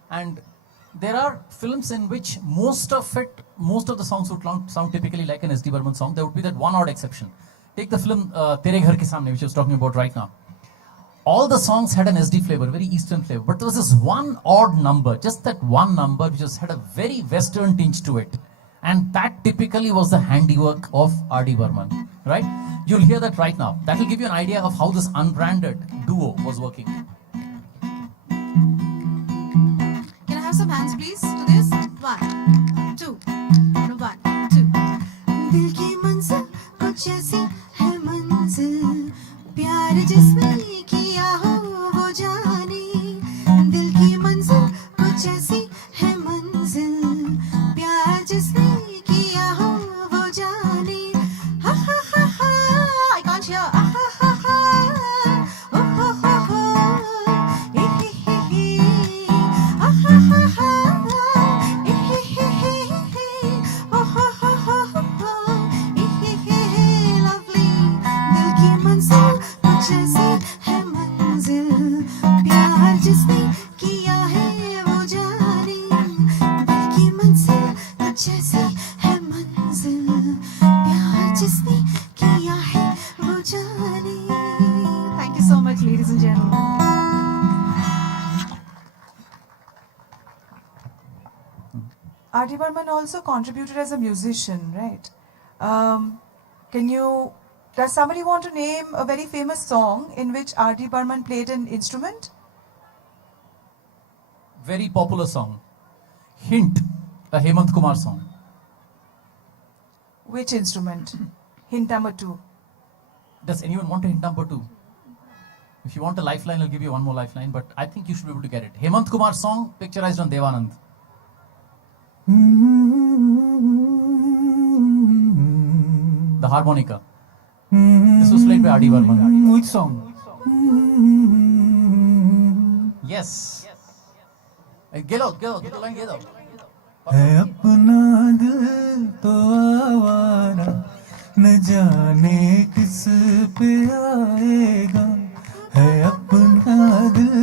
And there are films in which most of the songs would sound typically like an S.D. Burman song. There would be that one odd exception. Take the film Tere Ghar Ke Samne, which I was talking about right now. All the songs had an SD flavor, very Eastern flavor. But there was this one odd number, just that one number, which had a very Western tinge to it. And that typically was the handiwork of R.D. Burman, right? You'll hear that right now. That will give you an idea of how this unbranded duo was working. Can I have some hands, please, to this? 1, 2, 1, 2. दिल की मंजिल कुछ ऐसी है मंजिल प्यार जिसने किया हो वो जाने दिल की मंजिल कुछ ऐसी है मंजिल प्यार जिसने किया हो वो जाने हा हा हा हा I can't hear ha ha ha ha oh ho ho ho he he he he ha ha ha ha he he he he oh ho ho ho ho he he he lovely दिल की मंजिल कुछ ऐसी है मंजिल प्यार जिसने किया है वो जाने दिल की मंजिल कुछ ऐसी है मंजिल प्यार जिसने किया है वो जाने. Thank you so much, ladies and gentlemen. R.D. Burman also contributed as a musician, right? Does somebody want to name a very famous song in which R.D. Burman played an instrument? Very popular song. Hint, a Hemant Kumar song. Which instrument? Hint number 2. Does anyone want a hint number 2? If you want a lifeline, I'll give you one more lifeline, but I think you should be able to get it. Hemant Kumar song, picturized on Devanand. The harmonica. This was played by R.D. Burman. Which song? Yes. Get out, get the line, get out. है अपना दिल तो आवारा न जाने किस पे आएगा है अपना दिल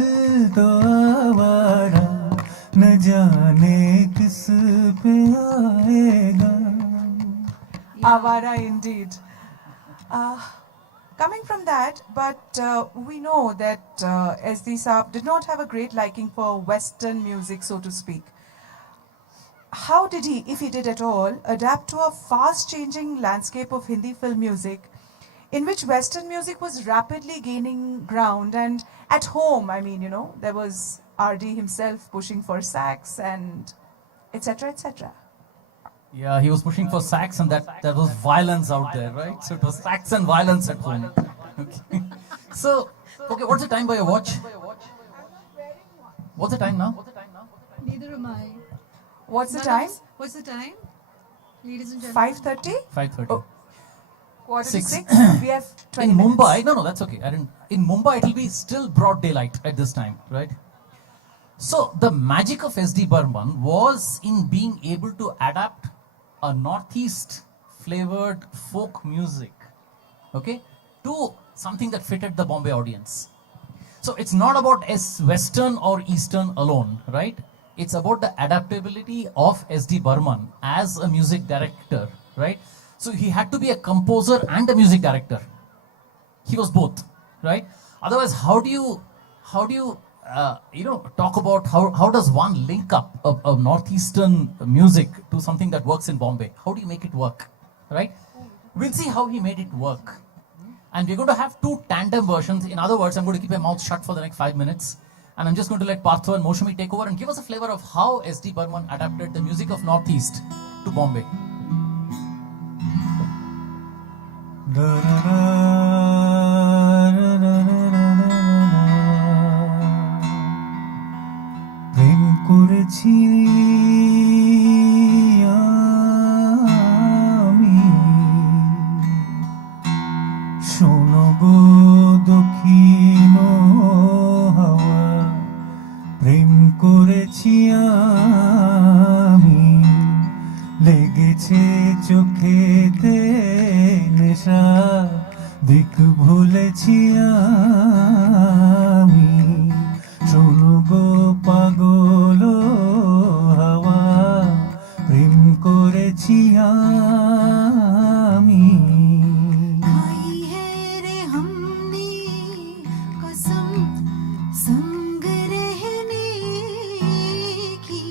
तो आवारा न जाने किस पे आएगा. Avara indeed. Coming from that, but we know that S.D. Saab did not have a great liking for Western music, so to speak. How did he, if he did at all, adapt to a fast-changing landscape of Hindi film music in which Western music was rapidly gaining ground? And at home, I mean, there was R.D. himself pushing for sax and etc., etc. Yeah, he was pushing for sax, and that was violence out there, right? So it was sax and violence at home. Okay. So, okay, what's the time by your watch? What's the time now? Neither am I. What's the time? What's the time? Ladies and gentlemen. 5:30? 5:30. Oh. Quarter to 6? We have 20 in minutes. Mumbai, no, that's okay. In Mumbai, it will be still broad daylight at this time, right? So the magic of S.D. Burman was in being able to adapt a Northeast flavored folk music, okay, to something that fitted the Bombay audience. So it's not about Western or Eastern alone, right? It's about the adaptability of S.D. Burman as a music director, right? So he had to be a composer and a music director. He was both, right? Otherwise, how do you talk about how does one link up a Northeastern music to something that works in Bombay? How do you make it work, right? We'll see how he made it work. And we're going to have two tandem versions. In other words, I'm going to keep my mouth shut for the next 5 minutes. And I'm just going to let Partho and Moshami take over and give us a flavor of how S.D. Burman adapted the music of Northeast to Bombay. প্রেম করেছি আমি, শোনো গো দক্ষিণ হাওয়া, প্রেম করেছি আমি, লেগেছে চোখেতে নেশা, দিক ভুলেছি আমি, শোনো গো পাগল হাওয়া, প্রেম করেছি আমি। खाई है रे हमने कसम संग रहने की,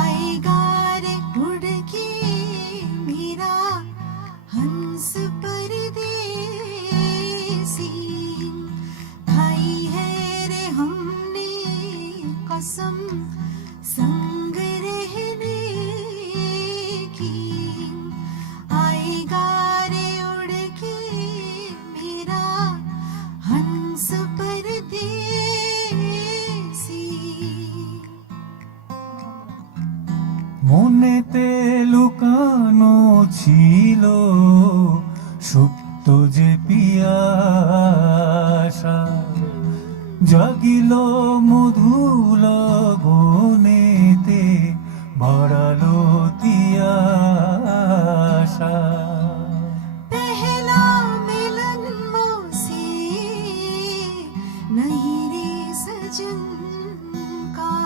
आएगा रे उड़ के मेरा हंस परदेसी। खाई है रे हमने कसम संग रहने की, आएगा रे उड़ के मेरा हंस परदेसी। মনেতে লুকানো ছিল সুপ্ত যে পিয়াসা, জাগিল মধুল গনেতে বাড়ালো তিয়াসা। पहला मिलन मुझसे नहीं रे सजन का,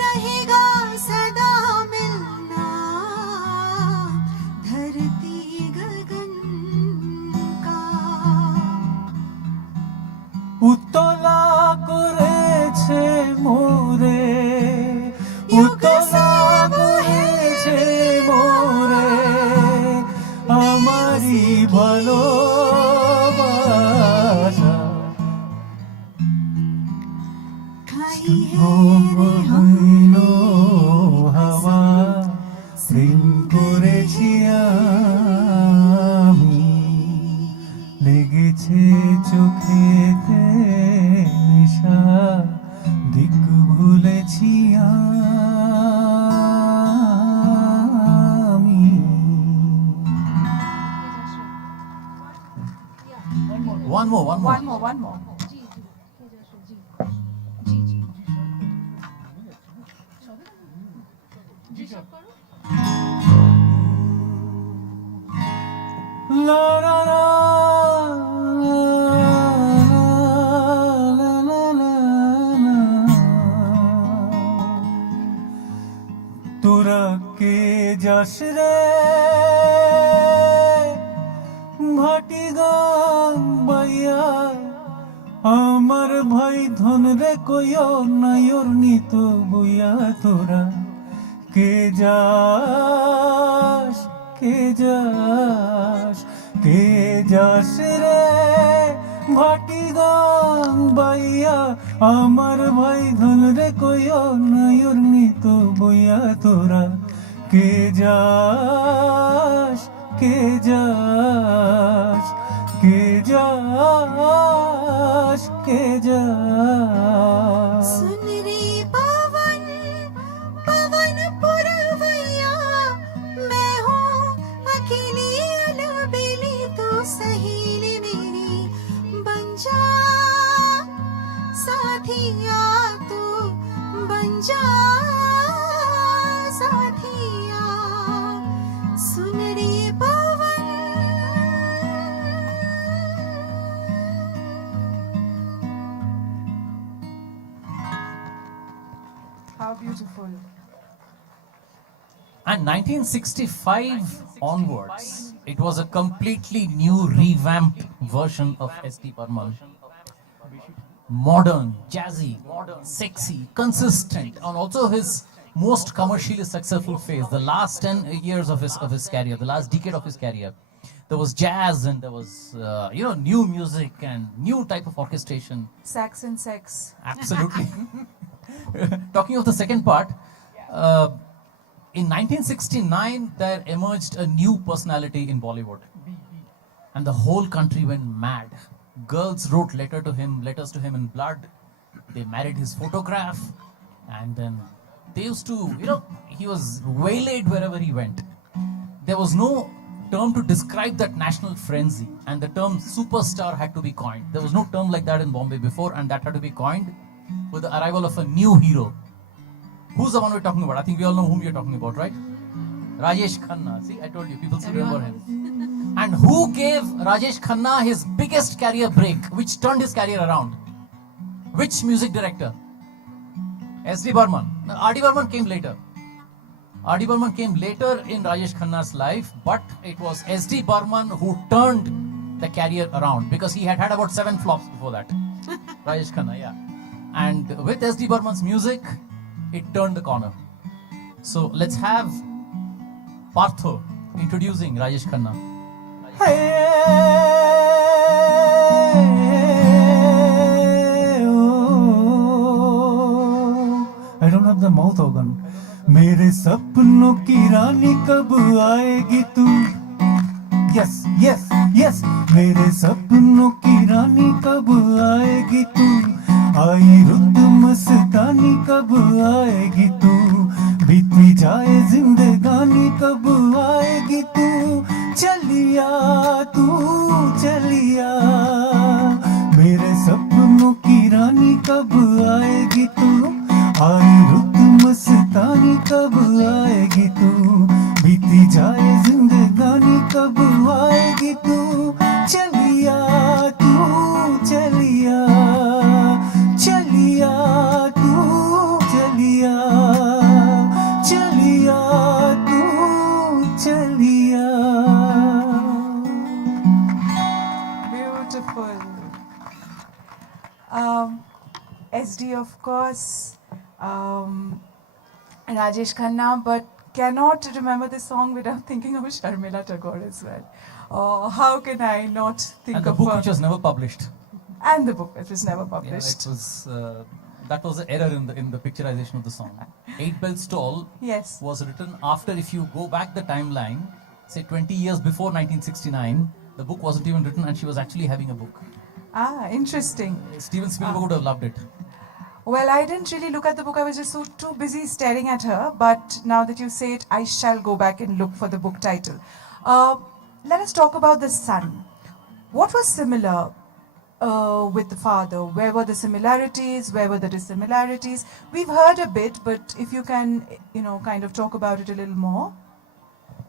रहेगा सदा मिलना धरती गगन का। উতলা করেছে মোরে, উতলা করেছে মোরে, আমারই ভালোবাসা। खाई গহীন হাওয়া, প্রেম করেছি আমি, লেগেছে চোখেতে নেশা, দিক ভুলেছি আমি। One more. One more. La la la la la la la, তোরা কে যাস রে ভাটি গান বাইয়া, আমার ভাই ধন রে কইও নাইর নিত বইয়া, তোরা কে যাস কে যাস কে যাস রে ভাটি গান বাইয়া, আমার ভাই ধন রে কইও নাইর নিত বইয়া, তোরা কে যাস কে যাস কে যাস কে যাস। सुन रे पवन पवन पुरवैया, मैं हूँ अकेली अलबेली, तो सहेली मेरी बन जा साथिया। Beautiful. And 1965 onwards, it was a completely new revamped version of S.D. Burman. Modern, jazzy, sexy, consistent, and also his most commercially successful phase, the last 10 years of his career, the last decade of his career. There was jazz and there was, new music and new type of orchestration. Sax and sex. Absolutely. Talking of the second part, in 1969, there emerged a new personality in Bollywood. And the whole country went mad. Girls wrote letters to him in blood. They married his photograph. And then they used to, he was waylaid wherever he went. There was no term to describe that national frenzy. And the term superstar had to be coined. There was no term like that in Bombay before, and that had to be coined with the arrival of a new hero. Who's the one we're talking about? I think we all know whom you're talking about, right? Rajesh Khanna. See, I told you, people still remember him. And who gave Rajesh Khanna his biggest career break, which turned his career around? Which music director? S.D. Burman. Now, R.D. Burman came later. R.D. Burman came later in Rajesh Khanna's life, but it was S.D. Burman who turned the career around, because he had about 7 flops before that. Rajesh Khanna, yeah. And with S.D. Burman's music, it turned the corner. So let's have Partho introducing Rajesh Khanna. I don't have the mouth organ. मेरे सपनों की रानी कब आएगी तू? Yes, yes, yes. मेरे सपनों की रानी कब आएगी तू? आई रुत मस्तानी कब आएगी तू? बीती जाए जिंदगानी कब आएगी तू? चलिया तू चलिया, मेरे सपनों की रानी कब आएगी तू? आई रुत मस्तानी कब आएगी तू? बीती जाए जिंदगानी कब आएगी तू? चलिया तू चलिया, चलिया तू चलिया, चलिया तू चलिया. Beautiful. SD, of course. Rajesh Khanna, but cannot remember the song without thinking of Sharmila Tagore as well. How can I not think And the of book her? which was never published. And the book that was never Yeah, published. it was, that was the error in the picturization of the song. 8 Bell Stall Yes. was written after, if you go back the timeline, say 20 years before 1969, the book wasn't even written and she was actually having a book. Ah, interesting. Steven Spielberg would have loved it. Well, I didn't really look at the book. I was just too busy staring at her. But now that you say it, I shall go back and look for the book title. Let us talk about the son. What was similar with the father? Where were the similarities? Where were the dissimilarities? We've heard a bit, but if you can, kind of talk about it a little more.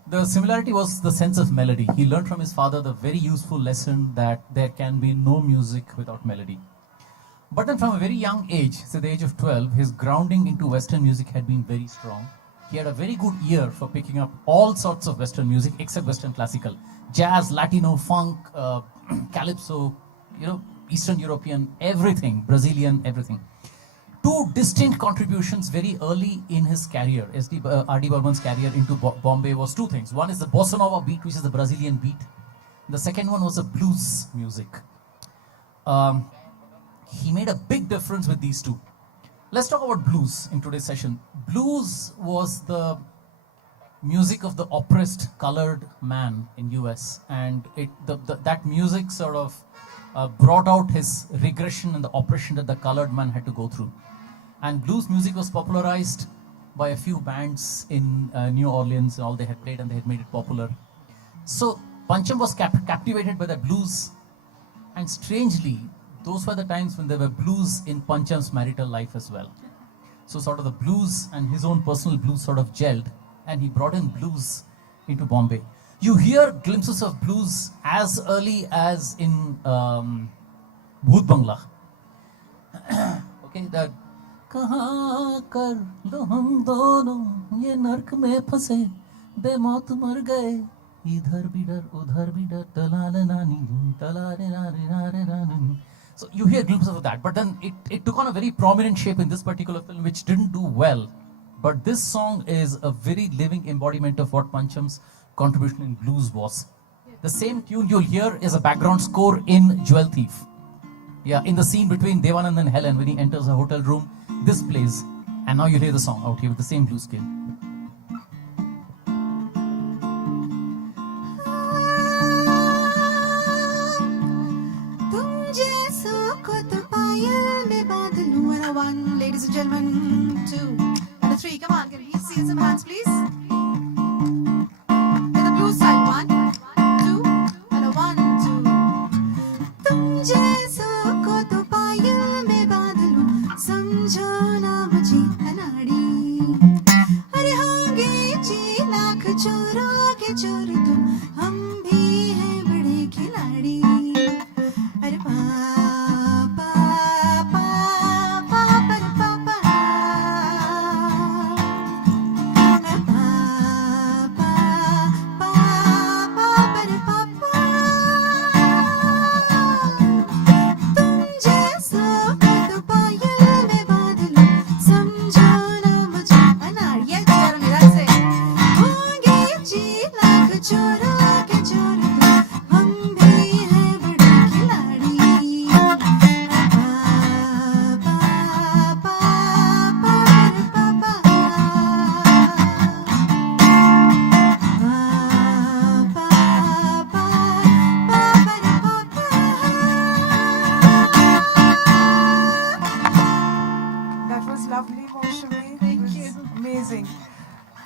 The similarity was the sense of melody. He learned from his father the very useful lesson that there can be no music without melody. But then from a very young age, say the age of 12, his grounding into Western music had been very strong. He had a very good ear for picking up all sorts of Western music except Western classical. Jazz, Latino, funk, calypso, Eastern European, everything, Brazilian, everything. 2 distinct contributions very early in his career, R.D. Burman's career into Bombay, was 2 things. One is the bossa nova beat, which is the Brazilian beat. The second one was the blues music. He made a big difference with these 2. Let's talk about blues in today's session. Blues was the music of the oppressed colored man in US, and that music sort of brought out his regression and the oppression that the colored man had to go through. And blues music was popularized by a few bands in New Orleans, and all they had played, and they had made it popular. So Pancham was captivated by that blues, and strangely, those were the times when there were blues in Pancham's marital life as well. So sort of the blues and his own personal blues sort of gelled, and he brought in blues into Bombay. You hear glimpses of blues as early as in Bhoot Bangla. Okay, कहाँ कर लो हम दोनों ये नर्क में फंसे बेमौत मर गए इधर भी डर उधर भी डर तलाले नानी तलाले नारे नारे नानी. So you hear glimpses of that, but then it took on a very prominent shape in this particular film, which didn't do well. But this song is a very living embodiment of what Pancham's contribution in blues was. The same tune you'll hear is a background score in Jewel Thief. Yeah, in the scene between Devanand and Helen when he enters a hotel room, this plays. And now you hear the song out here with the same blues scale. One, ladies and gentlemen, 2 and a 3. Come on, can we see some hands, please? In the blue side, 1, 2, and a 1, 2. तुम जैसा को तो पायल में बांध लूं, समझो ना मुझे अनाड़ी. अरे होंगे जी लाख चोरों के चोर तुम, हम भी हैं बड़े खिलाड़ी. अरे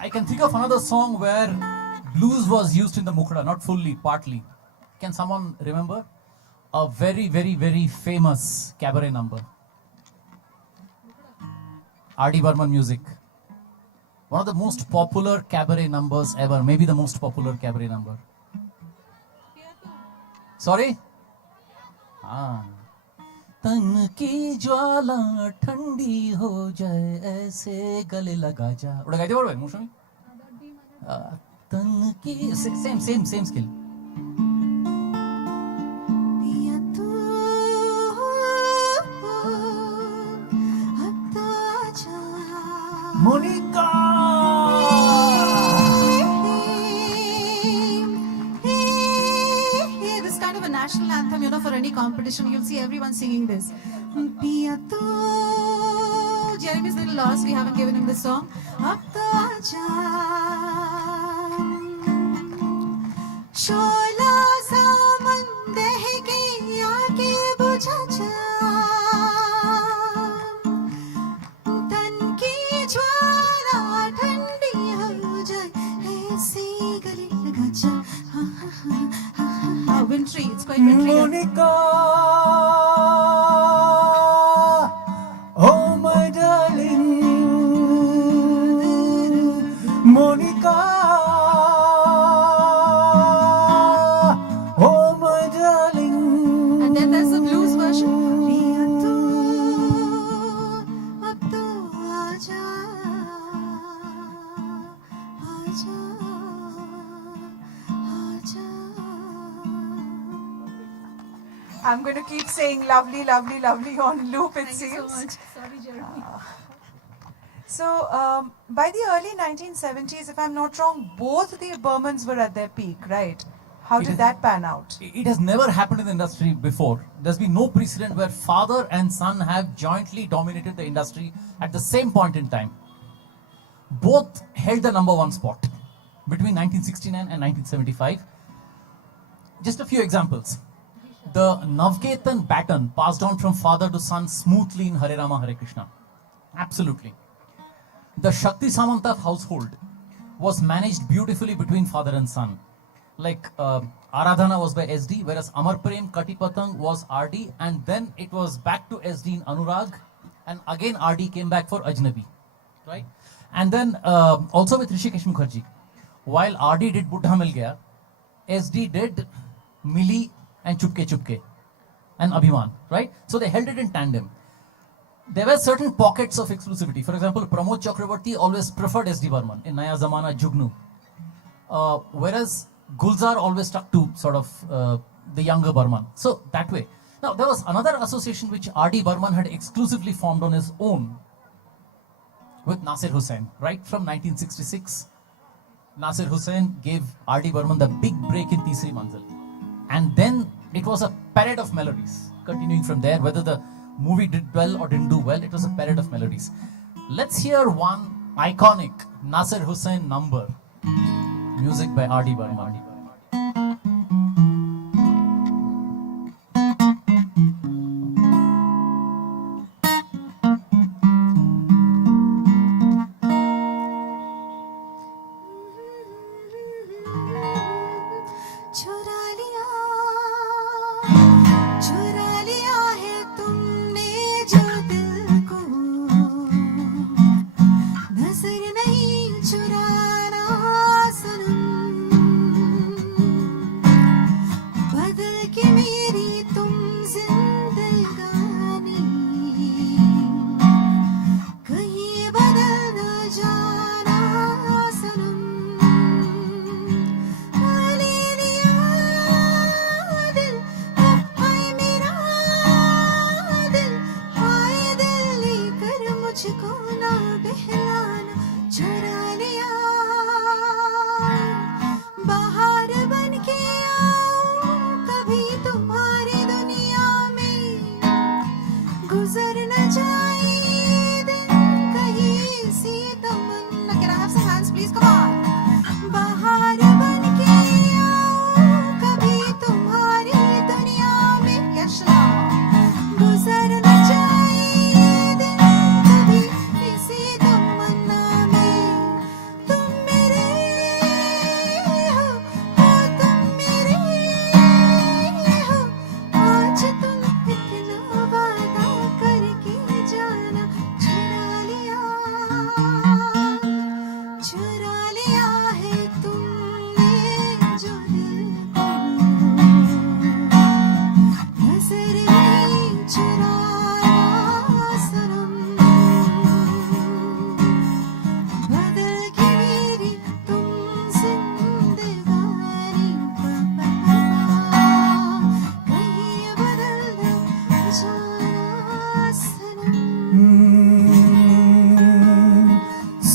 I can think of another song where blues was used in the Mukhada, not fully, partly. Can someone remember? A very, very, very famous cabaret number. R.D. Burman music. One of the most popular cabaret numbers ever. Maybe the most popular cabaret number. Sorry? तन की ज्वाला ठंडी हो जाए ऐसे गले लगा जा ওটা গাইতে পারবেন মৌসুমী तन की सेम स्किल पिया तू अब तो आजा Monika This kind of a national anthem, you know, for any competition, you'll see everyone singing this. Piya tu, Jeremy's a little lost. We haven't given him this song. Ab to aaja, shola saman dehke aake bujha ja, tan ki jwala thandi ho jaye, aise gale laga ja. Wintry, it's quite wintry. Monica, oh my darling, Monica, oh my darling. And then there's the blues version. Piya tu, ab to aaja, aaja, aaja. I'm going to keep saying lovely, lovely, lovely on loop, it Thank seems. you so much. Sorry, Jeremy. So, by the early 1970s, if I'm not wrong, both the Burmans were at their peak, right? How did that pan out? It has never happened in the industry before. There's been no precedent where father and son have jointly dominated the industry at the same point in time. Both held the #1 spot between 1969 and 1975. Just a few examples. The Navketan baton passed on from father to son smoothly in Hare Rama Hare Krishna. Absolutely. The Shakti Samanta household was managed beautifully between father and son. Like Aradhana was by SD, whereas Amar Prem Kati Patang was RD, and then it was back to SD in Anurag, and again RD came back for Ajnabi, right? And then also with Rishikesh Mukherjee, while RD did Buddha Mil Gaya, SD did Mili and Chupke Chupke and Abhiman, right? So they held it in tandem. there were certain pockets of exclusivity. For example, Pramod Chakraborty always preferred SD Burman in Naya Zamana Jugnu. Whereas Gulzar always stuck to sort of the younger Burman. So that way. Now, there was another association which R.D. Burman had exclusively formed on his own with Nasir Hussain, right from 1966. Nasir Hussain gave R.D. Burman the big break in Teesri Manzil. And then it was a parade of melodies. Continuing from there, whether the movie did well or didn't do well, it was a parade of melodies. Let's hear one iconic Nasir Hussain number. Music by R.D. Burman. चुरा लिया है तुमने जो दिल को, नजर नहीं चुराना सनम, बदल के मेरी तुम जिंदगानी, कहीं बदल न जाना सनम, ले लिया दिल हाय मेरा दिल, हाय दिल लेकर मुझको ना बहलाना, चुरा लिया बाहर बन के आऊं कभी तुम्हारी दुनिया में, गुजर न जाए दिन कहीं सी तमन्ना. Can I have some hands please? Come on. बाहर बन के आऊं कभी तुम्हारी दुनिया में, yes Shillong. गुजर न जाए दिन कभी इसी तमन्ना में, तुम मेरे हो तुम मेरे हो, आज तुम इतना वादा करके जाना, चुरा लिया है तुमने जो दिल को, नजर नहीं चुराना सनम, बदल के मेरी तुम जिंदगानी, कहीं बदल न जाना सनम.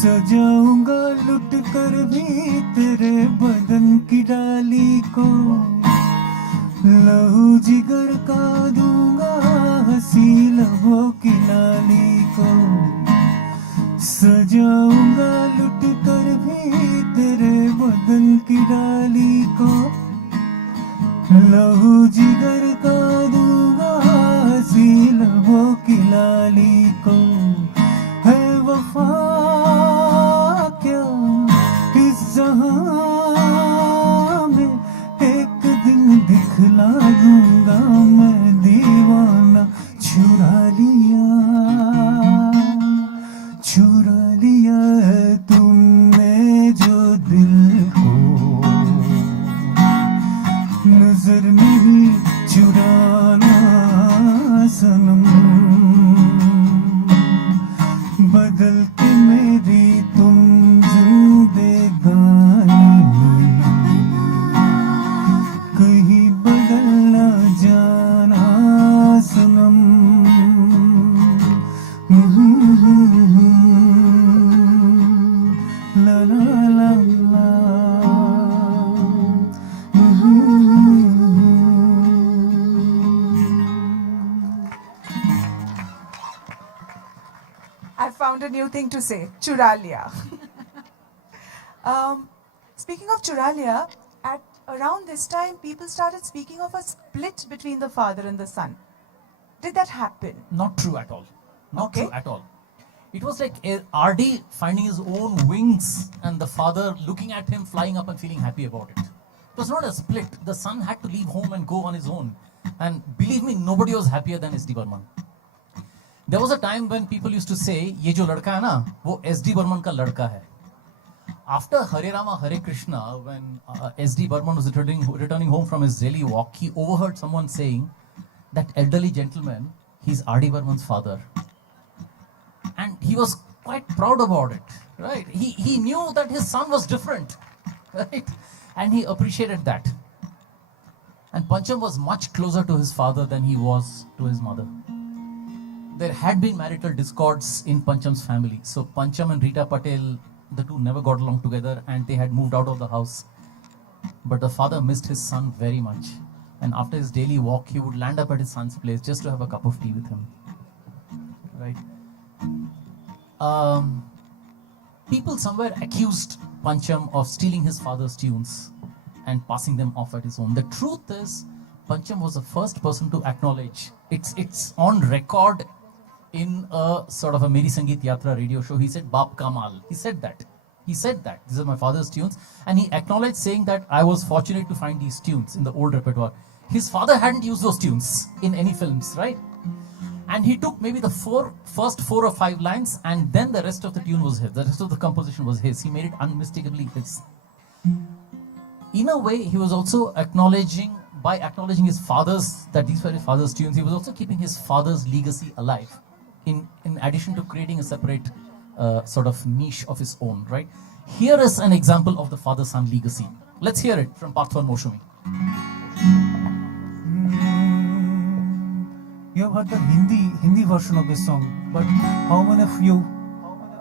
सजाऊंगा लुट कर भी तेरे बदन की डाली को, लहू जिगर का दूंगा हंसी लबों की लाली को, सजाऊंगा लुट कर भी तेरे बदन की डाली को, लहू जिगर का दूंगा हंसी लबों की लाली को, है वफा क्या इस जहां में, एक दिन दिखला दूंगा मैं दीवाना, चुरा लिया है तुमने जो दिल को, नजर नहीं चुराना सनम, बदल के मेरी तुम जिंदगानी, कहीं बदल न जाना सनम. ला ला ला ला. I found a new thing to say, chura liya. Speaking of chura liya, at around this time, people started speaking of a split between the father and the son. Did that happen? Not true at all. Not Okay. true at all. It was like R.D. finding his own wings and the father looking at him flying up and feeling happy about it. It was not a split. The son had to leave home and go on his own. And believe me, nobody was happier than S.D. Burman. There was a time when people used to say, ये जो लड़का है ना, वो S.D. Burman का लड़का है. After Hare Rama, Hare Krishna, when S.D. Burman was returning home from his daily walk, he overheard someone saying, that elderly gentleman, he's R.D. Burman's father. he was quite proud about it, right? He knew that his son was different, right? And he appreciated that. And Pancham was much closer to his father than he was to his mother. There had been marital discords in Pancham's family. So Pancham and Rita Patel, the two never got along together and they had moved out of the house. But the father missed his son very much. And after his daily walk, he would land up at his son's place just to have a cup of tea with him. Right? People somewhere accused Pancham of stealing his father's tunes and passing them off at his own. The truth is, Pancham was the first person to acknowledge. It's on record in a sort of a Meri Sangeet Yatra radio show. He said, Baap Kamal. He said that. These are my father's tunes. And he acknowledged saying that I was fortunate to find these tunes in the old repertoire. His father hadn't used those tunes in any films, right? And he took maybe the first 4 or 5 lines, and then the rest of the tune was his. The rest of the composition was his. He made it unmistakably his. In a way, he was also acknowledging his father's, that these were his father's tunes, he was also keeping his father's legacy alive, in addition to creating a separate sort of niche of his own, right? Here is an example of the father-son legacy. Let's hear it from Partwan Moshumi. You have heard the Hindi version of this song, but how many of you,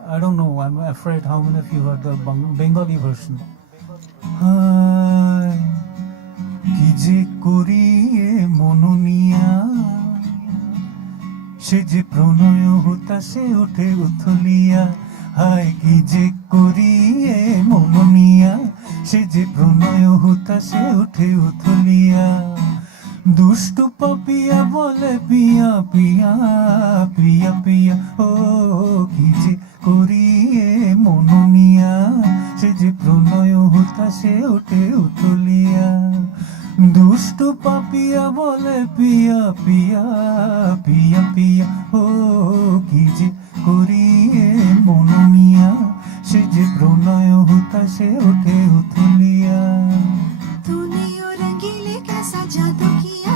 I don't know, I'm afraid how many of you heard the Bengali version? কি যে করি মনোনিয়া সে যে প্রণয় হতাশে ওঠে উথলিয়া হায় কি যে করি মনোনিয়া সে যে প্রণয় হতাশে ওঠে উথলিয়া দুষ্টু পাপিয়া বলে পিয়া পিয়া পিয়া পিয়া ও কি যে করি মনোনিয়া সে যে প্রণয় হতাশে ওঠে উথলিয়া দুষ্টু পাপিয়া বলে পিয়া পিয়া পিয়া পিয়া ও কি যে করি মনোনিয়া সে যে প্রণয় হতাশে ওঠে উথলিয়া तूने ओ रंगीले कैसा जादू किया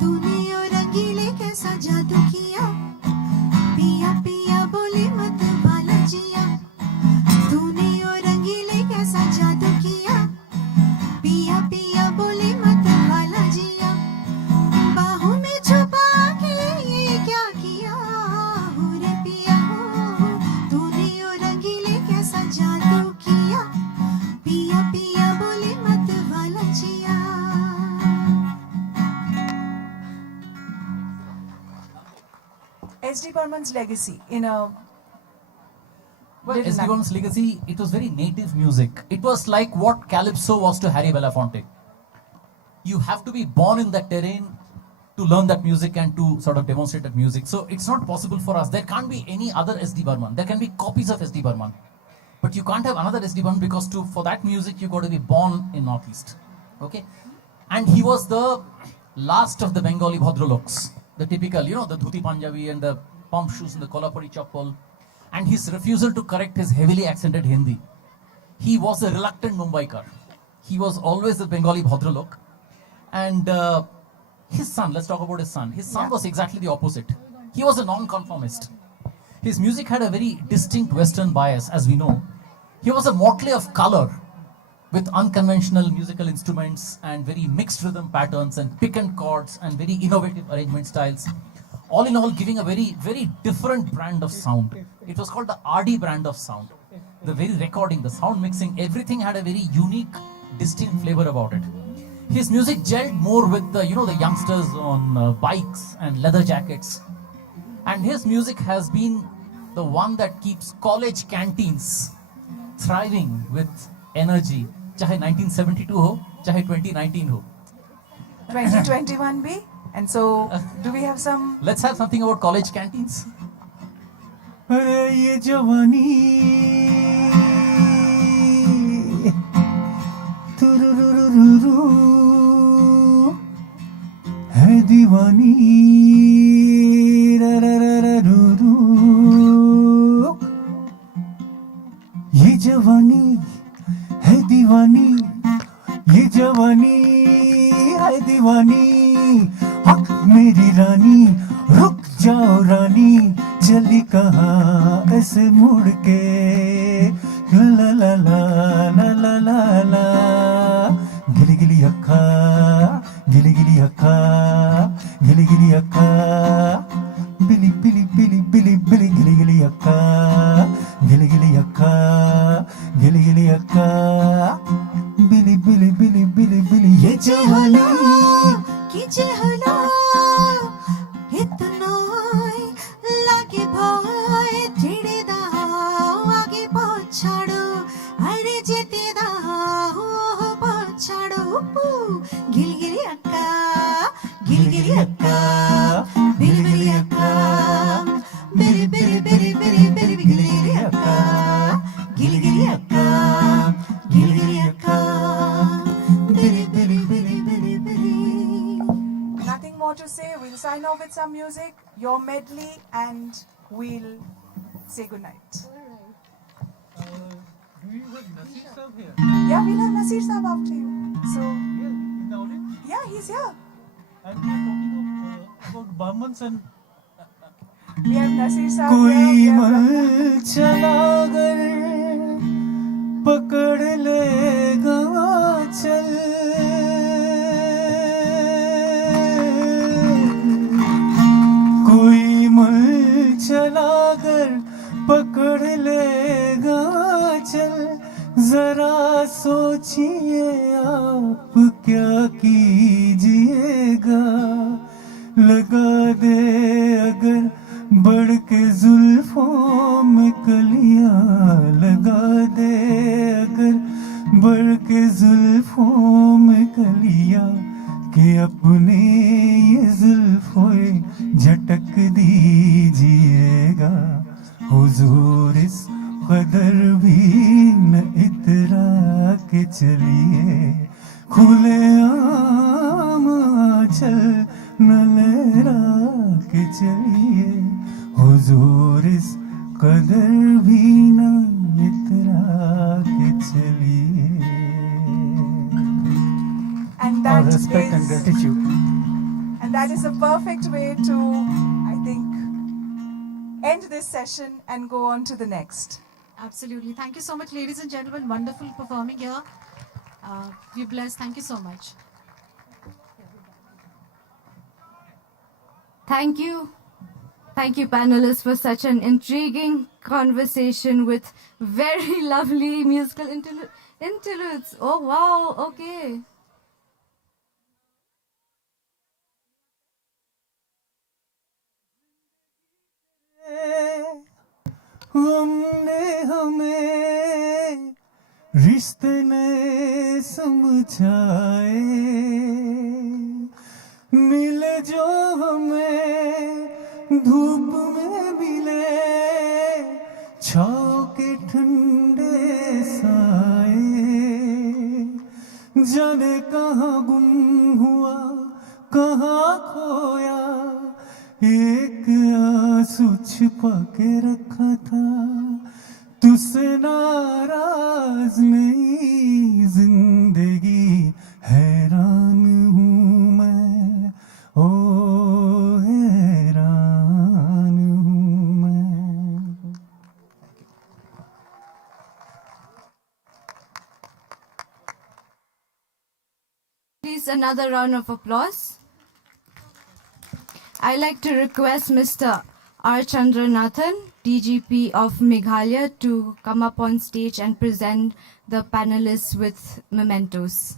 तूने ओ रंगीले कैसा जादू किया पिया पिया बोले मत वाला जिया तूने ओ रंगीले कैसा जादू किया पिया पिया बोले मत वाला जिया बाहों में छुपा के ये क्या किया हो रे पिया हो तूने ओ रंगीले कैसा जादू किया पिया पिया बोले मत वाला जिया S.D. Burman's legacy in a S.D. Burman's legacy, it was very native music. It was like what Calypso was to Harry Belafonte. You have to be born in that terrain to learn that music and to sort of demonstrate that music. So it's not possible for us. There can't be any other S.D. Burman. There can be copies of S.D. Burman. But you can't have another S.D. Burman because for that music, you got to be born in Northeast. Okay? And he was the last of the Bengali Bhadraloks. The typical, the dhuti Punjabi and the pump shoes and the Kolhapuri chappal. And his refusal to correct his heavily accented Hindi. He was a reluctant Mumbaikar. He was always the Bengali Bhadralok. And his son, let's talk about his son. His son was exactly the opposite. He was a non-conformist. His music had a very distinct Western bias, as we know. He was a motley of color with unconventional musical instruments and very mixed rhythm patterns and pick-and chords and very innovative arrangement styles. All in all, giving a very, very different brand of sound. It was called the RD brand of sound. The very recording, the sound mixing, everything had a very unique, distinct flavor about it. His music gelled more with the, the youngsters on bikes and leather jackets. And his music has been the one that keeps college canteens thriving with energy. Chahe 1972 ho, chahe 2019 ho. 2021 be? And so, do we have some... Let's have something about college canteens. अरे ये जवानी तुरुरुरुरु है दीवानी रररररुरु ये जवानी है दीवानी ये जवानी है दीवानी मेरी रानी रुक जाओ रानी, चली कहाँ ऐसे मुड़ के, ला ला ला ला ला ला ला। गिली गिली अक्खा, गिली गिली अक्खा, गिली गिली अक्खा, बिली बिली बिली बिली बिली गिली गिली अक्खा, गिली गिली अक्खा, गिली गिली अक्खा, बिली बिली बिली बिली बिली। ये जवानी कीजे हला इतना लागे भाई चिड़े दा आगे पछाड़ो, अरे जेते दा हो पछाड़ो। गिली गिली अक्का, गिली गिली अक्का, बिली बिली अक्का, बिली बिली बिली बिली बिली गिली गिली अक्का, गिली गिली अक्का, गिली गिली अक्का, बिली बिली बिली बिली बिली। Nothing more to say. We'll sign off with some music, your medley, and we'll say goodnight. Do you have Nasir Sahab here? Yeah, we'll have Nasir Saab after you. So, In the audience? yeah, he's here. And we are talking about Brahmins and We have Nasir Saab कोई here. We have मल चला कर पकड़ लेगा चल, कोई मल चला कर पकड़ लेगा चल। जरा सोचिए आप क्या कीजिएगा, लगा दे अगर बढ़ के जुल्फों में कलियां, लगा दे अगर बढ़ के जुल्फों में कलियां, कि अपने ये जुल्फों झटक दीजिएगा। हुजूर इस कदर भी न इतरा के चलिए, खुले आम चल न लहरा के चलिए। हुजूर इस कदर भी न इतरा के चलिए। And Our that respect and is- gratitude. And that is a perfect way to, I think, end this session and go on to the next. Absolutely. Thank you so much, ladies and gentlemen. Wonderful performing here. We're blessed. Thank you so much. Thank you. Thank you, panelists, for such an intriguing conversation with very lovely musical interludes. Oh, wow. Okay. हमने हमें रिश्ते ने समझाए, मिले जो हमें धूप में मिले, छाँव के ठंडे साए। जाने कहाँ गुम हुआ, कहाँ खोया, एक आंसू छिपा के रखा था। तुझसे नाराज नहीं जिंदगी, हैरान हूँ मैं, ओ हैरान हूँ मैं। Please, another round of applause. I'd like to request Mr. R. Chandranathan, DGP of Meghalaya, to come up on stage and present the panelists with mementos.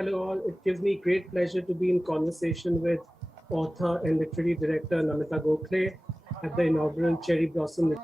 Hello all, it gives me great pleasure to be in conversation with author and literary director Namita Gokhale at the inaugural Cherry Blossom.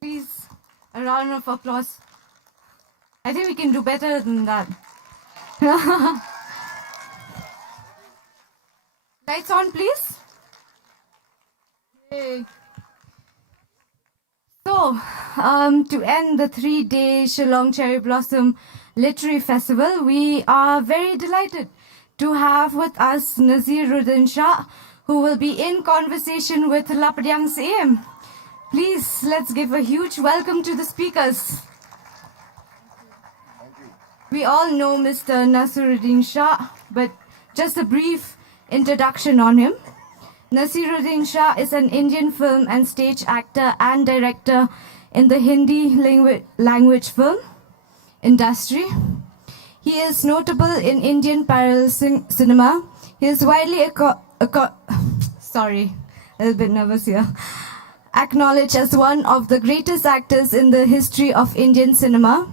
Please, a round of applause. I think we can do better than that. Lights on, please. Yay. So, to end the 3-day Shillong Cherry Blossom Literary Festival, we are very delighted to have with us Naseeruddin Shah, who will be in conversation with Lapdiang Siem. Please, let's give a huge welcome to the speakers. We all know Mr. Naseeruddin Shah, but just a brief introduction on him. Naseeruddin Shah is an Indian film and stage actor and director in the Hindi language film industry. He is notable in Indian parallel cinema. He is widely sorry, a little bit nervous here. Acknowledged as one of the greatest actors in the history of Indian cinema.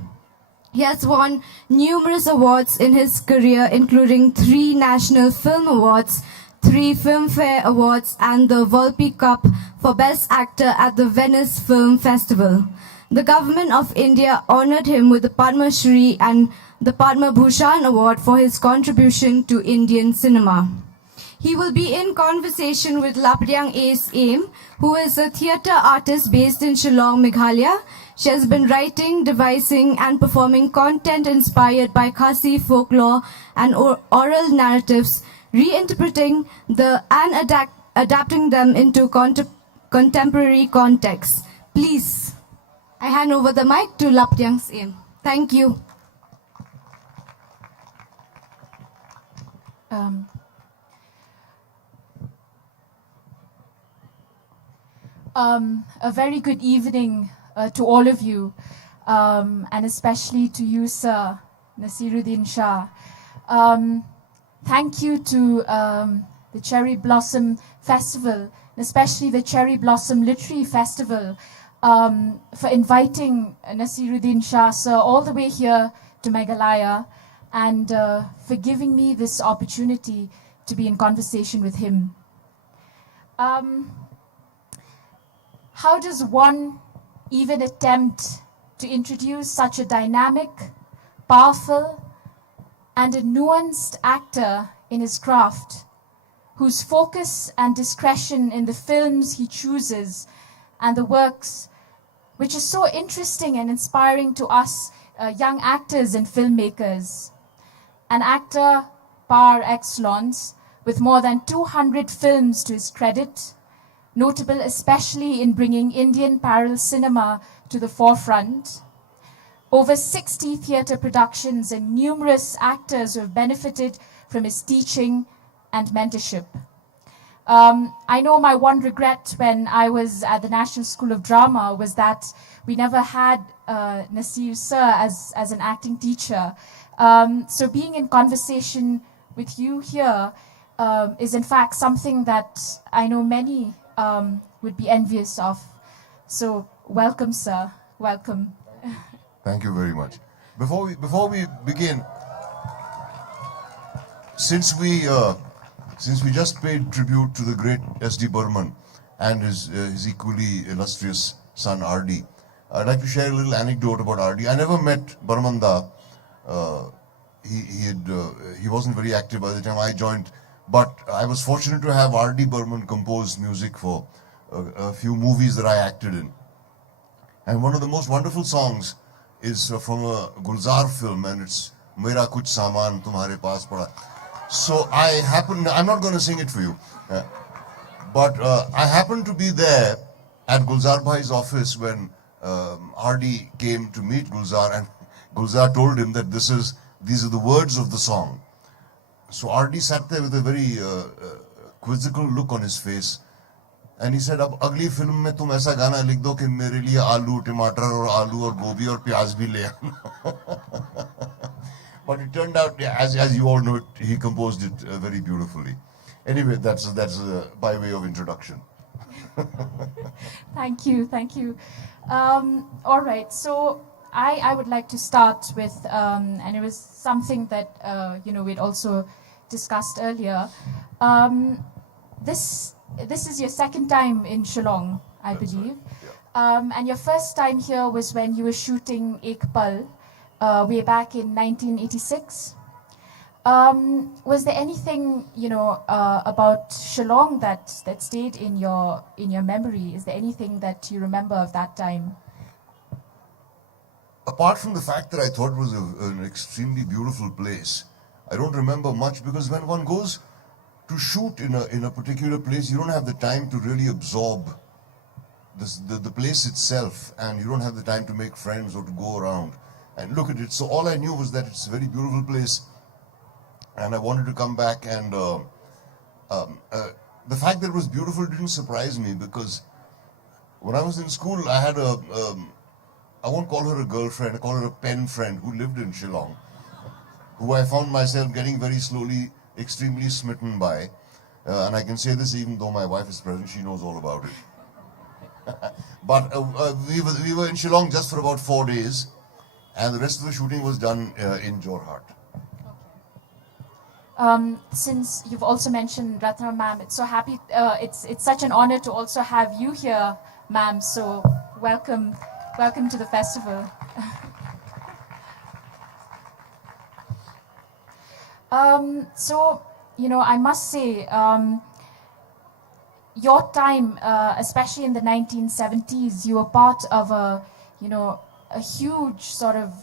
He has won numerous awards in his career, including 3 National Film Awards, 3 Filmfare Awards, and the Volpi Cup for Best Actor at the Venice Film Festival. The Government of India honored him with the Padma Shri and the Padma Bhushan Award for his contribution to Indian cinema. He will be in conversation with Lapdiang Aim, who is a theatre artist based in Shillong, Meghalaya. She has been writing, devising, and performing content inspired by Khasi folklore and oral narratives, reinterpreting and adapting them into contemporary contexts. Please, I hand over the mic to Lapdiang Aim. Thank you. A very good evening to all of you, and especially to you, Sir Naseeruddin Shah. Thank you to the Cherry Blossom Festival, and especially the Cherry Blossom Literary Festival, for inviting Naseeruddin Shah, Sir, all the way here to Meghalaya, and for giving me this opportunity to be in conversation with him. How does one even attempt to introduce such a dynamic, powerful, and a nuanced actor in his craft, whose focus and discretion in the films he chooses and the works, which is so interesting and inspiring to us young actors and filmmakers. An actor par excellence with more than 200 films to his credit, notable especially in bringing Indian parallel cinema to the forefront. Over 60 theatre productions and numerous actors who have benefited from his teaching and mentorship. I know my one regret when I was at the National School of Drama was that we never had Naseer Sir as an acting teacher. So being in conversation with you here is in fact something that I know many would be envious of. So welcome, sir. Welcome. Thank you very much. Before we begin, since we just paid tribute to the great S.D. Burman and his equally illustrious son R.D., I'd like to share a little anecdote about R.D. I never met Burman Da. He wasn't very active by the time I joined, but I was fortunate to have R.D. Burman compose music for a few movies that I acted in. And one of the most wonderful songs is from a Gulzar film, and it's Mera Kuch Saman Tumhare Paas Pada. So I'm not going to sing it for you, but I happened to be there at Gulzar Bhai's office when R.D. came to meet Gulzar, and Gulzar told him that these are the words of the song. So R.D. sat there with a very quizzical look on his face, and he said, "Ab agli film mein tum aisa gana likh do ki mere liye aloo, tomato aur aloo aur gobi aur pyaz bhi le aana." But it turned out, as you all know, he composed it very beautifully. Anyway, that's by way of introduction. Thank you, thank you. All right, so I would like to start with, and it was something that we'd also discussed earlier. This is your second time in Shillong, I believe, and your first time here was when you were shooting Ek Pal way back in 1986. Was there anything about Shillong that stayed in your memory? Is there anything that you remember of that time? Apart from the fact that I thought it was an extremely beautiful place, I don't remember much, because when one goes to shoot in a particular place, you don't have the time to really absorb the place itself, and you don't have the time to make friends or to go around and look at it. So all I knew was that it's a very beautiful place, and I wanted to come back. And the fact that it was beautiful didn't surprise me, because when I was in school, I had I won't call her a girlfriend, I call her a pen friend who lived in Shillong, who I found myself getting very slowly extremely smitten by. And I can say this even though my wife is present, she knows all about it. But we were in Shillong just for about 4 days, and the rest of the shooting was done in Jorhat. Since you've also mentioned Ratna ma'am, it's it's such an honor to also have you here, ma'am. So welcome to the festival. So I must say, your time, especially in the 1970s, you were part of a huge sort of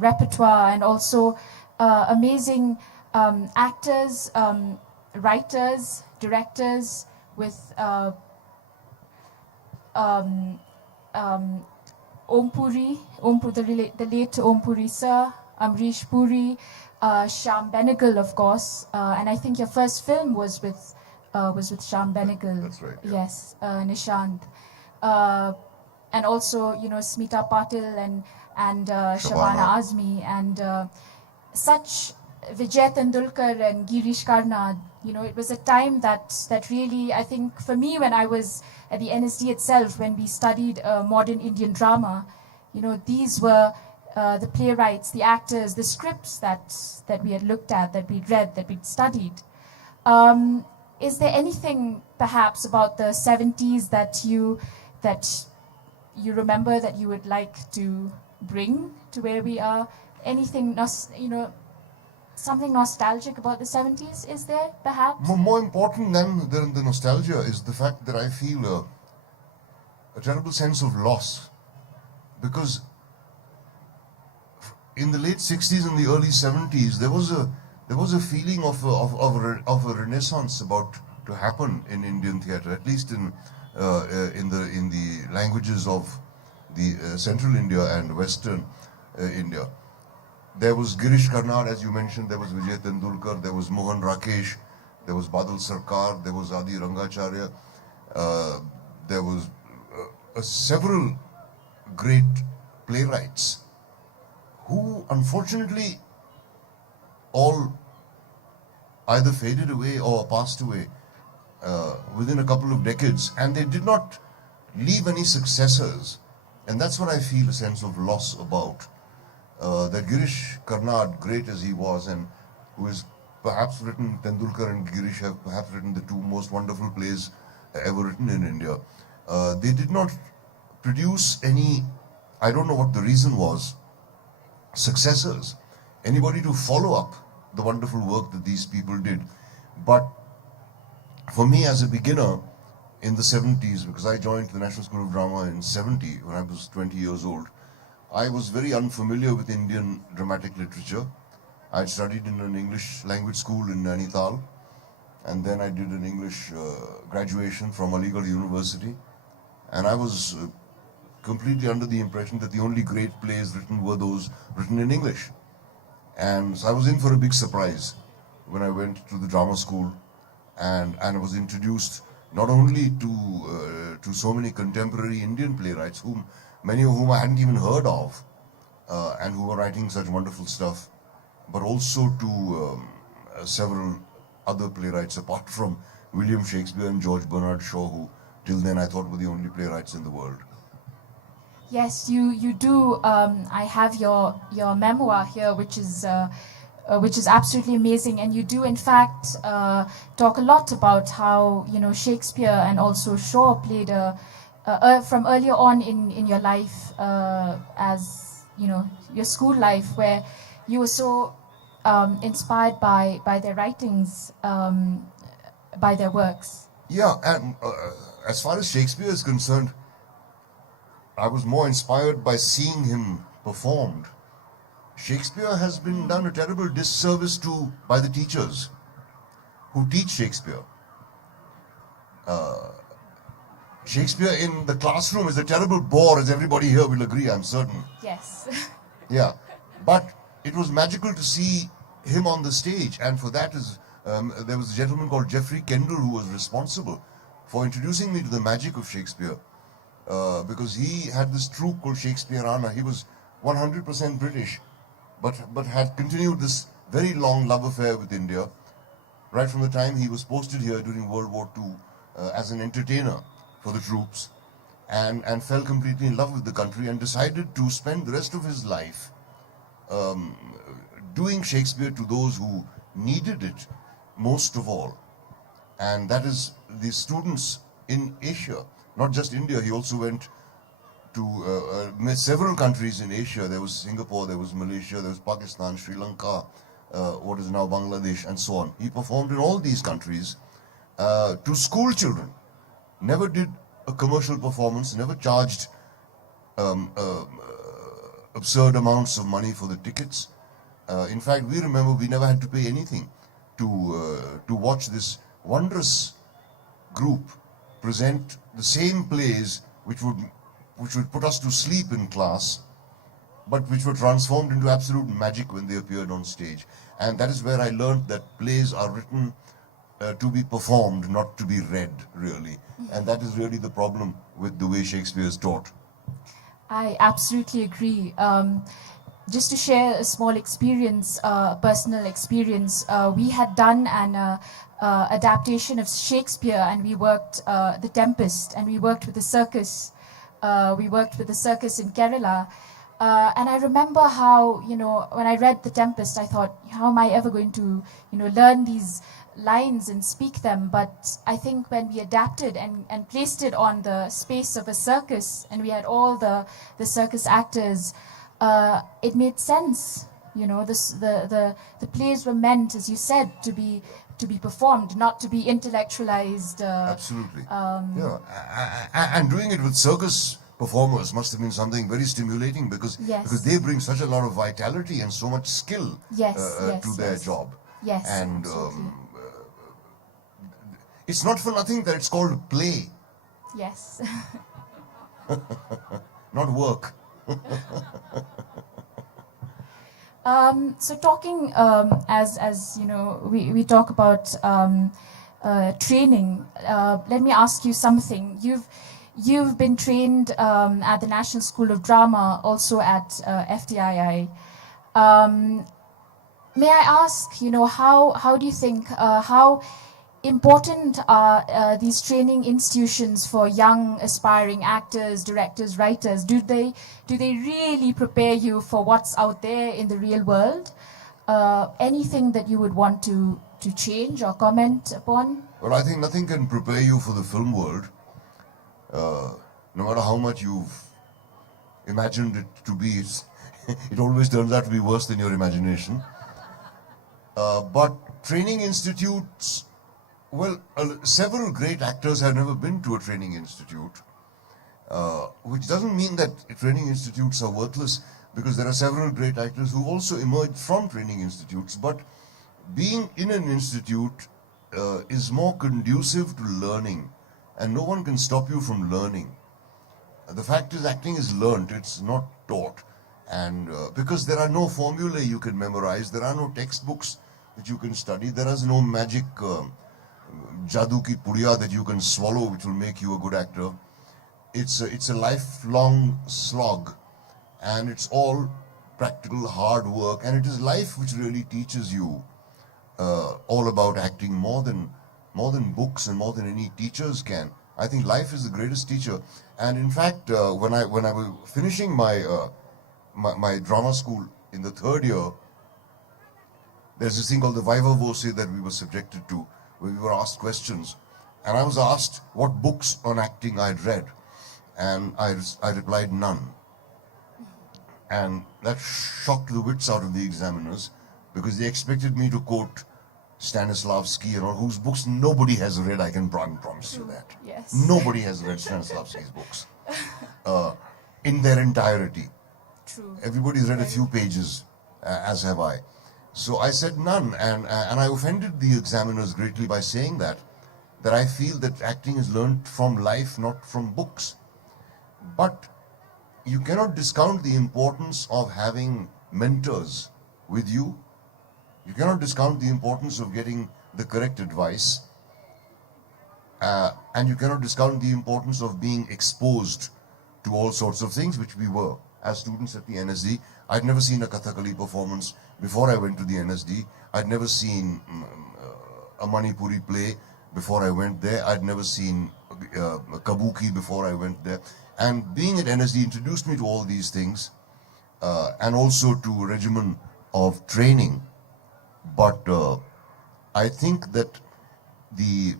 repertoire, and also amazing actors, writers, directors, with Om Puri, the late Om Puri sir, Amrish Puri, Shyam Benegal, of course, and I think your first film was with Shyam Benegal. That's right. Yeah. Yes, Nishant, and also Smita Patil and Shabana Azmi, and such Vijay Tendulkar and Girish Karnad. It was a time that really, I think, for me, when I was at the NSD itself, when we studied modern Indian drama, these were the playwrights, the actors, the scripts that we had looked at, that we'd read, that we'd studied. Is there anything perhaps about the 70s that you remember that you would like to bring to where we are? Anything, something nostalgic about the 70s, is there perhaps? More important than the nostalgia is the fact that I feel a terrible sense of loss, because in the late 60s and the early 70s there was a feeling of a renaissance about to happen in Indian theatre, at least in the languages of the Central India and Western India. There was Girish Karnad, as you mentioned, there was Vijay Tendulkar, there was Mohan Rakesh, there was Badal Sarkar, there was Adi Rangacharya, there was several great playwrights who unfortunately all either faded away or passed away within a couple of decades, and they did not leave any successors. And that's what I feel a sense of loss about. That Girish Karnad, great as he was, and who is perhaps written, Tendulkar and Girish have perhaps written the two most wonderful plays ever written in India. They did not produce any, I don't know what the reason was, successors, anybody to follow up the wonderful work that these people did. But for me as a beginner in the 70s, because I joined the National School of Drama in 70 when I was 20 years old, I was very unfamiliar with Indian dramatic literature. I had studied in an English language school in Nainital, and then I did an English graduation from Aligarh University, and I was completely under the impression that the only great plays written were those written in English. And so I was in for a big surprise when I went to the drama school, and I was introduced not only to so many contemporary Indian playwrights, many of whom I hadn't even heard of, and who were writing such wonderful stuff, but also to several other playwrights apart from William Shakespeare and George Bernard Shaw, who till then I thought were the only playwrights in the world. Yes, you do. I have your memoir here, which is absolutely amazing, and you do in fact talk a lot about how Shakespeare and also Shaw played from earlier on in your life, as your school life, where you were so inspired by their writings, by their works. Yeah, and as far as Shakespeare is concerned, I was more inspired by seeing him performed. Shakespeare has been done a terrible disservice to by the teachers who teach Shakespeare. Shakespeare in the classroom is a terrible bore, as everybody here will agree, I'm certain. Yes. Yeah, but it was magical to see him on the stage, and for that there was a gentleman called Geoffrey Kendall who was responsible for introducing me to the magic of Shakespeare, because he had this troupe called Shakespeareana. He was 100% British, but had continued this very long love affair with India, right from the time he was posted here during World War II as an entertainer for the troops, and fell completely in love with the country and decided to spend the rest of his life doing Shakespeare to those who needed it most of all. And that is the students in Asia, not just India. He also went to several countries in Asia. There was Singapore, there was Malaysia, there was Pakistan, Sri Lanka, what is now Bangladesh, and so on. He performed in all these countries to school children. Never did a commercial performance, never charged absurd amounts of money for the tickets. In fact, we remember we never had to pay anything to watch this wondrous group present the same plays which would put us to sleep in class, but which were transformed into absolute magic when they appeared on stage. And that is where I learned that plays are written to be performed, not to be read, really. And that is really the problem with the way Shakespeare is taught. I absolutely agree. Just to share a small experience, personal experience, we had done an adaptation of Shakespeare, and we worked The Tempest, and we worked with the circus. We worked with the circus in Kerala. And I remember how, when I read The Tempest, I thought, how am I ever going to, learn these lines and speak them? But I think when we adapted and placed it on the space of a circus, and we had all the circus actors, it made sense. The plays were meant, as you said, to be performed, not to be intellectualized. Absolutely. Yeah, and doing it with circus performers must have been something very stimulating, because they bring such a lot of vitality and so much skill to their job. Yes, and it's not for nothing that it's called play. Yes. Not work. So talking as we talk about training. Let me ask you something. You've been trained at the National School of Drama, also at FTII. may I ask, how do you think, how important are these training institutions for young aspiring actors, directors, writers? Do they really prepare you for what's out there in the real world? Anything that you would want to change or comment upon? Well, I think nothing can prepare you for the film world, no matter how much you've imagined it to be. It always turns out to be worse than your imagination. But training institutes, well, several great actors have never been to a training institute, which doesn't mean that training institutes are worthless, because there are several great actors who also emerged from training institutes. But being in an institute is more conducive to learning, and no one can stop you from learning. The fact is, acting is learnt, it's not taught. And because there are no formulae you can memorize, there are no textbooks that you can study, there is no magic jadoo ki pudiya that you can swallow which will make you a good actor. It's a lifelong slog, and it's all practical hard work, and it is life which really teaches you all about acting more than books and more than any teachers can. I think life is the greatest teacher. And in fact, when I was finishing my drama school in the third year, there's this thing called the Viva Voce that we were subjected to, where we were asked questions. And I was asked what books on acting I'd read. And I replied, none. And that shocked the wits out of the examiners, because they expected me to quote Stanislavski and all, whose books nobody has read. I can promise you that. Yes. Nobody has read Stanislavski's books in their entirety. True. Everybody's read a few pages, as have I. So I said none, and I offended the examiners greatly by saying that I feel that acting is learned from life, not from books. But you cannot discount the importance of having mentors with you. You cannot discount the importance of getting the correct advice. And you cannot discount the importance of being exposed to all sorts of things, which we were as students at the NSD. I'd never seen a Kathakali performance before I went to the NSD. I'd never seen a Manipuri play before I went there. I'd never seen Kabuki before I went there. And being at NSD introduced me to all these things, and also to a regimen of training. But I think that the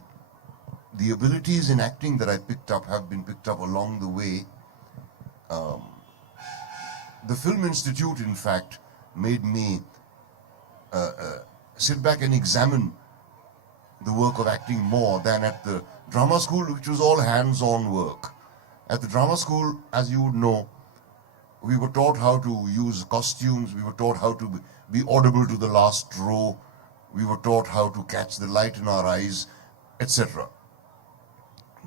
abilities in acting that I picked up have been picked up along the way. The Film Institute, in fact, made me sit back and examine the work of acting more than at the drama school, which was all hands-on work. At the drama school, as you would know, we were taught how to use costumes, we were taught how to be audible to the last row, we were taught how to catch the light in our eyes, etc.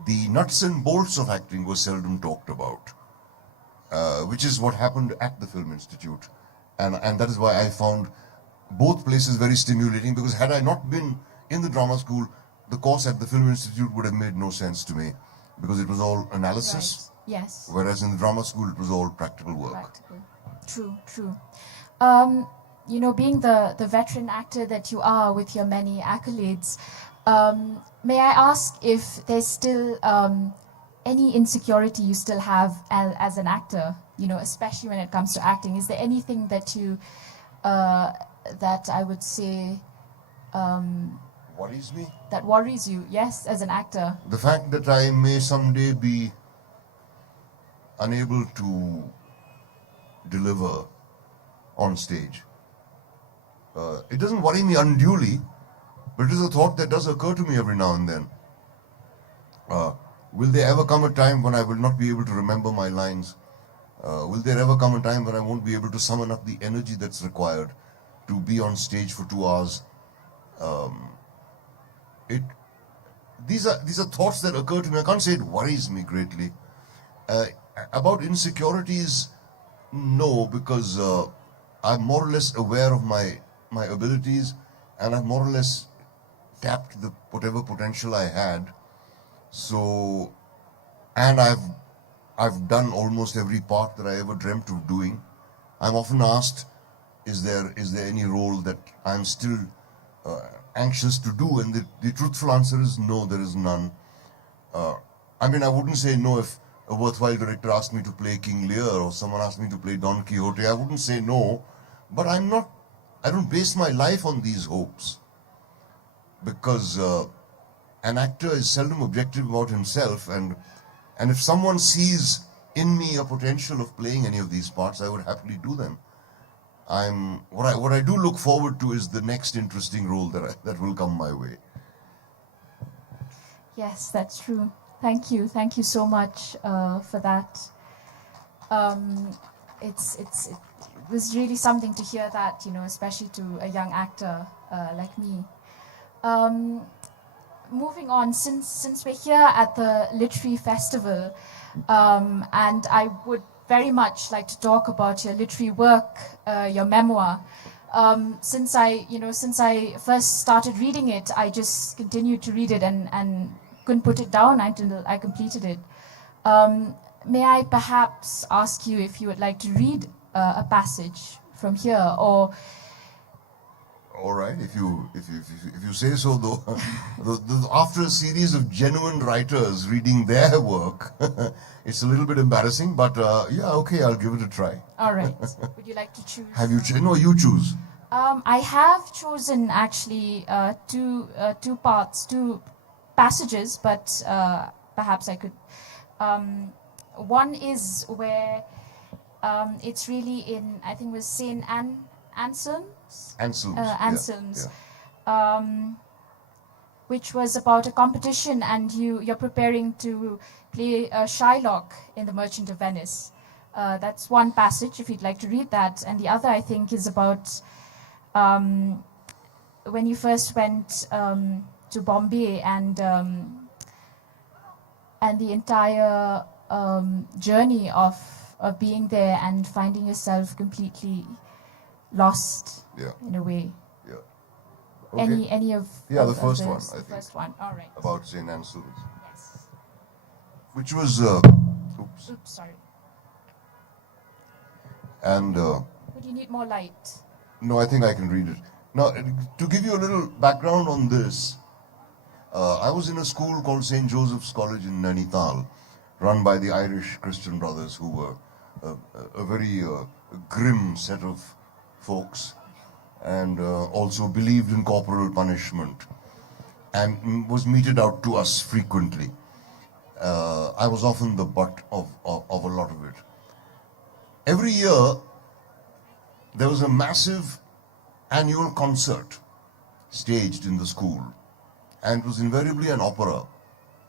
The nuts and bolts of acting were seldom talked about, which is what happened at the Film Institute. And that is why I found both places very stimulating, because had I not been in the drama school, the course at the Film Institute would have made no sense to me, because it was all analysis. Right. Yes. Whereas in the drama school, it was all practical work. Practical. True, true. Being the veteran actor that you are with your many accolades, may I ask if there's still any insecurity you still have as an actor, especially when it comes to acting? Is there anything that you, that I would say, worries me? That worries you, yes, as an actor? The fact that I may someday be unable to deliver on stage. It doesn't worry me unduly, but it is a thought that does occur to me every now and then. Will there ever come a time when I will not be able to remember my lines? Will there ever come a time when I won't be able to summon up the energy that's required to be on stage for 2 hours? These are thoughts that occur to me. I can't say it worries me greatly. About insecurities, no, because I'm more or less aware of my abilities, and I've more or less tapped the whatever potential I had. So, and I've done almost every part that I ever dreamt of doing. I'm often asked, is there any role that I'm still anxious to do? And the truthful answer is no, there is none. I mean, I wouldn't say no if a worthwhile director asked me to play King Lear or someone asked me to play Don Quixote. I wouldn't say no, but I don't base my life on these hopes, because an actor is seldom objective about himself, and if someone sees in me a potential of playing any of these parts, I would happily do them. What I do look forward to is the next interesting role that will come my way. Yes, that's true. Thank you so much for that. It was really something to hear that, especially to a young actor like me. Moving on, since we're here at the Literary Festival, and I would very much like to talk about your literary work, your memoir. Since I first started reading it, I just continued to read it and couldn't put it down until I completed it. May I perhaps ask you if you would like to read a passage from here, or? All right, if you say so, though. After a series of genuine writers reading their work, it's a little bit embarrassing, but yeah, okay, I'll give it a try. All right. Would you like to choose? Have you? No, you choose. I have chosen actually two passages, but perhaps I could. One is where it's really in, I think it was Saint Anselm's. Anselm's. Yeah. Which was about a competition, and you're preparing to play Shylock in The Merchant of Venice. That's one passage, if you'd like to read that. And the other, I think, is about when you first went to Bombay, and the entire journey of being there and finding yourself completely lost, in a way. Yeah. Okay. Any of the first those? one, I think. The first one, all right. About St. Anselm's. Yes. Which was, Oops, sorry. And Would you need more light? no, I think I can read it. Now, to give you a little background on this, I was in a school called St. Joseph's College in Nainital, run by the Irish Christian brothers, who were a very grim set of folks, and also believed in corporal punishment, and was meted out to us frequently. I was often the butt of a lot of it. Every year, there was a massive annual concert staged in the school, and it was invariably an opera.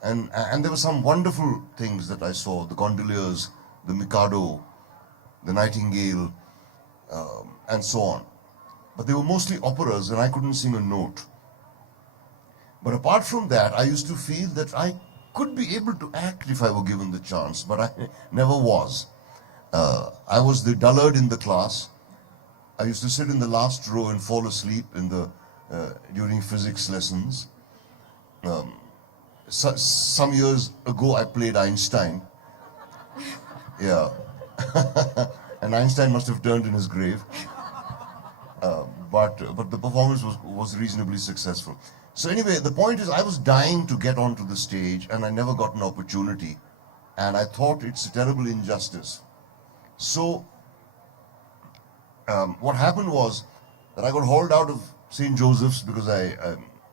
And there were some wonderful things that I saw: the Gondoliers, the Mikado, the Nightingale, and so on. But they were mostly operas, and I couldn't sing a note. But apart from that, I used to feel that I could be able to act if I were given the chance, but I never was. I was the dullard in the class. I used to sit in the last row and fall asleep during physics lessons. Some years ago, I played Einstein. Yeah. And Einstein must have turned in his grave. But the performance was reasonably successful. So anyway, the point is, I was dying to get onto the stage, and I never got an opportunity. And I thought it's a terrible injustice. So what happened was that I got hauled out of St. Joseph's because I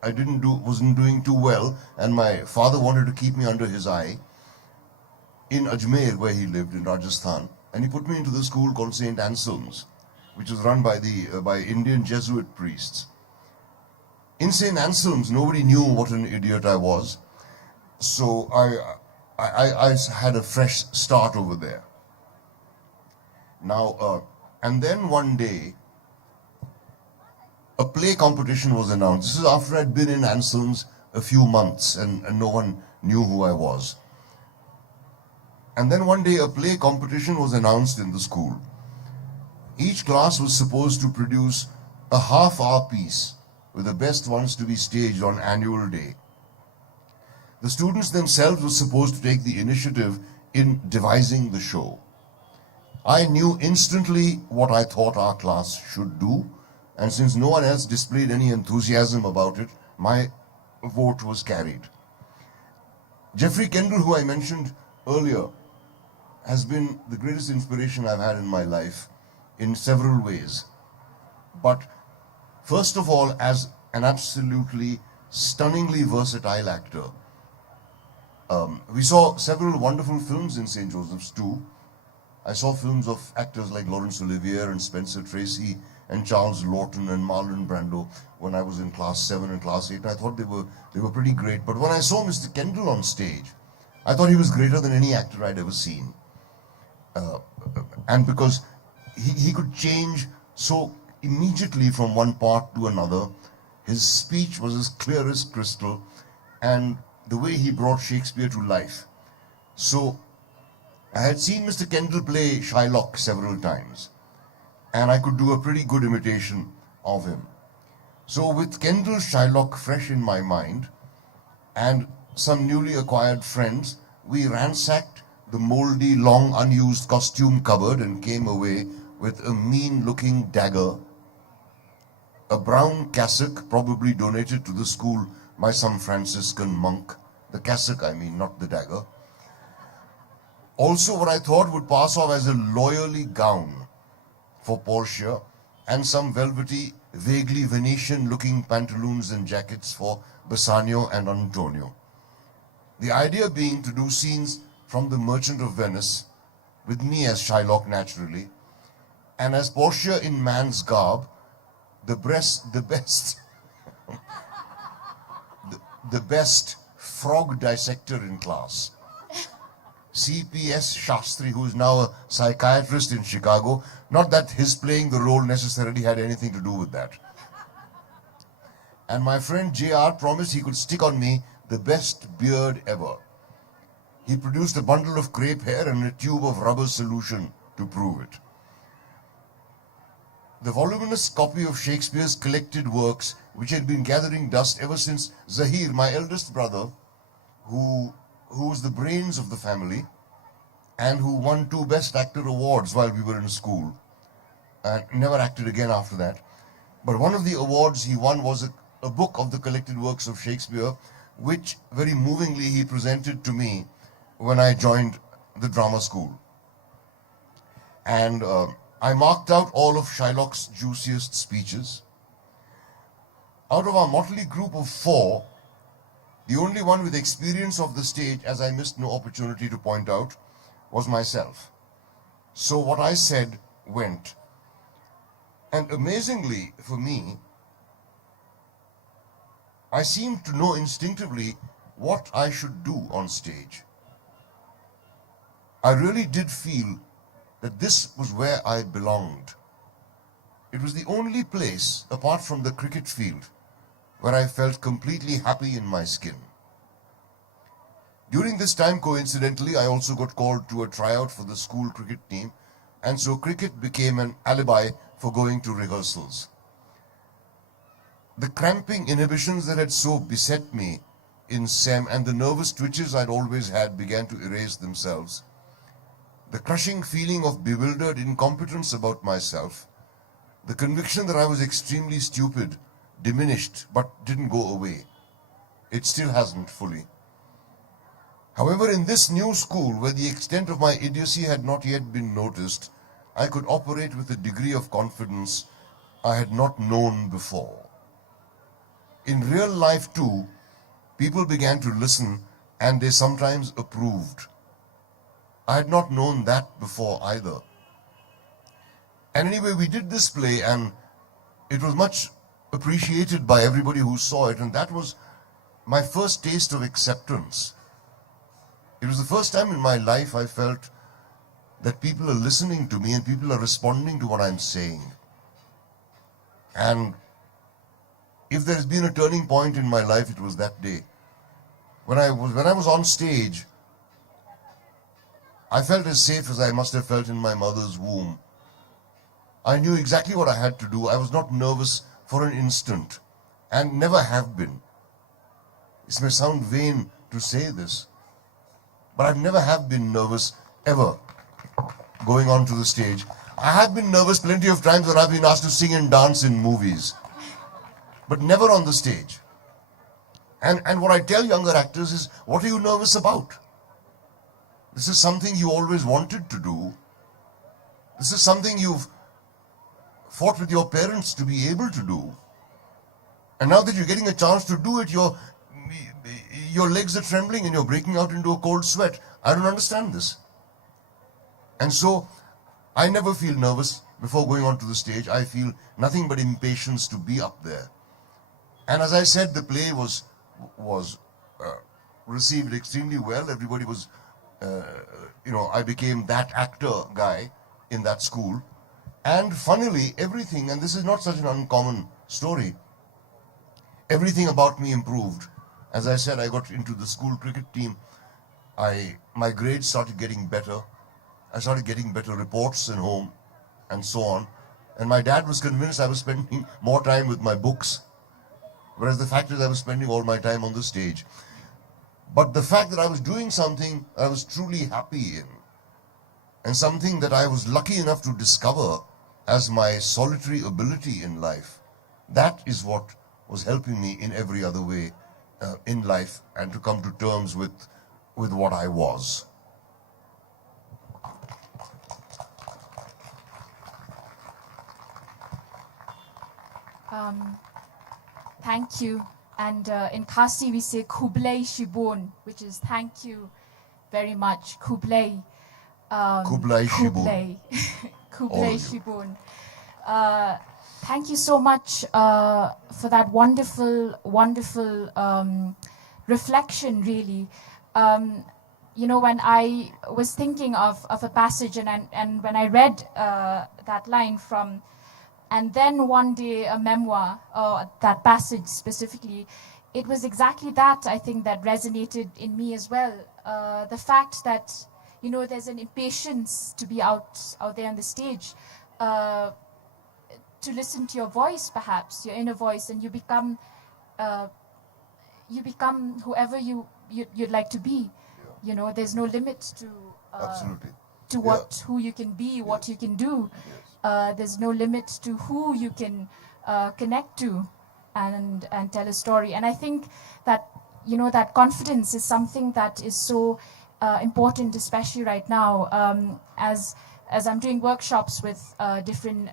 wasn't doing too well, and my father wanted to keep me under his eye in Ajmer, where he lived in Rajasthan, and he put me into the school called St. Anselm's, which was run by Indian Jesuit priests. In St. Anselm's, nobody knew what an idiot I was, so I had a fresh start over there. Now, and then one day, a play competition was announced. This is after I'd been in Anselm's a few months, and no one knew who I was. And then one day, a play competition was announced in the school. Each class was supposed to produce a half-hour piece, with the best ones to be staged on annual day. The students themselves were supposed to take the initiative in devising the show. I knew instantly what I thought our class should do, and since no one else displayed any enthusiasm about it, my vote was carried. Jeffrey Kendall, who I mentioned earlier, has been the greatest inspiration I've had in my life in several ways. But first of all, as an absolutely stunningly versatile actor. We saw several wonderful films in St. Joseph's too. I saw films of actors like Laurence Olivier and Spencer Tracy and Charles Lawton and Marlon Brando when I was in class 7 and class 8. And I thought they were pretty great. But when I saw Mr. Kendall on stage, I thought he was greater than any actor I'd ever seen. And because he could change so immediately from one part to another, his speech was as clear as crystal, and the way he brought Shakespeare to life. So I had seen Mr. Kendall play Shylock several times, and I could do a pretty good imitation of him. So with Kendall's Shylock fresh in my mind, and some newly acquired friends, we ransacked the moldy, long unused costume cupboard and came away with a mean-looking dagger, a brown cassock probably donated to the school by some Franciscan monk. The cassock, I mean, not the dagger. Also what I thought would pass off as a loyally gown for Portia, and some velvety, vaguely Venetian-looking pantaloons and jackets for Bassanio and Antonio. The idea being to do scenes from The Merchant of Venice, with me as Shylock naturally, and as Portia in man's garb, the best frog dissector in class. C.P.S. Shastri, who is now a psychiatrist in Chicago. Not that his playing the role necessarily had anything to do with that. And my friend J.R. promised he could stick on me the best beard ever. He produced a bundle of crepe hair and a tube of rubber solution to prove it. The voluminous copy of Shakespeare's collected works, which had been gathering dust ever since Zahir, my eldest brother, who was the brains of the family and who won 2 Best Actor awards while we were in school, and never acted again after that. But one of the awards he won was a book of the collected works of Shakespeare, which very movingly he presented to me when I joined the drama school. And I marked out all of Shylock's juiciest speeches. Out of our motley group of 4, the only one with experience of the stage, as I missed no opportunity to point out, was myself. So what I said went. And amazingly for me, I seemed to know instinctively what I should do on stage. I really did feel that this was where I belonged. It was the only place, apart from the cricket field, where I felt completely happy in my skin. During this time, coincidentally, I also got called to a tryout for the school cricket team, and so cricket became an alibi for going to rehearsals. The cramping inhibitions that had so beset me in SEM and the nervous twitches I'd always had began to erase themselves. The crushing feeling of bewildered incompetence about myself, the conviction that I was extremely stupid, diminished but didn't go away. It still hasn't fully. However, in this new school, where the extent of my idiocy had not yet been noticed, I could operate with a degree of confidence I had not known before. In real life too, people began to listen, and they sometimes approved. I had not known that before either. And anyway, we did this play, and it was much appreciated by everybody who saw it, and that was my first taste of acceptance. It was the first time in my life I felt that people are listening to me and people are responding to what I'm saying. And if there has been a turning point in my life, it was that day. When I was on stage, I felt as safe as I must have felt in my mother's womb. I knew exactly what I had to do. I was not nervous for an instant, and never have been. It may sound vain to say this, but I never have been nervous, ever. going onto the stage. I have been nervous plenty of times when I've been asked to sing and dance in movies, but never on the stage. And what I tell younger actors is, what are you nervous about? This is something you always wanted to do. This is something you've fought with your parents to be able to do. And now that you're getting a chance to do it, your legs are trembling and you're breaking out into a cold sweat. I don't understand this. And so I never feel nervous before going onto the stage. I feel nothing but impatience to be up there. And as I said, the play was received extremely well. Everybody was, I became that actor guy in that school. And funnily, everything, and this is not such an uncommon story, everything about me improved. As I said, I got into the school cricket team. My grades started getting better. I started getting better reports at home and so on. And my dad was convinced I was spending more time with my books, whereas the fact is I was spending all my time on the stage. But the fact that I was doing something I was truly happy in, and something that I was lucky enough to discover as my solitary ability in life, that is what was helping me in every other way in life, and to come to terms with what I was. Thank you. And in Khasi we say Kublai Shibon, which is thank you very much. Kublai. Kublai Shibon. Kublai Shibon. Thank you so much for that wonderful, wonderful reflection, really. When I was thinking of a passage and when I read that line from, and then one day a memoir, that passage specifically, it was exactly that, I think, that resonated in me as well. The fact that, there's an impatience to be out there on the stage, to listen to your voice, perhaps, your inner voice, and you become whoever you'd like to be. There's no limit to Absolutely. who you can be, what you can do. There's no limit to who you can connect to and tell a story. And I think that, that confidence is something that is so important, especially right now. As I'm doing workshops with different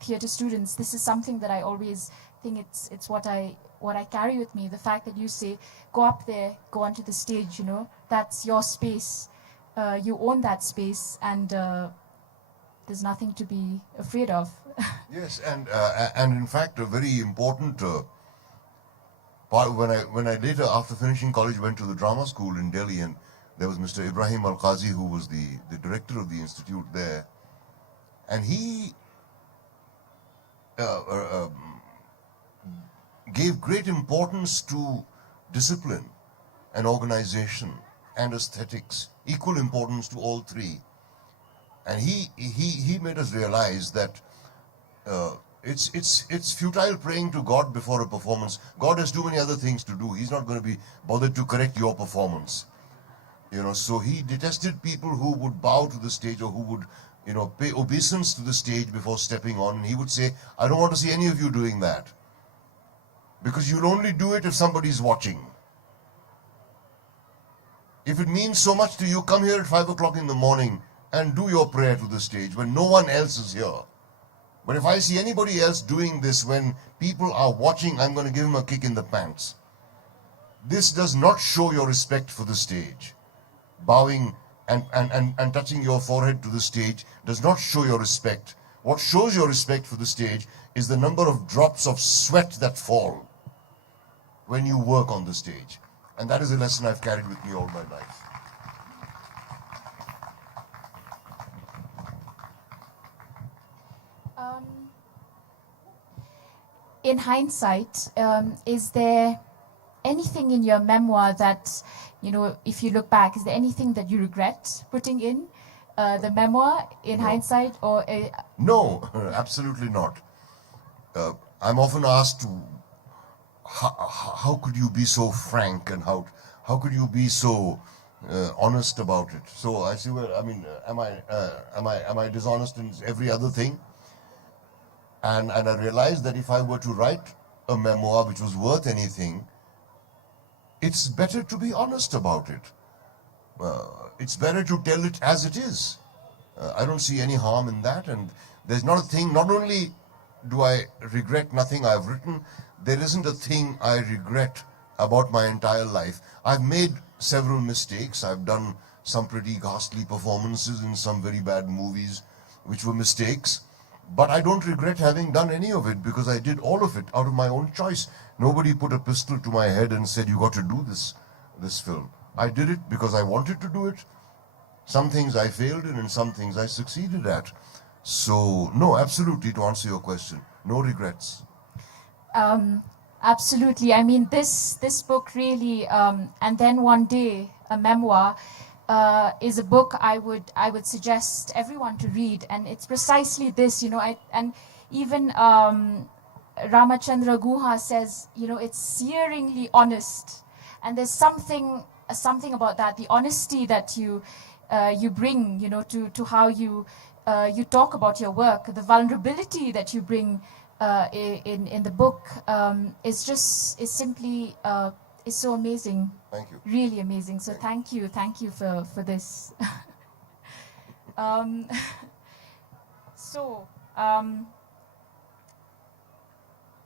theatre students, this is something that I always think it's what I carry with me. The fact that you say, go up there, go onto the stage, that's your space. You own that space, and there's nothing to be afraid of. Yes, and in fact, a very important part, when I later, after finishing college, went to the drama school in Delhi, and there was Mr. Ibrahim Al-Qazi, who was the director of the institute there, and he gave great importance to discipline and organization and aesthetics, equal importance to all three. And he made us realize that it's futile praying to God before a performance. God has too many other things to do. He's not going to be bothered to correct your performance. So he detested people who would bow to the stage, or who would, pay obeisance to the stage before stepping on. And he would say, I don't want to see any of you doing that, because you'll only do it if somebody's watching. If it means so much to you, come here at 5 o'clock in the morning and do your prayer to the stage when no one else is here. But if I see anybody else doing this when people are watching, I'm going to give him a kick in the pants. This does not show your respect for the stage. Bowing and touching your forehead to the stage does not show your respect. What shows your respect for the stage is the number of drops of sweat that fall when you work on the stage. And that is a lesson I've carried with me all my life. In hindsight, is there anything in your memoir that, if you look back, is there anything that you regret putting in the memoir in hindsight? Or No, absolutely not. I'm often asked, how could you be so frank, and how could you be so honest about it. So I say, well, I mean, am I dishonest in every other thing? And I realized that if I were to write a memoir which was worth anything, it's better to be honest about it. It's better to tell it as it is. I don't see any harm in that, and there's not a thing. Not only do I regret nothing I've written, there isn't a thing I regret about my entire life. I've made several mistakes. I've done some pretty ghastly performances in some very bad movies, which were mistakes. But I don't regret having done any of it, because I did all of it out of my own choice. Nobody put a pistol to my head and said, you got to do this film. I did it because I wanted to do it. Some things I failed in and some things I succeeded at. So, no, absolutely, to answer your question, no regrets. Absolutely. I mean, this book really, and then one day, a memoir, is a book I would suggest everyone to read, and it's precisely this. And even Ramachandra Guha says, it's searingly honest, and there's something about that, the honesty that you bring, to how you talk about your work, the vulnerability that you bring in the book is simply is so amazing. Thank you. Really amazing. So thank you for this. So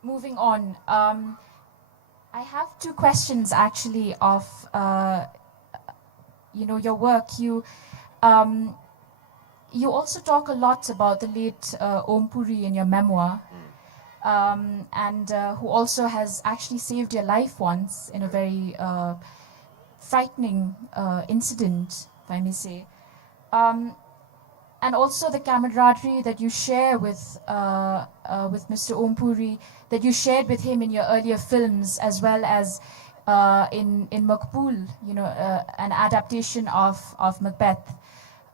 moving on, I have two questions actually of your work. You also talk a lot about the late Om Puri in your memoir, and who also has actually saved your life once in a very frightening incident, if I may say. And also the camaraderie that you share with Mr. Om Puri, that you shared with him in your earlier films, as well as in Makbul, an adaptation of Macbeth,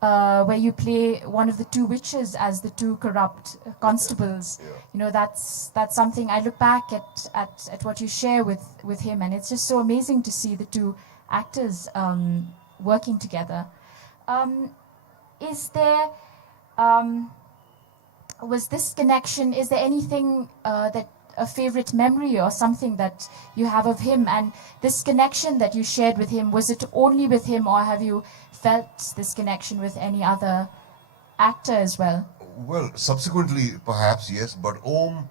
where you play one of the two witches as the two corrupt constables. That's something I look back at what you share with him, and it's just so amazing to see the two actors working together. Is there, was this connection, is there anything that a favorite memory or something that you have of him, and this connection that you shared with him, was it only with him, or have you felt this connection with any other actor as well? Well, subsequently, perhaps, yes, but Om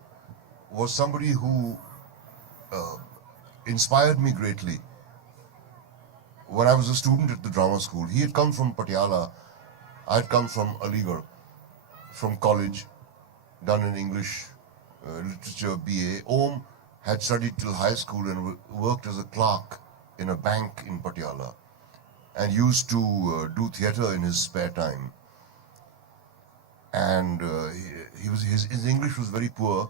was somebody who inspired me greatly. When I was a student at the drama school, he had come from Patiala, I had come from Aligarh, from college, done in English literature BA. Om had studied till high school and worked as a clerk in a bank in Patiala, and used to do theatre in his spare time. And his English was very poor.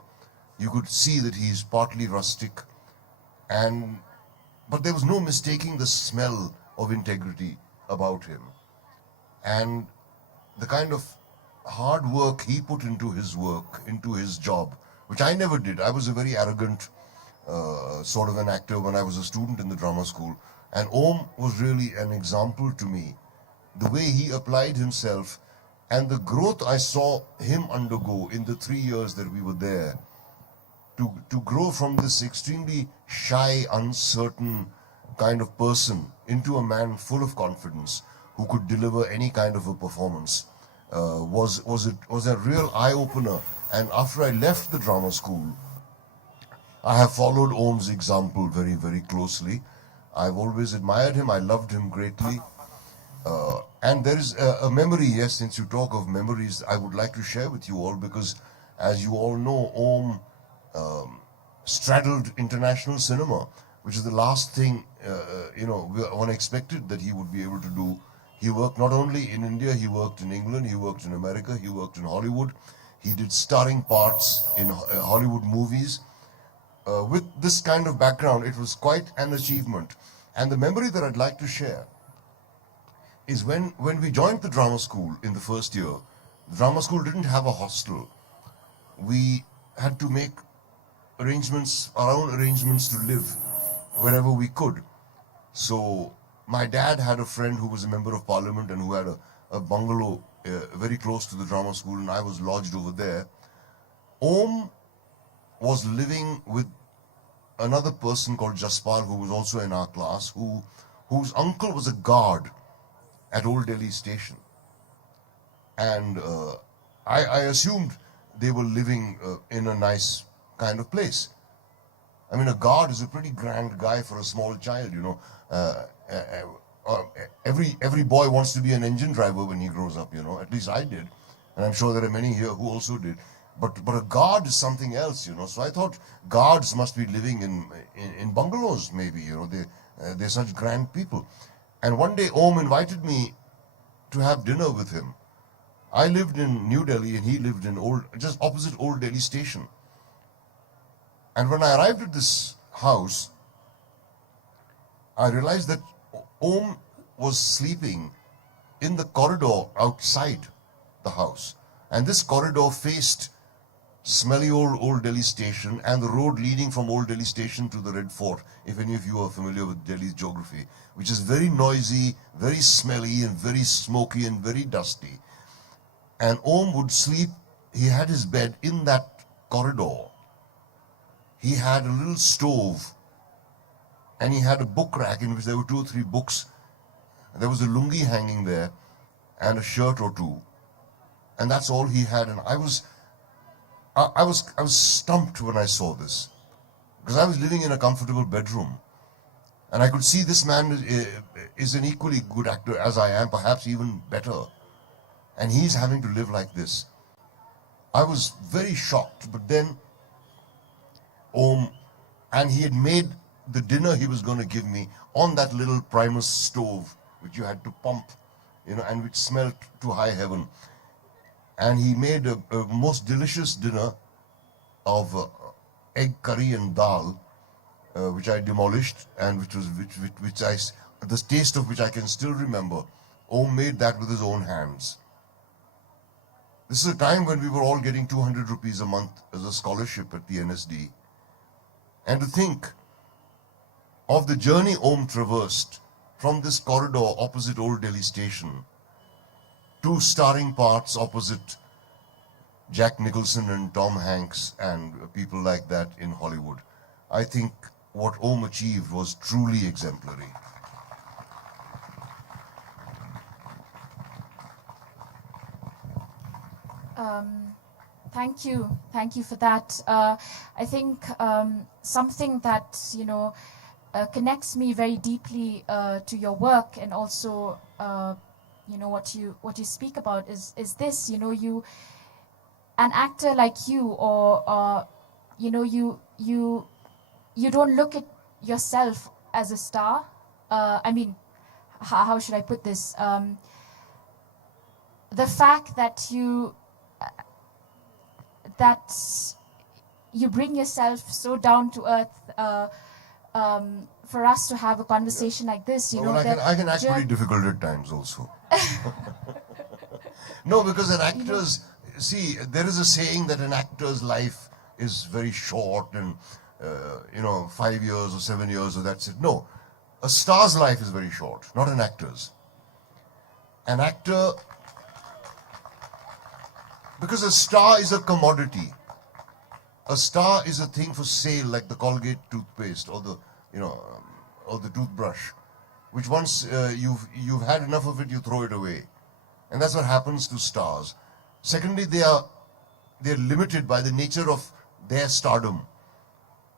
You could see that he's partly rustic, but there was no mistaking the smell of integrity about him. And the kind of hard work he put into his work, into his job, which I never did. I was a very arrogant sort of an actor when I was a student in the drama school. And Om was really an example to me. The way he applied himself and the growth I saw him undergo in the 3 years that we were there, to grow from this extremely shy, uncertain kind of person into a man full of confidence who could deliver any kind of a performance was a real eye-opener. And after I left the drama school, I have followed Om's example very, very closely. I've always admired him. I loved him greatly. And there is a memory, yes, since you talk of memories, I would like to share with you all, because as you all know, Om straddled international cinema, which is the last thing, one expected that he would be able to do. He worked not only in India, he worked in England, he worked in America, he worked in Hollywood. He did starring parts in Hollywood movies. With this kind of background, it was quite an achievement. And the memory that I'd like to share is when we joined the drama school in the first year. The drama school didn't have a hostel. We had to make our own arrangements to live wherever we could. So my dad had a friend who was a member of parliament and who had a bungalow very close to the drama school, and I was lodged over there. Om was living with another person called Jaspal, who was also in our class, whose uncle was a guard at Old Delhi Station. And I assumed they were living in a nice kind of place. I mean, a guard is a pretty grand guy for a small child, you know. Every boy wants to be an engine driver when he grows up, you know. At least I did. And I'm sure there are many here who also did. But a guard is something else, you know. So I thought guards must be living in bungalows, maybe, you know. They're such grand people. And one day Om invited me to have dinner with him. I lived in New Delhi and he lived in just opposite Old Delhi Station. And when I arrived at this house, I realized that Om was sleeping in the corridor outside the house. And this corridor faced smelly old Delhi Station and the road leading from Old Delhi Station to the Red Fort, if any of you are familiar with Delhi's geography, which is very noisy, very smelly and very smoky and very dusty. And Om would sleep, he had his bed in that corridor. He had a little stove and he had a book rack in which there were 2 or 3 books. There was a lungi hanging there and a shirt or two. And that's all he had. And I was stumped when I saw this, because I was living in a comfortable bedroom. And I could see this man is an equally good actor as I am, perhaps even better. And he's having to live like this. I was very shocked, but then and he had made the dinner he was going to give me on that little Primus stove, which you had to pump, you know, and which smelled to high heaven. And he made a most delicious dinner of egg curry and dal, which I demolished, and the taste of which I can still remember. Om made that with his own hands. This is a time when we were all getting 200 rupees a month as a scholarship at the NSD. And to think of the journey Om traversed from this corridor opposite Old Delhi Station to starring parts opposite Jack Nicholson and Tom Hanks and people like that in Hollywood. I think what Om achieved was truly exemplary. Thank you for that. I think something that connects me very deeply to your work, and also what you speak about is this. An actor like you, or you don't look at yourself as a star. I mean, how should I put this? The fact that you bring yourself so down to earth for us to have a conversation like this, I can act pretty difficult at times also. No, because an actor's, see, there is a saying that an actor's life is very short and 5 years or 7 years, or that's it. No, a star's life is very short, not an actor's. An actor, because a star is a commodity. A star is a thing for sale, like the Colgate toothpaste or the, or the toothbrush, which once you've had enough of it, you throw it away, and that's what happens to stars. Secondly, they're limited by the nature of their stardom.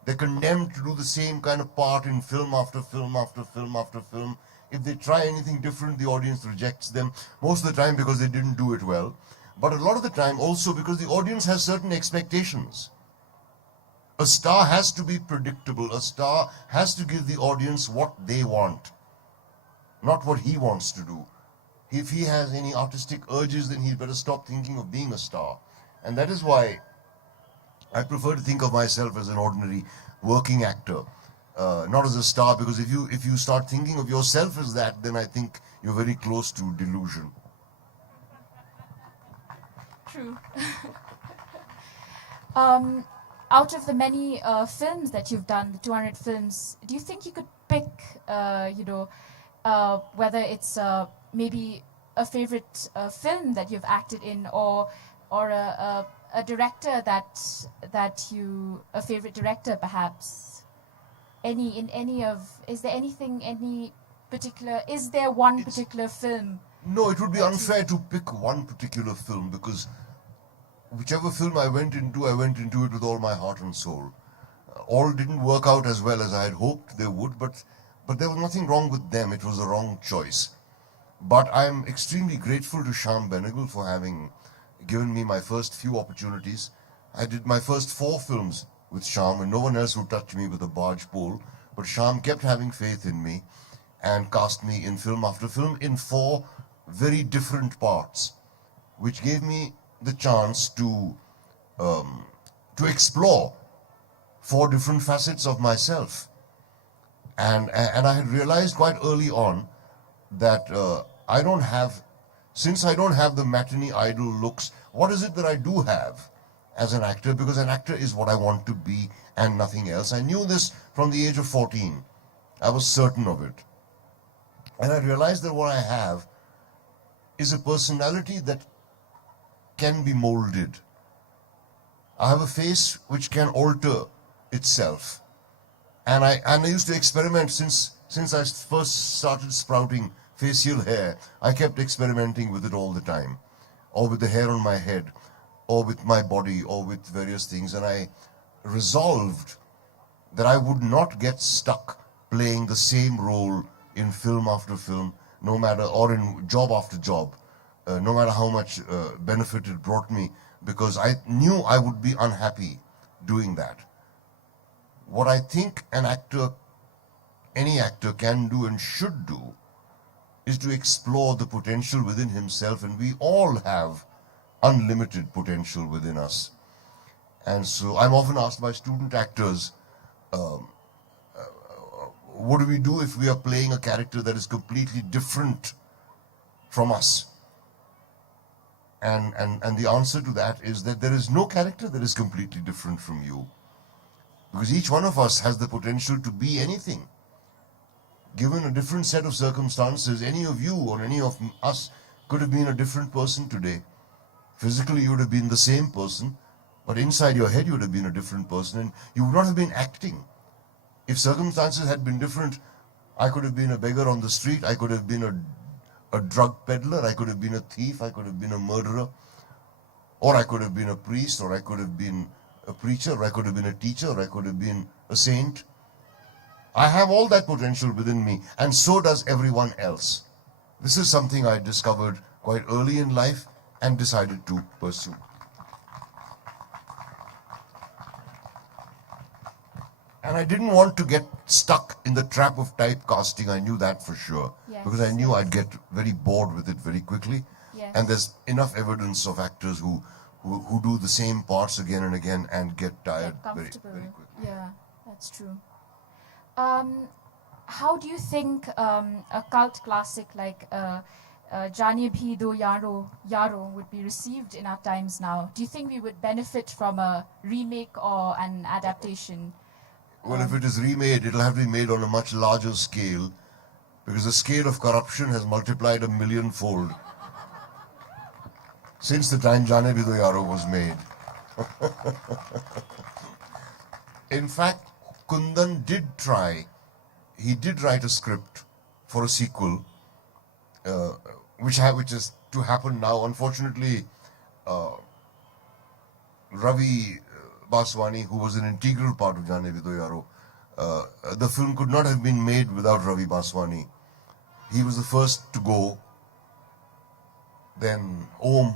They're condemned to do the same kind of part in film after film after film after film. If they try anything different, the audience rejects them, most of the time because they didn't do it well, but a lot of the time also because the audience has certain expectations. A star has to be predictable. A star has to give the audience what they want, not what he wants to do. If he has any artistic urges, then he'd better stop thinking of being a star. And that is why I prefer to think of myself as an ordinary working actor, not as a star, because if you start thinking of yourself as that, then I think you're very close to delusion. True. Out of the many films that you've done, the 200 films, do you think you could pick, whether it's maybe a favorite film that you've acted in, or a director that you, a favorite director perhaps. Is there anything, is there one particular film? No, it would be unfair to pick one particular film, because whichever film I went into it with all my heart and soul. All didn't work out as well as I had hoped they would, but there was nothing wrong with them. It was the wrong choice. But I am extremely grateful to Shyam Benegal for having given me my first few opportunities. I did my first 4 films with Shyam, and no one else would touch me with a barge pole. But Shyam kept having faith in me and cast me in film after film in 4 very different parts, which gave me the chance to explore 4 different facets of myself. And I had realized quite early on that since I don't have the matinee idol looks, what is it that I do have as an actor? Because an actor is what I want to be and nothing else. I knew this from the age of 14. I was certain of it. And I realized that what I have is a personality that can be molded. I have a face which can alter itself. And I used to experiment since I first started sprouting facial hair. I kept experimenting with it all the time, or with the hair on my head, or with my body, or with various things. And I resolved that I would not get stuck playing the same role in film after film, no matter, or in job after job, no matter how much benefit it brought me, because I knew I would be unhappy doing that. What I think any actor can do and should do is to explore the potential within himself, and we all have unlimited potential within us. And so I'm often asked by student actors, what do we do if we are playing a character that is completely different from us? And the answer to that is that there is no character that is completely different from you, because each one of us has the potential to be anything. Given a different set of circumstances, any of you or any of us could have been a different person today. Physically, you would have been the same person, but inside your head, you would have been a different person, and you would not have been acting. If circumstances had been different, I could have been a beggar on the street, I could have been a drug peddler, I could have been a thief, I could have been a murderer, or I could have been a priest, or I could have been a preacher, or I could have been a teacher, or I could have been a saint. I have all that potential within me, and so does everyone else. This is something I discovered quite early in life and decided to pursue. And I didn't want to get stuck in the trap of typecasting. I knew that for sure. Yes, because I knew I'd get very bored with it very quickly. Yes. And there's enough evidence of actors who do the same parts again and again and get tired very quickly. Yeah, that's true. How do you think a cult classic like Jaane Bhi Do Yaro Yaro would be received in our times now? Do you think we would benefit from a remake or an adaptation? Well, if it is remade, it'll have to be made on a much larger scale, because the scale of corruption has multiplied 1,000,000-fold since the time Jaane Bhi Do Yaro was made. In fact, Kundan did try. He did write a script for a sequel, which is to happen now. Unfortunately, Ravi Baswani, who was an integral part of Jaane Bhi Do Yaro, the film could not have been made without Ravi Baswani. He was the first to go. Then Om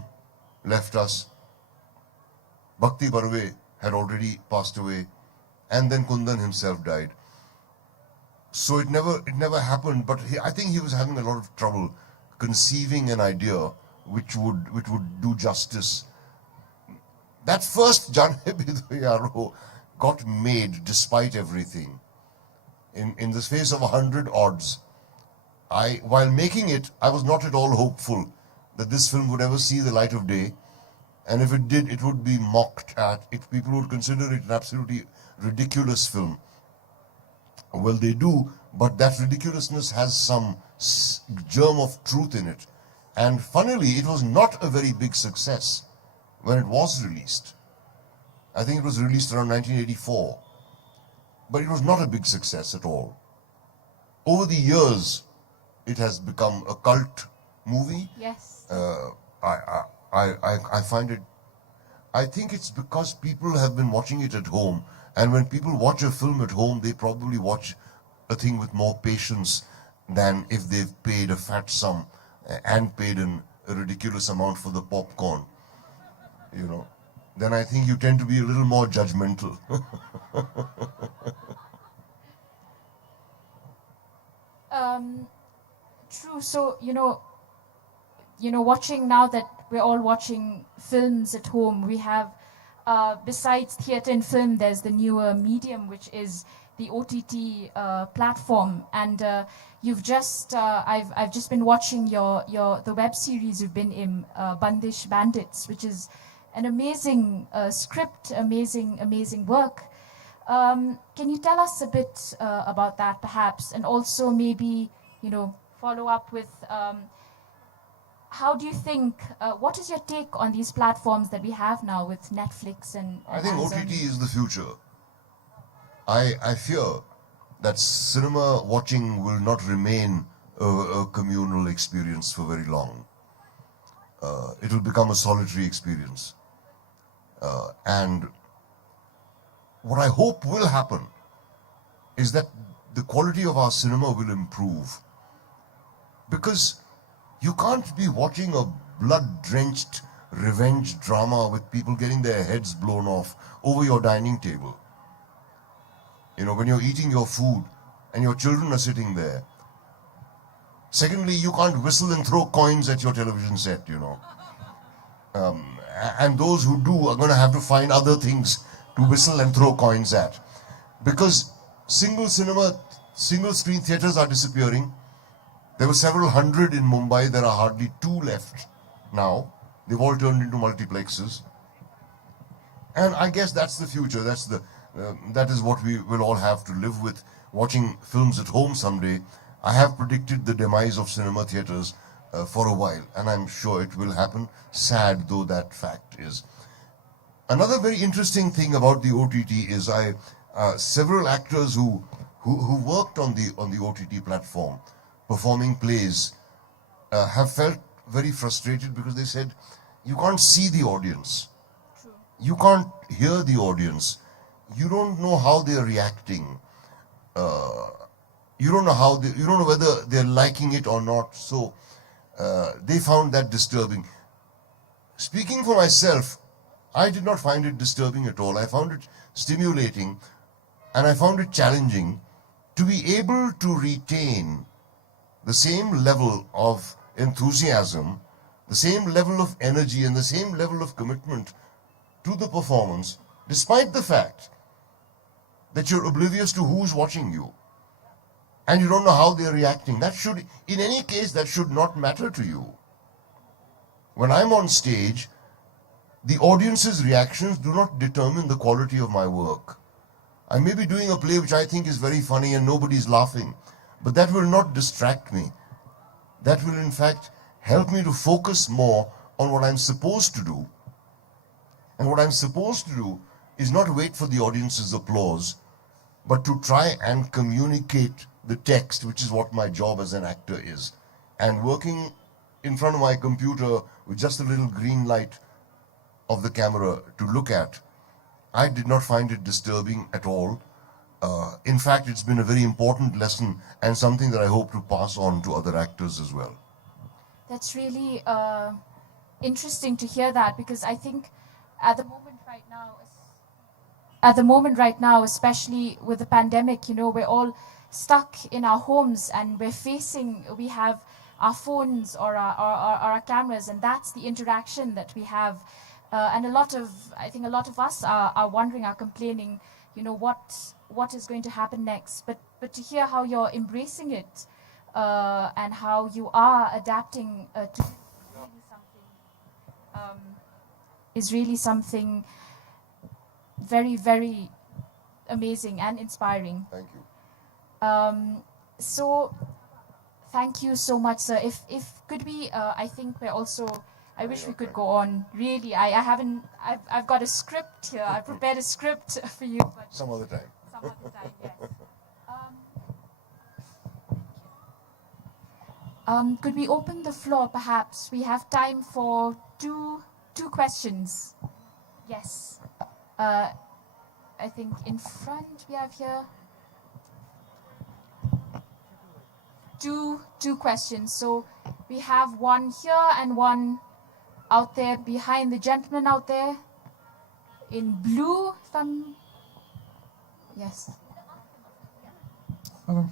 left us. Bhakti Barve had already passed away. And then Kundan himself died. So it never happened, but I think he was having a lot of trouble conceiving an idea which would do justice. That first Jaane Bhi Do Yaro got made despite everything. In the face of 100 odds. While making it, I was not at all hopeful that this film would ever see the light of day. And if it did, it would be mocked at. People would consider it an absolutely ridiculous film. Well, they do, but that ridiculousness has some germ of truth in it. And funnily, it was not a very big success when it was released. I think it was released around 1984, but it was not a big success at all. Over the years, it has become a cult movie. Yes. I find it, I think it's because people have been watching it at home, and when people watch a film at home, they probably watch a thing with more patience than if they've paid a fat sum and paid a ridiculous amount for the popcorn, you know. Then I think you tend to be a little more judgmental. True. So, watching now that we're all watching films at home, we have, besides theatre and film, there's the newer medium, which is the OTT platform. And you've just, I've just been watching the web series you've been in, Bandish Bandits, which is an amazing script, amazing work. Can you tell us a bit about that, perhaps, and also maybe follow up with how do you think? What is your take on these platforms that we have now with Netflix and I think Amazon? OTT is the future. I fear that cinema watching will not remain a communal experience for very long. It will become a solitary experience. And what I hope will happen is that the quality of our cinema will improve. Because you can't be watching a blood-drenched revenge drama with people getting their heads blown off over your dining table. When you're eating your food and your children are sitting there. Secondly, you can't whistle and throw coins at your television set, and those who do are going to have to find other things to whistle and throw coins at. Because single screen theatres are disappearing. There were several hundred in Mumbai. There are hardly 2 left now. They've all turned into multiplexes. And I guess that's the future. That is what we will all have to live with, watching films at home someday. I have predicted the demise of cinema theatres for a while, and I'm sure it will happen, sad though that fact is. Another very interesting thing about the OTT is several actors who worked on the OTT platform, performing plays, have felt very frustrated because they said, you can't see the audience. True. You can't hear the audience. You don't know how they're reacting. You don't know whether they're liking it or not. So they found that disturbing. Speaking for myself, I did not find it disturbing at all. I found it stimulating, and I found it challenging to be able to retain the same level of enthusiasm, the same level of energy, and the same level of commitment to the performance, despite the fact that you're oblivious to who's watching you and you don't know how they're reacting. In any case, that should not matter to you. When I'm on stage, the audience's reactions do not determine the quality of my work. I may be doing a play which I think is very funny and nobody's laughing, but that will not distract me. That will in fact help me to focus more on what I'm supposed to do. And what I'm supposed to do is not wait for the audience's applause, but to try and communicate the text, which is what my job as an actor is. And working in front of my computer with just a little green light of the camera to look at, I did not find it disturbing at all. In fact, it's been a very important lesson and something that I hope to pass on to other actors as well. That's really interesting to hear that, because I think at the moment right now, especially with the pandemic, we're all stuck in our homes and we have our phones or our cameras, and that's the interaction that we have. And I think a lot of us are wondering, are complaining, what is going to happen next. But to hear how you're embracing it and how you are adapting to is really something very, very amazing and inspiring. Thank you. So, thank you so much, sir. If could we, I think we're also. I wish we could go on. Really, I haven't. I've got a script here. I prepared a script for you. But Some other time. some other time, yes. Could we open the floor, perhaps? We have time for two questions. Yes. I think in front we have here two questions. So we have one here and one out there behind the gentleman out there in blue. Yes. Hello.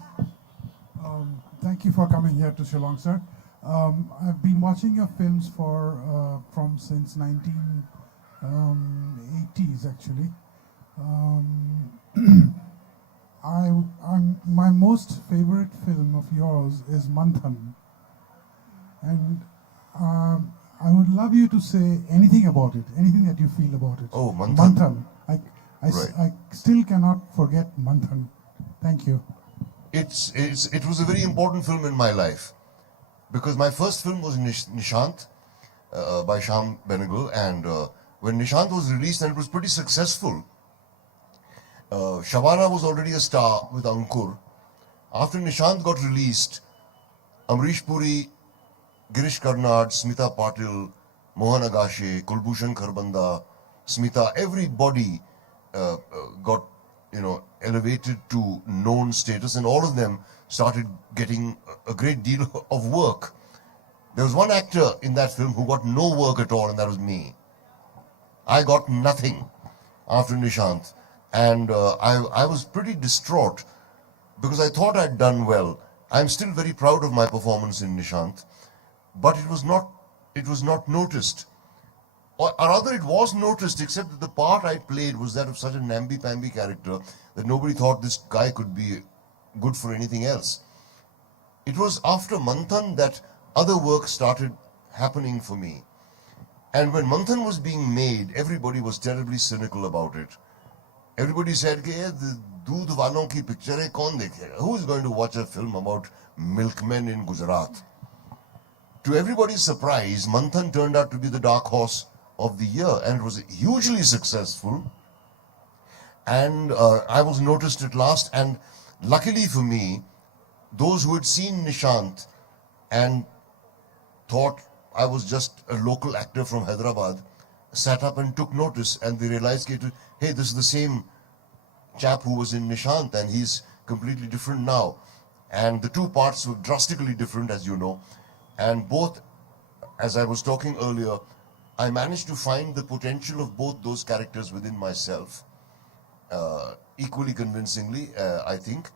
Thank you for coming here to Shillong, sir. I've been watching your films from since 1980s, actually. My most favorite film of yours is Manthan, and I would love you to say anything about it, anything that you feel about it. Oh, Manthan. I Right. still cannot forget Manthan. Thank you. It was a very important film in my life because my first film was Nishant by Shyam Benegal, and when Nishant was released and it was pretty successful, Shabana was already a star with Ankur. After Nishant got released, Amrish Puri, Girish Karnad, Smita Patil, Mohan Agashe, Kulbhushan Kharbanda, Smita, everybody got elevated to known status, and all of them started getting a great deal of work. There was one actor in that film who got no work at all, and that was me. I got nothing after Nishant, and I was pretty distraught because I thought I'd done well. I'm still very proud of my performance in Nishant, but it was not noticed. Or rather, it was noticed, except that the part I played was that of such a namby-pamby character that nobody thought this guy could be good for anything else. It was after Manthan that other work started happening for me. And when Manthan was being made, everybody was terribly cynical about it. Everybody said, "Doodh walon ki picture hai, kaun dekhega? Who is going to watch a film about milkmen in Gujarat?" To everybody's surprise, Manthan turned out to be the dark horse of the year, and it was hugely successful. And I was noticed at last, and luckily for me, those who had seen Nishant and thought I was just a local actor from Hyderabad sat up and took notice, and they realized, hey, this is the same chap who was in Nishant, and he's completely different now. And the two parts were drastically different, as you know. And both, as I was talking earlier, I managed to find the potential of both those characters within myself, equally convincingly, I think.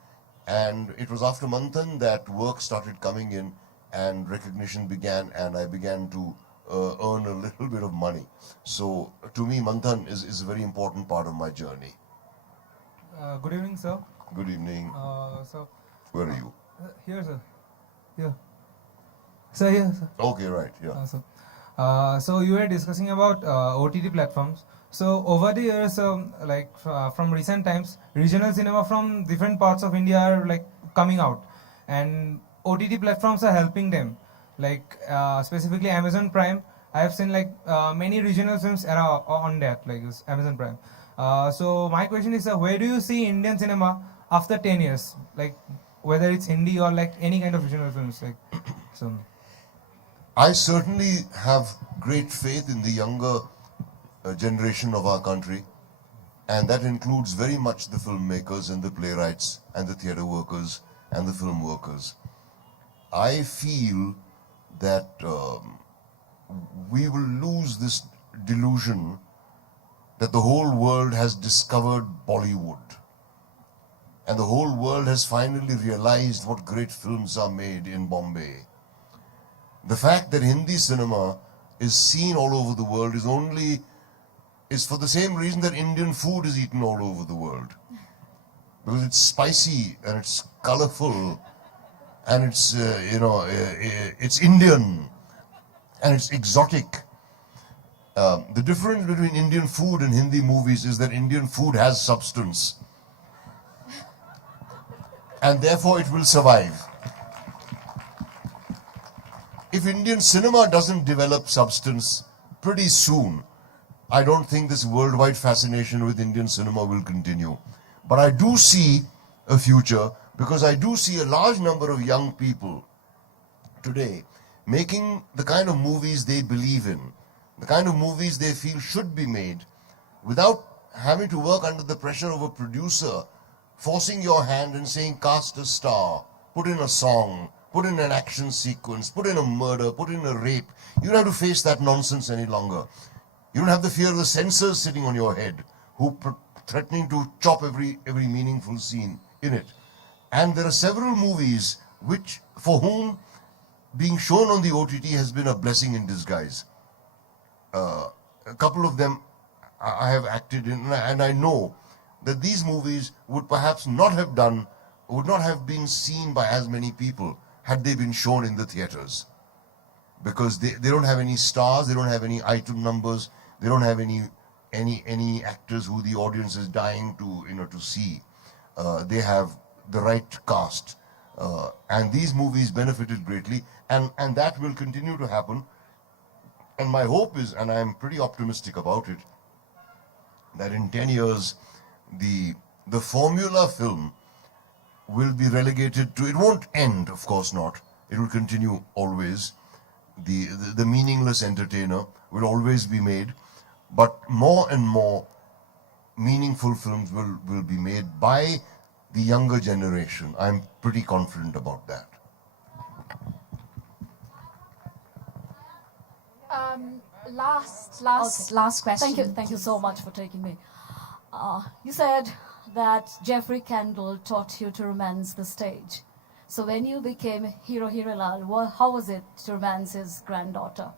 And it was after Manthan that work started coming in and recognition began, and I began to earn a little bit of money. So to me, Manthan is a very important part of my journey. Good evening, sir. Good evening. So, where are you? Here, sir. Here. Sir, here, sir. Okay, right. Yeah. So you were discussing about OTT platforms. So over the years, from recent times, regional cinema from different parts of India are coming out, and OTT platforms are helping them. Specifically Amazon Prime, I have seen many regional films on that, Amazon Prime. So my question is, where do you see Indian cinema after 10 years? Whether it's Hindi or any kind of regional films, I certainly have great faith in the younger generation of our country, and that includes very much the filmmakers and the playwrights and the theatre workers and the film workers. I feel that we will lose this delusion that the whole world has discovered Bollywood, and the whole world has finally realized what great films are made in Bombay. The fact that Hindi cinema is seen all over the world is for the same reason that Indian food is eaten all over the world. Because it's spicy and it's colorful and it's, it's Indian and it's exotic. The difference between Indian food and Hindi movies is that Indian food has substance. and therefore it will survive. If Indian cinema doesn't develop substance pretty soon, I don't think this worldwide fascination with Indian cinema will continue. But I do see a future, because I do see a large number of young people today making the kind of movies they believe in, the kind of movies they feel should be made, without having to work under the pressure of a producer forcing your hand and saying, cast a star, put in a song, put in an action sequence, put in a murder, put in a rape. You don't have to face that nonsense any longer. You don't have the fear of the censors sitting on your head who threatening to chop every meaningful scene in it. And there are several movies which, for whom being shown on the OTT has been a blessing in disguise. A couple of them I have acted in, and I know that these movies would perhaps not have been seen by as many people had they been shown in the theaters. Because they don't have any stars, they don't have any item numbers, they don't have any actors who the audience is dying to see. They have the right cast. And these movies benefited greatly, and that will continue to happen. And my hope is, and I'm pretty optimistic about it, that in 10 years, the formula film will be relegated to, it won't end, of course not, it will continue always. The meaningless entertainer will always be made, but more and more meaningful films will be made by the younger generation. I'm pretty confident about that. Last question. Thank you so much for taking me. You said that Jeffrey Kendall taught you to romance the stage. So when you became Hero Hiralal, how was it to romance his granddaughter,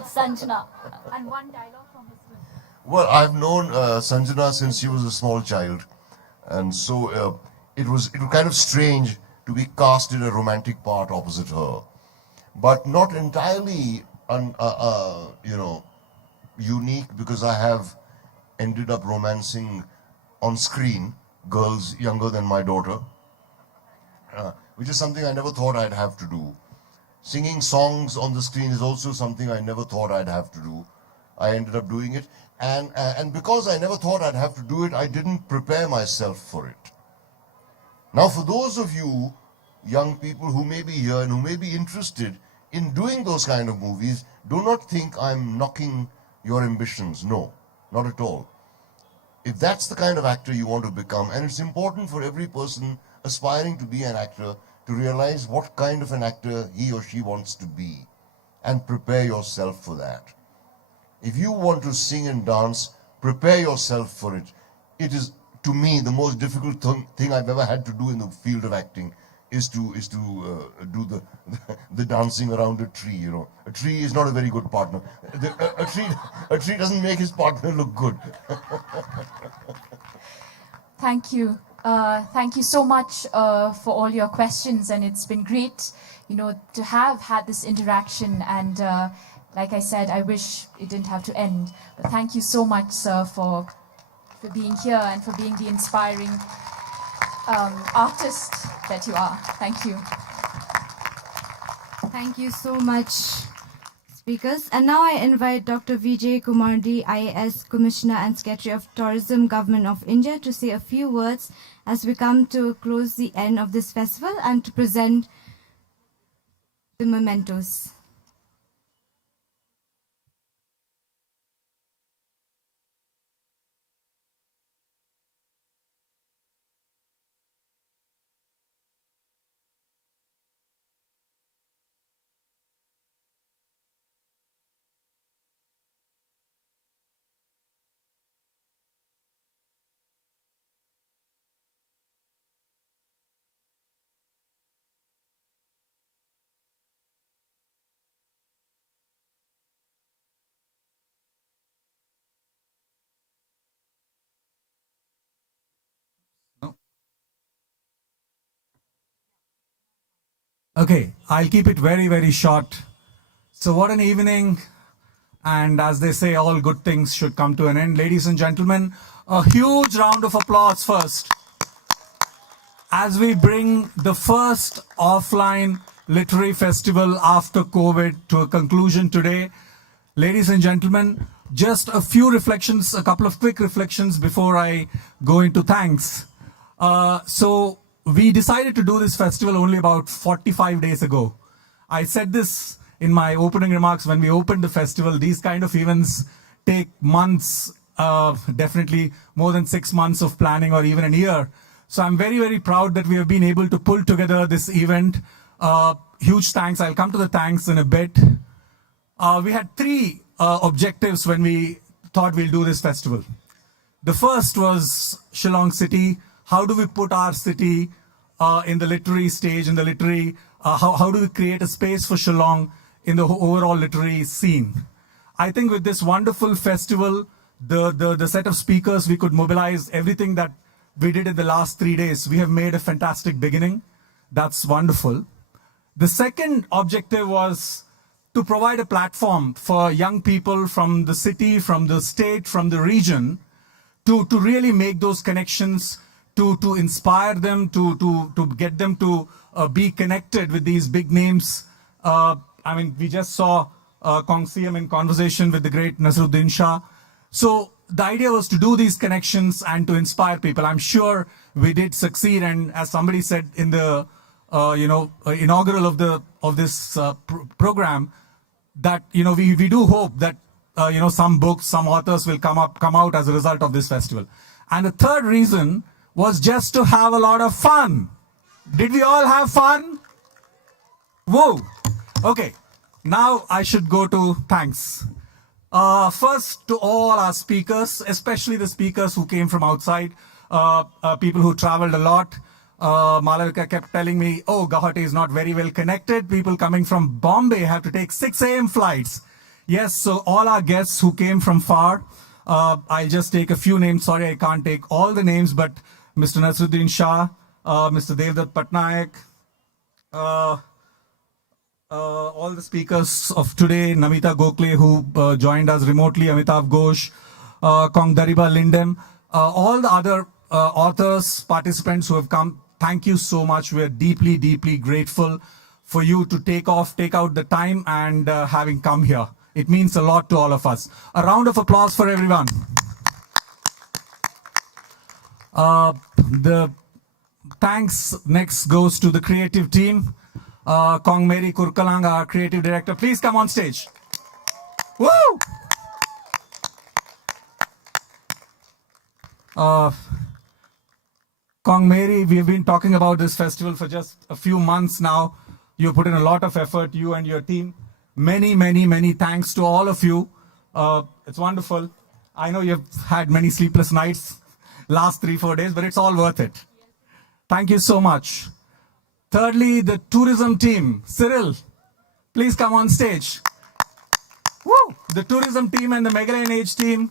Sanjana? And one dialogue from his film. Well, I've known Sanjana since she was a small child, and so it was kind of strange to be cast in a romantic part opposite her, but not entirely unique, because I have ended up romancing on screen girls younger than my daughter, which is something I never thought I'd have to do. Singing songs on the screen is also something I never thought I'd have to do. I ended up doing it, and because I never thought I'd have to do it, I didn't prepare myself for it. Now, for those of you young people who may be here and who may be interested in doing those kind of movies, do not think I'm knocking your ambitions. No, not at all. If that's the kind of actor you want to become, and it's important for every person aspiring to be an actor to realize what kind of an actor he or she wants to be, and prepare yourself for that. If you want to sing and dance, prepare yourself for it. It is, to me, the most difficult thing I've ever had to do in the field of acting is to do the dancing around a tree. A tree is not a very good partner. A tree doesn't make his partner look good. Thank you. Thank you so much for all your questions, and it's been great, to have had this interaction. And like I said, I wish it didn't have to end. But thank you so much, sir, for being here and for being the inspiring artist that you are. Thank you. Thank you so much, speakers. And now I invite Dr. Vijay Kumardi, IAS Commissioner and Secretary of Tourism, Government of India, to say a few words as we come to close the end of this festival and to present the mementos. Okay, I'll keep it very, very short. So what an evening. And as they say, all good things should come to an end. Ladies and gentlemen, a huge round of applause first as we bring the first offline literary festival after COVID to a conclusion today. Ladies and gentlemen, just a few reflections, a couple of quick reflections before I go into thanks. So we decided to do this festival only about 45 days ago. I said this in my opening remarks when we opened the festival. These kind of events take months, definitely more than 6 months of planning or even a year. So I'm very, very proud that we have been able to pull together this event. Huge thanks. I'll come to the thanks in a bit. We had three objectives when we thought we'll do this festival. The first was Shillong city. How do we put our city in the literary stage, in the literary, how do we create a space for Shillong in the overall literary scene? I think with this wonderful festival, the set of speakers, we could mobilize everything that we did in the last 3 days. We have made a fantastic beginning. That's wonderful. The second objective was to provide a platform for young people from the city, from the state, from the region, to really make those connections, to inspire them, to get them to be connected with these big names. I mean, we just saw Kong Siam in conversation with the great Nasruddin Shah. So the idea was to do these connections and to inspire people. I'm sure we did succeed, and as somebody said in the inaugural of this program, that we do hope that some books, some authors will come out as a result of this festival. And the third reason was just to have a lot of fun. Did we all have fun? Whoa. Okay. Now I should go to thanks. First to all our speakers, especially the speakers who came from outside, people who traveled a lot. Malavika kept telling me, oh, Guwahati is not very well connected. People coming from Bombay have to take 6 a.m. flights. Yes, so all our guests who came from far, I'll just take a few names. Sorry, I can't take all the names, but Mr. Nasruddin Shah, Mr. Devdutt Patnaik, all the speakers of today, Namita Gokhale, who joined us remotely, Amitav Ghosh, Kong Dariba Lindem, all the other authors, participants who have come, thank you so much. We're deeply, deeply grateful for you to take out the time and having come here. It means a lot to all of us. A round of applause for everyone. The thanks next goes to the creative team. Kong Mary Kurkalang, our creative director. Please come on stage. Woo! Kong Mary, we've been talking about this festival for just a few months now. You put in a lot of effort, you and your team. Many, many, many thanks to all of you. It's wonderful. I know you've had many sleepless nights last 3-4 days, but it's all worth it. Thank you so much. Thirdly, the tourism team. Cyril, please come on stage. Woo! The tourism team and the Mega NH team,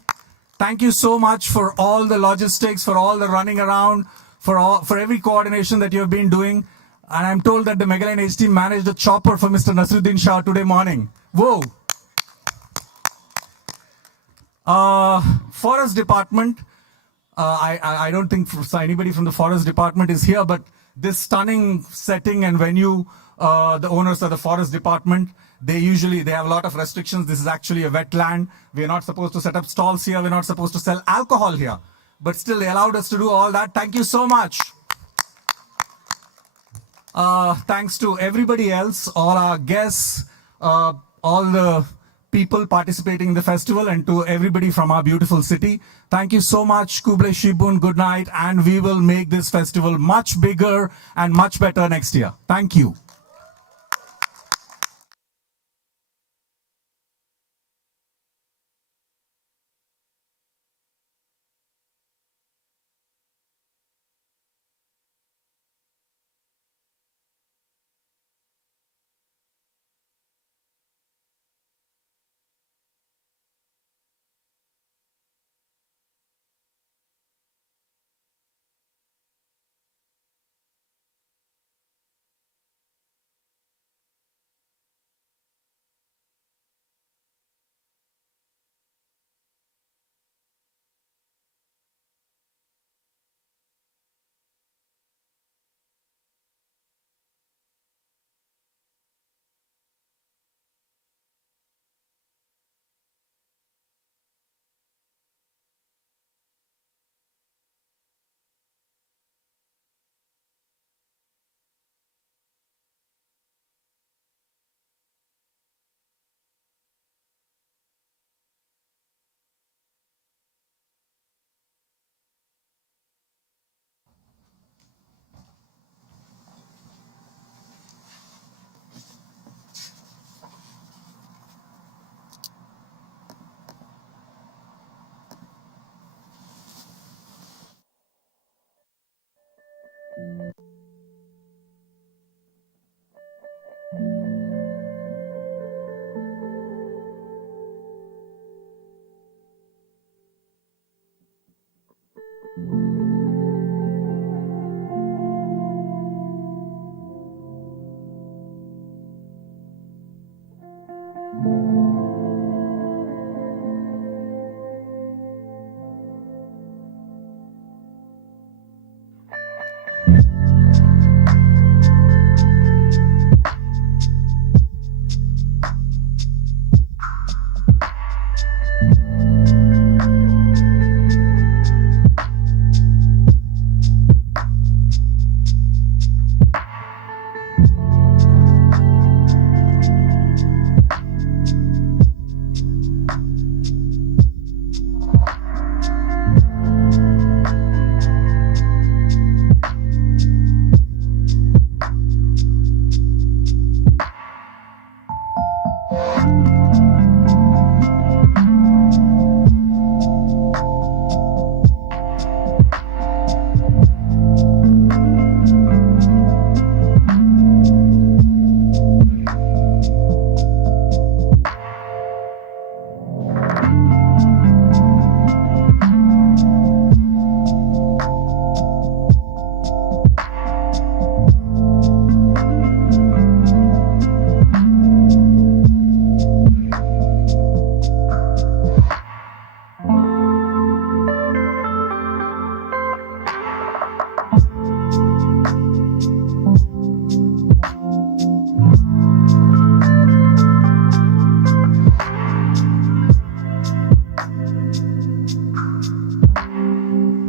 thank you so much for all the logistics, for all the running around, for every coordination that you have been doing. And I'm told that the Mega NH team managed a chopper for Mr. Nasruddin Shah today morning. Whoa! Forest Department. I don't think anybody from the Forest Department is here, but this stunning setting and venue, the owners of the Forest Department, they have a lot of restrictions. This is actually a wetland. We're not supposed to set up stalls here. We're not supposed to sell alcohol here. But still, they allowed us to do all that. Thank you so much. Thanks to everybody else, all our guests, all the people participating in the festival, and to everybody from our beautiful city. Thank you so much, Kuble Shibun, good night, and we will make this festival much bigger and much better next year. Thank you.